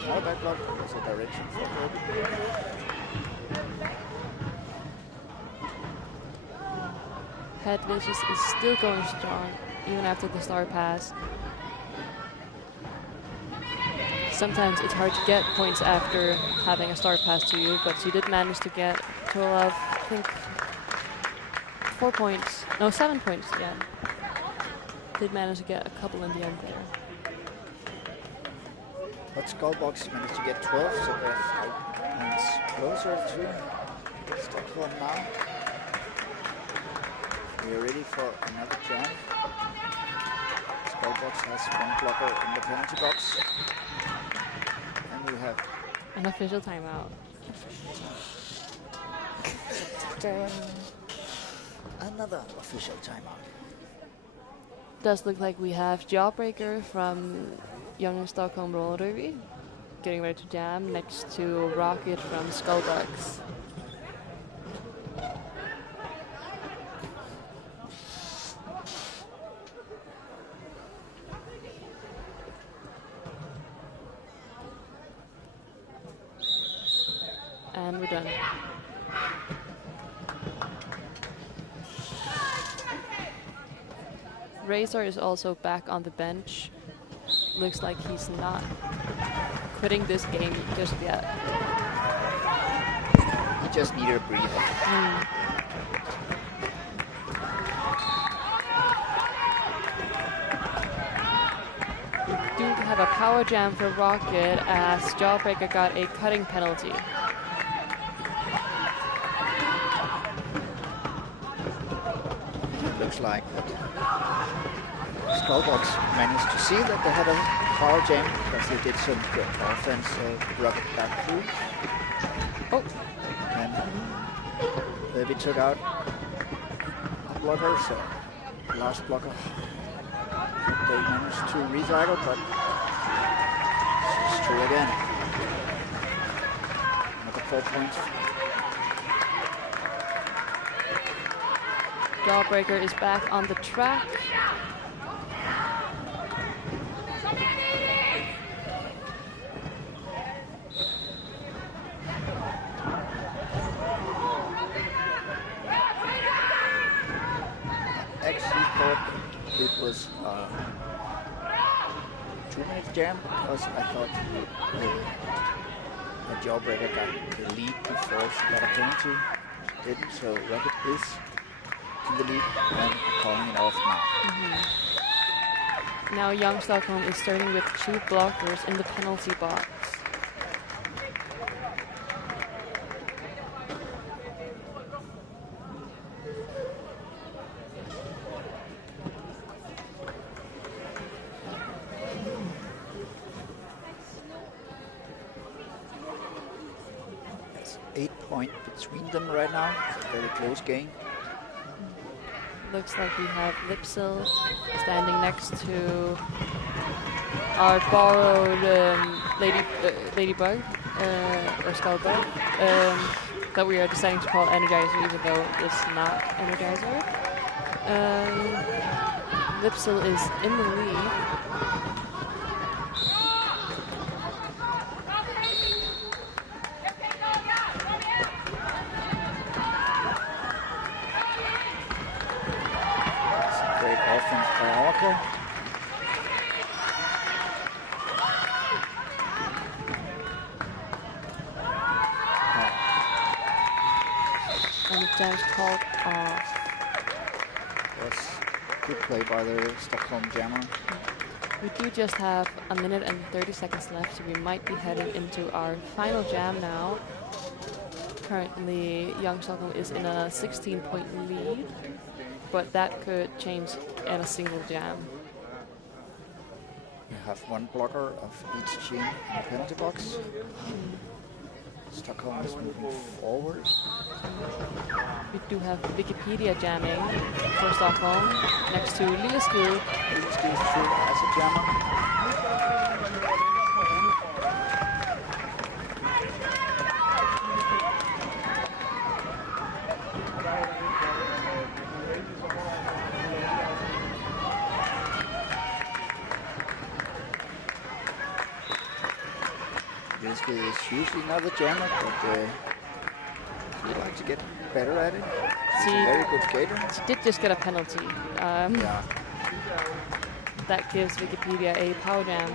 not a back block, but it's a direction for Derby. Head Vicious is still going strong, even after the star pass. Sometimes it's hard to get points after having a star pass to you, but she did manage to get a total of, I think, 4 points. No, 7 points, yeah. Did manage to get a couple in the end there. But Skullbugs managed to get 12, so they're 5 points closer to Stockholm now. We are ready for another jam. Skullbugs has 1 blocker in the penalty box. And we have an official timeout. Another official timeout. Does look like we have Jawbreaker from Young Stockholm Rollerby getting ready to jam next to Rocket from Skullbugs. And we're done. Razor is also back on the bench. Looks like he's not quitting this game just yet. He just needed a breather. We do have a power jam for Rocket as Jawbreaker got a cutting penalty. Looks like that Skullbugs managed to see that they had a power jam because they did some good offense, so Rocket got through. Oh! And Baby took out the blocker, so last blocker they managed to recycle, but she's through again. Another 4 points. Jawbreaker is back on the track. was a 2-minute jam because I thought the jawbreaker got the lead before she got a penalty. Didn't, so Rabbit is in the lead and calling it off now. Now Young Stockholm is starting with 2 blockers in the penalty box. It's 8 points between them right now. It's a very close game. Looks like we have Lipsil standing next to our borrowed Ladybug or Skullbug that we are deciding to call Energizer, even though it's not Energizer. Lipsil is in the lead. Offense by Orca. And the jam's called off. Yes, good play by the Stockholm jammer. We do just have 1 minute and 30 seconds left, so we might be heading into our final jam now. Currently, Young Stockholm is in a 16-point lead, but that could change at a single jam. You have 1 blocker of each team in the penalty box. Stockholm is moving forward. We do have Wikipedia jamming for Stockholm next to Lilleskill. Lilleskill is through as a jammer. Lilleskill is usually not a jammer, but he'd like to get better at it. She's a very good skater. She did just get a penalty. Yeah. That gives Wikipedia a power jam.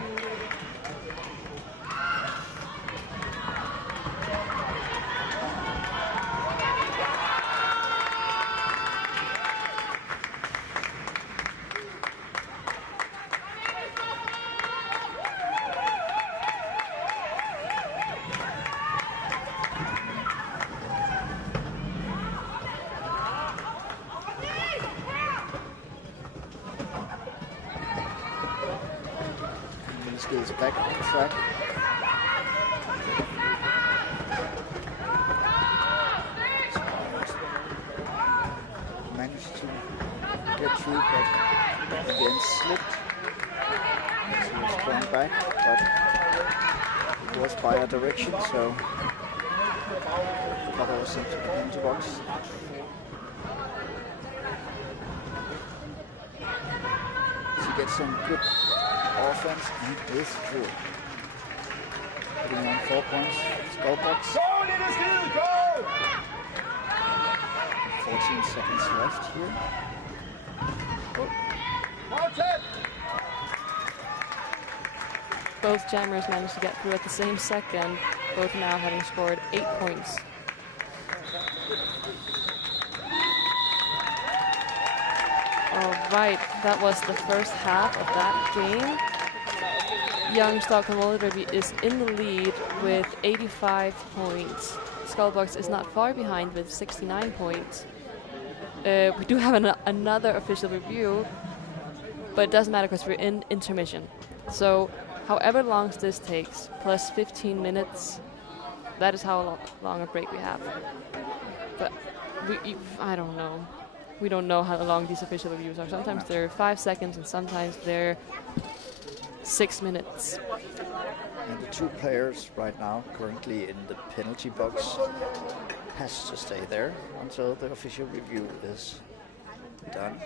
Skills back on the track. Managed to get through, but again slipped. She was thrown back, but it was by a direction, so the puck was into the penalty box. She gets some good offense and is through. Putting on 4 points. Skullbugs. 14 seconds left here. Both jammers managed to get through at the same second, both now having scored 8 points. Alright, that was the first half of that game. Young Stockholm YoungSTRDs is in the lead with 85 points. Skullbugs is not far behind with 69 points. We do have another official review, but it doesn't matter because we're in intermission. So however long this takes, plus 15 minutes, that is how long a break we have. But I don't know. We don't know how long these official reviews are. Sometimes they're 5 seconds and sometimes they're 6 minutes. And the 2 players right now currently in the penalty box has to stay there until the official review is done.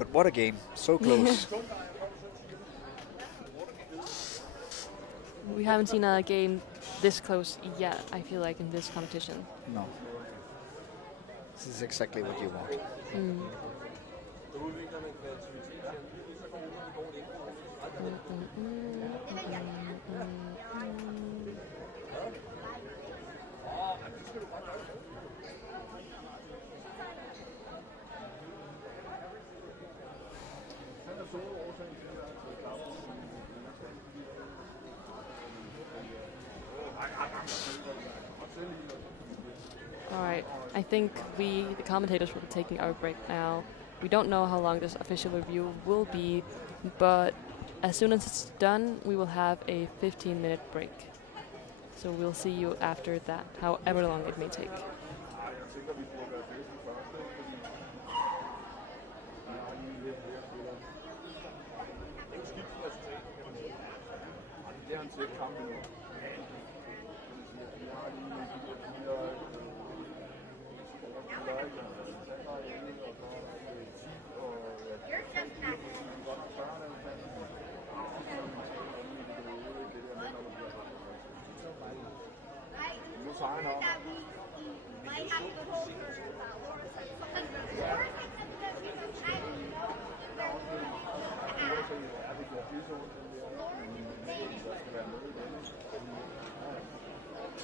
But what a game, so close. We haven't seen a game this close yet, I feel like, in this competition. No. This is exactly what you want. All right, I think the commentators, will be taking our break now. We don't know how long this official review will be, but as soon as it's done, we will have a 15-minute break. So we'll see you after that, however long it may take.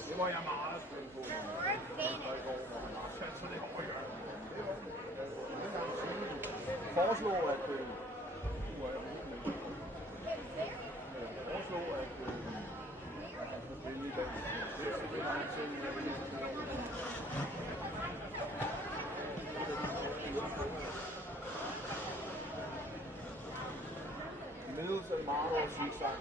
Det var jeg meget spændt på. Foreslå, at middels er meget over zigzag.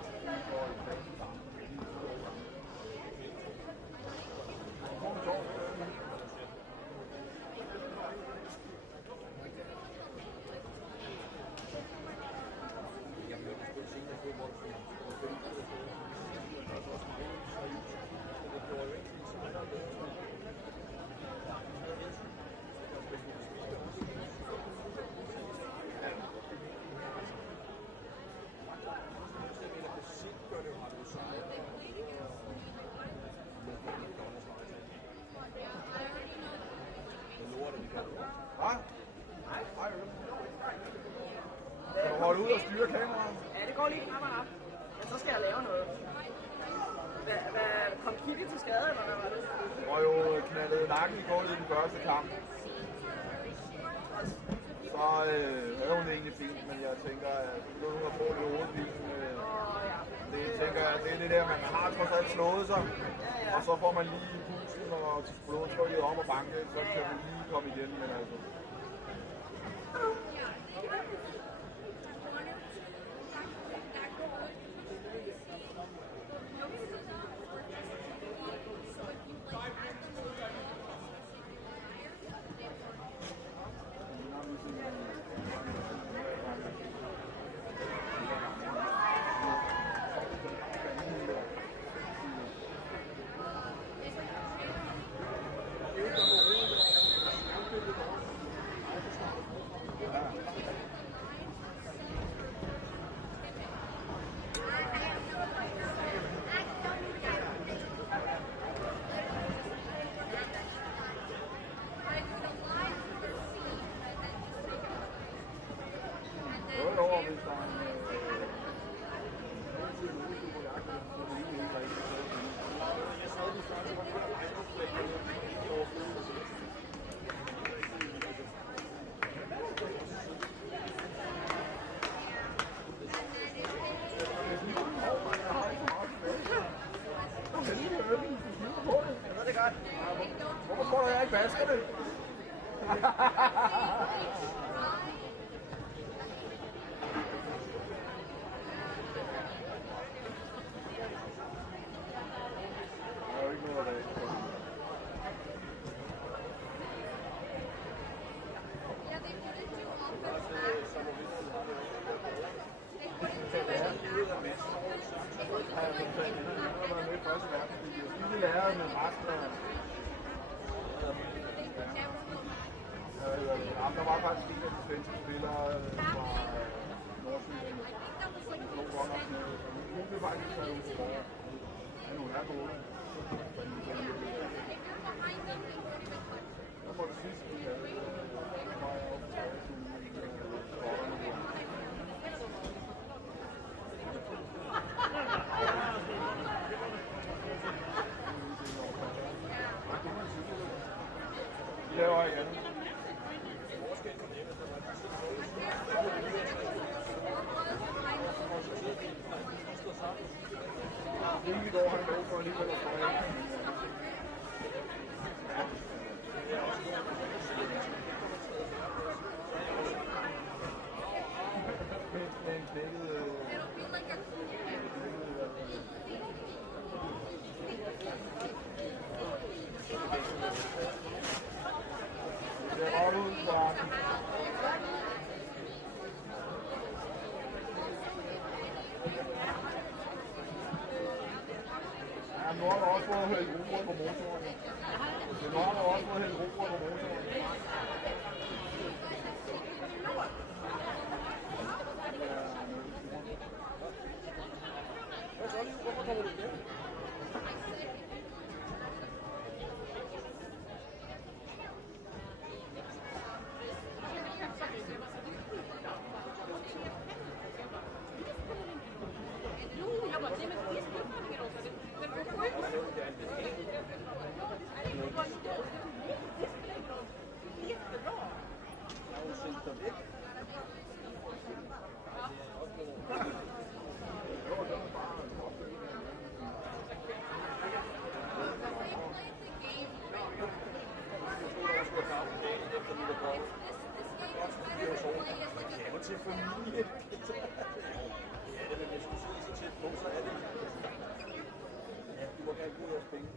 Kan du holde ud og styre kameraet? Ja, det går lige knap og op. Men så skal jeg lave noget. Kom Kitty til skade, eller hvad var det? Du har jo knaldet nakken i gulvet i den første kamp. Så er hun egentlig fint, men jeg tænker, at nu har fået lidt hovedpine. Det tænker jeg, det er det der, man har trods alt slået sig. Og så får man lige pusten og blodtrykket om og banke, så kan man lige komme igen, men altså. Hvorfor tror du, jeg ikke vasker det? Der er jo ikke noget af det. Der var faktisk ikke svenske spillere fra Nordsjælland. Nogle godt nok med. Hun blev faktisk taget ud for. Men hun er gode. Jeg tror det sidste, vi havde, var jeg oppe til laver igen. Lige går han med for alligevel at få nu har der også fået hældt roer på motoren. Nu har der også fået hældt roer på motoren. Hvad så lige? Hvorfor kommer du igen? Til familie. Ja, det vil jeg skulle sidde så tæt på, så er det. Ja, du må gerne bruge jeres penge.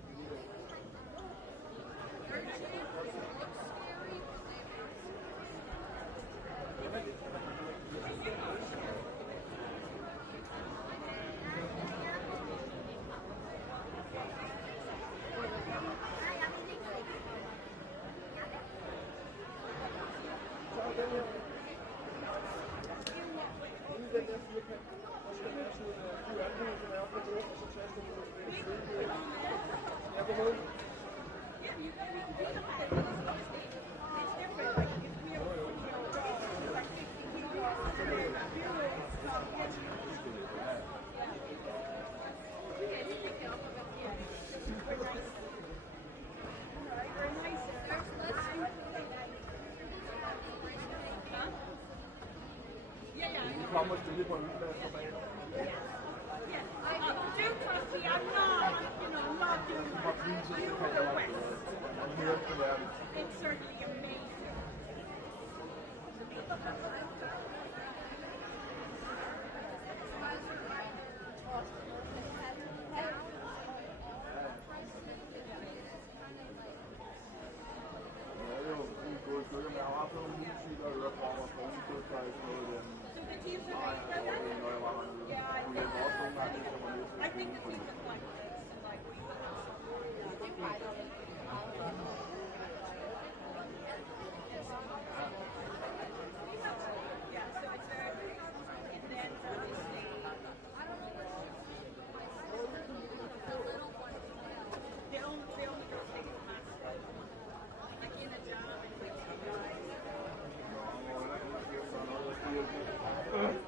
Come og stille på en udplads på banen. Do trust me, I'm not, not doing my best. It's certainly amazing. I think the teams are like this, like we yeah, so it's very big. And then they only go take the max, like in a job and like guys.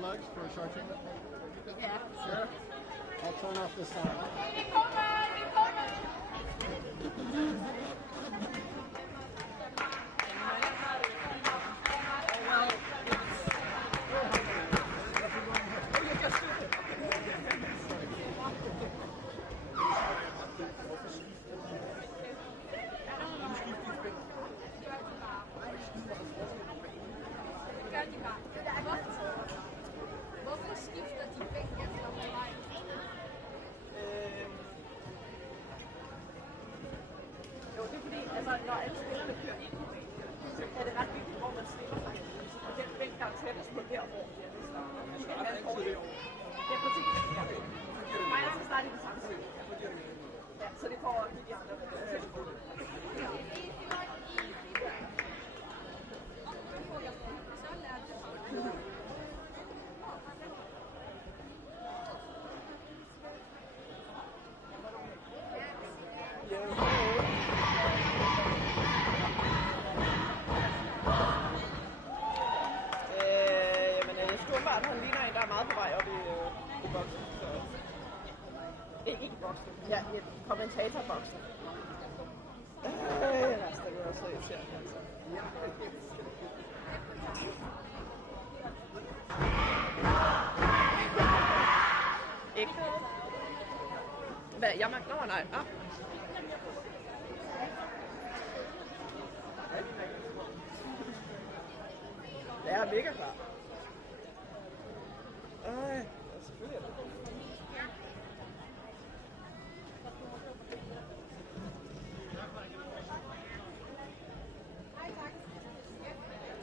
plugs for a short change? Yeah. Sure. I'll turn off the sound. Jo, det er fordi, altså, når alle spillerne kører ind på bænken, så er det ret vigtigt, hvor man stiller sig. Og den bænk, der er tættest på der, hvor det starter. Det skal have en fordel. Ja, præcis. Ja. Nej, så starter det samme sted. Ja, så det får de andre. Skullbugs, han ligner en, der er meget på vej op i boksen. Ikke boksen. Ja, i kommentatorboksen. Altså, det var så irriterende, altså. Ikke? Hvad? Jeg magter? Nå, nej. Ah. Det er mega klar. Ja, selvfølgelig er det.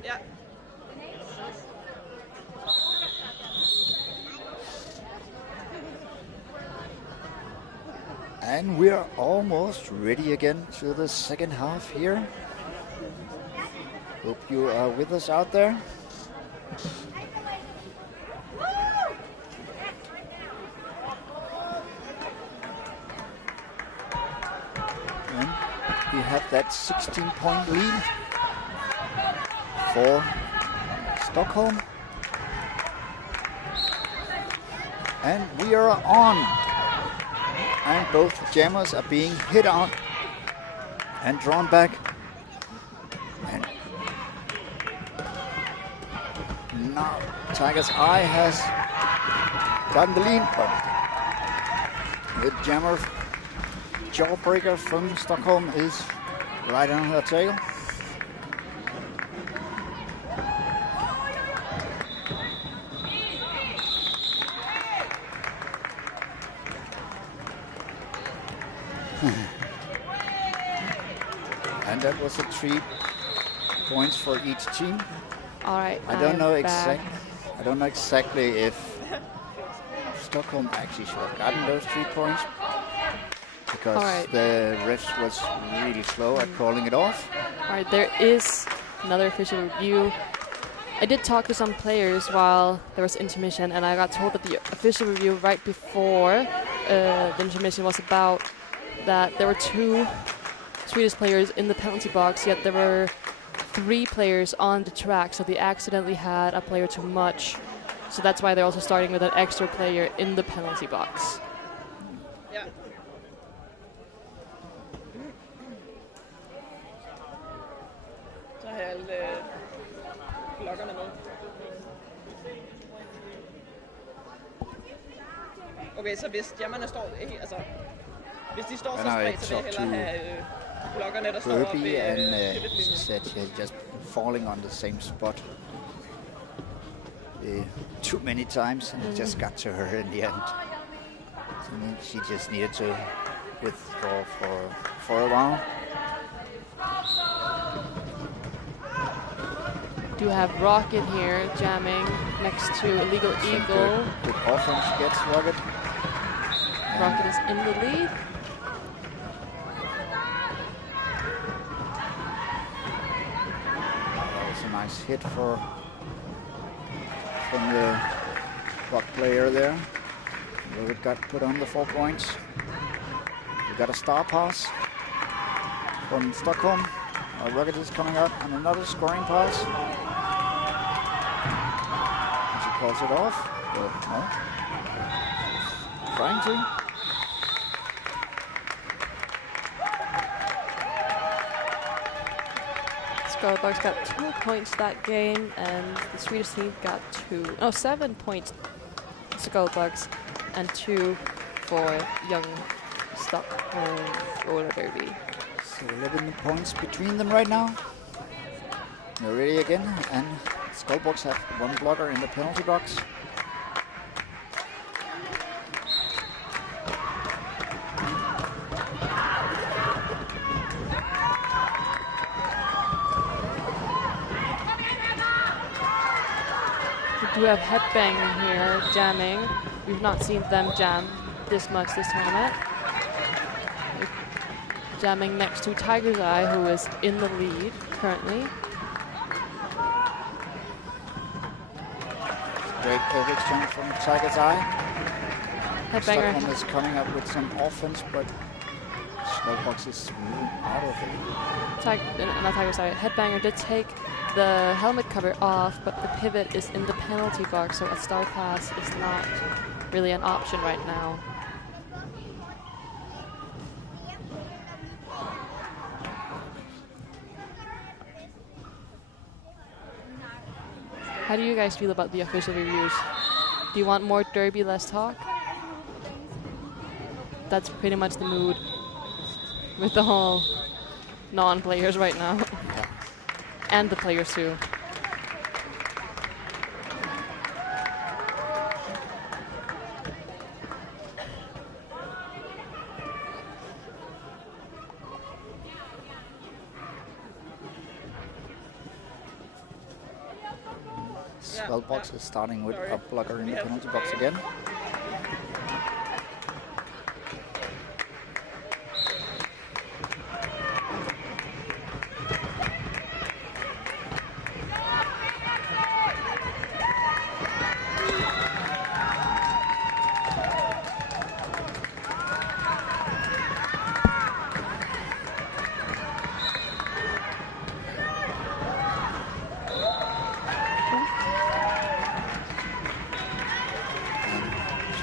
Ja. And we're almost ready again to the second half here. Hope you are with us out there. And we have that 16-point lead for Stockholm. And we are on. And both jammers are being hit out and drawn back. And now Tiger's Eye has gotten the lead. The jammer Jawbreaker from Stockholm is right on her tail. And that was 3 points for each team. All right. I don't know exactly if Stockholm actually should have gotten those 3 points because the refs was really slow at calling it off. All right, there is another official review. I did talk to some players while there was intermission, and I got told that the official review right before the intermission was about that there were 2 Swedish players in the penalty box, yet there were 3 players on the track, so they accidentally had a player too much. So that's why they're also starting with an extra player in the penalty box. Ja. Så har jeg alle blokkerne med. Okay, så hvis jammerne står altså hvis de står så spredt, så vil jeg hellere have blokkerne, der står oppe ved she said she had just falling on the same spot too many times, and it just got to her in the end. So then she just needed to withdraw for a while. Do have Rocket here jamming next to Illegal Eagle. Good offense gets Rocket. Rocket is in the lead. That was a nice hit from the rock player there. Rocket got put on the 4 points. We got a star pass from Stockholm. Rocket is coming out on another scoring pass. She calls it off. Well, no. Trying to. Skullbugs got 2 points that game, and the Swedish team got 7 points. Skullbugs, and 2 for Young Stockholm roller derby. So 11 points between them right now. They're ready again, and Skullbugs have 1 blocker in the penalty box. We do have Headbang here jamming. We've not seen them jam this much this tournament. Jamming next to Tiger's Eye, who is in the lead currently. Great exchange from Tiger's Eye. Headbanger. Stockholm is coming up with some offense, but Skullbugs is moving out of it. Not Tiger's Eye. Headbanger did take the helmet cover off, but the pivot is in the penalty box, so a star pass is not really an option right now. How do you guys feel about the official reviews? Do you want more derby, less talk? That's pretty much the mood with the whole non-players right now. And the players too. Skullbugs is starting with a blocker in the penalty box again.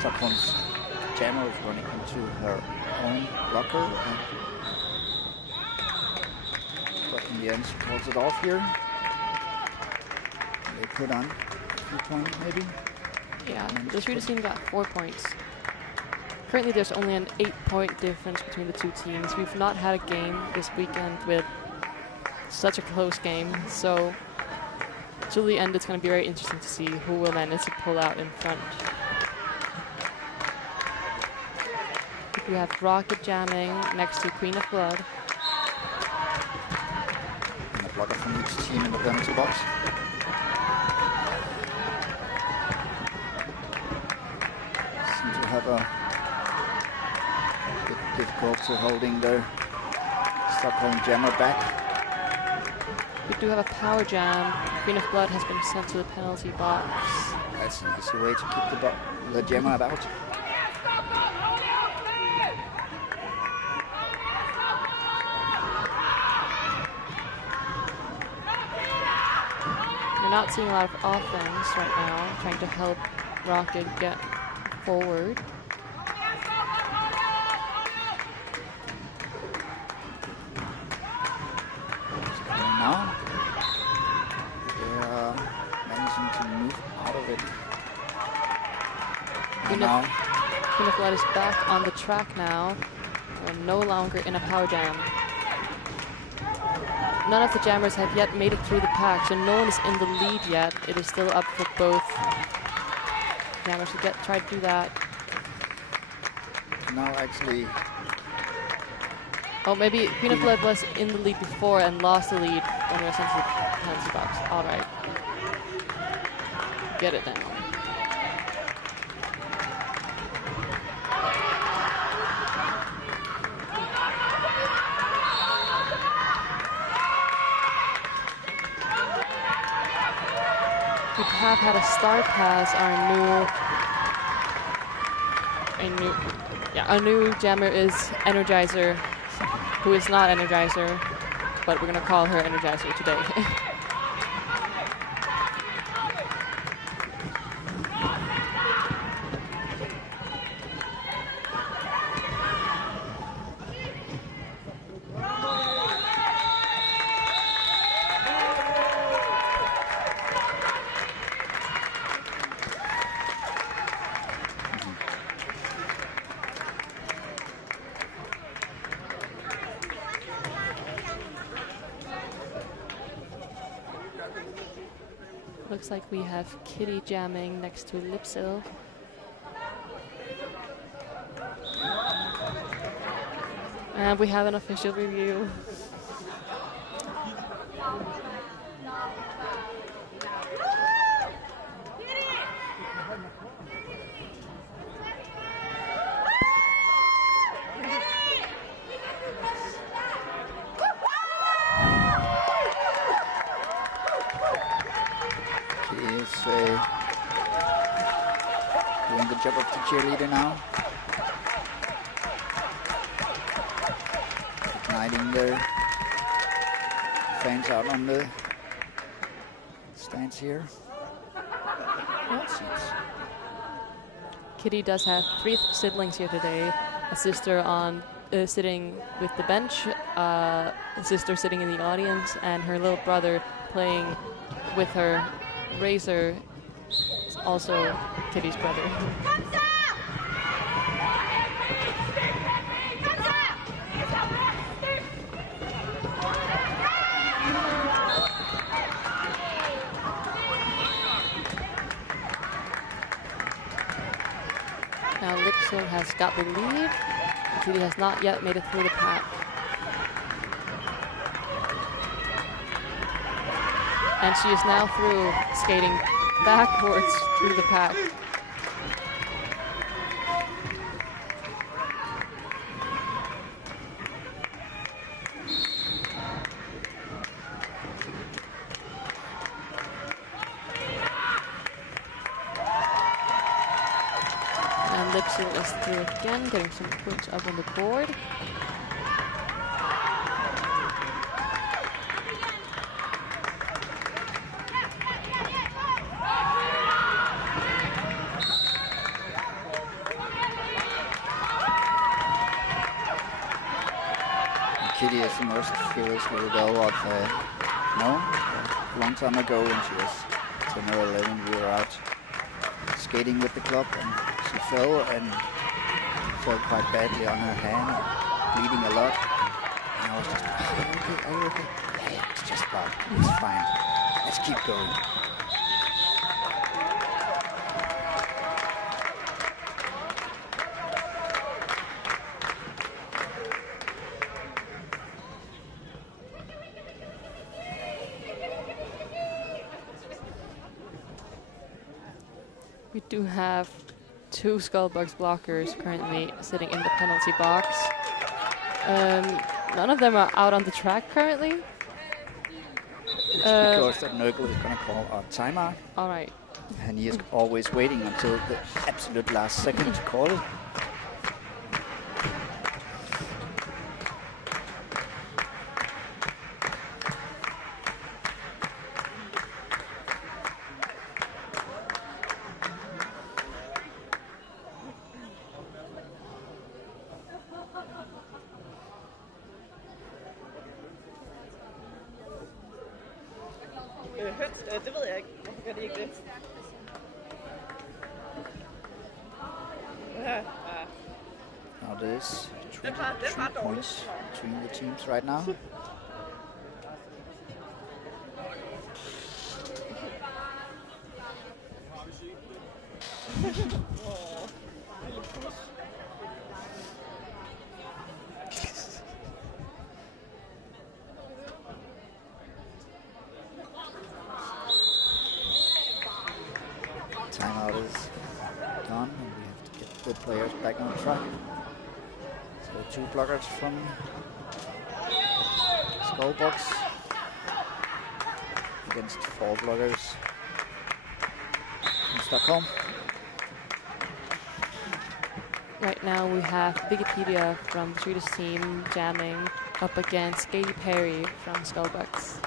Stockholm's jammer is running into her own blocker, but in the end she calls it off here. They put on a few points maybe. Yeah, the Swedish team got 4 points. Currently there's only an 8-point difference between the two teams. We've not had a game this weekend with such a close game, so till the end it's going to be very interesting to see who will manage to pull out in front. We have Rocket jamming next to Queen of Blood. And a blocker from each team in the penalty box. Seem to have a bit difficulty holding their Stockholm jammer back. We do have a power jam. Queen of Blood has been sent to the penalty box. That's an easy way to keep the jammer about. We're not seeing a lot of offense right now, trying to help Rocket get forward. Now they're managing to move out of it. Queen of Blood is back on the track now. We're no longer in a power jam. None of the jammers have yet made it through the pack, so no one is in the lead yet. It is still up for both jammers to try to do that. Now actually... Oh, maybe Queen of Blood was in the lead before and lost the lead when we were sent to the penalty box. All right. Get it now. We have had a star pass. Our new jammer is Energizer, who is not Energizer, but we're gonna call her Energizer today. Looks like we have Kitty jamming next to Lipsil. And we have an official review. Doing the job of the cheerleader now. Igniting their fans out on the stands here. Kitty does have 3 siblings here today. A sister on sitting with the bench, a sister sitting in the audience, and her little brother playing with her. Razor is also Kitty's brother. Now Lipsil has got the lead. Kitty has not yet made it through the pack. And she is now through, skating backwards through the pack. And Lipsil is through again, getting some points up on the board. Kitty is the most fearless little girl of a long time ago when she was 10 or 11. We were out skating with the club and she fell and fell quite badly on her hand, bleeding a lot. And I was just, are you okay? Yeah, it's just blood. It's fine. Let's keep going. We do have 2 Skullbugs blockers currently sitting in the penalty box. None of them are out on the track currently. It's because that Nörkoping is going to call a timeout. All right. And he is always waiting until the absolute last second to call it. Det ved jeg ikke. Hvorfor gør de ikke det? Now there's 22 points between the teams right now. Timeout is done, and we have to get the players back on track. So 2 blockers from Skullbugs against 4 blockers from Stockholm. Right now we have Wikipedia from the Swedish team jamming up against Katy Perry from Skullbugs.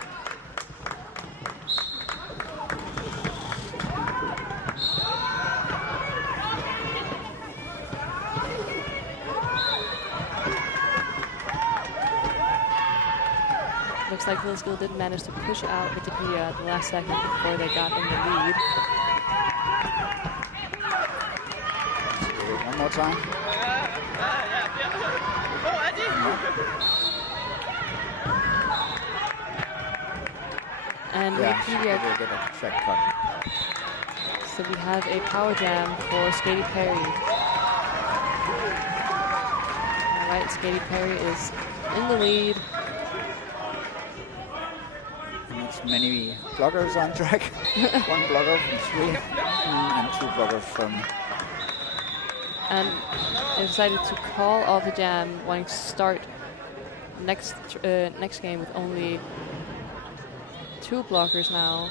Looks like Hill School did manage to push out Wikipedia at the last second before they got in the lead. One more time. and Yeah, Wikipedia. they get a track cut. So we have a power jam for Katy Perry. Alright, Katy Perry is in the lead. And it's many bloggers on track. One blogger from Sweden and two bloggers from... And I decided to call off the jam, wanting to start next game with only 2 blockers now.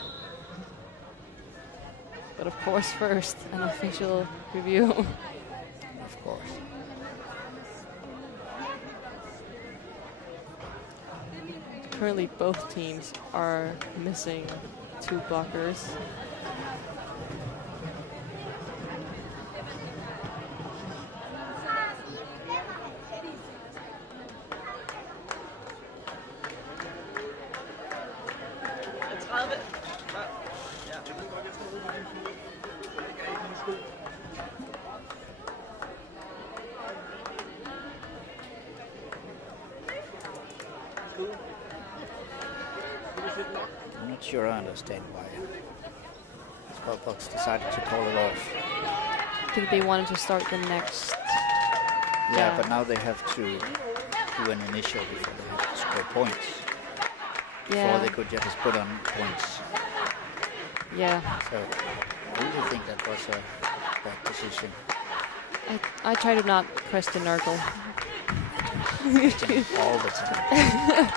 But of course, first, an official review. Of course. Currently, both teams are missing 2 blockers. I'm not sure I understand why Skullbugs decided to call it off. I think they wanted to start the next. Yeah, but now they have to do an initial before they have to score points. Yeah. Before they could just put on points. Yeah. So I really think that was a bad decision. I try to not question Nörkel. All the time.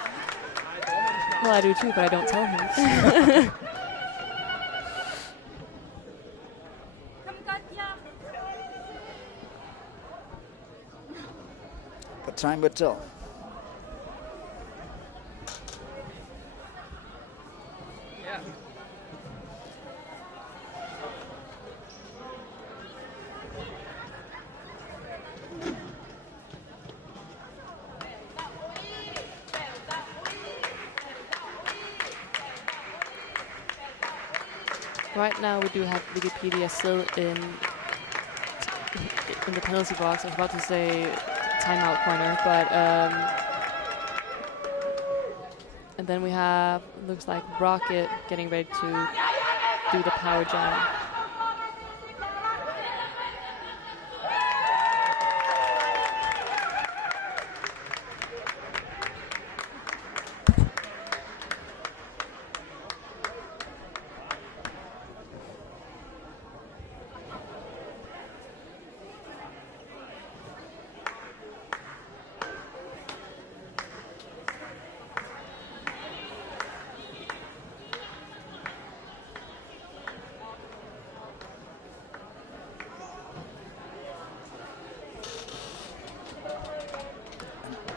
Well, I do too, but I don't tell him. But time will tell. Right now we do have Wikipedia still in the penalty box. I was about to say timeout corner, but and then we have, looks like Rocket getting ready to do the power jam.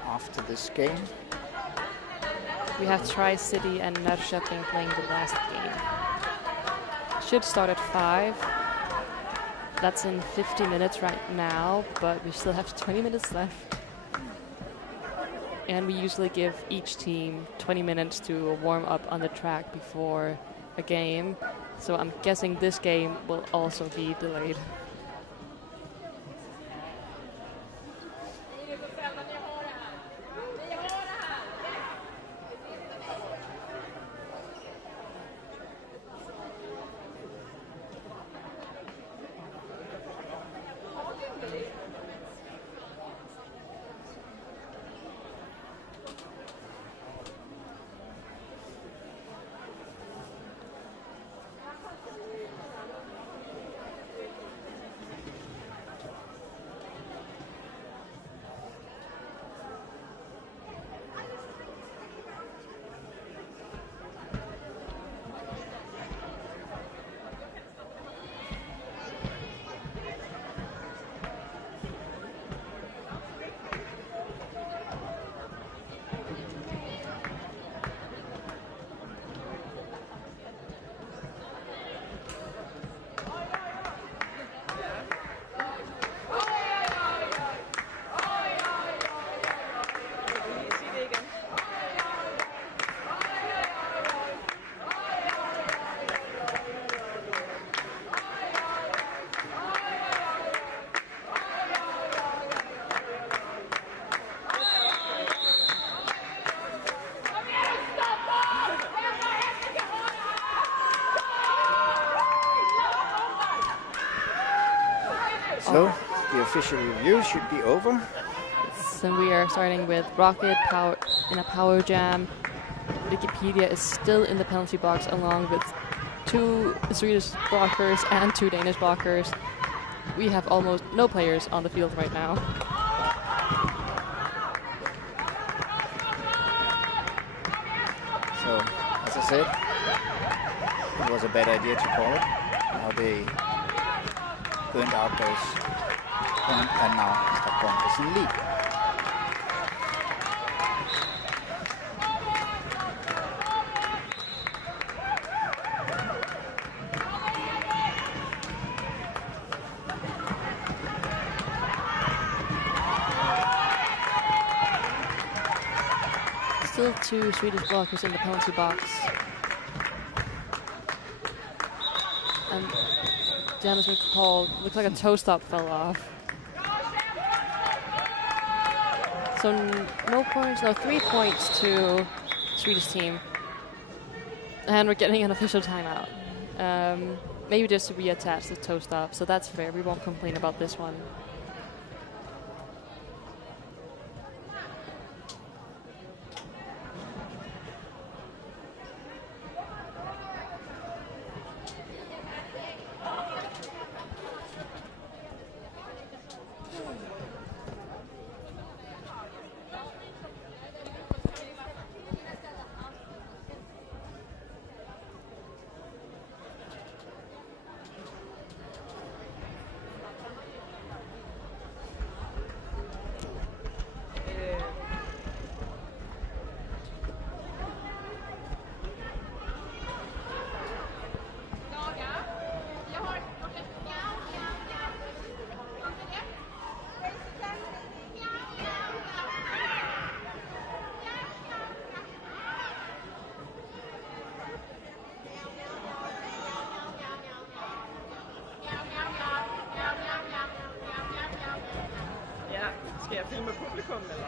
After this game, We have TriCity and Nörkoping playing the last game. Should start at 5. That's in 50 minutes right now, but we still have 20 minutes left. And we usually give each team 20 minutes to warm up on the track before a game. So I'm guessing this game will also be delayed. So the official review should be over. So we are starting with Rocket power in a power jam. Wikipedia is still in the penalty box along with 2 Swedish blockers and 2 Danish blockers. We have almost no players on the field right now. So, as I said, it was a bad idea to call it. Now they burned out those points, and now Stockholm is in lead. Still 2 Swedish blockers in the penalty box. And Janice McCall looks like a toe stop fell off. So no points, no 3 points to Swedish team. And we're getting an official timeout. Maybe just to reattach the toe stop, so that's fair. We won't complain about this one. Skal jeg filme publikum, eller?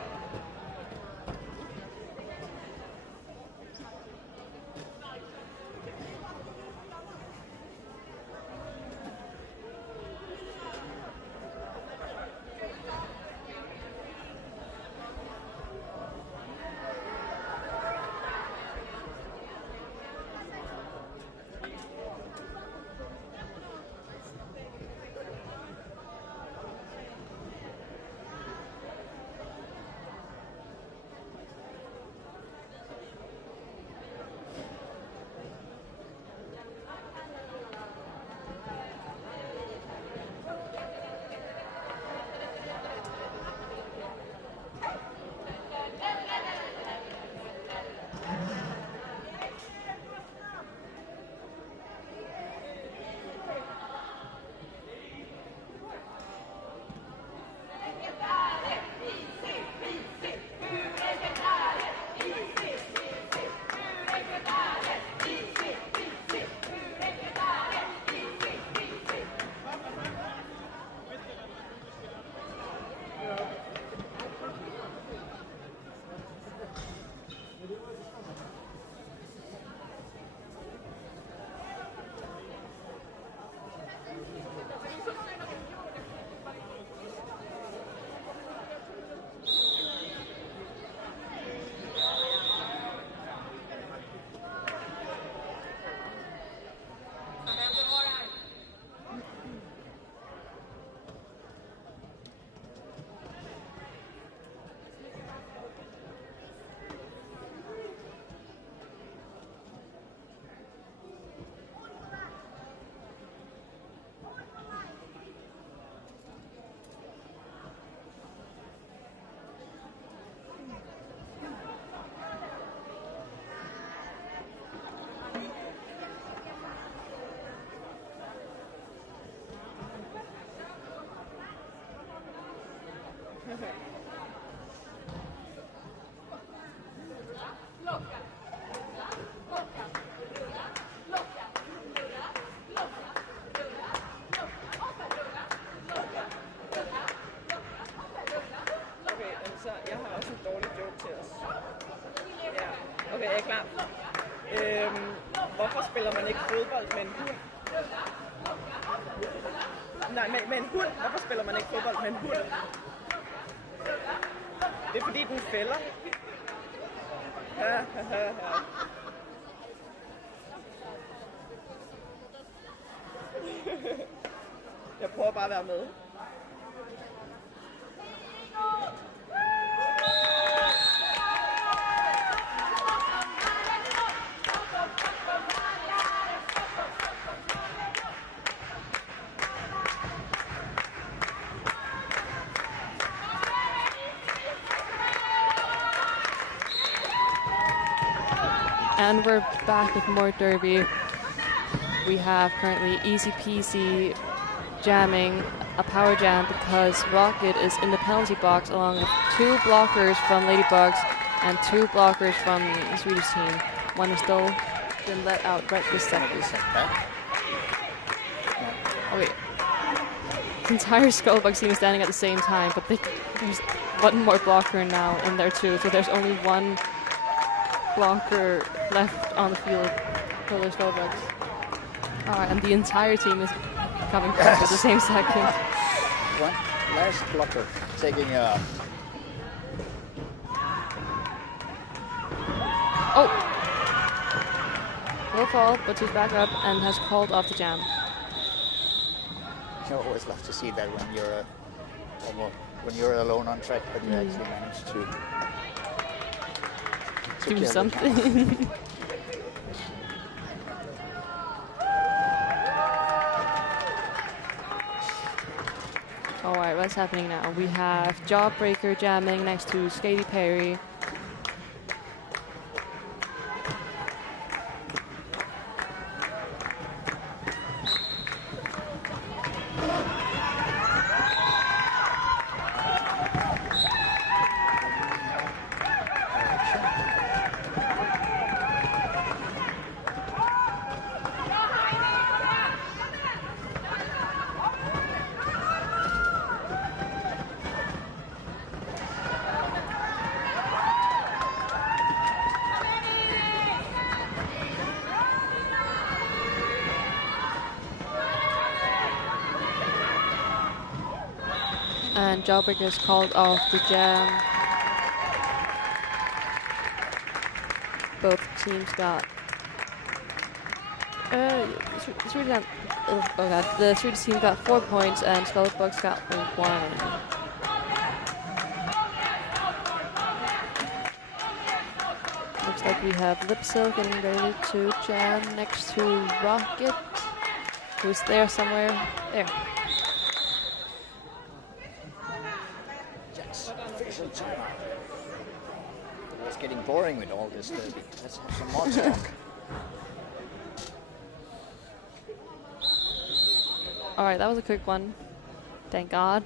Hvorfor spiller man ikke fodbold med en hund? Nej, med en hund. Hvorfor spiller man ikke fodbold med en hund? Det er fordi, den fælder. Jeg prøver bare at være med. And we're back with more derby. We have currently easy peasy jamming, a power jam, because Rocket is in the penalty box along with 2 blockers from Ladybugs and 2 blockers from the Swedish team. One is still been let out right this second. Oh wait. The entire Skullbugs team is standing at the same time, but there's one more blocker now in there too, so there's only one blocker left on the field for the Skullbugs. Alright, and the entire team is coming back at the same second. One last blocker taking a... Oh! No fall, but he's back up and has called off the jam. You always love to see that when you're alone on track, but you actually manage to do something. Alright, what's happening now? We have Jawbreaker jamming next to Skaty Perry. And Jawbreaker has called off the jam. Both teams got... the Swedish team got 4 points and Skullbugs got 1. Looks like we have Lipsil getting ready to jam next to Rocket, who's there somewhere. There. Official timeout. It's getting boring with all this derby. Let's have some more talk. Alright, that was a quick one. Thank God.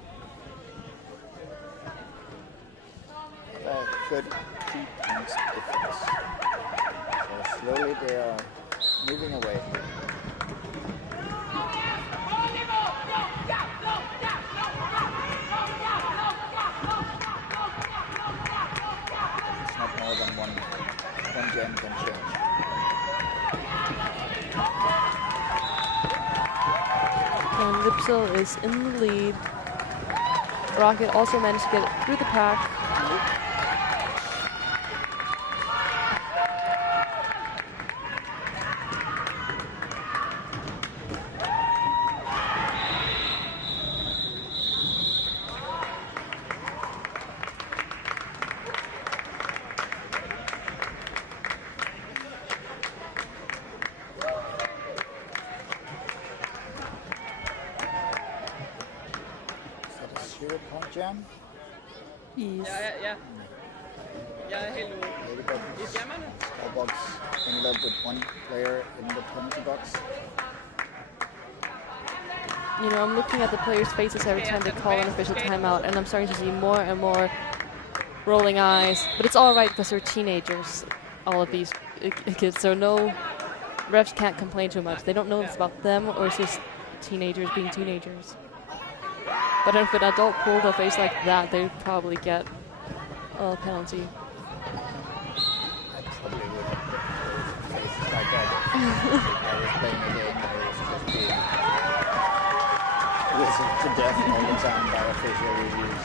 Good 3 points difference. So slowly they are moving away. More than one jam can change. And Lipsil is in the lead. Rocket also managed to get it through the pack. Jam? Yes. Ja. Jeg er helt ude. I jammerne? Skullbugs ended up with 1 player in the penalty box. You know, I'm looking at the players' faces every time they call an official timeout, and I'm starting to see more and more rolling eyes. But it's all right because they're teenagers, all of these kids, so no refs can't complain too much. They don't know if it's about them or it's just teenagers being teenagers. But if an adult pulled a face like that, they'd probably get a penalty. I probably would have put faces like that. I was playing a game where it was just being deaf all the time by official reviews.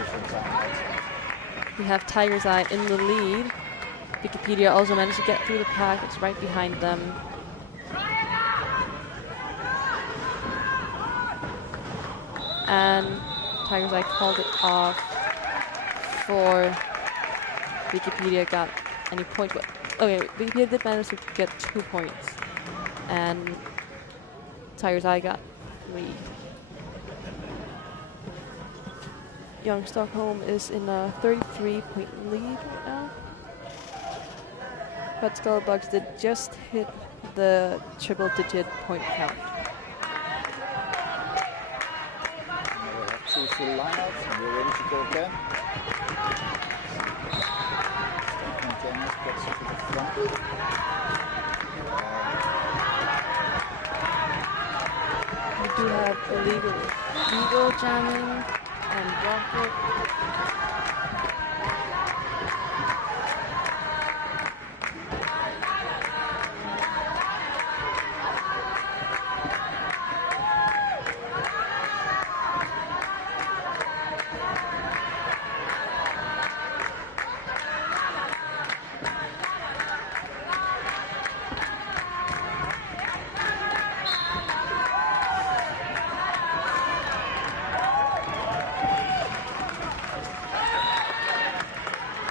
Official timeouts. We have Tiger's Eye in the lead. Wikipedia also managed to get through the pack. It's right behind them. And Tiger's Eye called it off for Wikipedia. Got any point? But okay, Wikipedia did manage to get 2 points, and Tiger's Eye got 3. Young Stockholm is in a 33-point lead right now. But Skullbugs did just hit the triple-digit point count. We have 2 full lineouts and we're ready to go again. Stockholm gets to the front. We do have illegal eagle jamming and rocket.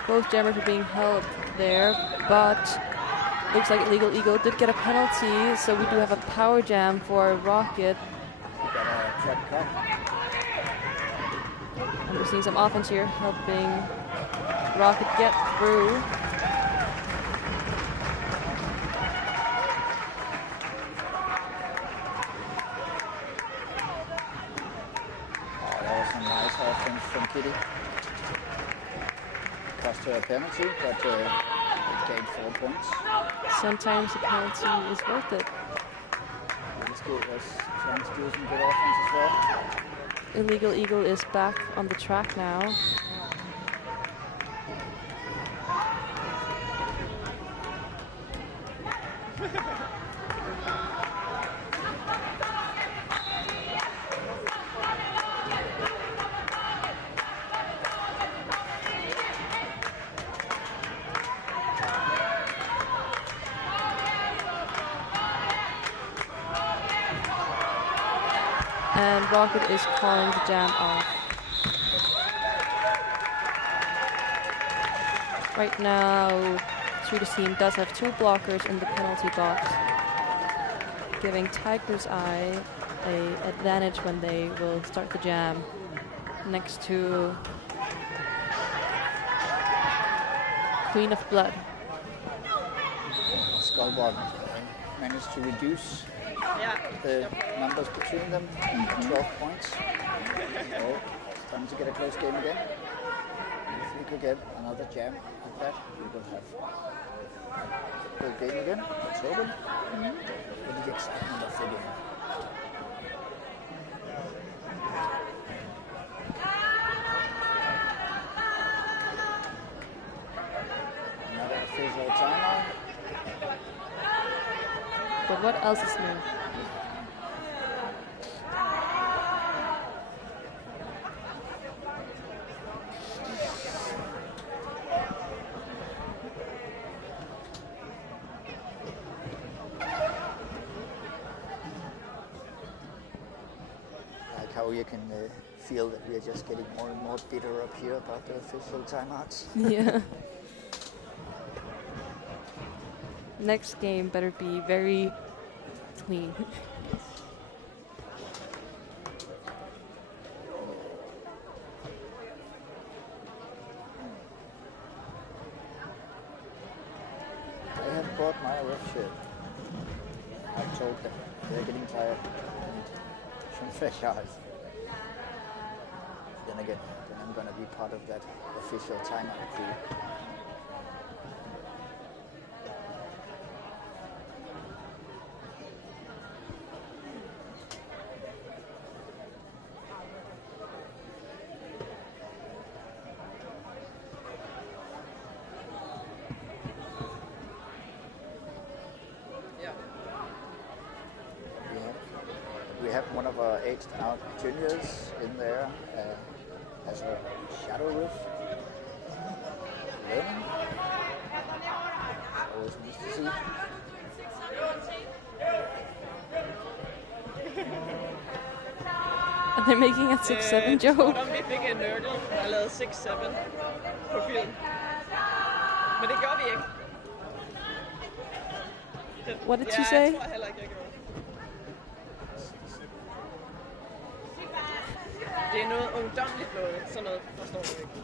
Both jammers are being held there, but looks like Illegal Eagle did get a penalty, so we do have a power jam for Rocket. We got a track cut. And we're seeing some offense here, helping Rocket get through. Oh, that was a nice offense from Kitty. Cost her a penalty, but it gained 4 points. Sometimes the penalty is worth it. Let's go. Let's try to do some good offense as well. Illegal Eagle is back on the track now. And Rocket is calling the jam off. Right now, Swedish team does have 2 blockers in the penalty box, giving Tiger's Eye an advantage when they will start the jam next to Queen of Blood. Skullbugs managed to reduce the numbers between them, 12 points. So it's time to get a close game again. If we could get another jam like that, we will have a good game again. Let's hope it. With the excitement of the game. Another official timeout. But what else is new? Like how you can feel that we are just getting more and more bitter up here about the official timeouts. Yeah. Next game better be very clean. I have brought my ref shirt. I've told them they're getting tired and some fresh eyes. Then again, then I'm gonna be part of that official timeout crew. We have one of our aged out juniors in there as a shadow roof. Learning. Always nice to see. Are they making a 6-7 joke? Om vi fik en Nørkel, der lavede 6-7 på film. Men det gør vi ikke. What did you say? Jeg tror heller ikke, jeg gjorde. Det er noget ungdomligt noget. Sådan noget forstår du ikke.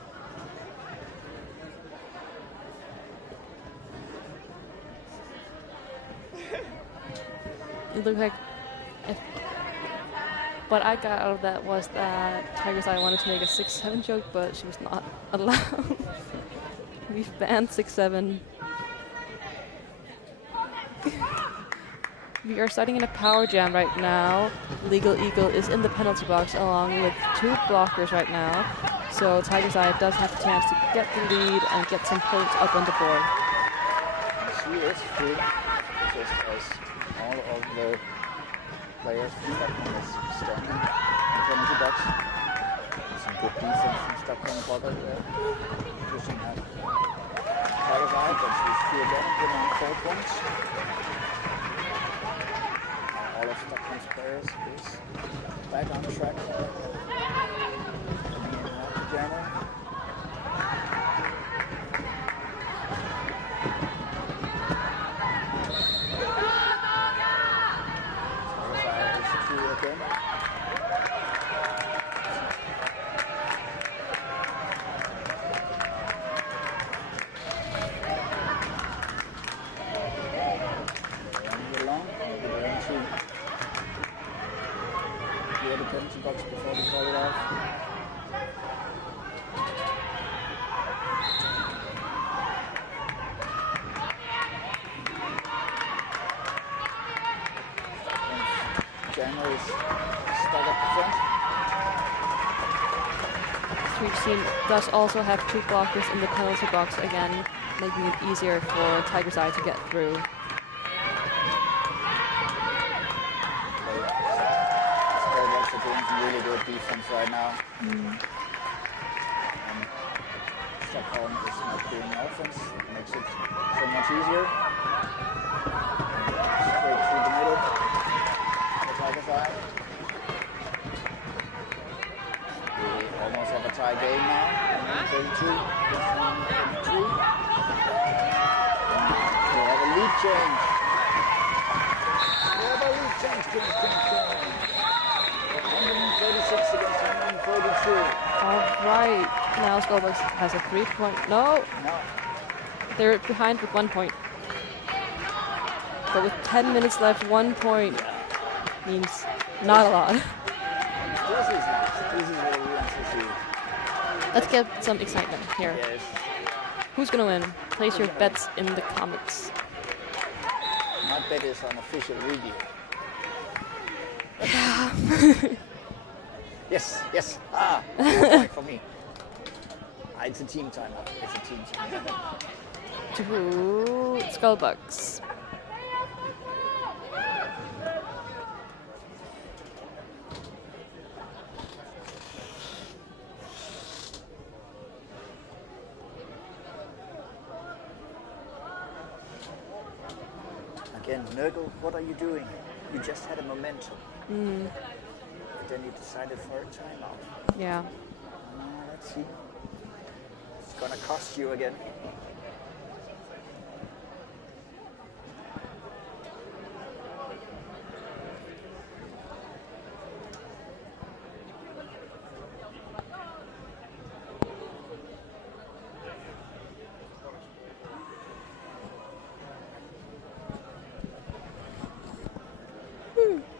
It looked like what I got out of that was that Tiger's Eye wanted to make a 6-7 joke, but she was not allowed. We've banned 6-7. We are starting in a power jam right now. Legal Eagle is in the penalty box along with 2 blockers right now. So Tiger's Eye does have a chance to get the lead and get some points up on the board. She is free, just as all of the players from Stockholm is standing in the penalty box. Some good defense from Stockholm Bugger there, pushing out Tiger's Eye, but she's free again, getting on 4 points. All of Stockholm's players is back on track. Coming in now to Germany. Again. Along, maybe they're going to clear the penalty box before they call it off. Jammer is stuck at the front. Swedish team does also have 2 blockers in the penalty box again, making it easier for Tiger's Eye to get through. Skullbugs are doing some really good defense right now. Stockholm is not doing offense, makes it so much easier. Straight through the middle. Tiger's Eye. We almost have a tie game now. 32, 23. We have a lead change. We have a lead change. 136 against 142. All right, now Skullbugs has a 3-point. No, they're behind with 1 point. But with 10 minutes left, 1 point means not a lot. This is nice. This is what we want to see. Let's get some excitement here. Yes. Who's gonna win? Place your bets in the comments. My bet is on official review. Yes, yes. 1 point for me. It's a team timeout. It's a team timeout. To Skullbugs. Again, Nörkel, what are you doing? You just had a momentum. And then you decided for a timeout. Yeah. Let's see. It's gonna cost you again.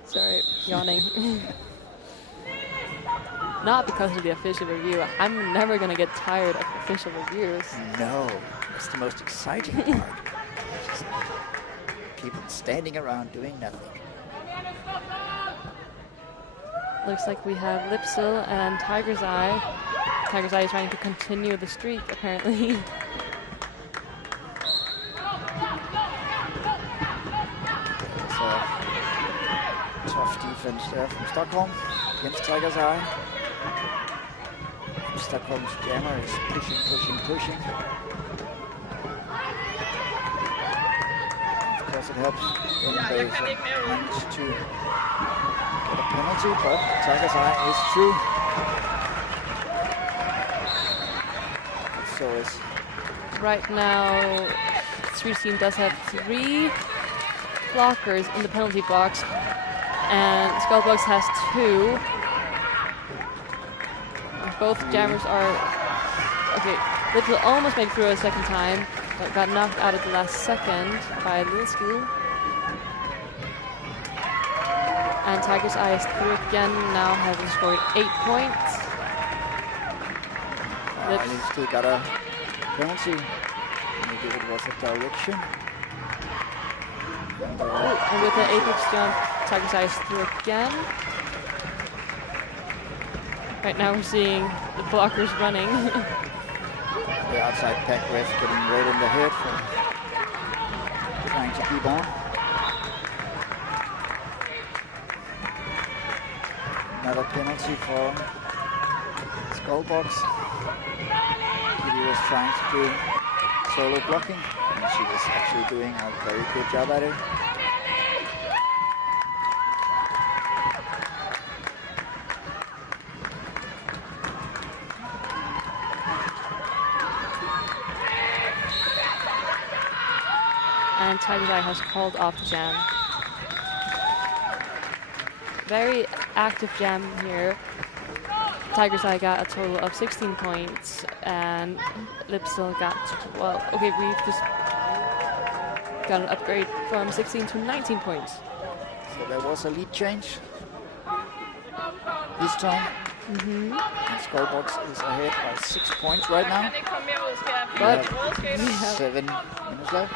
Sorry, yawning. Not because of the official review. I'm never gonna get tired of official reviews. No, it's the most exciting part. Just people standing around doing nothing. Looks like we have Lipsil and Tiger's Eye. Tiger's Eye is trying to continue the streak, apparently. Tough defense there from Stockholm against Tiger's Eye. Stockholm's jammer is pushing. Of course it helps when they manage to get a penalty, but Tiger's Eye is through. So is right now, TriCity does have 3 blockers in the penalty box, and Skullbugs has 2. Both jammers are okay. Little almost made it through a second time, but got knocked out at the last second by Little Skill. And Tiger's Eye is through again, now having scored 8 points. He still got a penalty. Maybe it was a direction. And with the apex jump, Tiger's Eye is through again. Right now we're seeing the blockers running. The outside pack ref getting right in the head for trying to keep on. Another penalty for Skullbugs. Kitty was trying to do solo blocking, and she was actually doing a very good job at it. And Tiger's Eye has called off the jam. Very active jam here. Tiger's Eye got a total of 16 points, and Lipstill got 12. Okay, we've just got an upgrade from 16 to 19 points. So there was a lead change this time. Mm-hmm. And Skullbugs is ahead by 6 points right now. But we have 7 minutes left.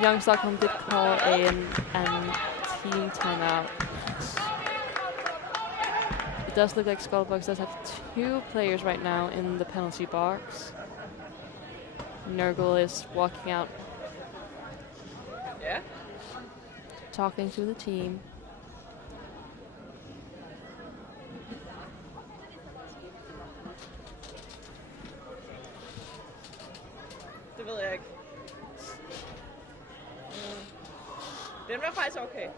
Young Stockholm did call an team timeout. It does look like Skullbugs does have 2 players right now in the penalty box. Nurgle is walking out, talking to the team. Det ved jeg ikke. Den var faktisk okay.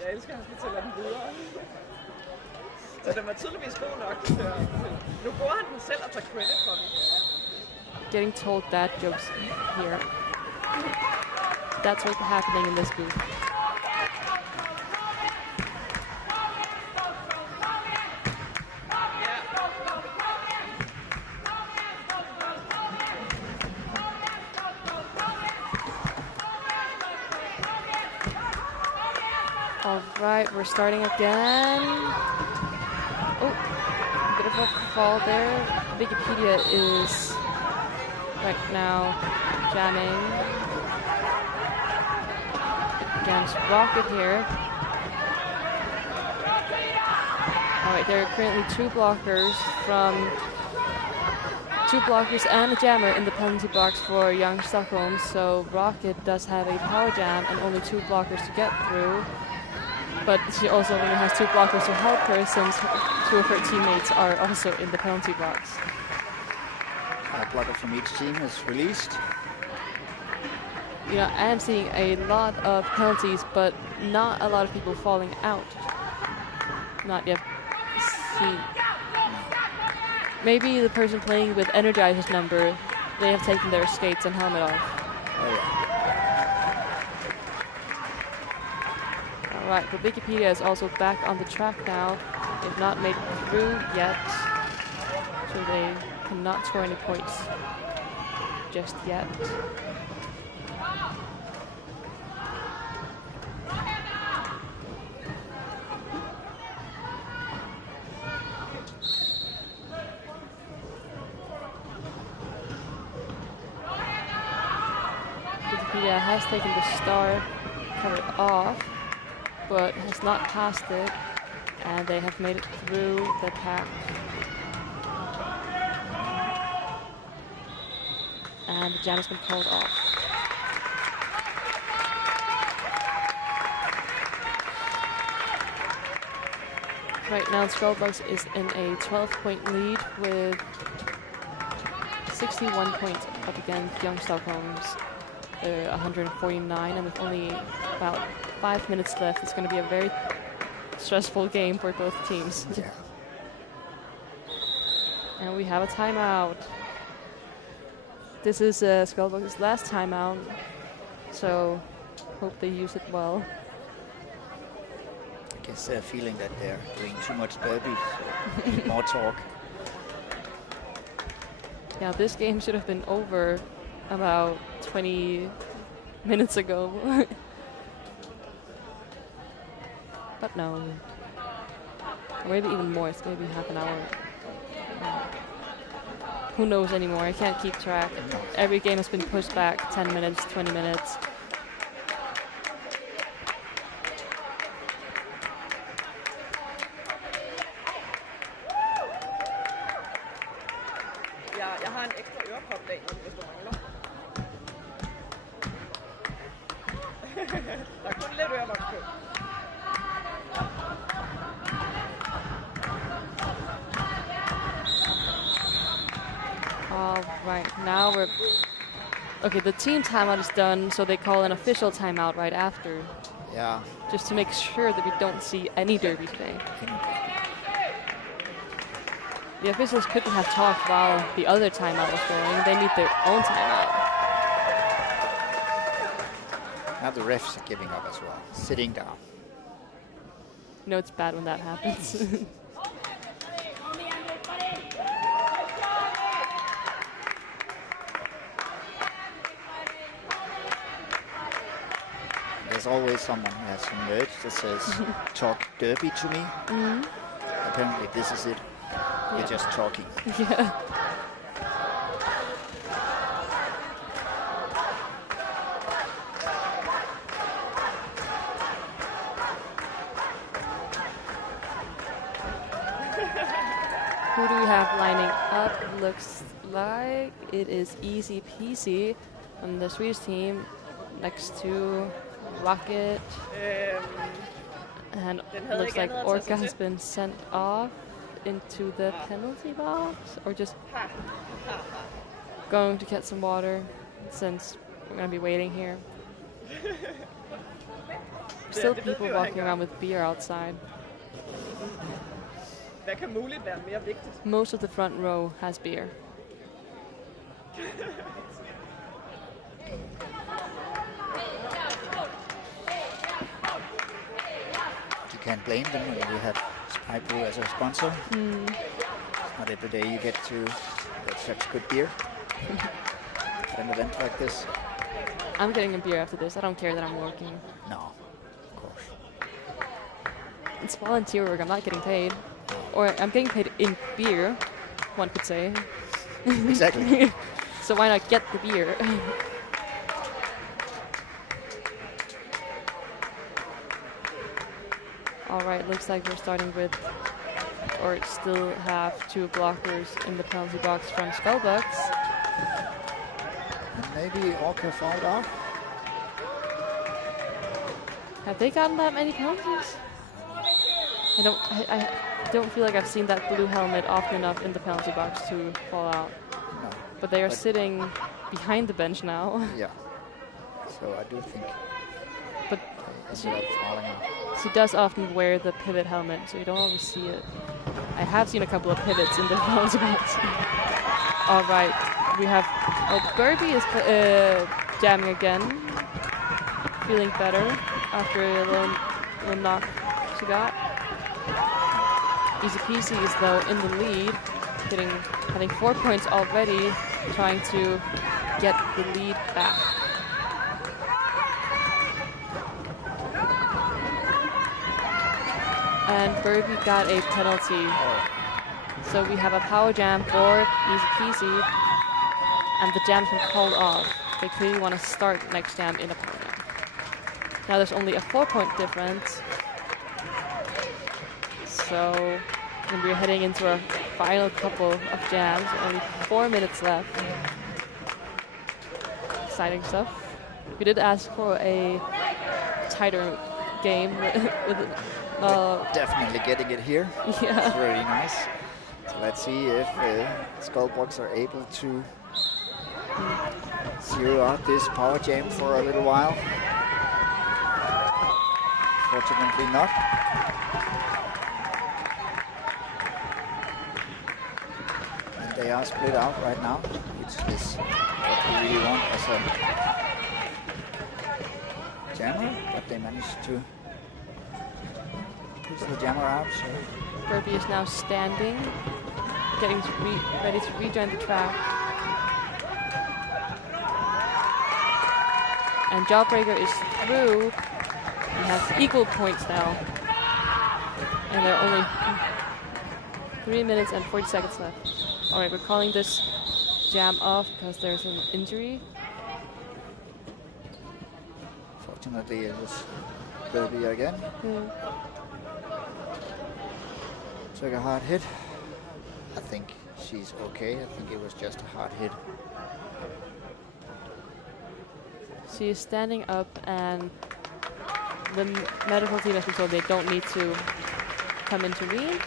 Jeg elsker, at han fortæller den videre. Så den var tydeligvis god nok. Nu går han den selv og tager credit for den. Getting told dad jokes here. That's what's happening in this booth. All right, we're starting again. Oh, a bit of a fall there. Wikipedia is right now jamming against Rocket here. All right, there are currently 2 blockers and a jammer in the penalty box for Young Stockholm. So Rocket does have a power jam and only 2 blockers to get through. But she also only has 2 blockers to help her, since 2 of her teammates are also in the penalty box. A blocker from each team is released. You know, I am seeing a lot of penalties, but not a lot of people falling out. Not yet seen. Maybe the person playing with Energizer's number, they have taken their skates and helmet off. Oh yeah. Alright, but Wikipedia is also back on the track now. They've not made it through yet, so they cannot score any points just yet. Wikipedia has taken the star cover off. but has not passed it, and they have made it through the pack. And the jam has been called off. Right now, Skullbugs is in a 12-point lead with 61 points up against Young Stockholm's 149, and with only about 5 minutes left, it's going to be a very stressful game for both teams. Yeah. And we have a timeout. This is Skullbugs' last timeout, so hope they use it well. I guess they're feeling that they're doing too much derby, so more talk. Yeah, this game should have been over about 20 minutes ago. But no. Or maybe even more, it's maybe half an hour. Who knows anymore, I can't keep track. Every game has been pushed back 10 minutes, 20 minutes. Jeg har en ekstra ørepropdag, hvis du mangler. Der er kun lidt ørevoks på. All right, now we're... Okay, the team timeout is done, so they call an official timeout right after. Yeah. Just to make sure that we don't see any derby today. The officials couldn't have talked while the other timeout was going. They need their own timeout. Now the refs are giving up as well, sitting down. You know it's bad when that happens. There's always someone who has some merch that says, talk derby to me. Apparently this is it. You're just talking. Yeah. Who do we have lining up? Looks like it is Easy Peasy on the Swedish team next to Rocket. And looks like Orca has been sent off into the penalty box, or just going to get some water since we're going to be waiting here. Still people walking around with beer outside. Hvad kan muligt være mere vigtigt? Most of the front row has beer. You can't blame them when you have Spy Brew as a sponsor. It's not every day you get to get such good beer at an event like this. I'm getting a beer after this. I don't care that I'm working. No, of course. It's volunteer work. I'm not getting paid. Or I'm getting paid in beer, one could say. Exactly. So why not get the beer? All right, looks like we're starting with, or still have 2 blockers in the penalty box from Skullbugs. And maybe Orca fouled out. Have they gotten that many penalties? I don't feel like I've seen that blue helmet often enough in the penalty box to fall out. No. But they are sitting behind the bench now. Yeah. So I do think But they ended up falling out. she does often wear the pivot helmet, so you don't always see it. I have seen a couple of pivots in the penalty box. All right, we have... Oh, Burby is jamming again. Feeling better after a little knock she got. Easy Peasy is though in the lead, having 4 points already, trying to get the lead back. And Burby got a penalty. So we have a power jam for Easy Peasy, and the jam's been called off. They clearly want to start next jam in a power jam. Now there's only a 4-point difference. So we're heading into our final couple of jams. Only 4 minutes left. Exciting stuff. We did ask for a tighter game with Definitely getting it here. Yeah. It's very nice. So let's see if Skullbugs are able to zero out this power jam for a little while. Fortunately not. And they are split out right now, which is what we really want as a jammer, but they managed to push the jammer out. So Burpee is now standing, getting ready to rejoin the track. And Jawbreaker is through. He has equal points now. And there are only 3 minutes and 40 seconds left. Alright, we're calling this jam off because there's an injury. fortunately it was Burpee again. Took a hard hit. I think she's okay. I think it was just a hard hit. She is standing up, and the medical team has been told they don't need to come intervene.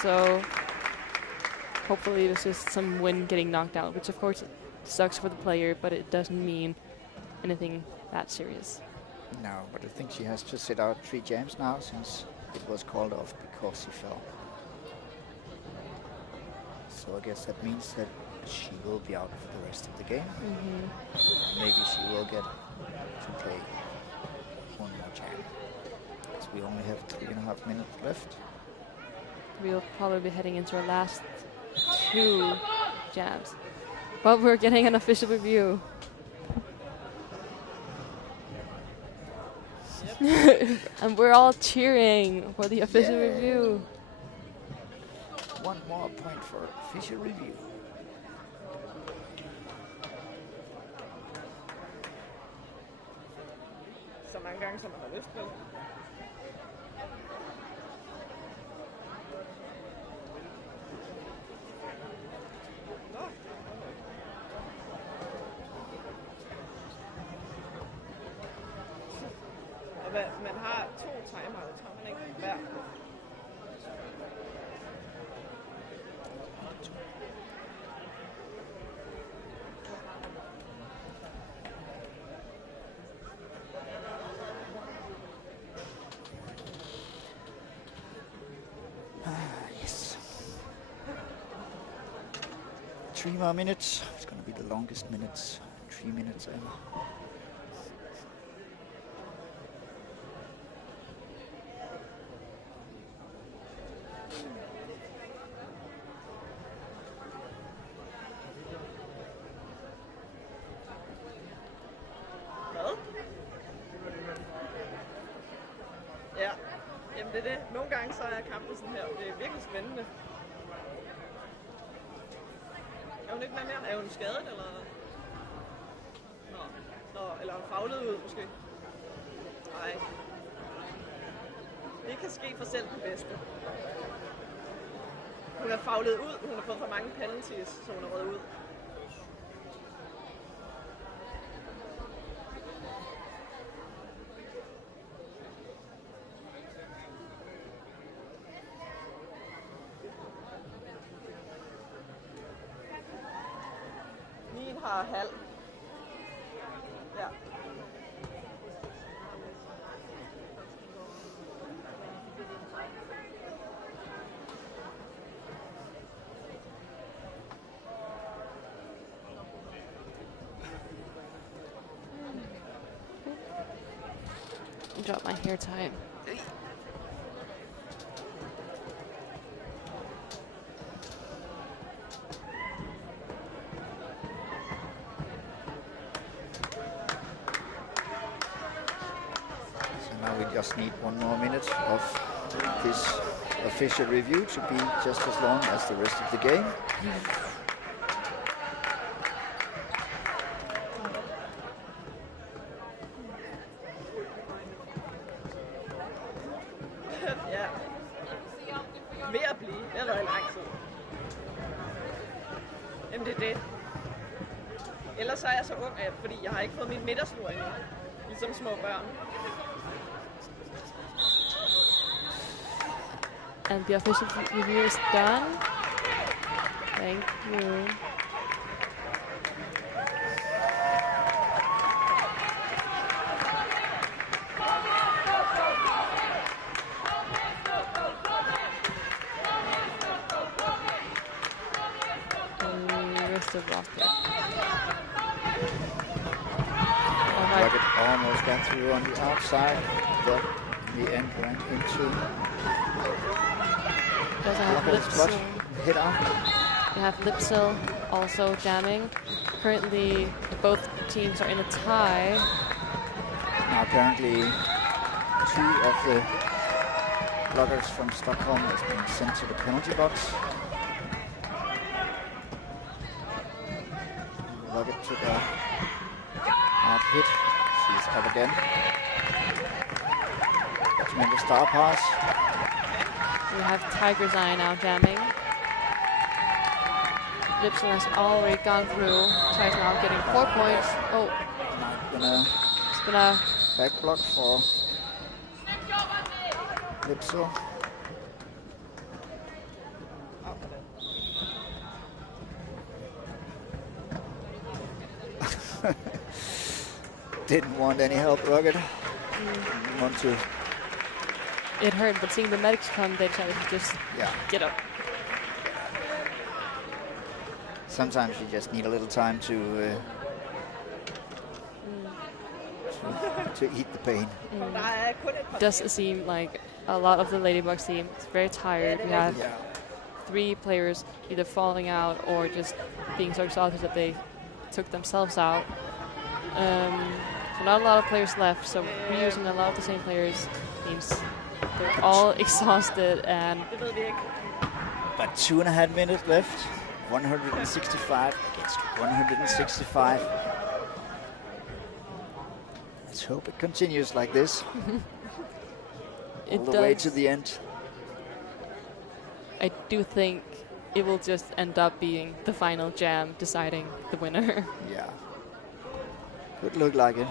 So hopefully this is some wind getting knocked out, which of course sucks for the player, but it doesn't mean anything that serious. No, but I think she has to sit out 3 jams now since it was called off because she fell. So I guess that means that she will be out for the rest of the game. Maybe she will get to play one more jam. So we only have 3.5 minutes left. We'll probably be heading into our last 2 jams. But we're getting an official review. And we're all cheering for the official review. 1 more point for official review. Så mange gange, som man har lyst til. Man har 2 timer, det tager man ikke hver. Yes. 3 more minutes. It's going to be the longest minutes. 3 minutes ever. Det er det. Nogle gange så er kampen sådan her. Det er virkelig spændende. Er hun ikke med mere? Er hun skadet, eller? Eller er hun faglet ud, måske? Nej. Det kan ske for selv den bedste. Hun er faglet ud. Hun har fået for mange penalties, så hun er røget ud. Har halv. Ja. Drop my hair tie. Just need 1 more minute of this official review to be just as long as the rest of the game. så er jeg så ung, fordi jeg har ikke fået min middagslur endnu. Ligesom små børn. And the official review is done. Thank you. The rocket. Rocket almost got through on the outside, but in the end ran into hit out. We have Lipsil also jamming. Currently, both teams are in a tie. Now apparently 2 of the bloggers from Stockholm has been sent to the penalty box. Rocket took a hard hit. She's up again. Tremendous star pass. We have Tiger's Eye now jamming. Lipson has already gone through. Tries now getting 4 points. Oh, it's been a back block for Lipsil. Didn't want any help, Rocket. Didn't want to. It hurt, but seeing the medics come, they decided to just get up. Sometimes you just need a little time to eat the pain. It does seem like a lot of the Ladybugs team is very tired. We have 3 players either falling out or just being so exhausted that they took themselves out. So not a lot of players left, so we're using a lot of the same players. Means they're all exhausted and... But 2.5 minutes left. 165 against 165. Let's hope it continues like this. All the way to the end. I do think it will just end up being the final jam deciding the winner. Yeah. Could look like it.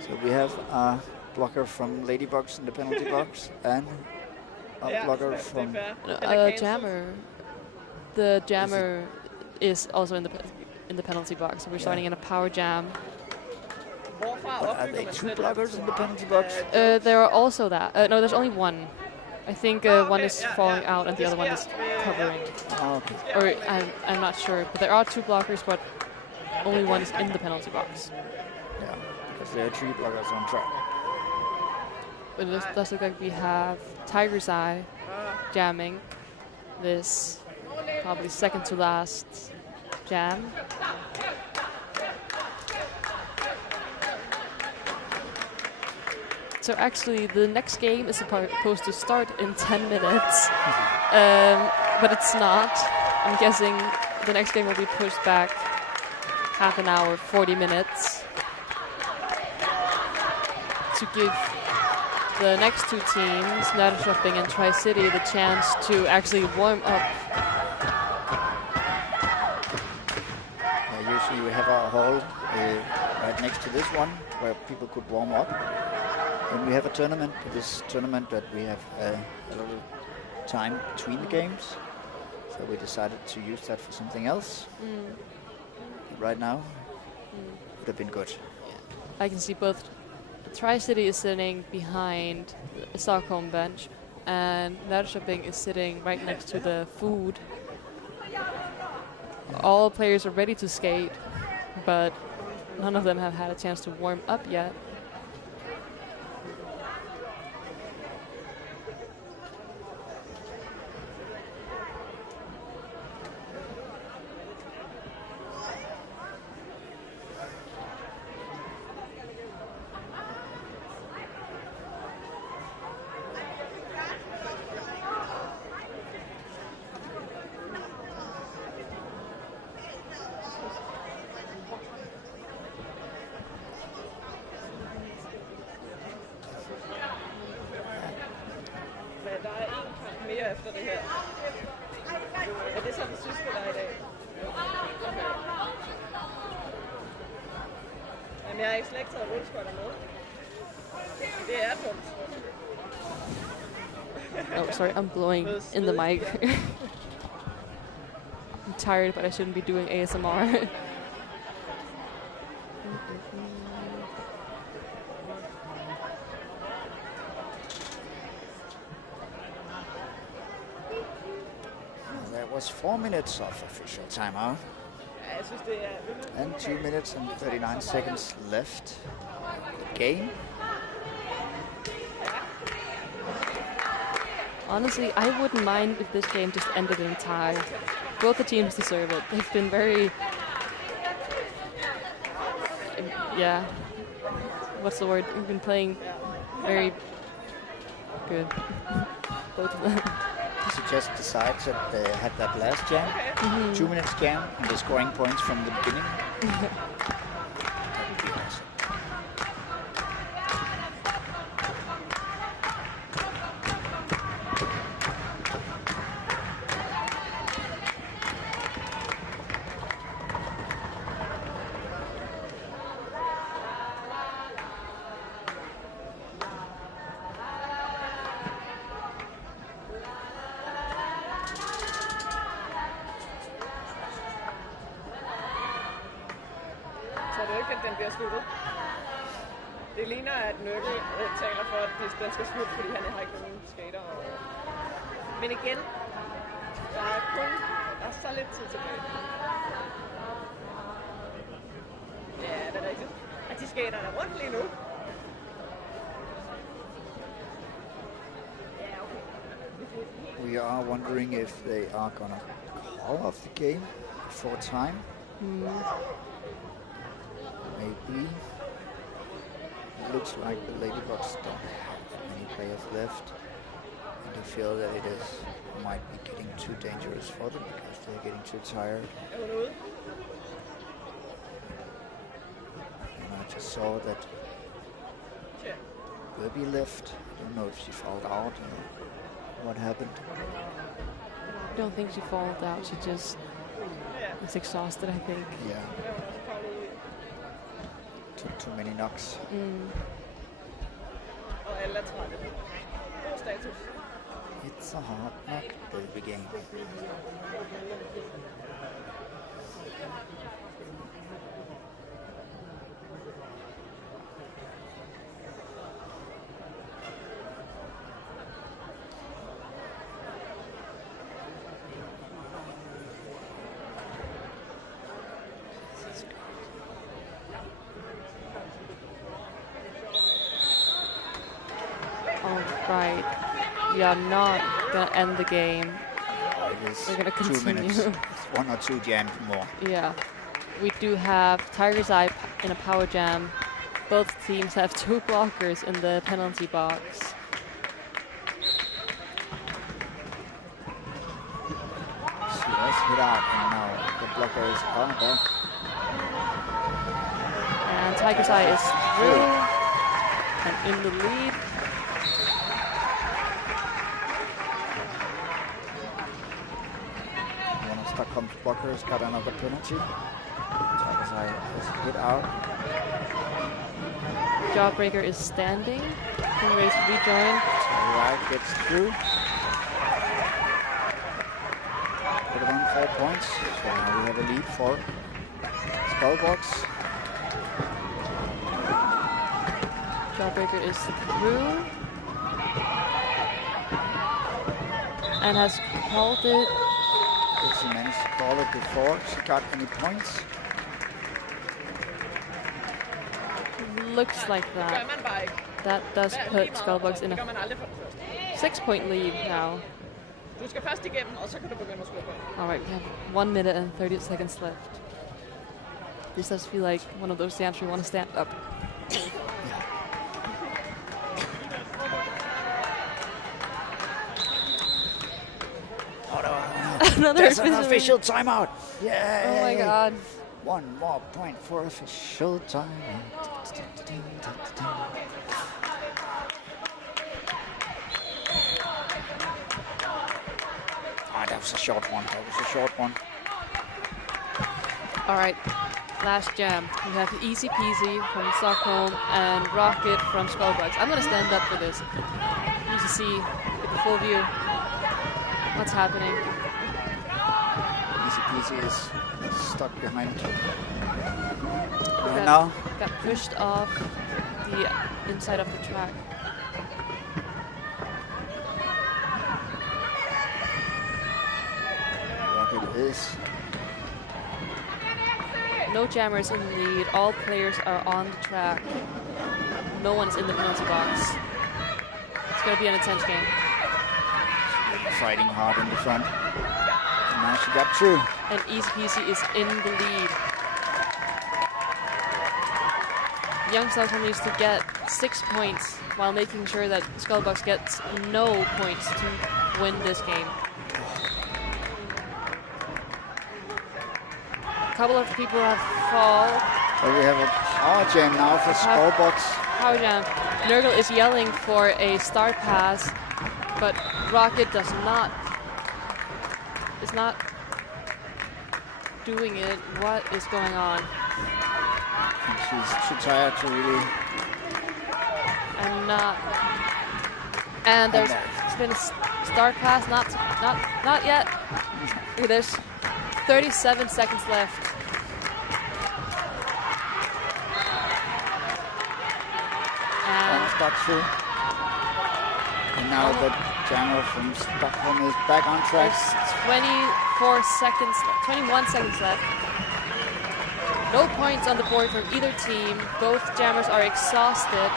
So we have a blocker from Ladybugs in the penalty box and a blocker from jammer. The jammer is also in the penalty box. So we're starting in a power jam. Are they 2 blockers in the penalty box? There are also that. No, there's only one. I think one is falling out and the other one is covering. Oh, okay. Or I'm not sure, but there are 2 blockers, but only one is in the penalty box. Yeah, because there are 3 blockers on track. But it does look like we have Tiger's Eye jamming this probably second to last jam. So actually the next game is supposed to start in 10 minutes, but it's not. I'm guessing the next game will be pushed back half an hour, 40 minutes, to give the next 2 teams, Nörkoping and TriCity, the chance to actually warm up. Usually we have our hall right next to this one, where people could warm up. And we have a tournament, this tournament that we have a little time between the games. So we decided to use that for something else. Right now, would have been good. I can see both. TriCity is sitting behind the Stockholm bench, and Nörkoping is sitting right next to the food. All players are ready to skate, but none of them have had a chance to warm up yet. Efter det her. Er det så den sidste, der er i dag? Okay. Men jeg har slet ikke taget rulleskøjter med. Det er dumt. Oh, sorry, I'm blowing in the mic. I'm tired, but I shouldn't be doing ASMR. That was 4 minutes of official timeout. Ja, jeg synes, det er... And 2 minutes and 39 seconds left in the game. Honestly, I wouldn't mind if this game just ended in a tie. Both the teams deserve it. They've been very... yeah. What's the word? We've been playing very good. Both of them. So just decide to have that last jam, 2 minutes jam, and the scoring points from the beginning. That would be awesome. Så det er jo ikke, at den bliver sluttet. Det ligner, at Nørke taler for, at den skal slutte, fordi han har ikke nogen skater. Men igen, der er så lidt tid tilbage. Ja, det er rigtigt. Og de skater der rundt lige nu. Ja, okay. We are wondering if they are gonna call off the game before time. Maybe. It looks like the Ladybugs don't have many players left, and they feel that it might be getting too dangerous for them because they're getting too tired. And I just saw that Ruby left. I don't know if she fell out or what happened. I don't think she falls out. She just is exhausted, I think. Yeah. Took too many knocks. Og alle er trætte. God status. It's a hard knock derby game. Right. We are not going to end the game. It is We're going to 2 continue. minutes. It's 1 or 2 jams more. Yeah. We do have Tiger's Eye in a power jam. Both teams have 2 blockers in the penalty box. She was hit out, and now the blockers are back. And Tiger's Eye is through and in the lead. Stockholm blockers got another penalty. Tiger's Eye is hit out. Jawbreaker is standing. Can raise rejoin. Tiger's Eye gets through. Put it on 4 points. So now we have a lead for Skullbugs. Jawbreaker is through. And has called it. Did she manage to call it before she got any points? Looks like that. That does put Skullbugs in a 6-point lead now. Du skal først igennem, og så kan du begynde at slå på. Alright, we have 1 minute and 30 seconds left. This does feel like one of those jams we want to stand up. Another That's an official timeout. Yeah. Oh my god. 1 more point for official timeout. Ah, that was a short one. Alright. last jam. We have Easy Peasy from Stockholm and Rocket from Skullbugs. I'm gonna stand up for this. You can see with the full view what's happening. Easy Peasy is stuck behind. And now got pushed off the inside of the track. Rocket is. No jammers in the lead. All players are on the track. No one's in the penalty box. It's going to be an intense game. Fighting hard in the front. And now she got through. And Easy Peasy is in the lead. YoungSTRDs needs to get 6 points while making sure that Skullbugs gets no points to win this game. A couple of people have fall. So we have a power jam now for Skullbugs. Power jam. Nörgel is yelling for a start pass, but Rocket is not doing it. What is going on? She's too tired to really. And there's been a start pass. Not yet. Look at this. 37 seconds left. And got through. And now the jammer from Stockholm is back on track. 21 seconds left. No points on the board from either team. Both jammers are exhausted.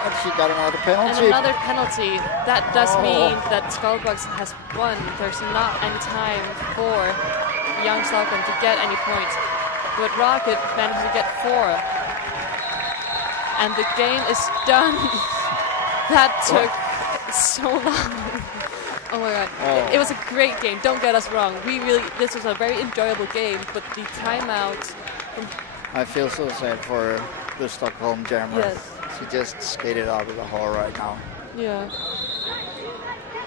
And she got another penalty. And another penalty. That does mean that Skullbugs has won. There's not any time for Young Stockholm to get any points. But Rocket managed to get 4. And the game is done. That took so long. Oh my god. It was a great game, don't get us wrong. This was a very enjoyable game, but the timeout. I feel so sad for the Stockholm jammer. Yes. She just skated out of the hole right now. Yeah.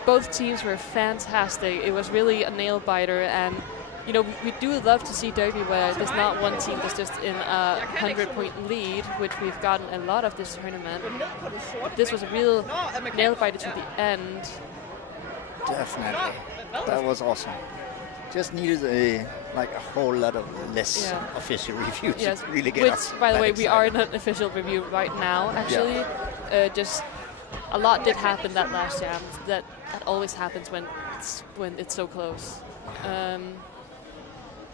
Both teams were fantastic. It was really a nail biter, and you know, we do love to see derby where there's not one team that's just in a 100-point lead, which we've gotten a lot of this tournament. This was a real nail biter to the end. Definitely. That was awesome. Just needed a whole lot of less official reviews to really get us. Which, by the way, we are in an official review right now, actually. Just a lot did happen that last jam. That always happens when it's so close.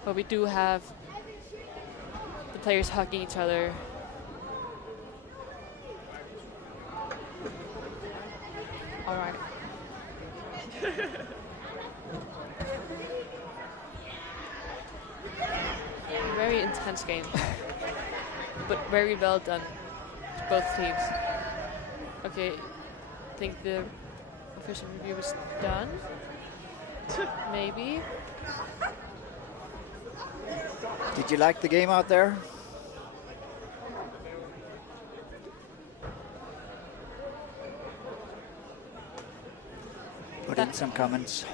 But we do have the players hugging each other. All right. Very intense game, but very well done to both teams. Okay, I think the official review is done. Maybe. Did you like the game out there? Put in some comments.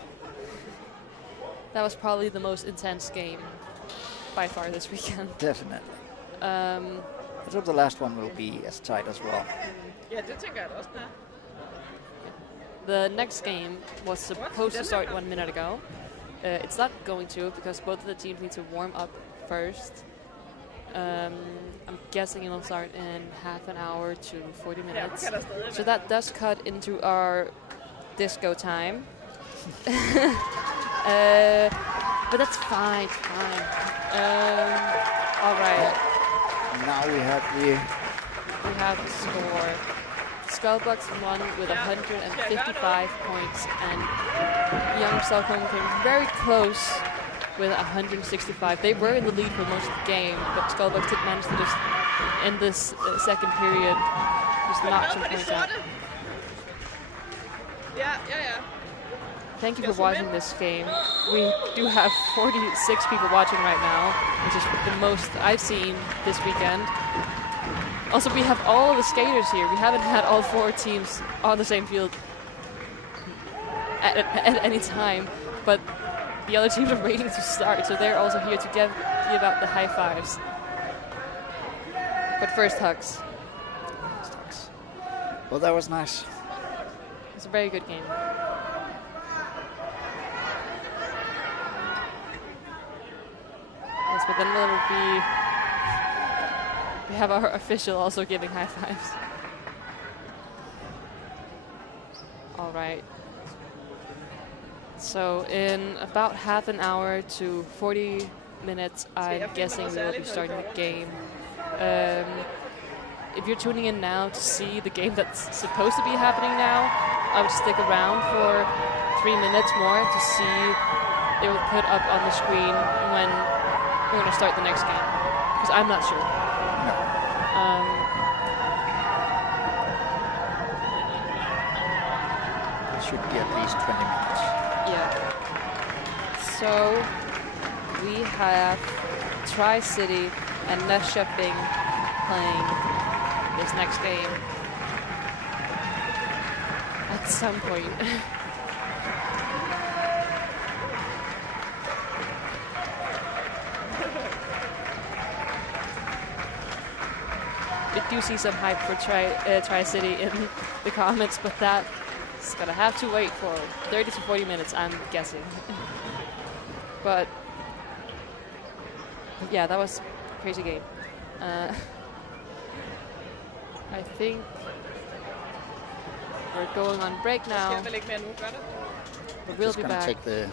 That was probably the most intense game by far this weekend. Definitely. I hope the last one will be as tight as well. Ja, det tænker jeg også, der. The next game was supposed to start 1 minute ago. It's not going to because both of the teams need to warm up first. I'm guessing it will start in half an hour to 40 minutes. So that does cut into our disco time. But that's fine, all right. Now we have the score. Skullbugs won with 155 points, and Young Stockholm came very close with 165. They were in the lead for most of the game, but Skullbugs did manage to just end this second period, just knock some points out. Yeah. Thank you for watching this game. We do have 46 people watching right now, which is the most I've seen this weekend. Also, we have all of the skaters here. We haven't had all 4 teams on the same field at any time, but the other teams are waiting to start, so they're also here to give give out the high fives. But first, hugs. Well, that was nice. It's a very good game. Yes, but then we have our official also giving high fives. All right. So in about half an hour to 40 minutes, I'm guessing we will be starting the game. If you're tuning in now to see the game that's supposed to be happening now, I would stick around for 3 minutes more to see it will put up on the screen when we're going to start the next game. Because I'm not sure. It should be at least 20 minutes. Yeah. So we have TriCity and Nörkoping playing this next game at some point. I do see some hype for TriCity in the comments, but that's gonna have to wait for 30 to 40 minutes, I'm guessing. But yeah, that was a crazy game. I think we're going on break now. But we'll Just be gonna back. take the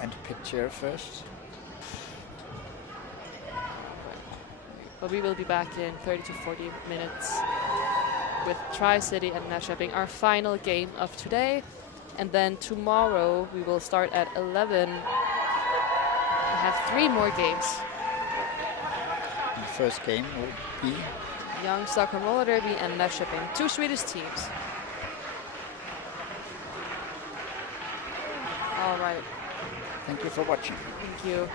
end picture first. But we will be back in 30 to 40 minutes with TriCity and Nörkoping, our final game of today. And then tomorrow we will start at 11. We have 3 more games. The first game will be Young Stockholm Roller Derby and Nörkoping, 2 Swedish teams. All right. Thank you for watching. Thank you.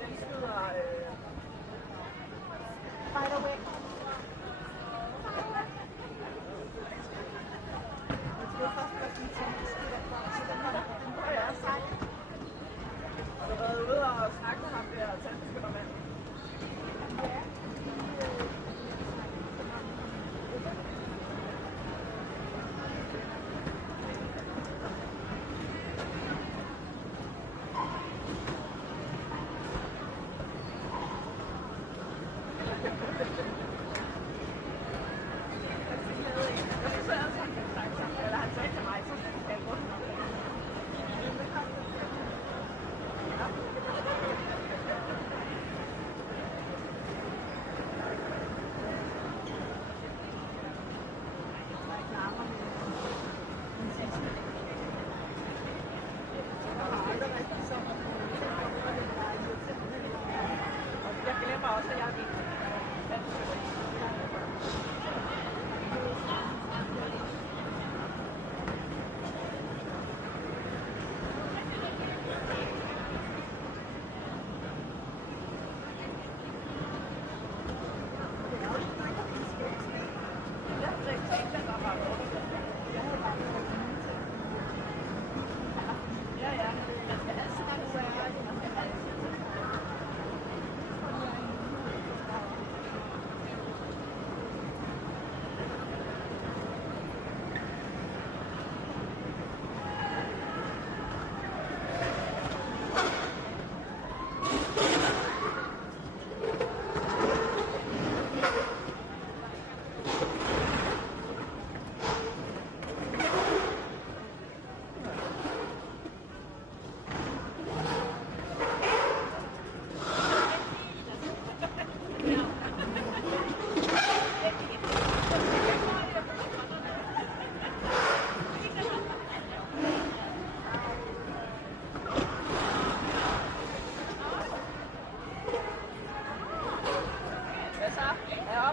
Den skyder... Spider away. Har du været ude og snakke med ham der tandbeskyttermand?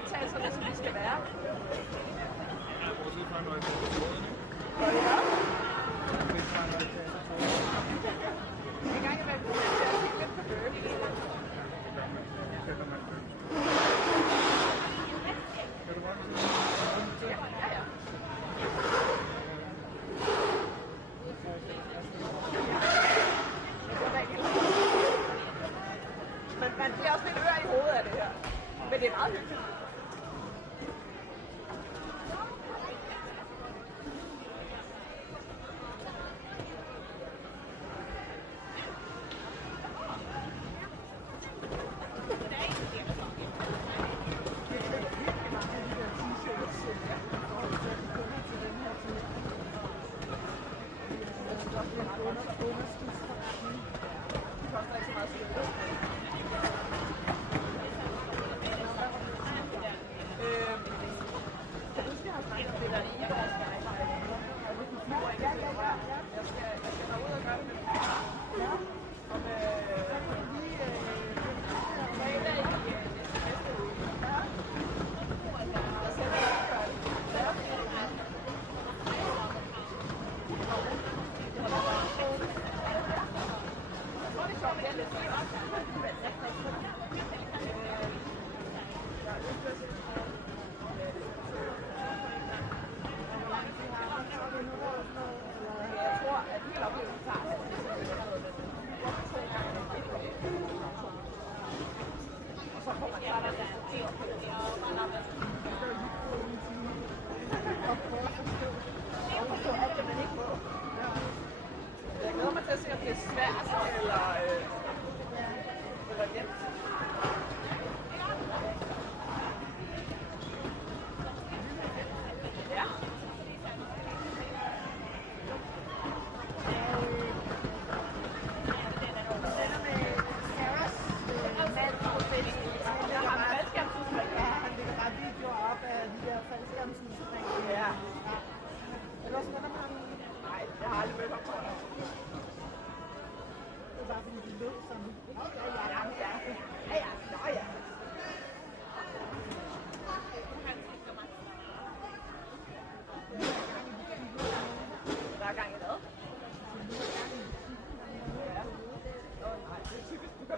optagelserne, som de skal være. Ja, bortset fra når jeg får trådene. Ja. Det en gang imellem kunne jeg tage lidt på bøge. Kan du godt lide? Ja, ja. Men man bliver også lidt ør i hovedet af det her. Men det er meget hyggeligt.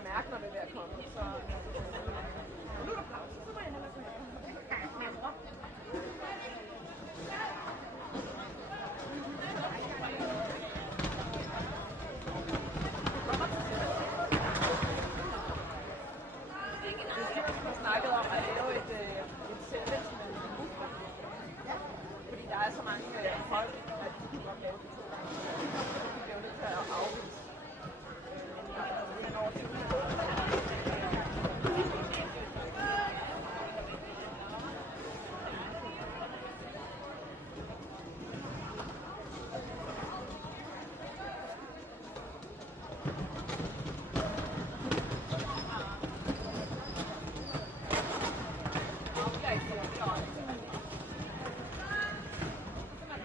mærke, når det er ved at komme. Så nu er der pause, så må jeg hellere gå hen. Snakket om at lave et sætlæs med buffer. Fordi der er så mange hold, at de kan godt lave det 2 gange. De bliver nødt til at afvise.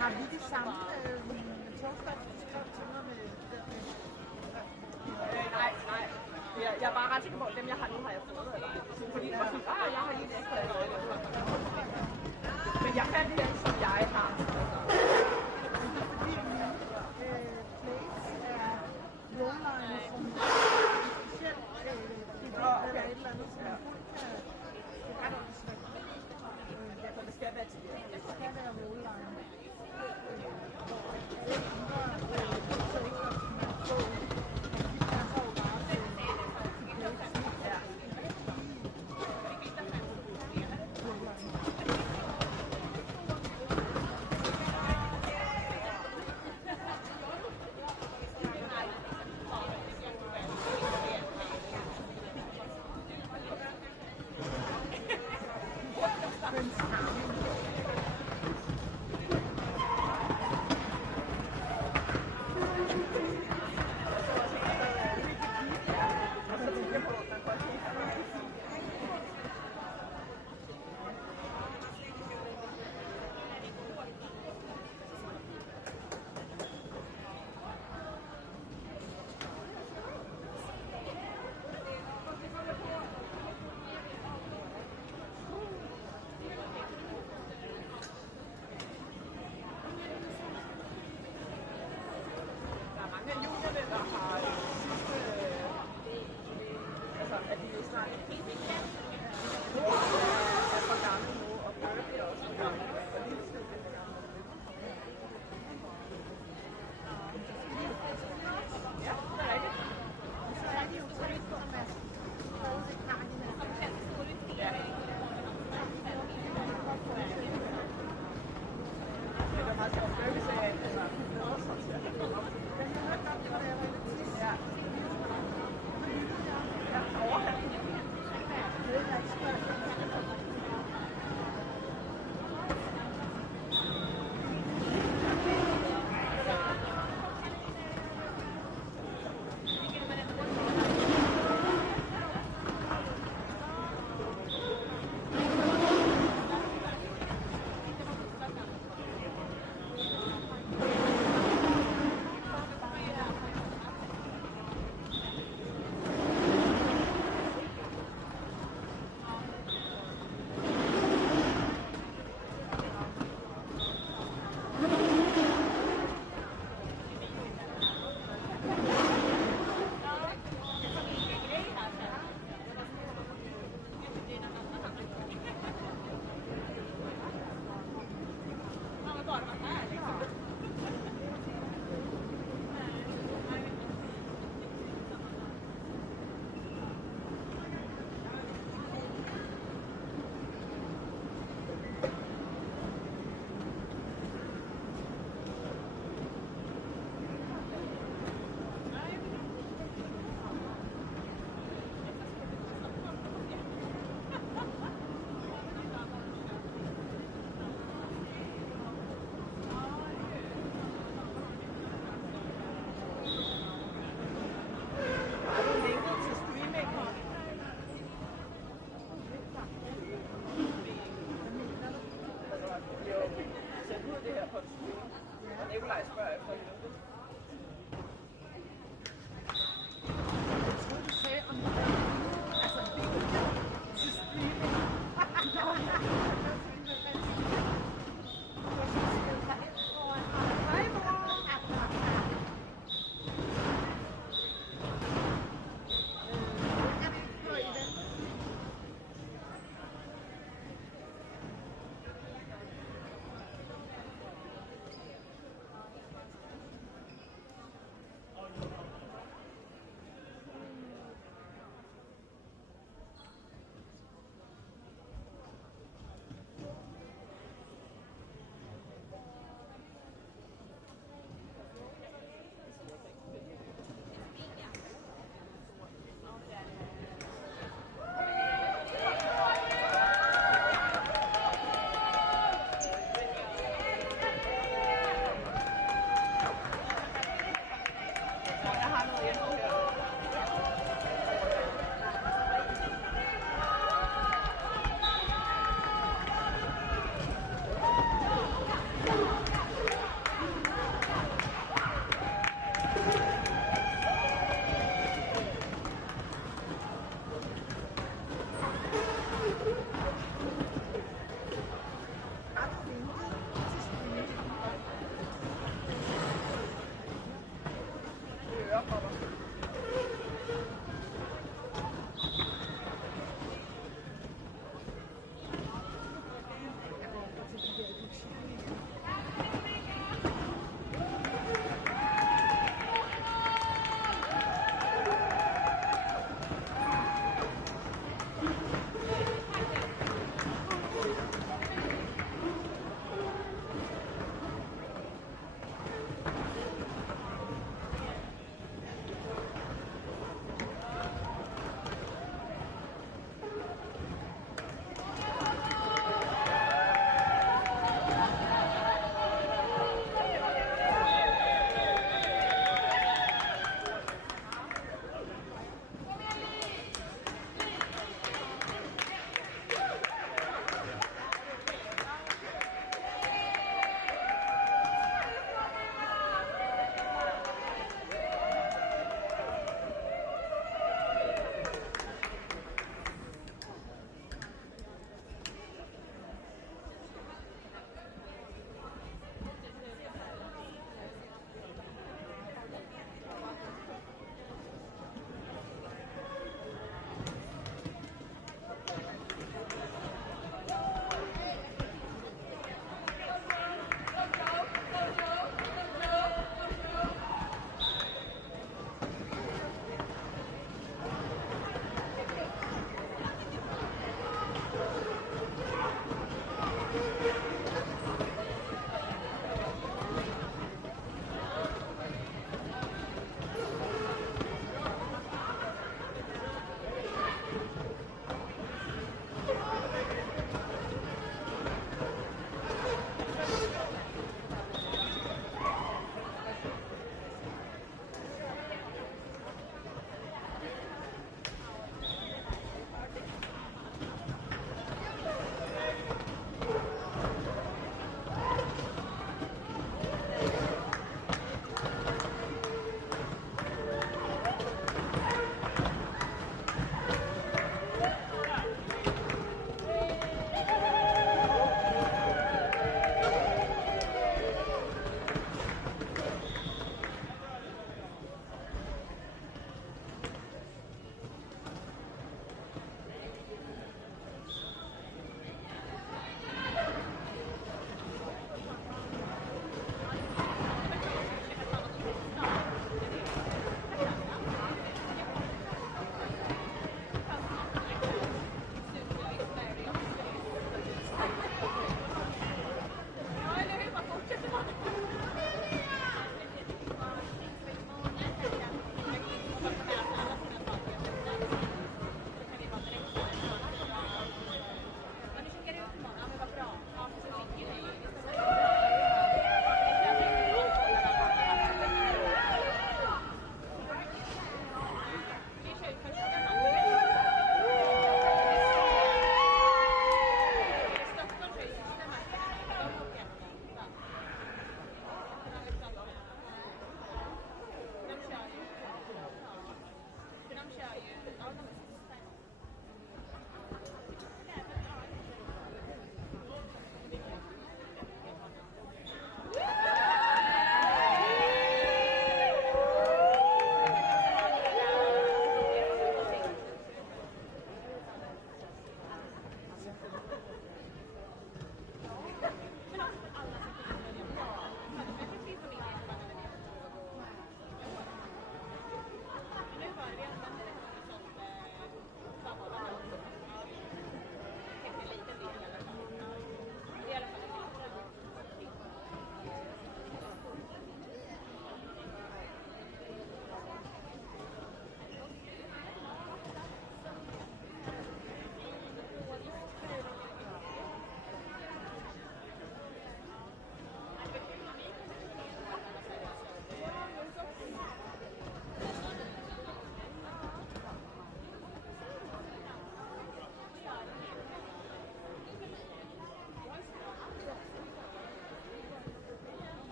Har vi det samme torsdag, du skrev til mig med den Nej. Jeg er bare ret sikker på, at dem jeg har nu, har jeg fået. Eller? Fordi det var sådan, jeg har lige et ekstra. Men jeg fandt den, som jeg har. Fordi plates er rollline, som specielt eller et eller andet, som man kun kan... Det er ret åndssvagt. Så det skal være til det. Det skal være rollline.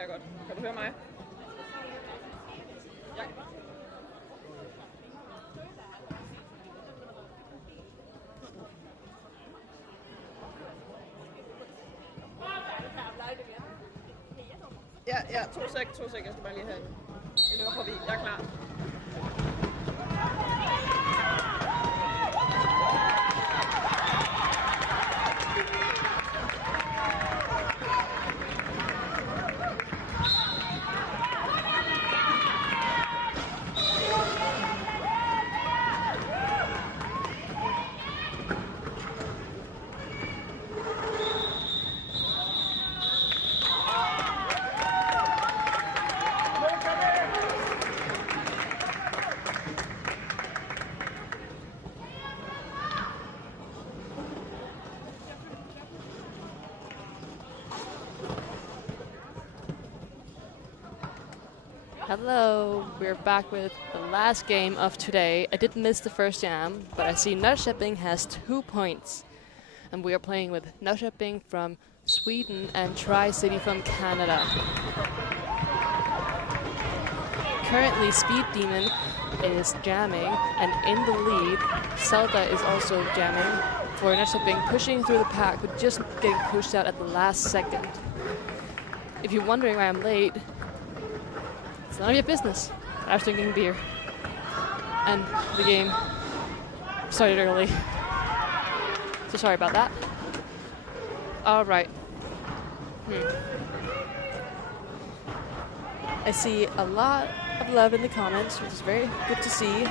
kan jeg godt. Kan du høre mig? Ja. Ja, to sek. Jeg skal bare lige have en nummer forbi. Jeg er klar. Hello, we're back with the last game of today. I did miss the first jam, but I see Nörkoping has 2 points. And we are playing with Nörkoping from Sweden and TriCity from Canada. Currently, Speed Demon is jamming, and in the lead, Zelda is also jamming for Nörkoping, pushing through the pack, but just getting pushed out at the last second. If you're wondering why I'm late, it's none of your business. I was drinking beer. And the game started early. So sorry about that. Alright. I see a lot of love in the comments, which is very good to see.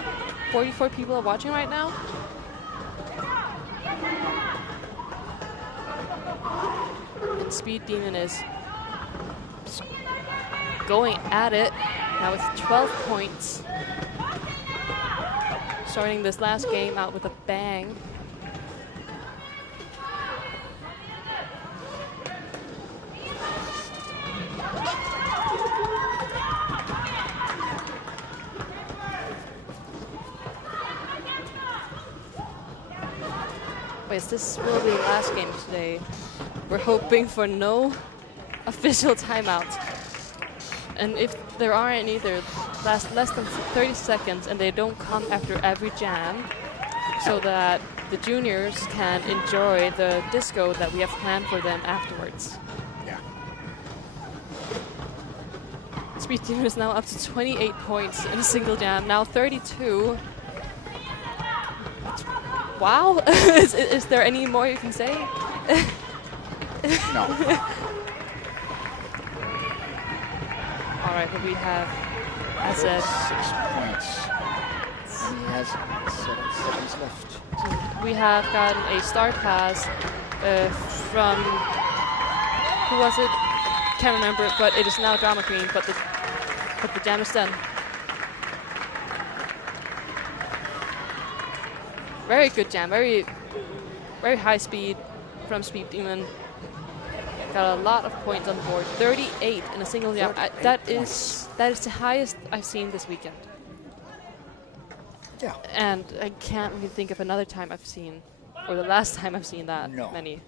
44 people are watching right now. And Speed Demon is going at it now with 12 points. Starting this last game out with a bang. Wait, this will be the last game today. We're hoping for no official timeouts. And if there aren't any, they last less than 30 seconds and they don't come after every jam, so that the juniors can enjoy the disco that we have planned for them afterwards. Yeah. Speed Demon is now up to 28 points in a single jam, now 32. Wow, is there any more you can say? No. All right, but we have, as said, 6 points. And he has 7 seconds left. we have gotten a start pass from, who was it? Can't remember, but it is now Drama Queen, but the jam is done. Very good jam, very high speed from Speed Demon. Got a lot of points on the board. 38 in a single jam. That is the highest I've seen this weekend. Yeah. And I can't really think of another time I've seen, or the last time I've seen that many.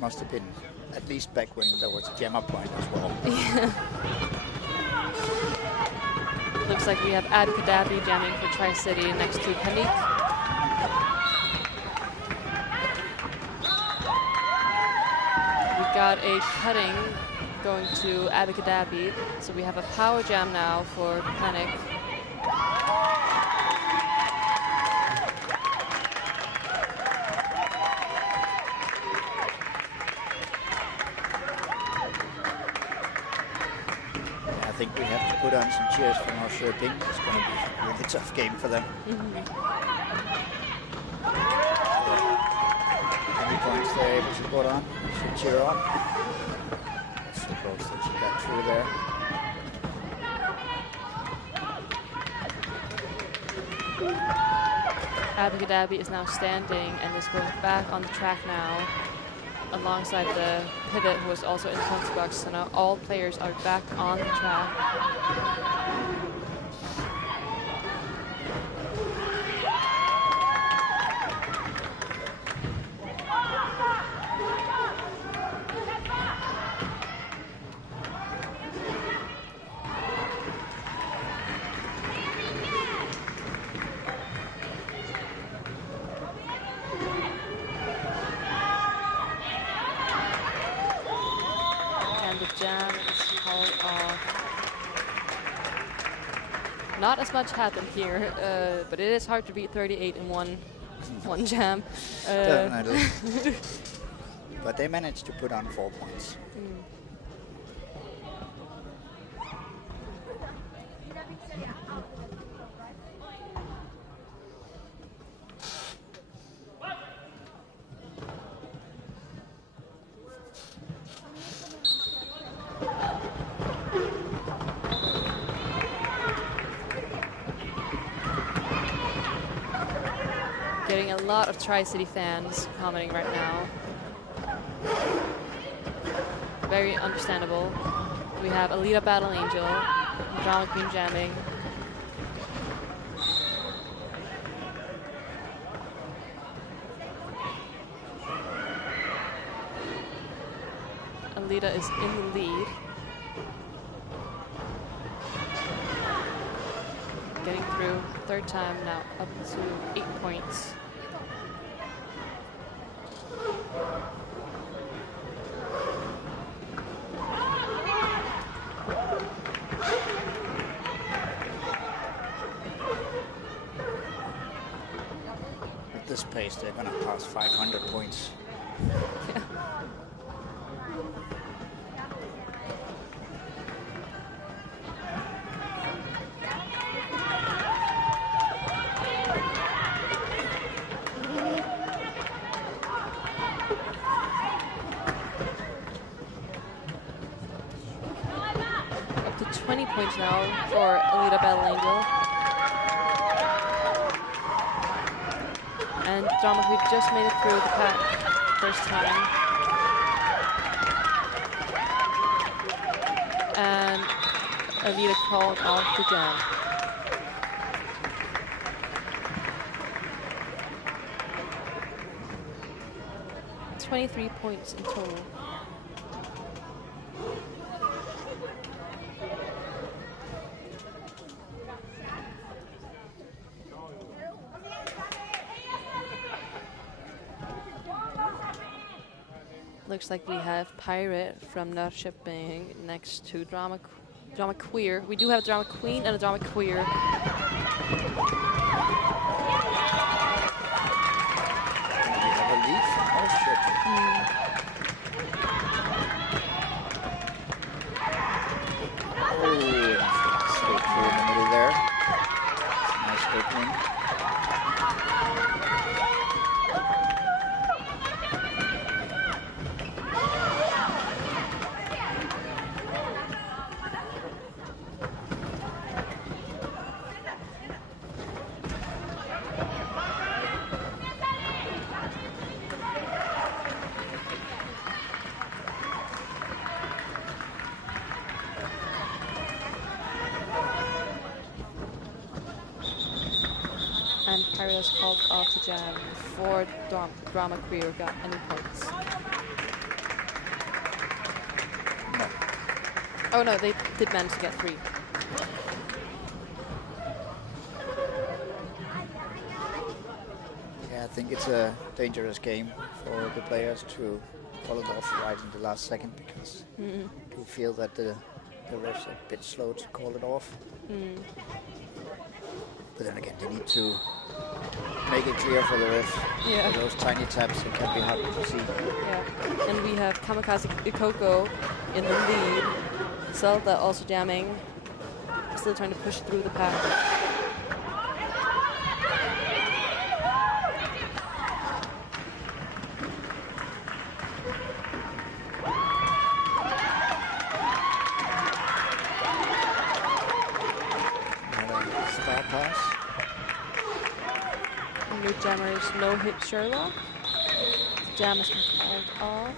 Must have been at least back when there was a jammer point as well. Yeah. Looks like we have Adkadabi jamming for TriCity next to Panik. We got a cutting going to Adkadabi, so we have a power jam now for Panic. I think we have to put on some cheers for Nörkoping. It's going to be a really tough game for them. Any points they're able to put on, should cheer on. It's so close that she got through there. Adkadabi is now standing and is going back on the track now, alongside the pivot, who is also in the punch box. So now all players are back on the track. Not as much happened here, but it is hard to beat 38 in one jam. Definitely. But they managed to put on 4 points. Getting a lot of Tri-City fans commenting right now. Very understandable. We have Alita Battle Angel, Drama Queen jamming. Alita is in the lead. Getting through, third time now, up to 8 points. At this pace, they're going to pass 500 points. Yeah. Up to 20 points now for Alita Battle Angel. And Drama Queen just made it through the pack first time. And Alita called off the jam. It's 23 points in total. Looks like we have Pirate from Nörkoping next to Drama Queer. We do have a Drama Queen and a Drama Queer. We have a lead from Norrköping. Oh, straight through in the middle there. Nice opening. And Pirate was called off to jam before Drama Queer got any points. No. Oh no, they did manage to get 3. Yeah, I think it's a dangerous game for the players to call it off right in the last second because you feel that the refs are a bit slow to call it off. But then again, they need to make it clear for the ref. Yeah. For those tiny taps, it can be hard to see. Yeah. And we have Kamikaze Ikoko in the lead. Zelda also jamming. Still trying to push through the pack. Star pass. New jammers no hit Sherlock. Jam has been called off.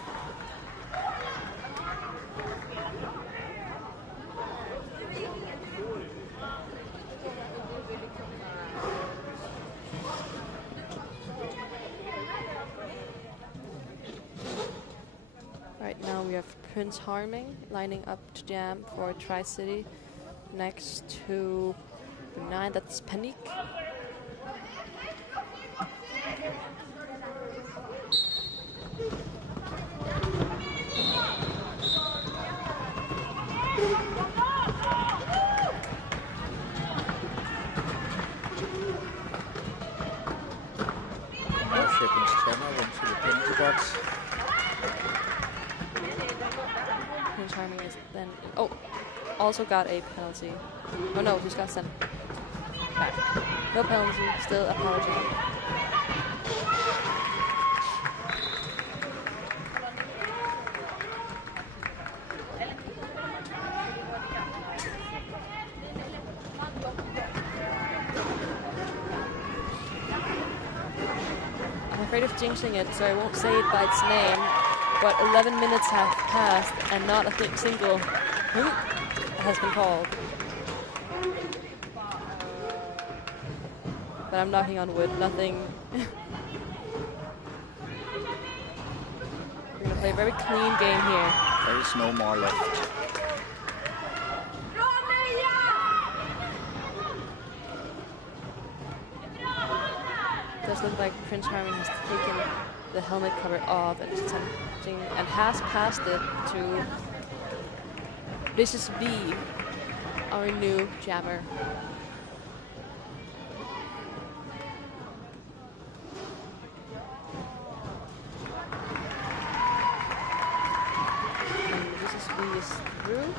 Right now we have Prince Harming lining up to jam for TriCity next to 9. That's Panic. Nörkoping's jammer went to the penalty box. Prince Harming is then also got a penalty. Oh no, he's got sent back. No penalty, still a power jam. I'm afraid of jinxing it, so I won't say it by its name. But 11 minutes have passed and not a single hoop has been called. But I'm knocking on wood, nothing. We're gonna play a very clean game here. There is no more left. It does look like Prince Harming has taken the helmet cover off and is attempting and has passed it to Vicious V, our new jammer. And Vicious V is through.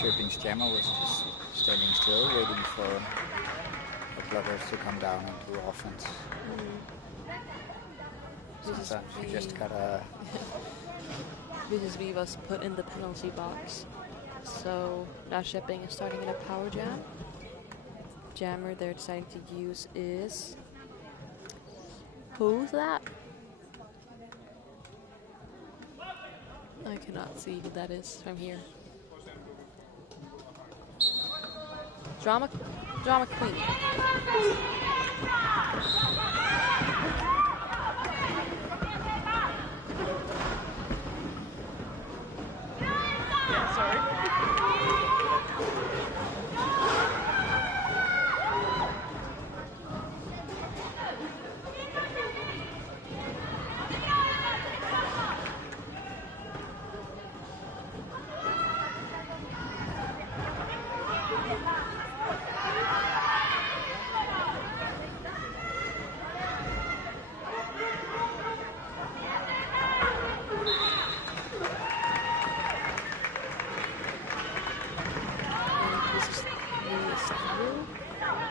Nörkoping's jammer was just standing still, waiting for the blockers to come down and do offense. Sometimes you just gotta... Vicious V was put in the penalty box. So Nörkoping is starting in a power jam. Jammer they're deciding to use is... Who's that? I cannot see who that is from here. Drama queen. Yeah, sorry.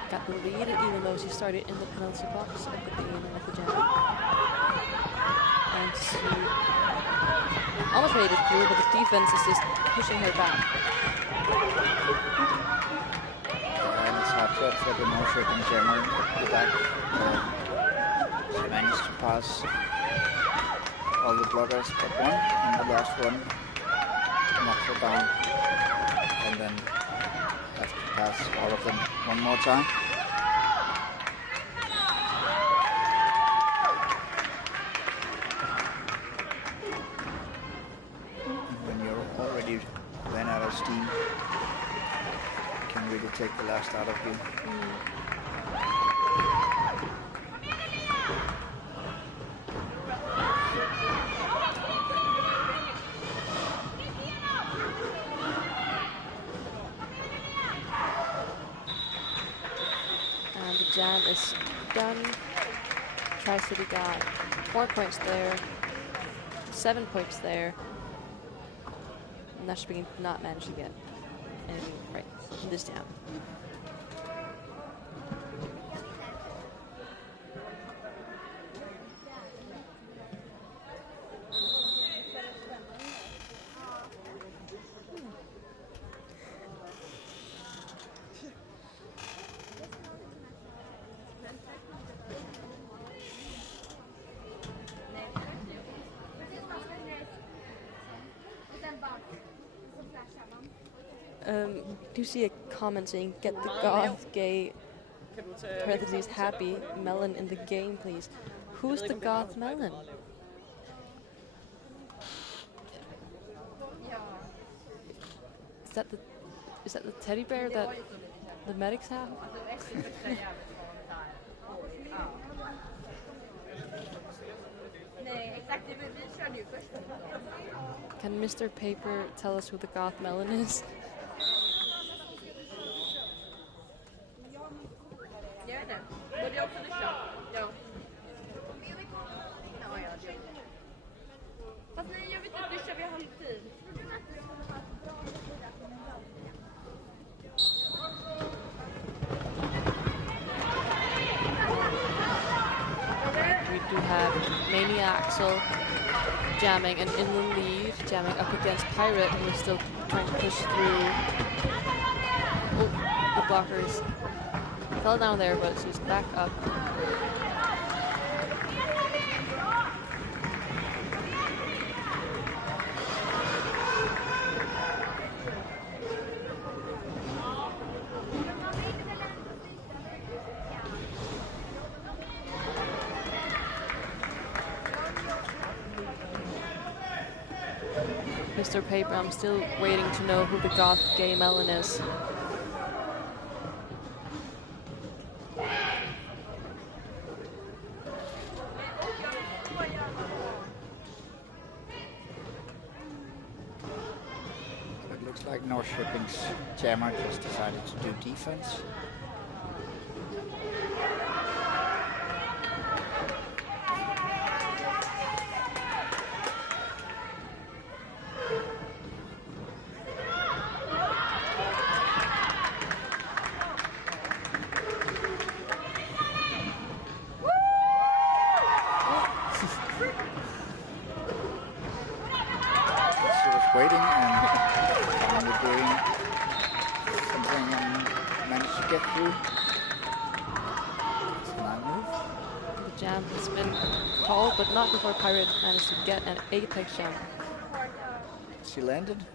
Got the lead, even though she started in the penalty box at the beginning of the jam. And she almost made it through, but the defense is just pushing her back. And it's hard job for the Nörkoping jammer at the back. She managed to pass all the blockers but one, and the last one knocked her down. And then have to pass all of them one more time. And when you're already ran out of steam, it can really take the last out of you. Jam is done. TriCity got 4 points there, 7 points there. Nörkoping did not manage to get anything right in this jam. Do see a comment saying, "Get the goth gay parentheses happy melon in the game, please." Who's the goth melon? Is that the teddy bear that the medics have? Can Mr. Paper tell us who the goth melon is? We do have Maniaxel jamming and in the lead, jamming up against Pirate, who is still trying to push through. Oh, the blockers fell down there, but she's back up. Mr. Paper, I'm still waiting to know who the goth gay melon is. It looks like Nörkoping's jammer just decided to do defense. Waiting and finally doing something and managed to get through. Move. The jam has been called, but not before Pirate managed to get an apex jam. She landed. Did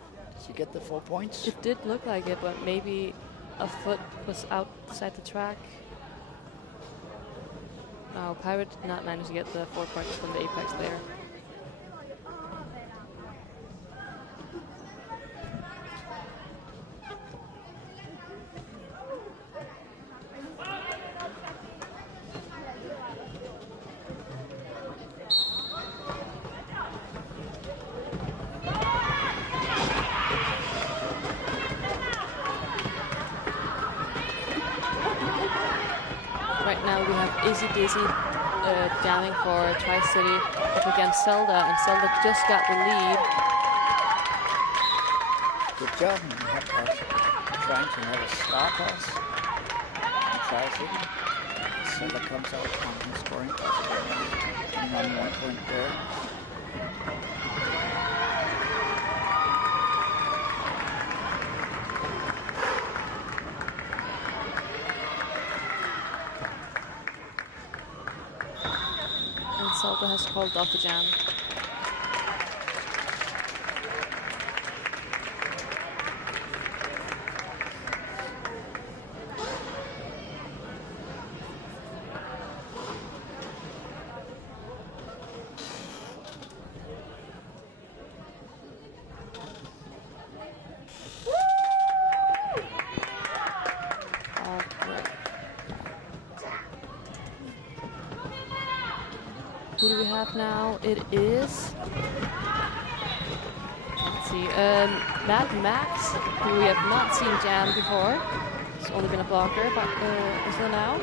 she get the 4 points? It did look like it, but maybe a foot was outside the track. No, Pirate did not manage to get the 4 points from the apex there. Right now we have Easy Dizzy jamming for TriCity up against Zelda, and Zelda just got the lead. Good job. We have trying to have a star pass. TriCity. Zelda comes out on scoring. And 1 point there. Zelda has called off the jam. Who do we have now? It is, let's see, Mad Max, who we have not seen jam before. It's only been a blocker, but until now,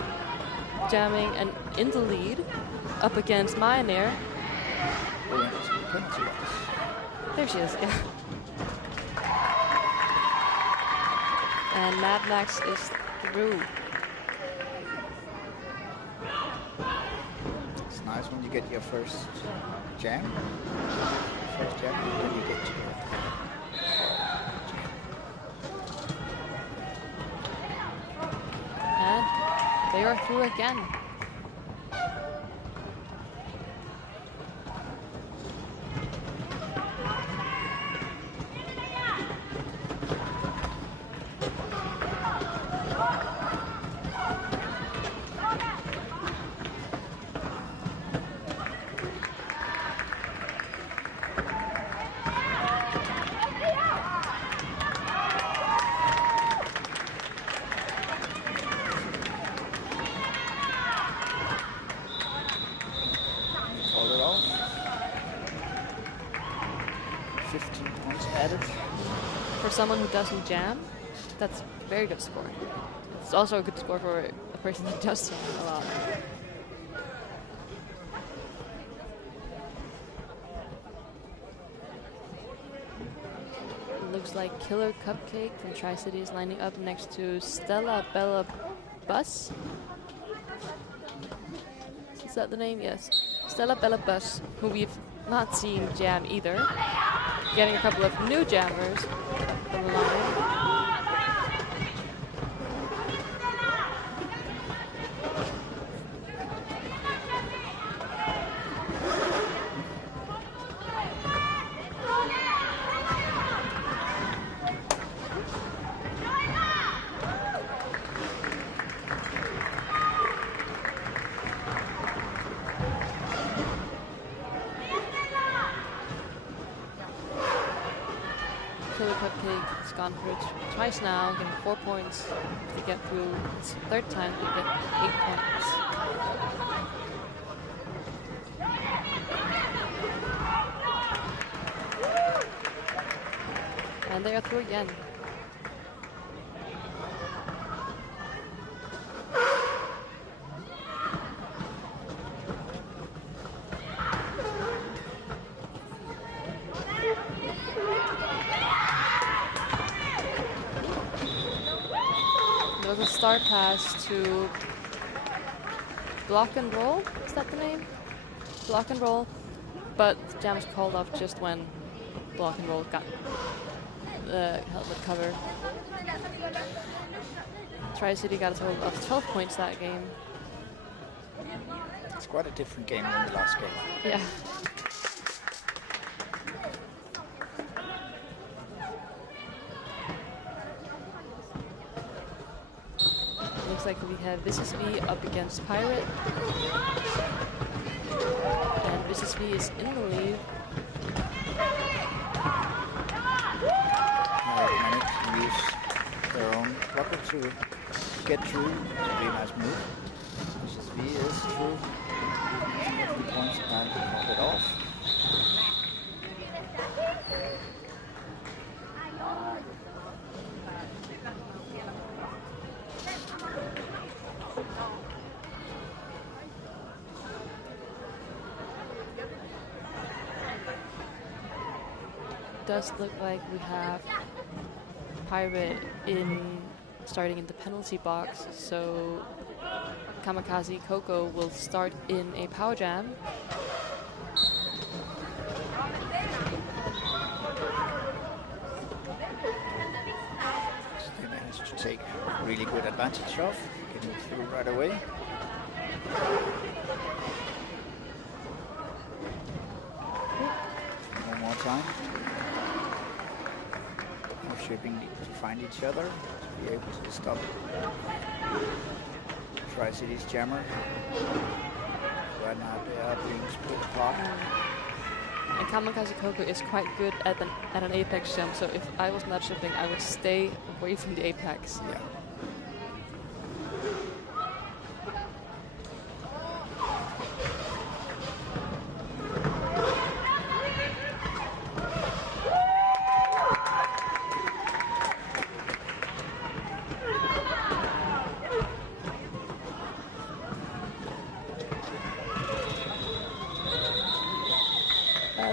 jamming and in the lead, up against Mioneer. There she is, yeah. And Mad Max is through. Nice when you get your first jam. First jam, and then you get to go. And they are through again. Someone who doesn't jam, that's a very good score. It's also a good score for a person who does jam a lot. It looks like Killer Cupcake from TriCity is lining up next to Stella Bella Bus. Is that the name? Yes. Stella Bella Bus, who we've not seen jam either. Getting a couple of new jammers from the line. Cupcake's gone through it twice now, getting 4 points to get through. It's the third time to get 8 points. And they are through again. There was a start pass to Block and Roll. Is that the name? Block and Roll. But the jam was called off just when Block and Roll got the helmet cover. TriCity got a total of 12 points that game. It's quite a different game than the last game. Yeah. looks like we have Vicious V up against Pirate. And Vicious V is in the lead. Pirate managed to use their own blocker to get through. It's a really nice move. Vicious V is through. 3 points and pop it off. Does look like we have Pirate starting in the penalty box, so Kamikaze Coco will start in a power jam. They managed to take really good advantage of, getting through right away. One more time. Shipping need to find each other to be able to stop TriCity's jammer. Right now they are being split apart. And Kamikaze Coco is quite good at an apex jump, so if I was not shipping, I would stay away from the apex. Yeah.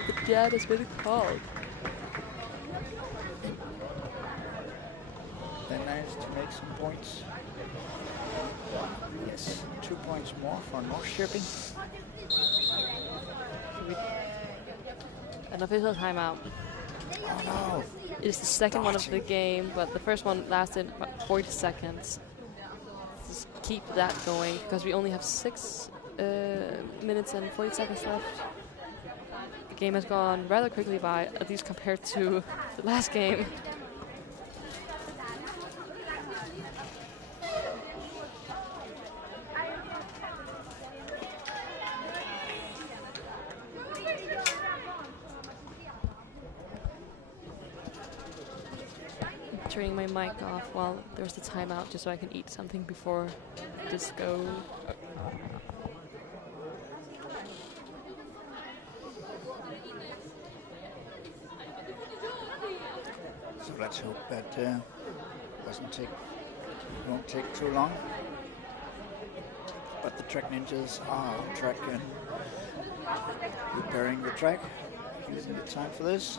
The jab has been called. They managed to make some points. Yes, 2 points more for Norrköping. An official timeout. Oh no! It is the second one of the game, but the first one lasted about 40 seconds. Just keep that going, because we only have 6 minutes and 40 seconds left. The game has gone rather quickly by, at least compared to the last game. Turning my mic off while there's the timeout, just so I can eat something before disco. So let's hope that won't take too long. But the track ninjas are on track and repairing the track, using the time for this.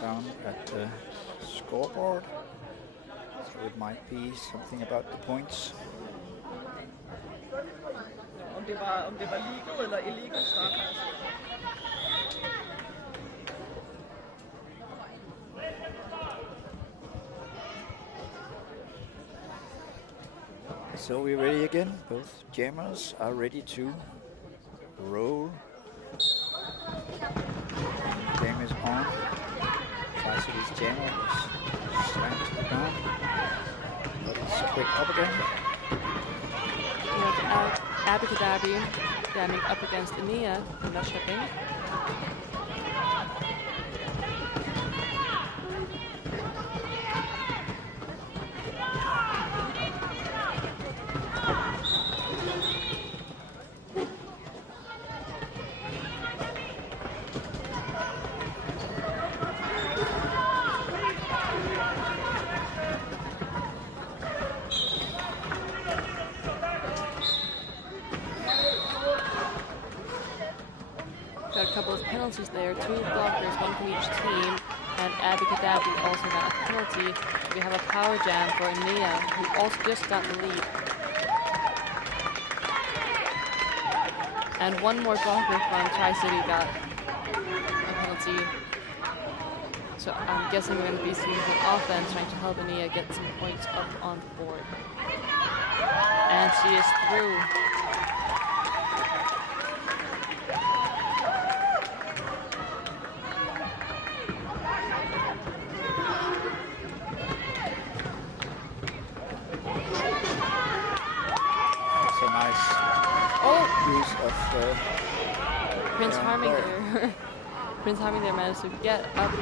Down at the scoreboard, so it might be something about the points. Om det var legal eller illegal straf. So we're ready again. Both jammers are ready to roll. The game is on. TriCity's jammer is slammed to the ground, but it's quick up again. We have Abby jamming up against Enia from Nörkoping. Got a couple of penalties there, 2 blockers, 1 from each team, and Abby also got a penalty. We have a power jam for Nia, who also just got the lead. And 1 more blocker from TriCity got a penalty. So I'm guessing we're going to be seeing some offense trying to help Nia get some points up on the board. And she is through. It's a nice use of Prince Harming there. Prince Harming there managed to get up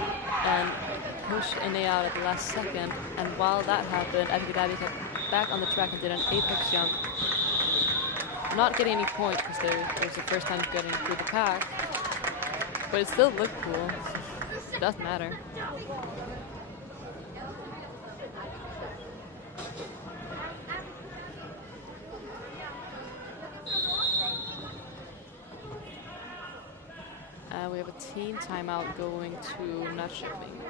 and push Ine out at the last second. And while that happened, Abby got back on the track and did an apex jump. Not getting any points because it was the first time getting through the pack. But it still looked cool. It doesn't matter. We have a team timeout going to Nörkoping.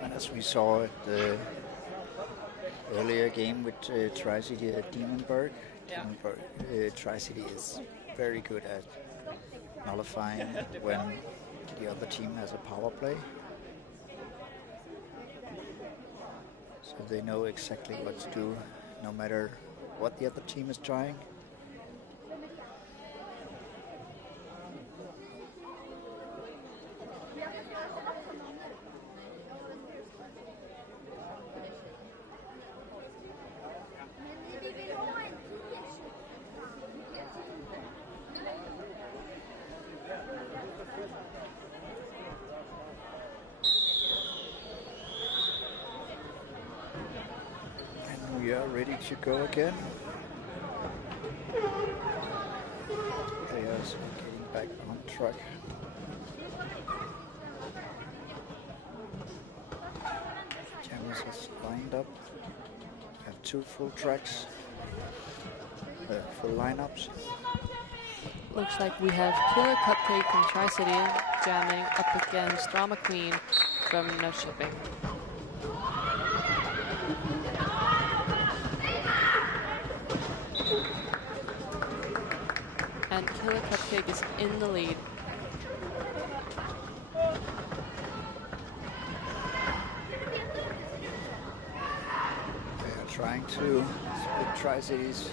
And as we saw at the earlier game with TriCity at Demonburgh, TriCity is very good at nullifying when the other team has a power play. So they know exactly what to do, no matter what the other team is trying. We are ready to go again. Players are getting back on track. Jammers is lined up. Have 2 full tracks, full lineups. Looks like we have Killer Cupcake from TriCity jamming up against Drama Queen from Nörkoping. And Killer Cupcake is in the lead. They are trying to split TriCity's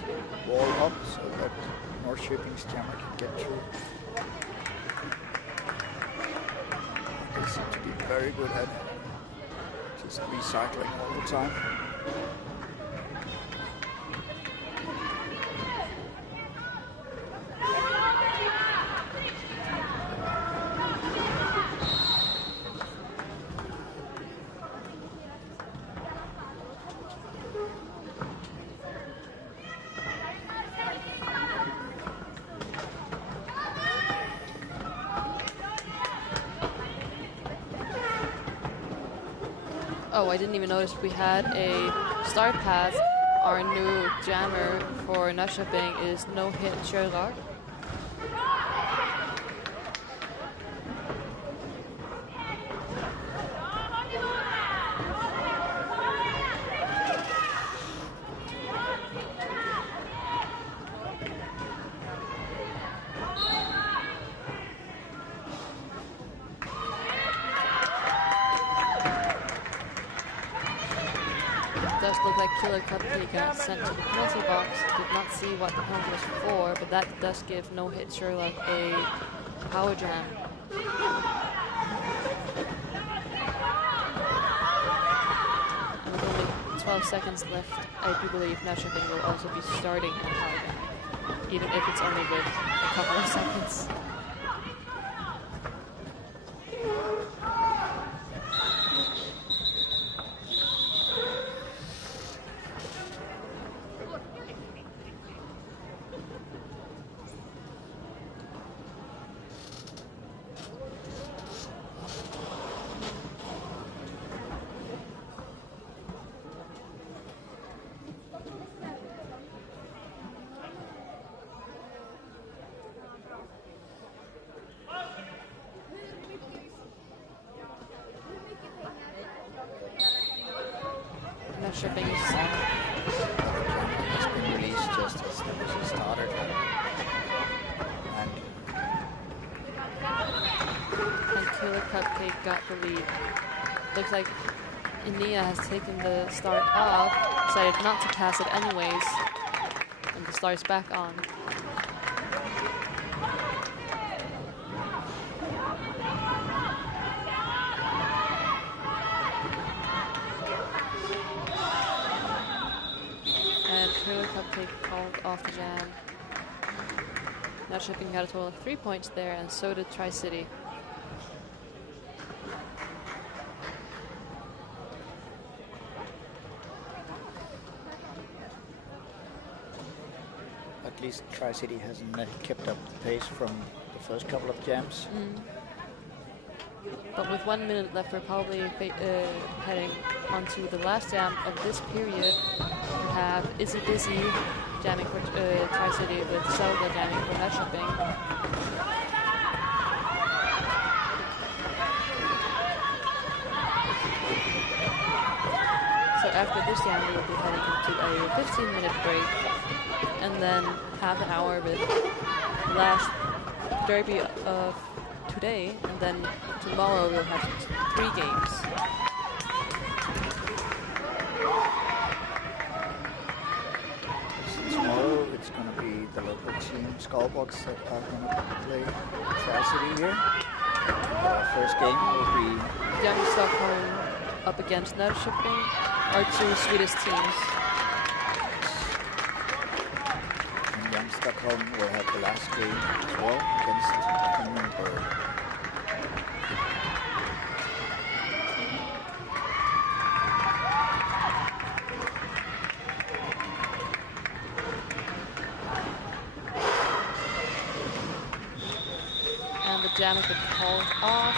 wall up so that Nörkoping's jammer can get through. They seem to be very good at just recycling all the time. Oh, I didn't even notice we had a start pass. Our new jammer for Nörkoping is No Hit Sherlock. Does look like Killer Cupcake got sent to the penalty box. Did not see what the penalty was for, but that does give No Hit Sherlock a power jam. And with only 12 seconds left, I do believe Nörkoping will also be starting a power jam, even if it's only with a couple of seconds. Nörkoping has been released just as soon as he started. And got the lead. Looks like Inia has taken the start off, decided not to pass it anyways, and the start's back on. And Trailer Cupcake called off the jam. Nörkoping got a total of 3 points there, and so did TriCity. At least TriCity hasn't kept up the pace from the first couple of jams. But with 1 minute left, we're probably heading onto the last jam of this period. We have Izzy Busy jamming for TriCity with Zelda jamming for Nörkoping. So after this jam, we will be heading into a 15-minute break, and then half an hour with the last derby of today, and then tomorrow we'll have 3 games. So tomorrow it's going to be the local team Skullbugs that are going to play TriCity here. Our first game will be Young Stockholm up against Nörkoping, our 2 Swedish teams. and Young Stockholm will have the last game as well against Demonburgh. And the jam has been called off.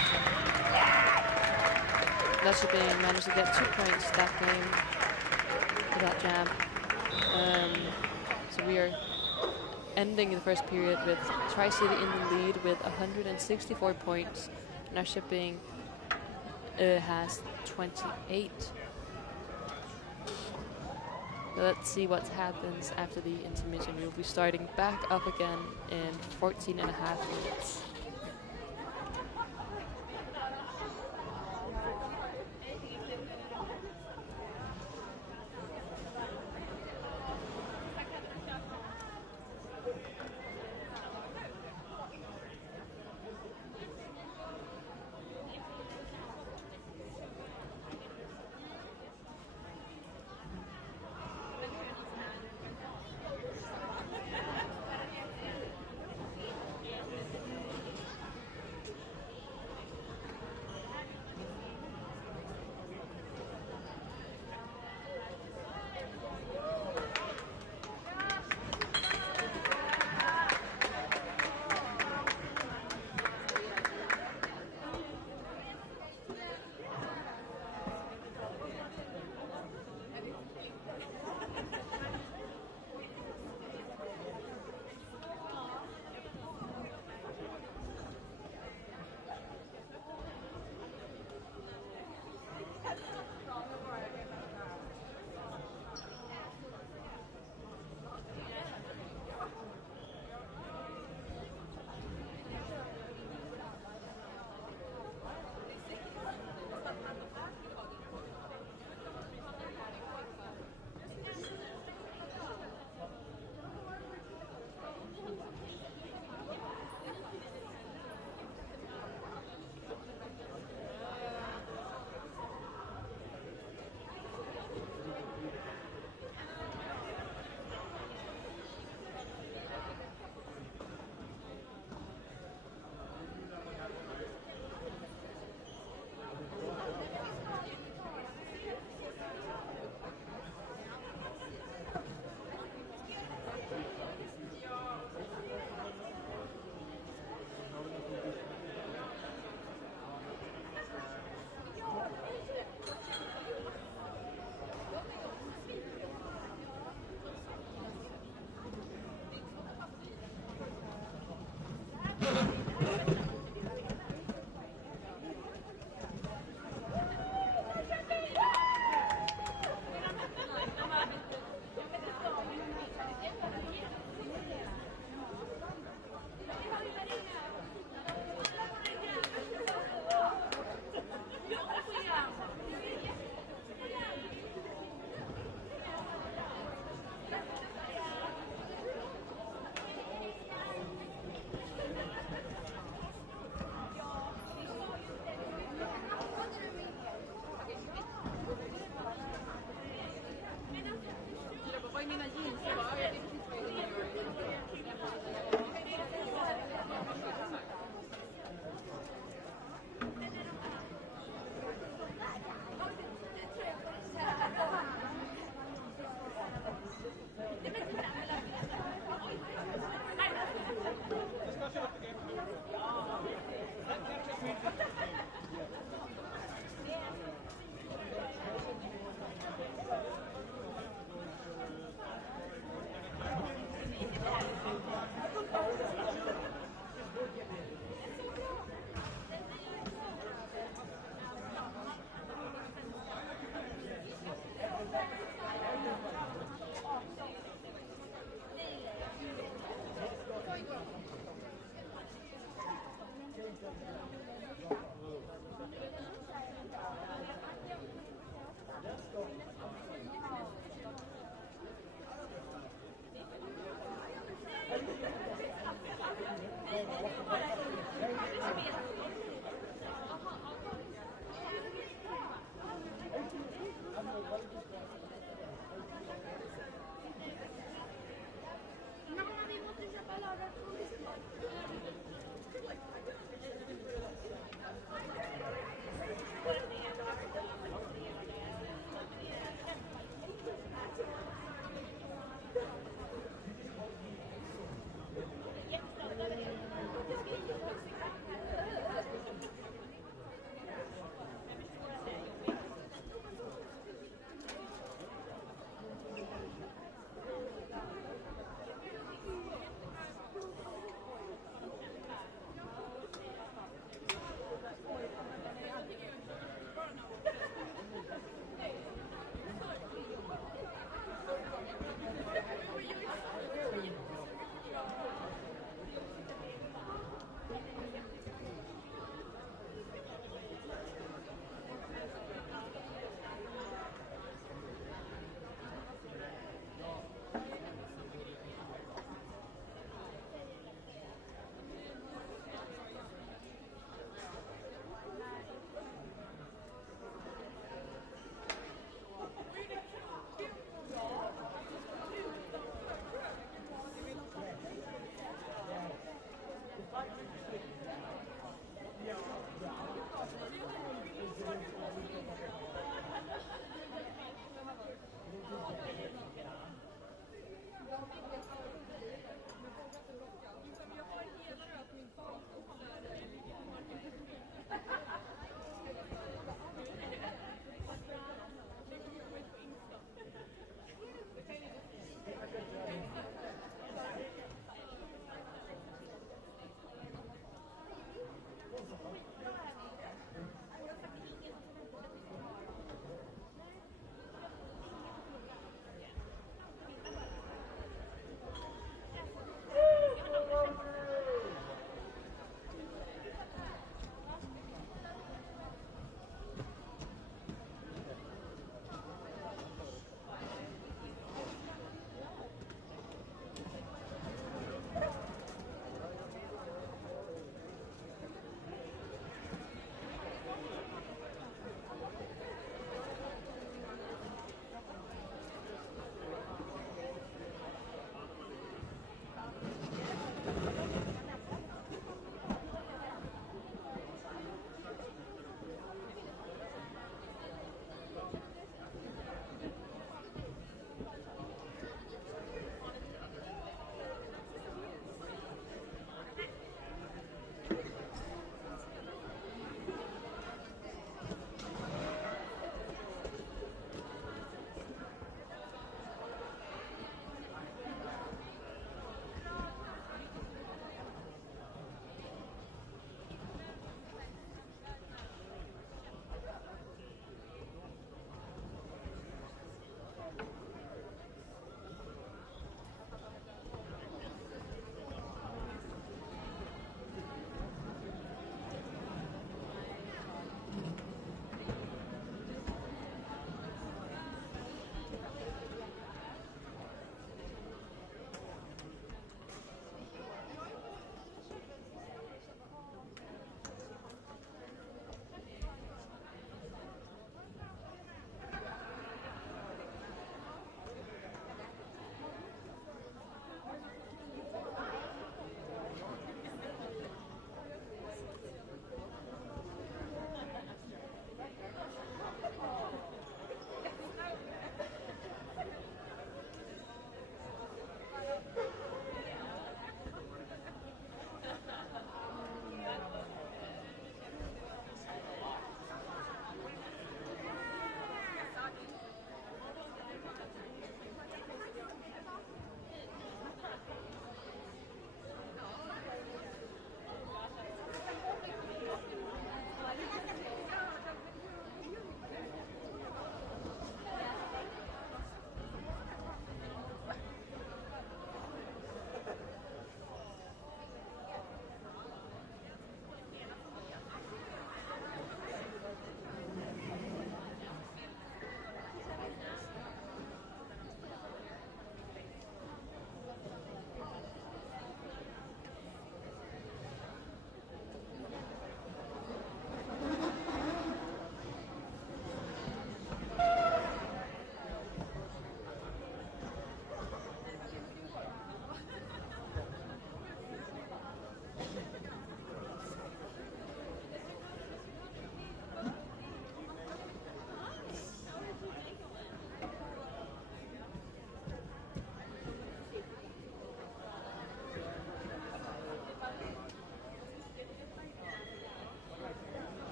Nörkoping managed to get 2 points that game for that jam. So we are ending the first period with TriCity in the lead with 164 points. Nörkoping has 28. So let's see what happens after the intermission. We'll be starting back up again in 14 and a half minutes.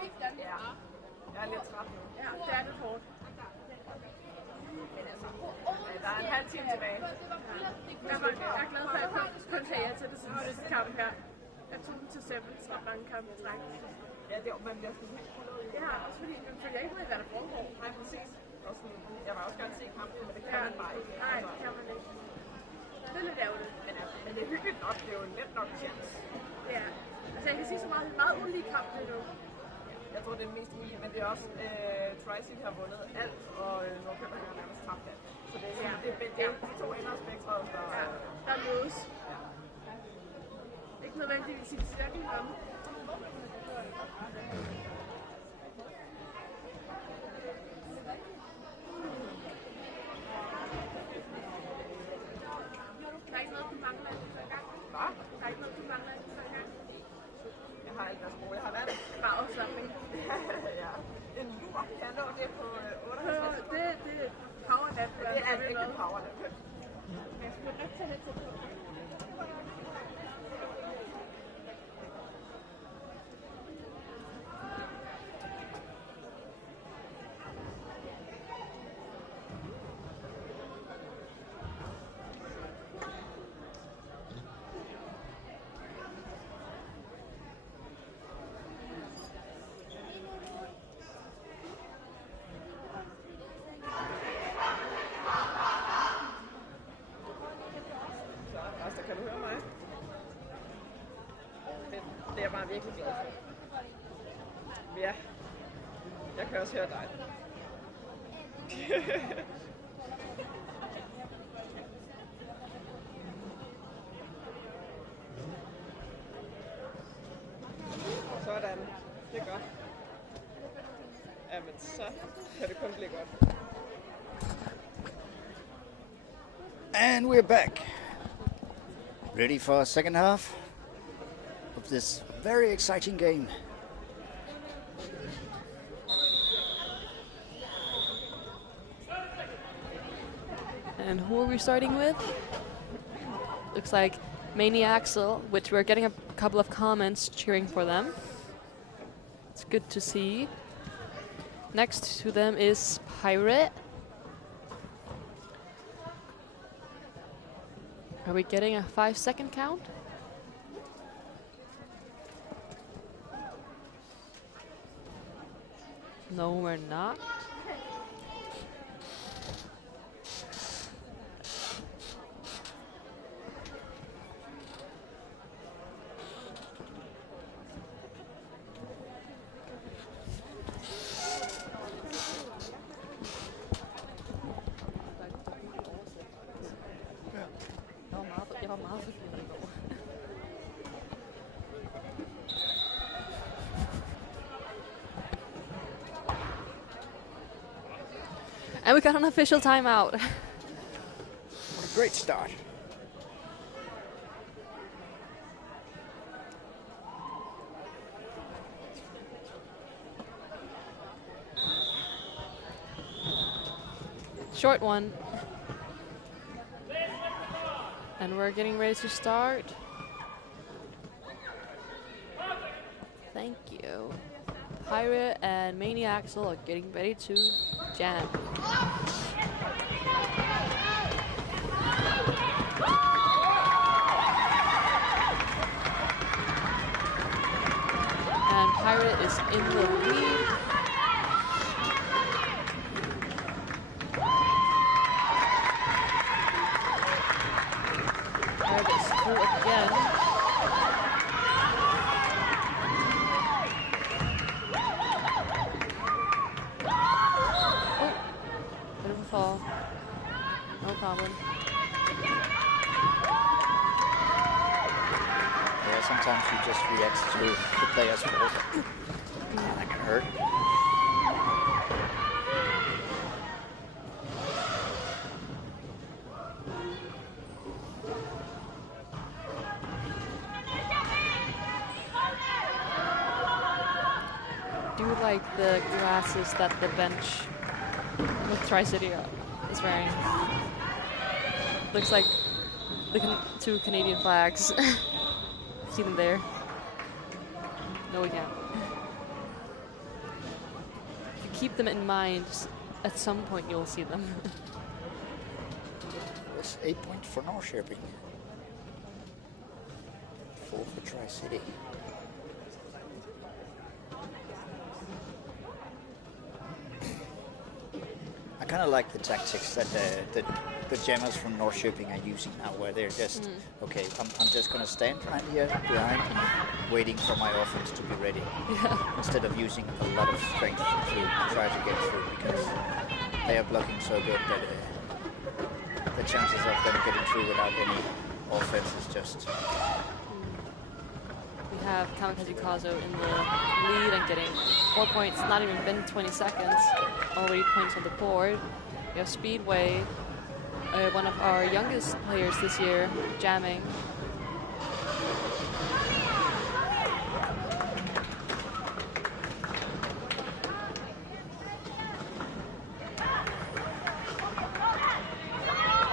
Ja. Jeg er lidt træt nu. Ja, det er lidt hårdt. Men altså, der er en halv time tilbage. Jeg er glad for, at jeg kun sagde ja til det sidste kamp her. Jeg tog den til 7, så mange kampe i træk. Ja, det er jo, man bliver sådan helt kuldet. Ja, også fordi man følger ikke ud i, hvad der foregår. Nej, præcis. Og sådan, jeg vil også gerne se kampen, men det kan man bare ikke. Nej, det kan man ikke. Det er lidt ærgerligt. Men det er hyggeligt nok. Det er jo en let nok chance. Ja. Altså, jeg kan sige så meget, det er meget ulige kamp lige nu. Jeg tror, det er mest ulige, men det er også TriCity har vundet alt, og Nörkoping har nærmest tabt alt. Så det er, det er de to ender af spektret, der mødes. Ja. Ikke nødvendigvis i de stærke ramme. Der er ikke noget, du mangler i hver gang. Hvad? Der er ikke noget, du mangler i hver gang. Jeg har alt deres brug. Jeg har vand. Bagsamling. Ja. En lur. Kan jeg nå det på 58? Det er powernap. Det er ikke en powernap. Jeg skal nok tage lidt til på. Kan du høre mig? Det er jeg bare virkelig glad for. Ja, jeg kan også høre dig. Sådan, det er godt. Jamen så kan det kun blive godt. And we're back. Ready for a second half of this very exciting game. And who are we starting with? Looks like Maniaxel, which we're getting a couple of comments cheering for them. It's good to see. Next to them is Pirate. Are we getting a 5-second count? No, we're not. And we got an official timeout. What a great start. Short one. And we're getting ready to start. Thank you. Pirate and Maniaxel are getting ready to jam. And Pirate is in the lead. Pirate is through again. Fall. No problem. Yeah, sometimes you just react to the player's fault. That can hurt. Do you like the glasses that the bench with TriCity is wearing? Looks like the two Canadian flags. See them there? No, we can't. keep them in mind. At some point you'll see them. It's 8 points for Norrköping. 4 for TriCity. I kind of like the tactics that the jammers from Norrköping are using now, where they're just, okay, I'm just going to stand behind and waiting for my offense to be ready. Instead of using a lot of strength to try to get through, because they are blocking so good that the chances of them getting through without any offense is just... We have Kamikaze Kazo in the lead and getting 4 points. Not even been 20 seconds. Already points on the board. We have Speedway, one of our youngest players this year, jamming.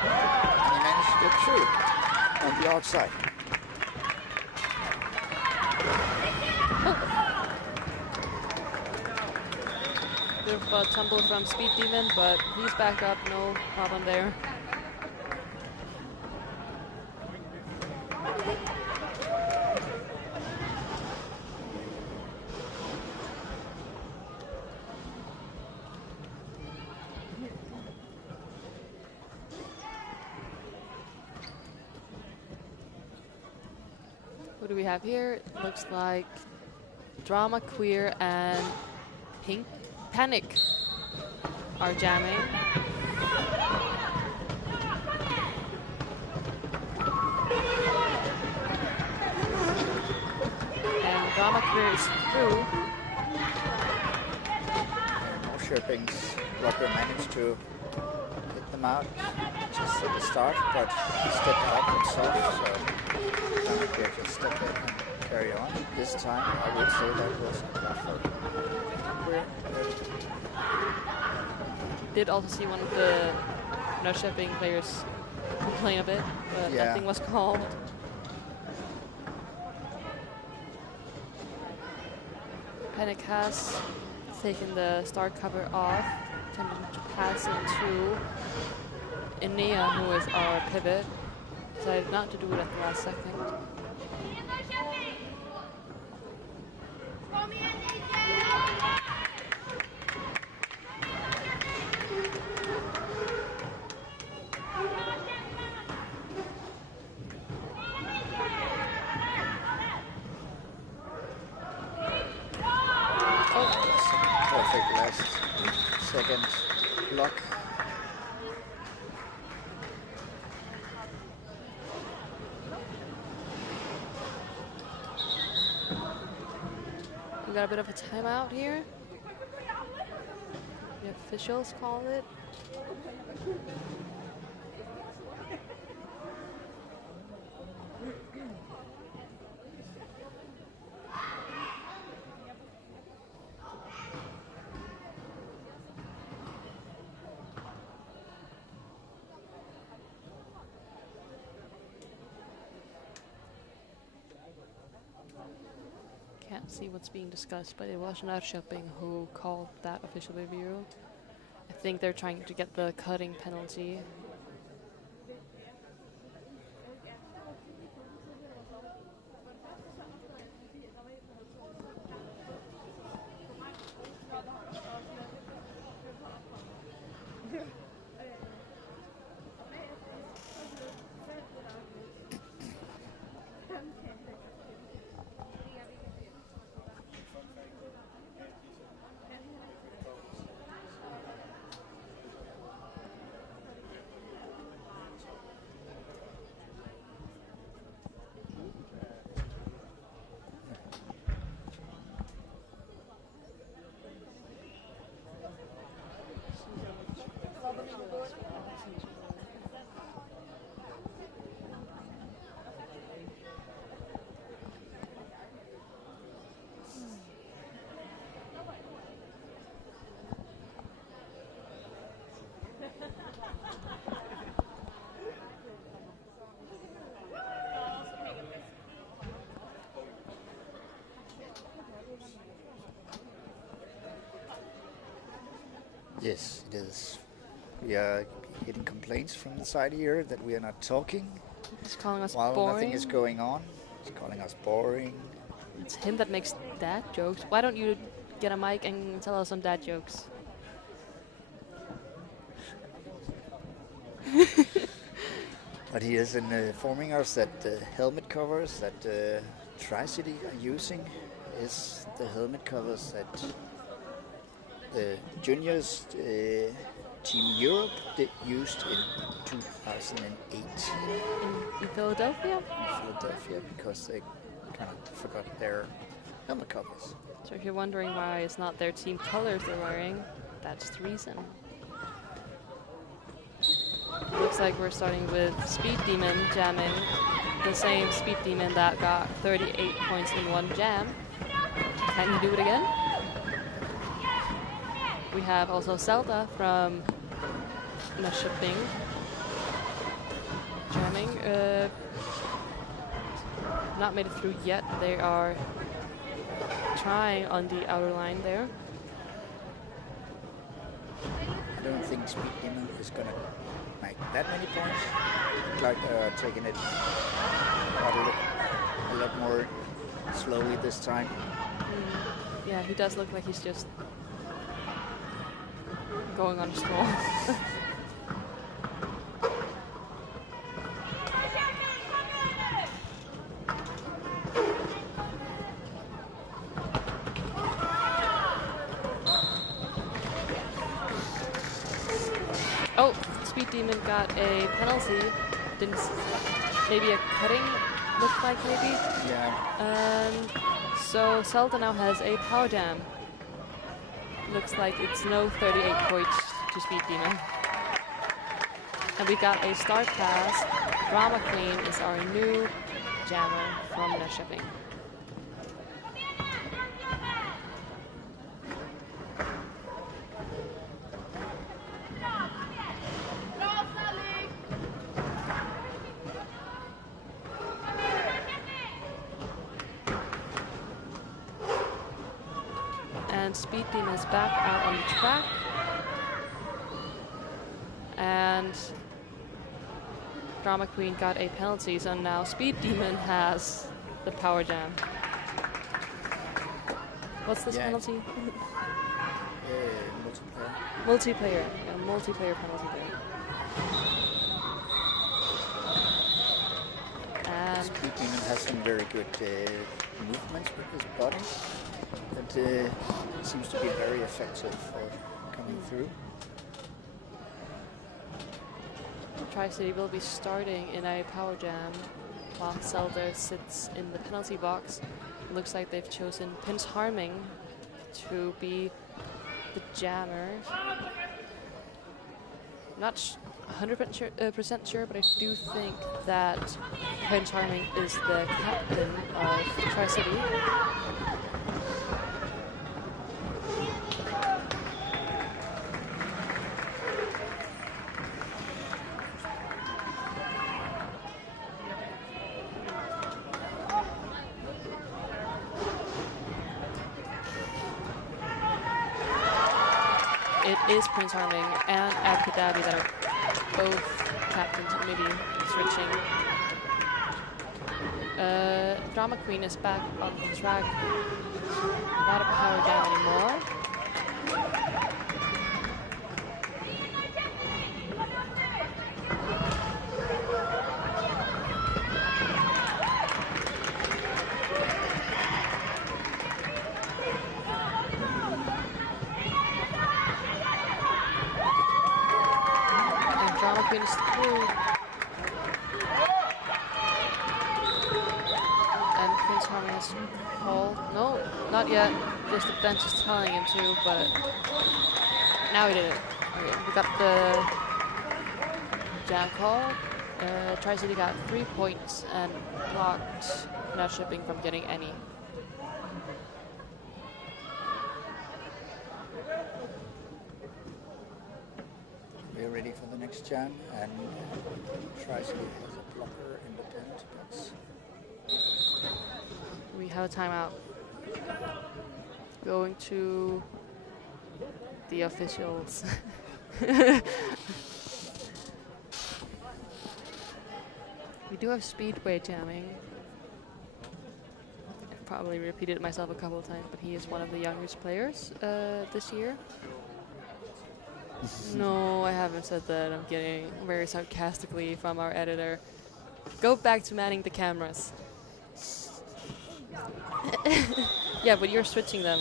And he managed to get through on the outside. Bit of a tumble from Speed Demon, but he's back up, no problem there. Who do we have here? Looks like Drama, Queer, and Panic are jamming. And Drama, Queer is through. Norrköping's blocker managed to hit them out just at the start, but he stepped up himself, so Drama Queer just stepped in and carry on. This time, I would say that was a bad for Queer. Did also see one of the Nörkoping players complain a bit, but nothing was called. Panic has taken the star cover off, attempting to pass into Enea, who is our pivot. Decided not to do it at the last second. Perfect last second block. We got a bit of a timeout here. The officials call it. Can't see what's being discussed, but it was Nörkoping who called that official review. I think they're trying to get the cutting penalty. Yes, it is. We are getting complaints from the side here that we are not talking He's calling us while boring. nothing is going on. He's calling us boring. It's him that makes dad jokes. Why don't you get a mic and tell us some dad jokes? But he is informing us that the helmet covers that TriCity are using is the helmet covers that the juniors Team Europe used in 2018 In Philadelphia? in Philadelphia because they kind of forgot their helmet covers. So if you're wondering why it's not their team colors they're wearing, that's the reason. Looks like we're starting with Speed Demon jamming, the same Speed Demon that got 38 points in one jam. Can he do it again? We have also Zelda from Nörkoping jamming. Not made it through yet. They are trying on the outer line there. I don't think Speed Demon is going to make that many points. Like taking it a lot more slowly this time. Yeah, he does look like he's just going on a stroll. Oh, Speed Demon got a penalty. Maybe a cutting looked like maybe. Yeah. So Zelda now has a power jam. Looks like it's no 38 points to Speed Demon. And we got a start pass. Drama Queen is our new jammer from Nörkoping. And Speed Demon is back out on the track. And Drama Queen got a penalty, so now Speed Demon has the power jam. What's this penalty? Multiplayer. Multiplayer. A multiplayer penalty there. And Speed Demon has some very good movements with his body that seems to be very effective for coming through. TriCity will be starting in a power jam while Zelda sits in the penalty box. Looks like they've chosen Prince Harming to be the jammer. Not 100% sure, but I do think that Prince Harming is the captain of TriCity. It is Prince Harming and Abkadabi that are both captains, maybe switching. Drama Queen is back on the track. Not a power jam anymore. Queen is through. And Prince Harming is called. No, not yet. Just the bench is telling him to, but now he did it. Okay, we got the jam call. TriCity got 3 points and blocked Nörkoping from getting any. We're ready for the next jam, and TriCity has a blocker in the penalty box. We have a timeout. Going to the officials. We do have speedway jamming. I've probably repeated myself a couple of times, but he is one of the youngest players this year. No, I haven't said that. I'm getting very sarcastically from our editor. Go back to manning the cameras. Yeah, but you're switching them.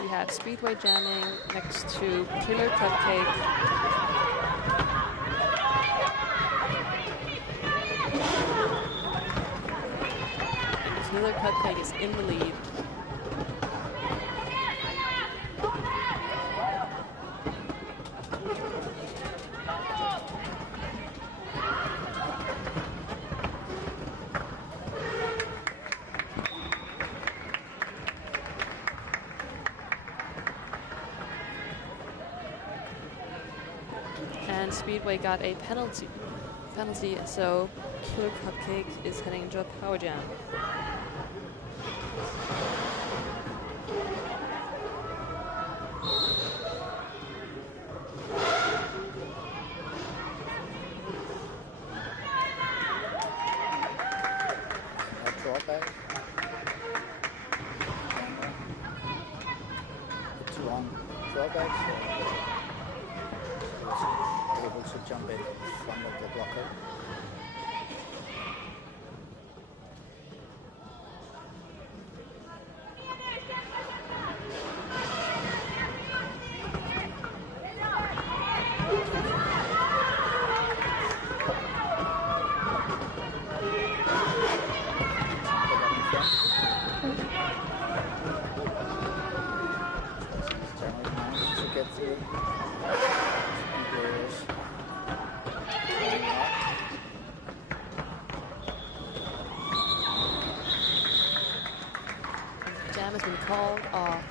We have speedway jamming next to Killer Cupcake. Killer Cupcake is in the lead. And Speedway got a penalty, so Killer Cupcake is heading into a power jam. Able to jump in front of the blocker. To get through. Jam has been called off.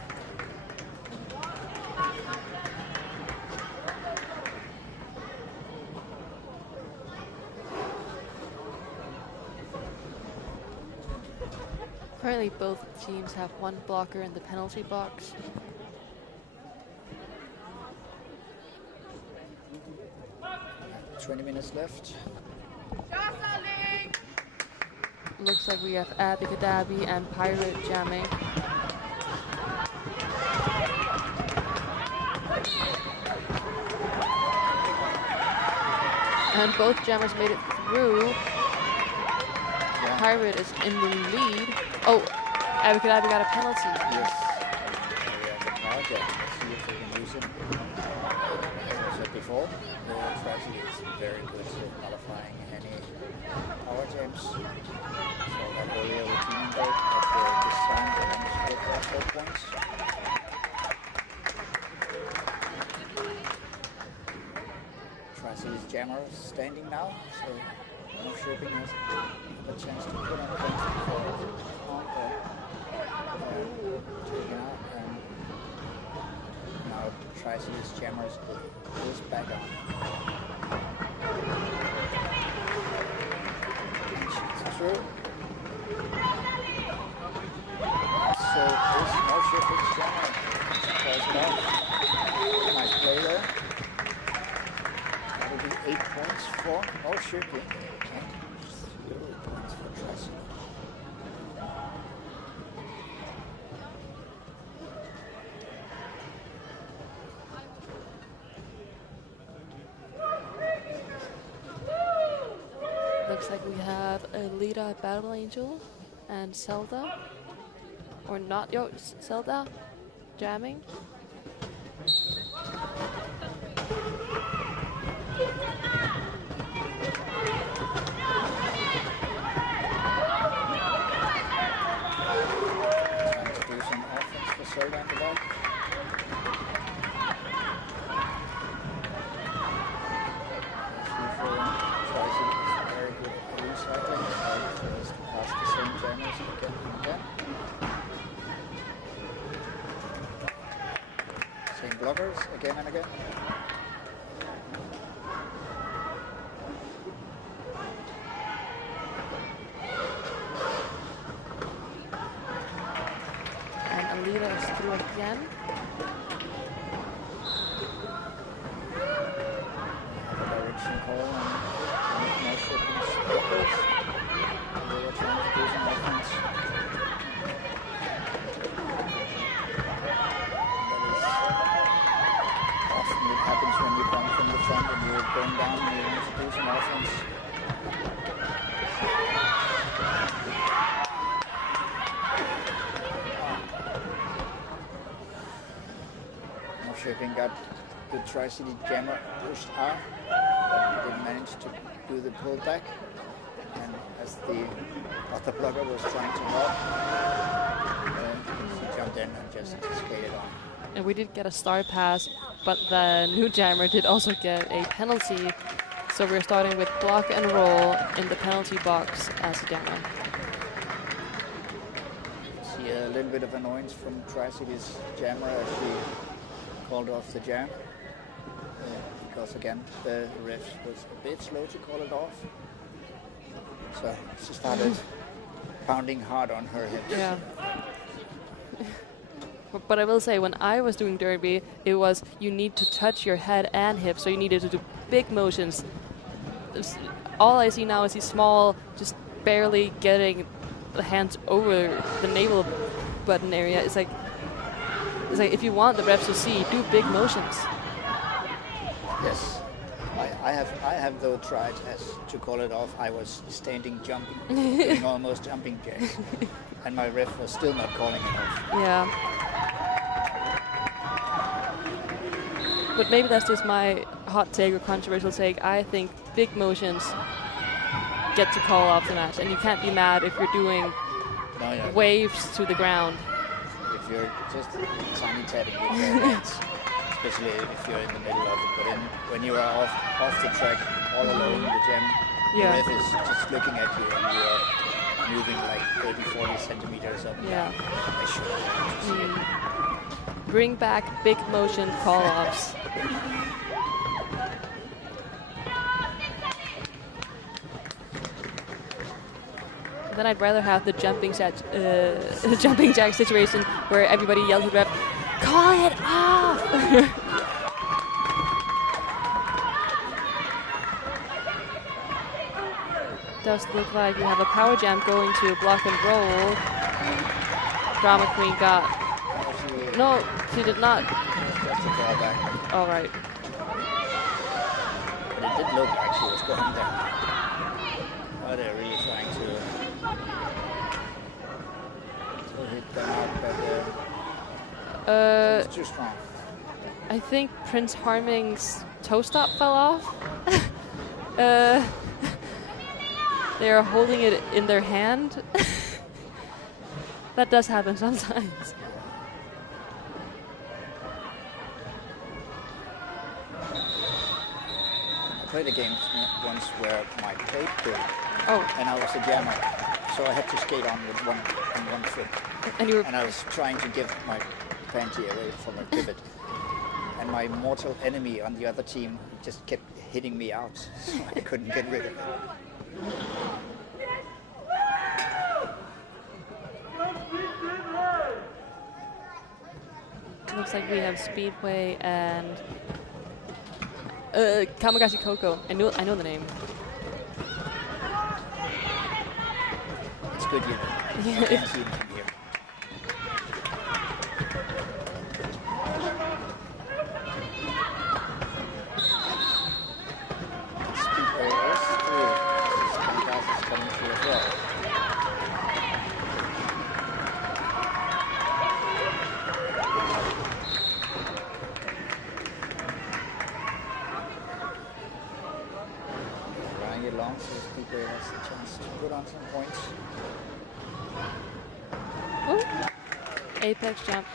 Currently both teams have one blocker in the penalty box. $20 minutes left. Looks like we have Abby Kadabi and Pirate jamming. And both jammers made it through. Yeah. Pirate is in the lead. Oh, Abby Kadabi got a penalty. Yes. The power jam. Let's see if they can use it. As I said before, TriCity is very good at nullifying any power jams. So that earlier with Demonburgh at this time they managed to get 4 points. TriCity's jammer is standing now, so Nörkoping has a chance to put on points before taken out, and now TriCity's jammer is back on. She's through. So this Nörkoping's jammer falls off. Nice play there. That will be 8 points for Nörkoping and 0 points for TriCity. Looks like we have Alita Battle Angel and Zelda, or not, Zelda jamming. Trying to do some offense for Zelda in the back. Same blockers again and again. again. Direction call on Nörkoping's players. They were trying to do some offense. Often it happens when you come from the front and you're going down and you want to do some offense. Nörkoping got the TriCity jammer pushed out, but didn't manage to do the pullback. And as the other blocker was trying to help, he jumped in and just skated on. And we did get a star pass, but the new jammer did also get a penalty. So we're starting with block and roll in the penalty box as a jammer. See a little bit of annoyance from TriCity's jammer as she called off the jam. Because again, the ref was a bit slow to call it off. So she started pounding hard on her hips. Yeah. But I will say, when I was doing derby, it was you need to touch your head and hips, so you needed to do big motions. All I see now is these small, just barely getting the hands over the navel button area. It's like if you want the refs to see, do big motions. Yes, I have though tried to call it off. I was standing, jumping, doing almost jumping jacks, and my ref was still not calling it off. Yeah. But maybe that's just my hot take or controversial take. I think big motions get to call off the match, and you can't be mad if you're doing waves to the ground. If you're just tiny tapping with your hands, especially if you're in the middle of it, but when you are off the track all alone, the jam, the ref is just looking at you and you are moving like 30-40 centimeters up and down. Bring back big motion call-offs. Then I'd rather have the jumping jack situation where everybody yells at the ref, "Call it off!" Does look like we have a power jam going to block and roll. Drama Queen got... No, she did not. Just a drawback. All right. But it did look like she was going down. Oh, they're really trying to hit them out, but it's too strong. I think Prince Harming's toe stop fell off. They are holding it in their hand. That does happen sometimes. I played a game once where my plate broke, and I was a jammer, so I had to skate on with one foot. And I was trying to give my panty away from a pivot, and my mortal enemy on the other team just kept hitting me out, so I couldn't get rid of it. Looks like we have Speedway and Kamikaze Coco. I know the name. It's good, you know. Yeah. I can't see it from here. Speedway is through. Kamikaze is coming through as well. Running it long, so Speedway has the chance to put on some points. Ooh. Apex jump.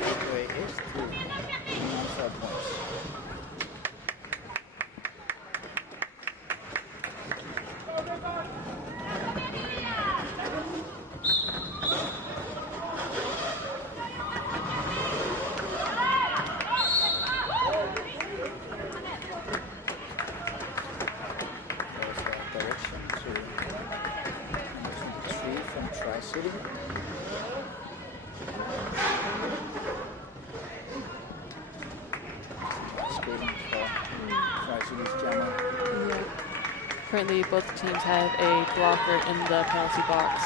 Speedway is through. 4 points. from TriCity. Skating for TriCity's jammer. Yeah. Currently, both teams have a blocker in the penalty box.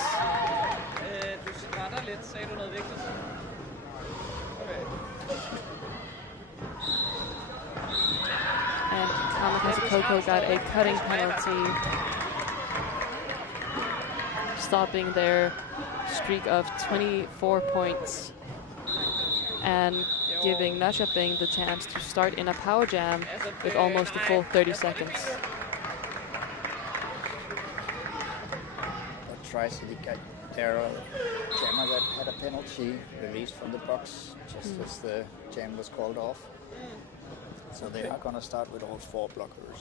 Du skrætter lidt. Sagde du noget vigtigt? Okay. And Kamikaze Coco got a cutting penalty, stopping their streak of 24 points and giving Nörkoping the chance to start in a power jam with almost a full 30 seconds. But TriCity got their jammer that had a penalty released from the box just as the jam was called off. So they are going to start with all 4 blockers.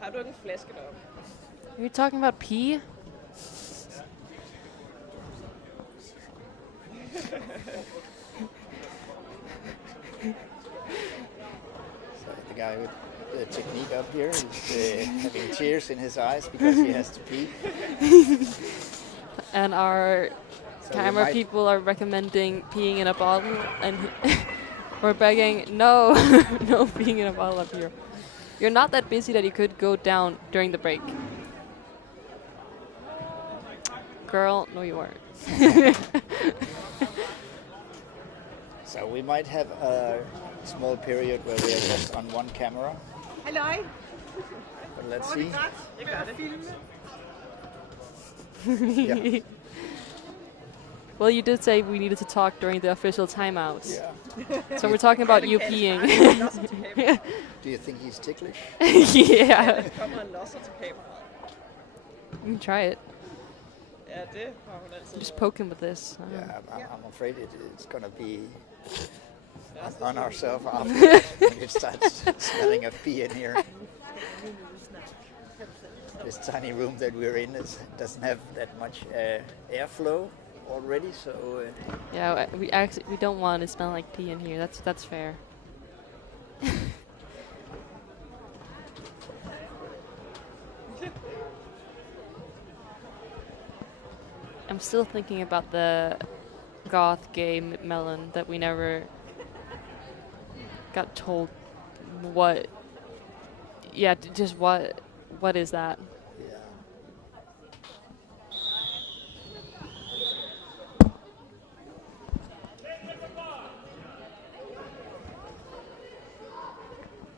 Har du en flaske deroppe? Are you talking about pee? So the guy with the technique up here is having tears in his eyes because he has to pee. And our So camera might- people are recommending peeing in a bottle, and we're begging, no, no peeing in a bottle up here. You're not that busy that you could go down during the break. Girl, no you weren't. So we might have a small period where we are just on one camera, Halløj. but let's see. Jeg gør det. Yeah. Well, you did say we needed to talk during the official timeouts. Yeah. So we're talking about you peeing. Do you think he's ticklish? Yeah. Kommer en losser til kameraet. You can try it. Ja, det har hun altid. Just poke him with this. Yeah, I'm afraid it's going to be on ourselves after that when it starts smelling of pee in here. This tiny room that we're in doesn't have that much airflow already, so Yeah, we don't want it to smell like pee in here. That's fair. I'm still thinking about the goth gay melon that we never got told what. Yeah, just what is that? yeah.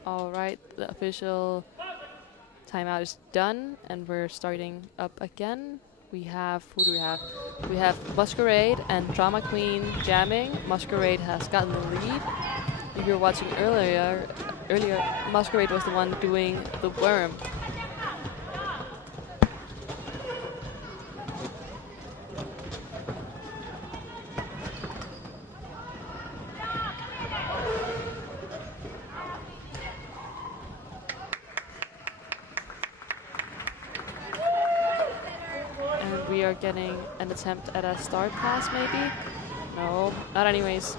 All right, the official timeout is done, and we're starting up again. We have, who do we have? We have Masquerade and Drama Queen jamming. Masquerade has gotten the lead. If you were watching earlier, Masquerade was the one doing the worm. We are getting an attempt at a start pass, maybe? No, not anyways.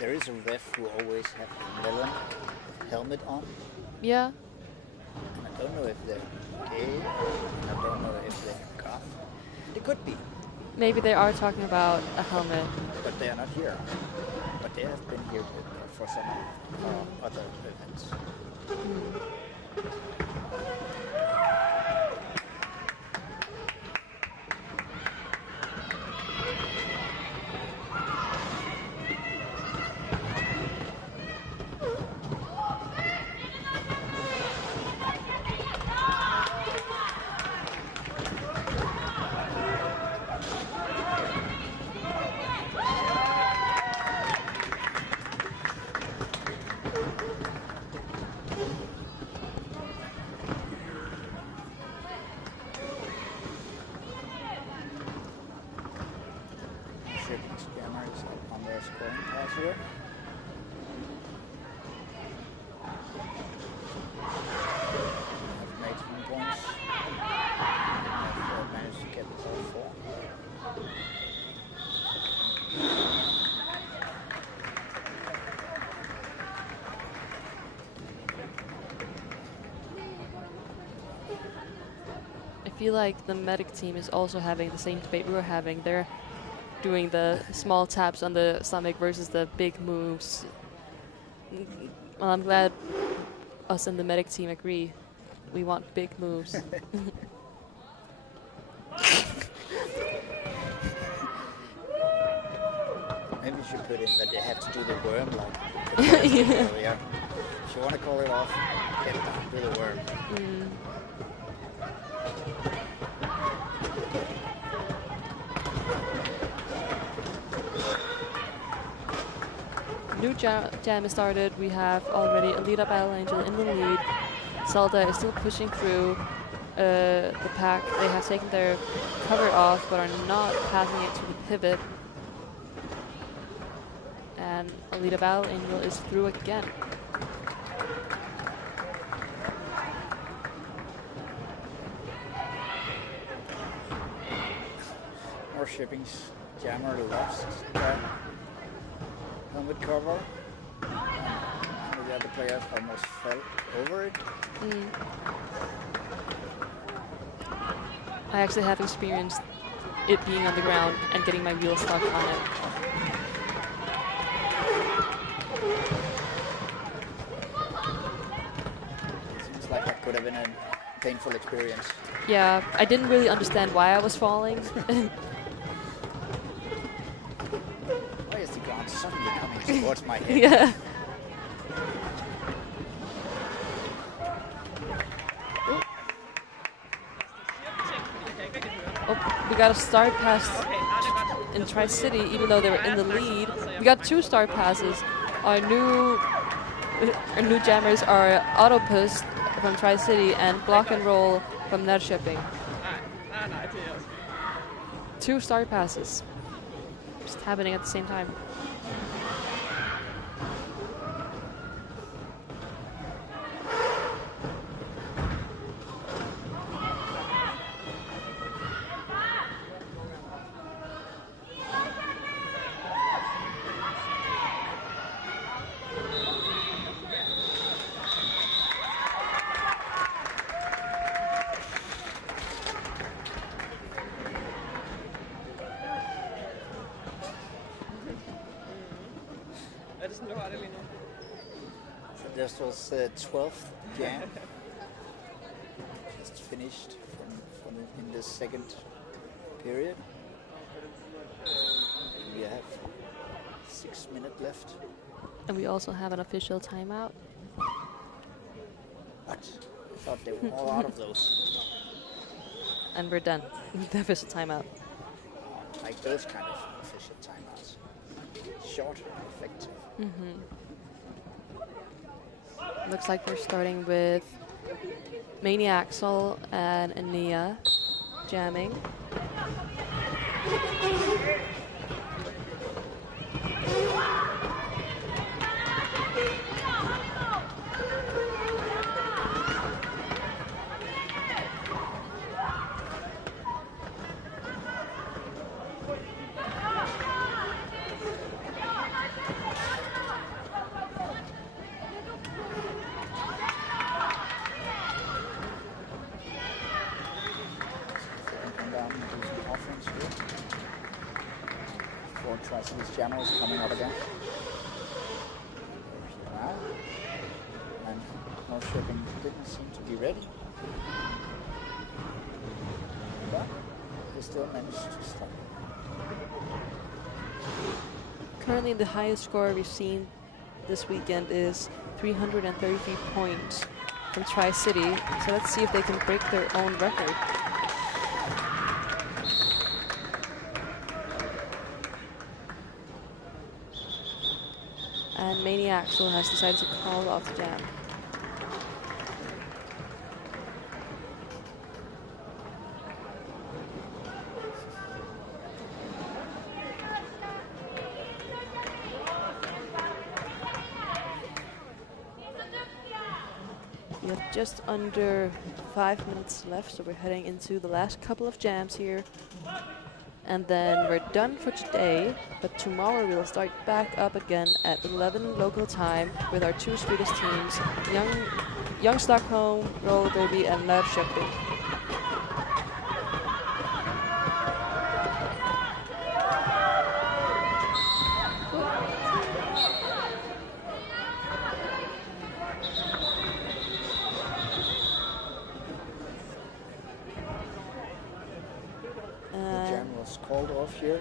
There is a ref who always have a melon helmet on. Yeah. And I don't know if they're gay, and I don't know if they're goth. They could be, Maybe they are talking about a helmet. but they are not here. But they have been here for some other events. Scanners up on their scoring pass here. Have made some points. Have feel like the medic team is also having the same debate we were having. They're doing the small taps on the stomach versus the big moves. Well, I'm glad us and the medic team agree. We want big moves. Maybe you should put in that they have to do the worm like Yeah. earlier. If you want to call it off, get it done, do the worm. New jam is started. We have already a lead up Battle Angel in the lead. Zelda is still pushing through the pack. They have taken their cover off but are not passing it to the pivot. And Alita Battle Angel is through again. Norrköping's jammer lost the helmet cover. And the other players almost fell over it. I actually have experienced it being on the ground and getting my wheel stuck on it. Seems like that could have been a painful experience. Yeah, I didn't really understand why I was falling. Why is the ground suddenly coming towards my head? Yeah. Oh, we got a start pass in TriCity, even though they were in the lead. We got 2 start passes. Our new jammers are Autopus from TriCity and Block and Roll from Nörkoping. 2 start passes. Just happening at the same time. So this was the 12th jam. Just finished in the second period. We have 6 minutes left. And we also have an official timeout. What? I thought they were all out of those. And we're done. The official timeout. Like those kind of official timeouts. Short and effective. Looks like we're starting with Maniaxel and Ania jamming. TriCity's jammer is coming up again. Now, and Nörkoping didn't seem to be ready. But they still managed to stop. Currently, the highest score we've seen this weekend is 333 points from TriCity. So let's see if they can break their own record. And Maniaxel has decided to call off the jam. We have just under 5 minutes left, so we're heading into the last couple of jams here. And then we're done for today, but tomorrow we'll start back up again at 11 local time with our 2 Swedish teams, Young Stockholm, Roller Derby and Nörkoping. called off here.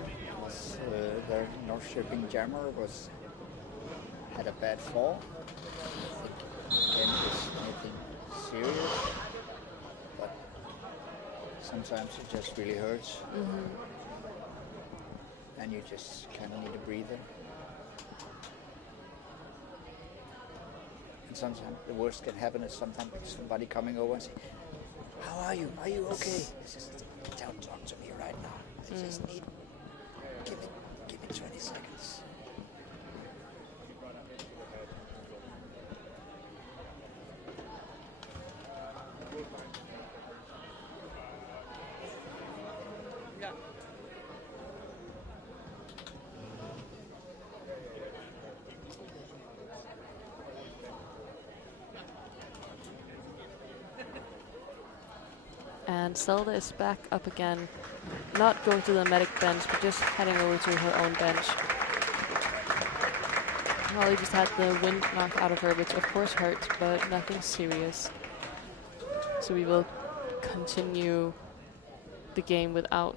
Their Nörkoping jammer had a bad fall. I think again it's nothing serious, but sometimes it just really hurts, and you just kind of need a breather. And sometimes the worst can happen is sometimes somebody coming over and say, "How are you? Are you okay?" It's just, don't talk to me right now. I just need, give me 20 seconds. Ja. And Zelda is back up again, not going to the medic bench, but just heading over to her own bench. Molly just had the wind knocked out of her, which of course hurts, but nothing serious. So we will continue the game without.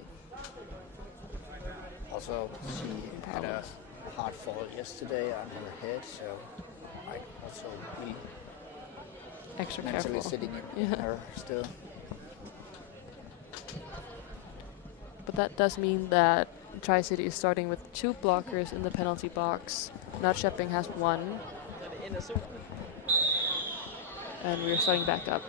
Also, she had a hard fall yesterday on her head, so might also be Extra mentally careful. sitting in her still. But that does mean that TriCity is starting with 2 blockers in the penalty box. Nörkoping has 1. Så det ender solen. And we're starting back up.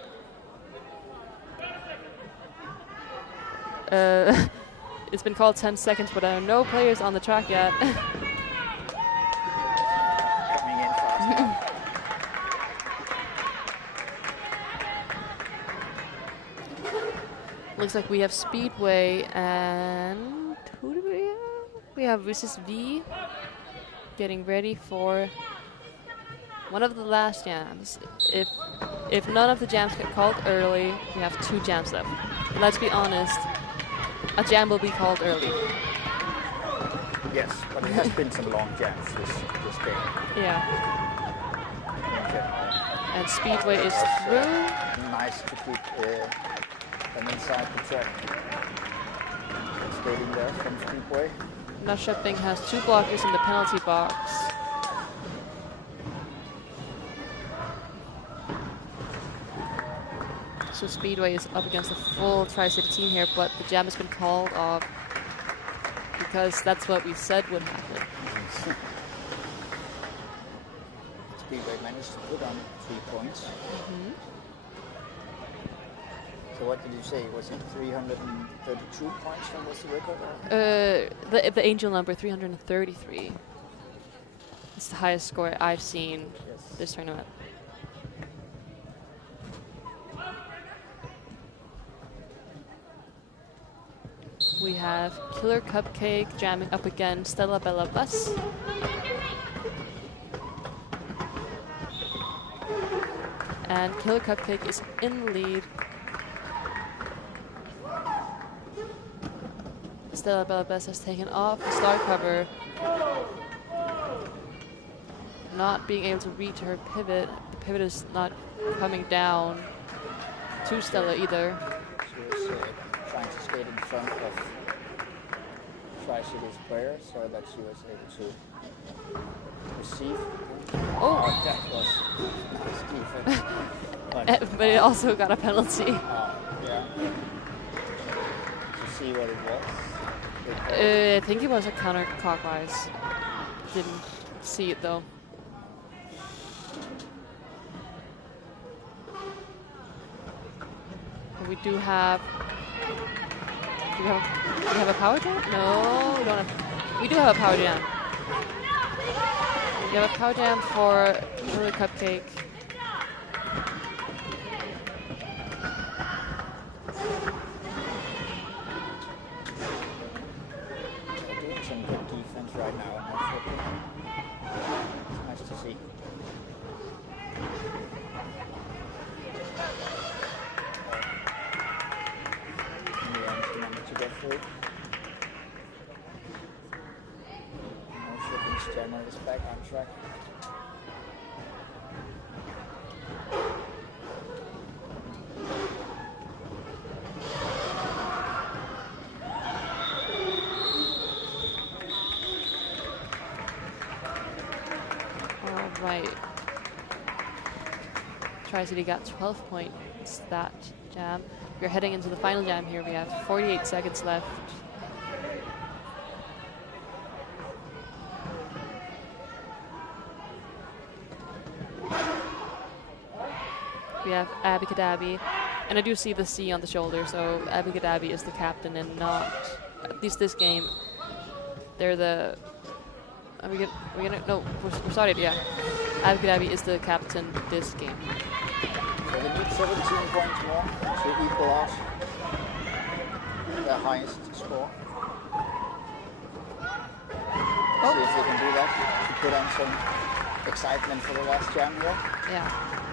It's been called 10 seconds, but there are no players on the track yet. Coming in fast. Looks like we have Speedway and who do we have? We have Mrs. V getting ready for one of the last jams. If none of the jams get called early, we have 2 jams left. But let's be honest, a jam will be called early. Yes, but it has been some long jams this game. Yeah. In general. And Speedway is It's, through. nice to keep them inside the track. Skating there from Speedway. Nörkoping has 2 blockers in the penalty box. So Speedway is up against the full TriCity team here, but the jam has been called off because that's what we said would happen. Speedway managed to put on 3 points. So what did you say? Was it 332 points? What was the record? The angel number 333. It's the highest score I've seen this tournament. We have Killer Cupcake jamming up against Stella Bella Bus. And Killer Cupcake is in the lead. Stella Bella Bus has taken off the star cover. Not being able to reach her pivot. The pivot is not coming down to Stella either. She was trying to skate in front of TriCity's player so that she was able to receive. Oh, That was nice defense. but it also got a penalty. Yeah. To see what it was. I think it was a counterclockwise. Didn't see it though. We do have. Do we have a power jam? No, we don't have. We do have a power jam. We have a power jam for Killer Cupcake. They're doing some good defense right now. It's nice to see. To get through. Nörkoping's jammer is back on track. right. TriCity got 12 points that jam. We're heading into the final jam here. We have 48 seconds left. We have Abby, and I do see the C on the shoulder, so Abby is the captain and not, at least this game, they're the, we're started, yeah. Abby is the captain this game. So they need 17 points more to equal out their highest score. See if they can do that, to put on some excitement for the last jam here. Yeah.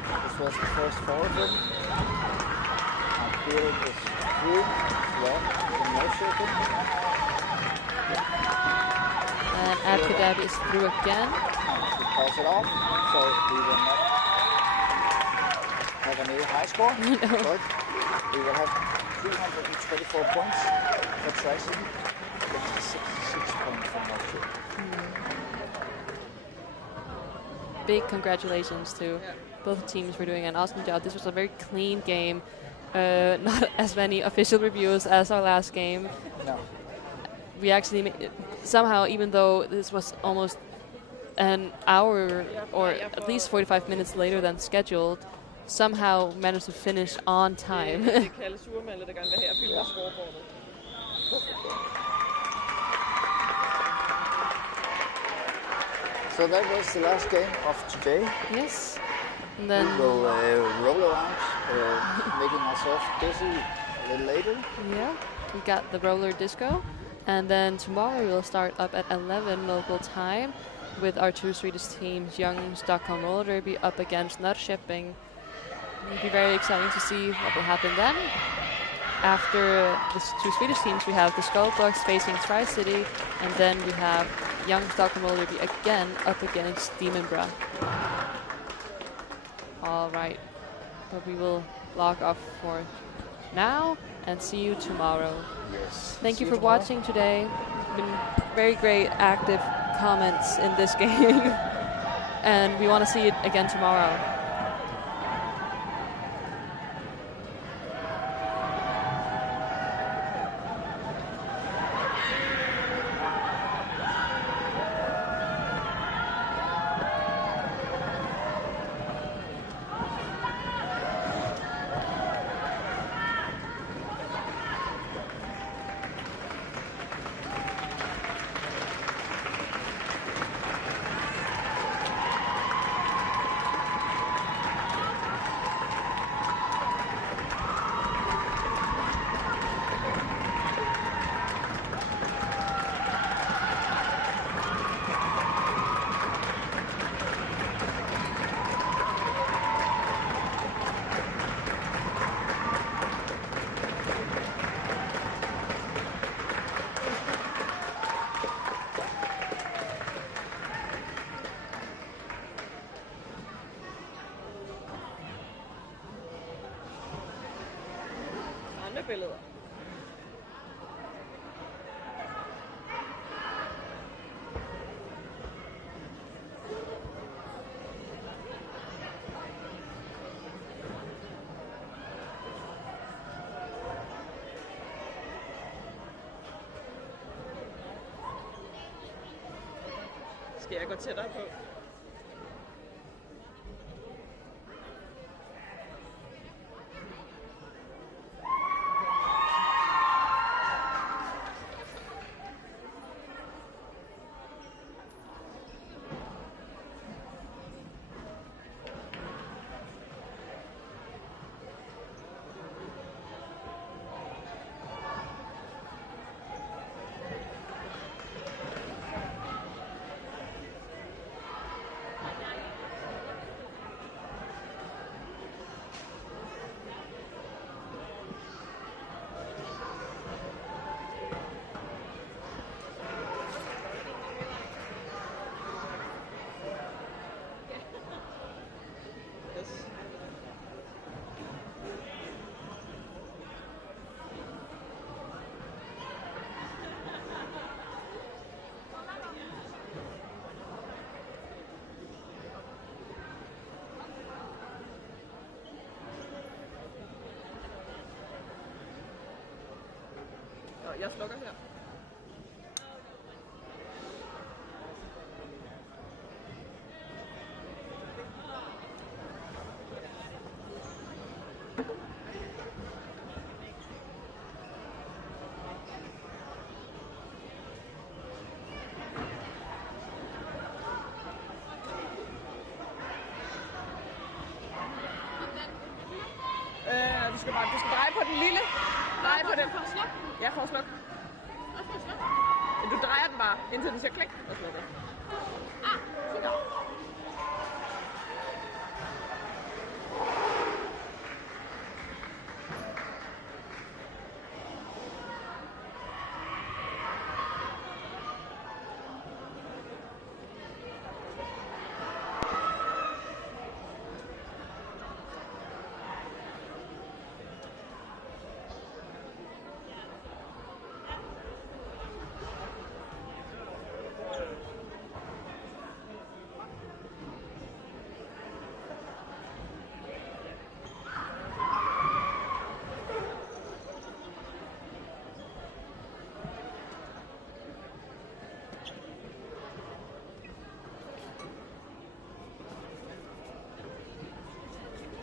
This was the first four of them. Now Bill is through as well in Nörkoping. And Abby is through again. And he calls it off, so we will not have a new high score, but we will have 324 points for TriCity against 66 points for Nörkoping. Big congratulations to both teams for doing an awesome job. This was a very clean game. Not as many official reviews as our last game. No. We actually somehow, even though this was almost an hour or at least 45 minutes later than scheduled, somehow managed to finish on time. So that was the last game of today. Yes. And then we will roll around, making ourselves busy a little later. Yeah, we got the roller disco. And then tomorrow we will start up at 11 local time with our two Swedish teams, Young Stockholm Roller Derby up against Nörkoping. It'll be very exciting to see what will happen then. After the two Swedish teams, we have the Skullbugs facing TriCity, and then we have Young Stockholm Roller Derby again up against Demonburgh. All right, but we will log off for now and see you tomorrow. Yes. Thank you for watching today. Been very great active comments in this game, and we want to see it again tomorrow. Billeder. Skal jeg gå tættere på? jeg slukker her. Du skal dreje på den lille. Dreje på den. Ja, for at slukke. Du drejer den bare, indtil den siger klik og slukker.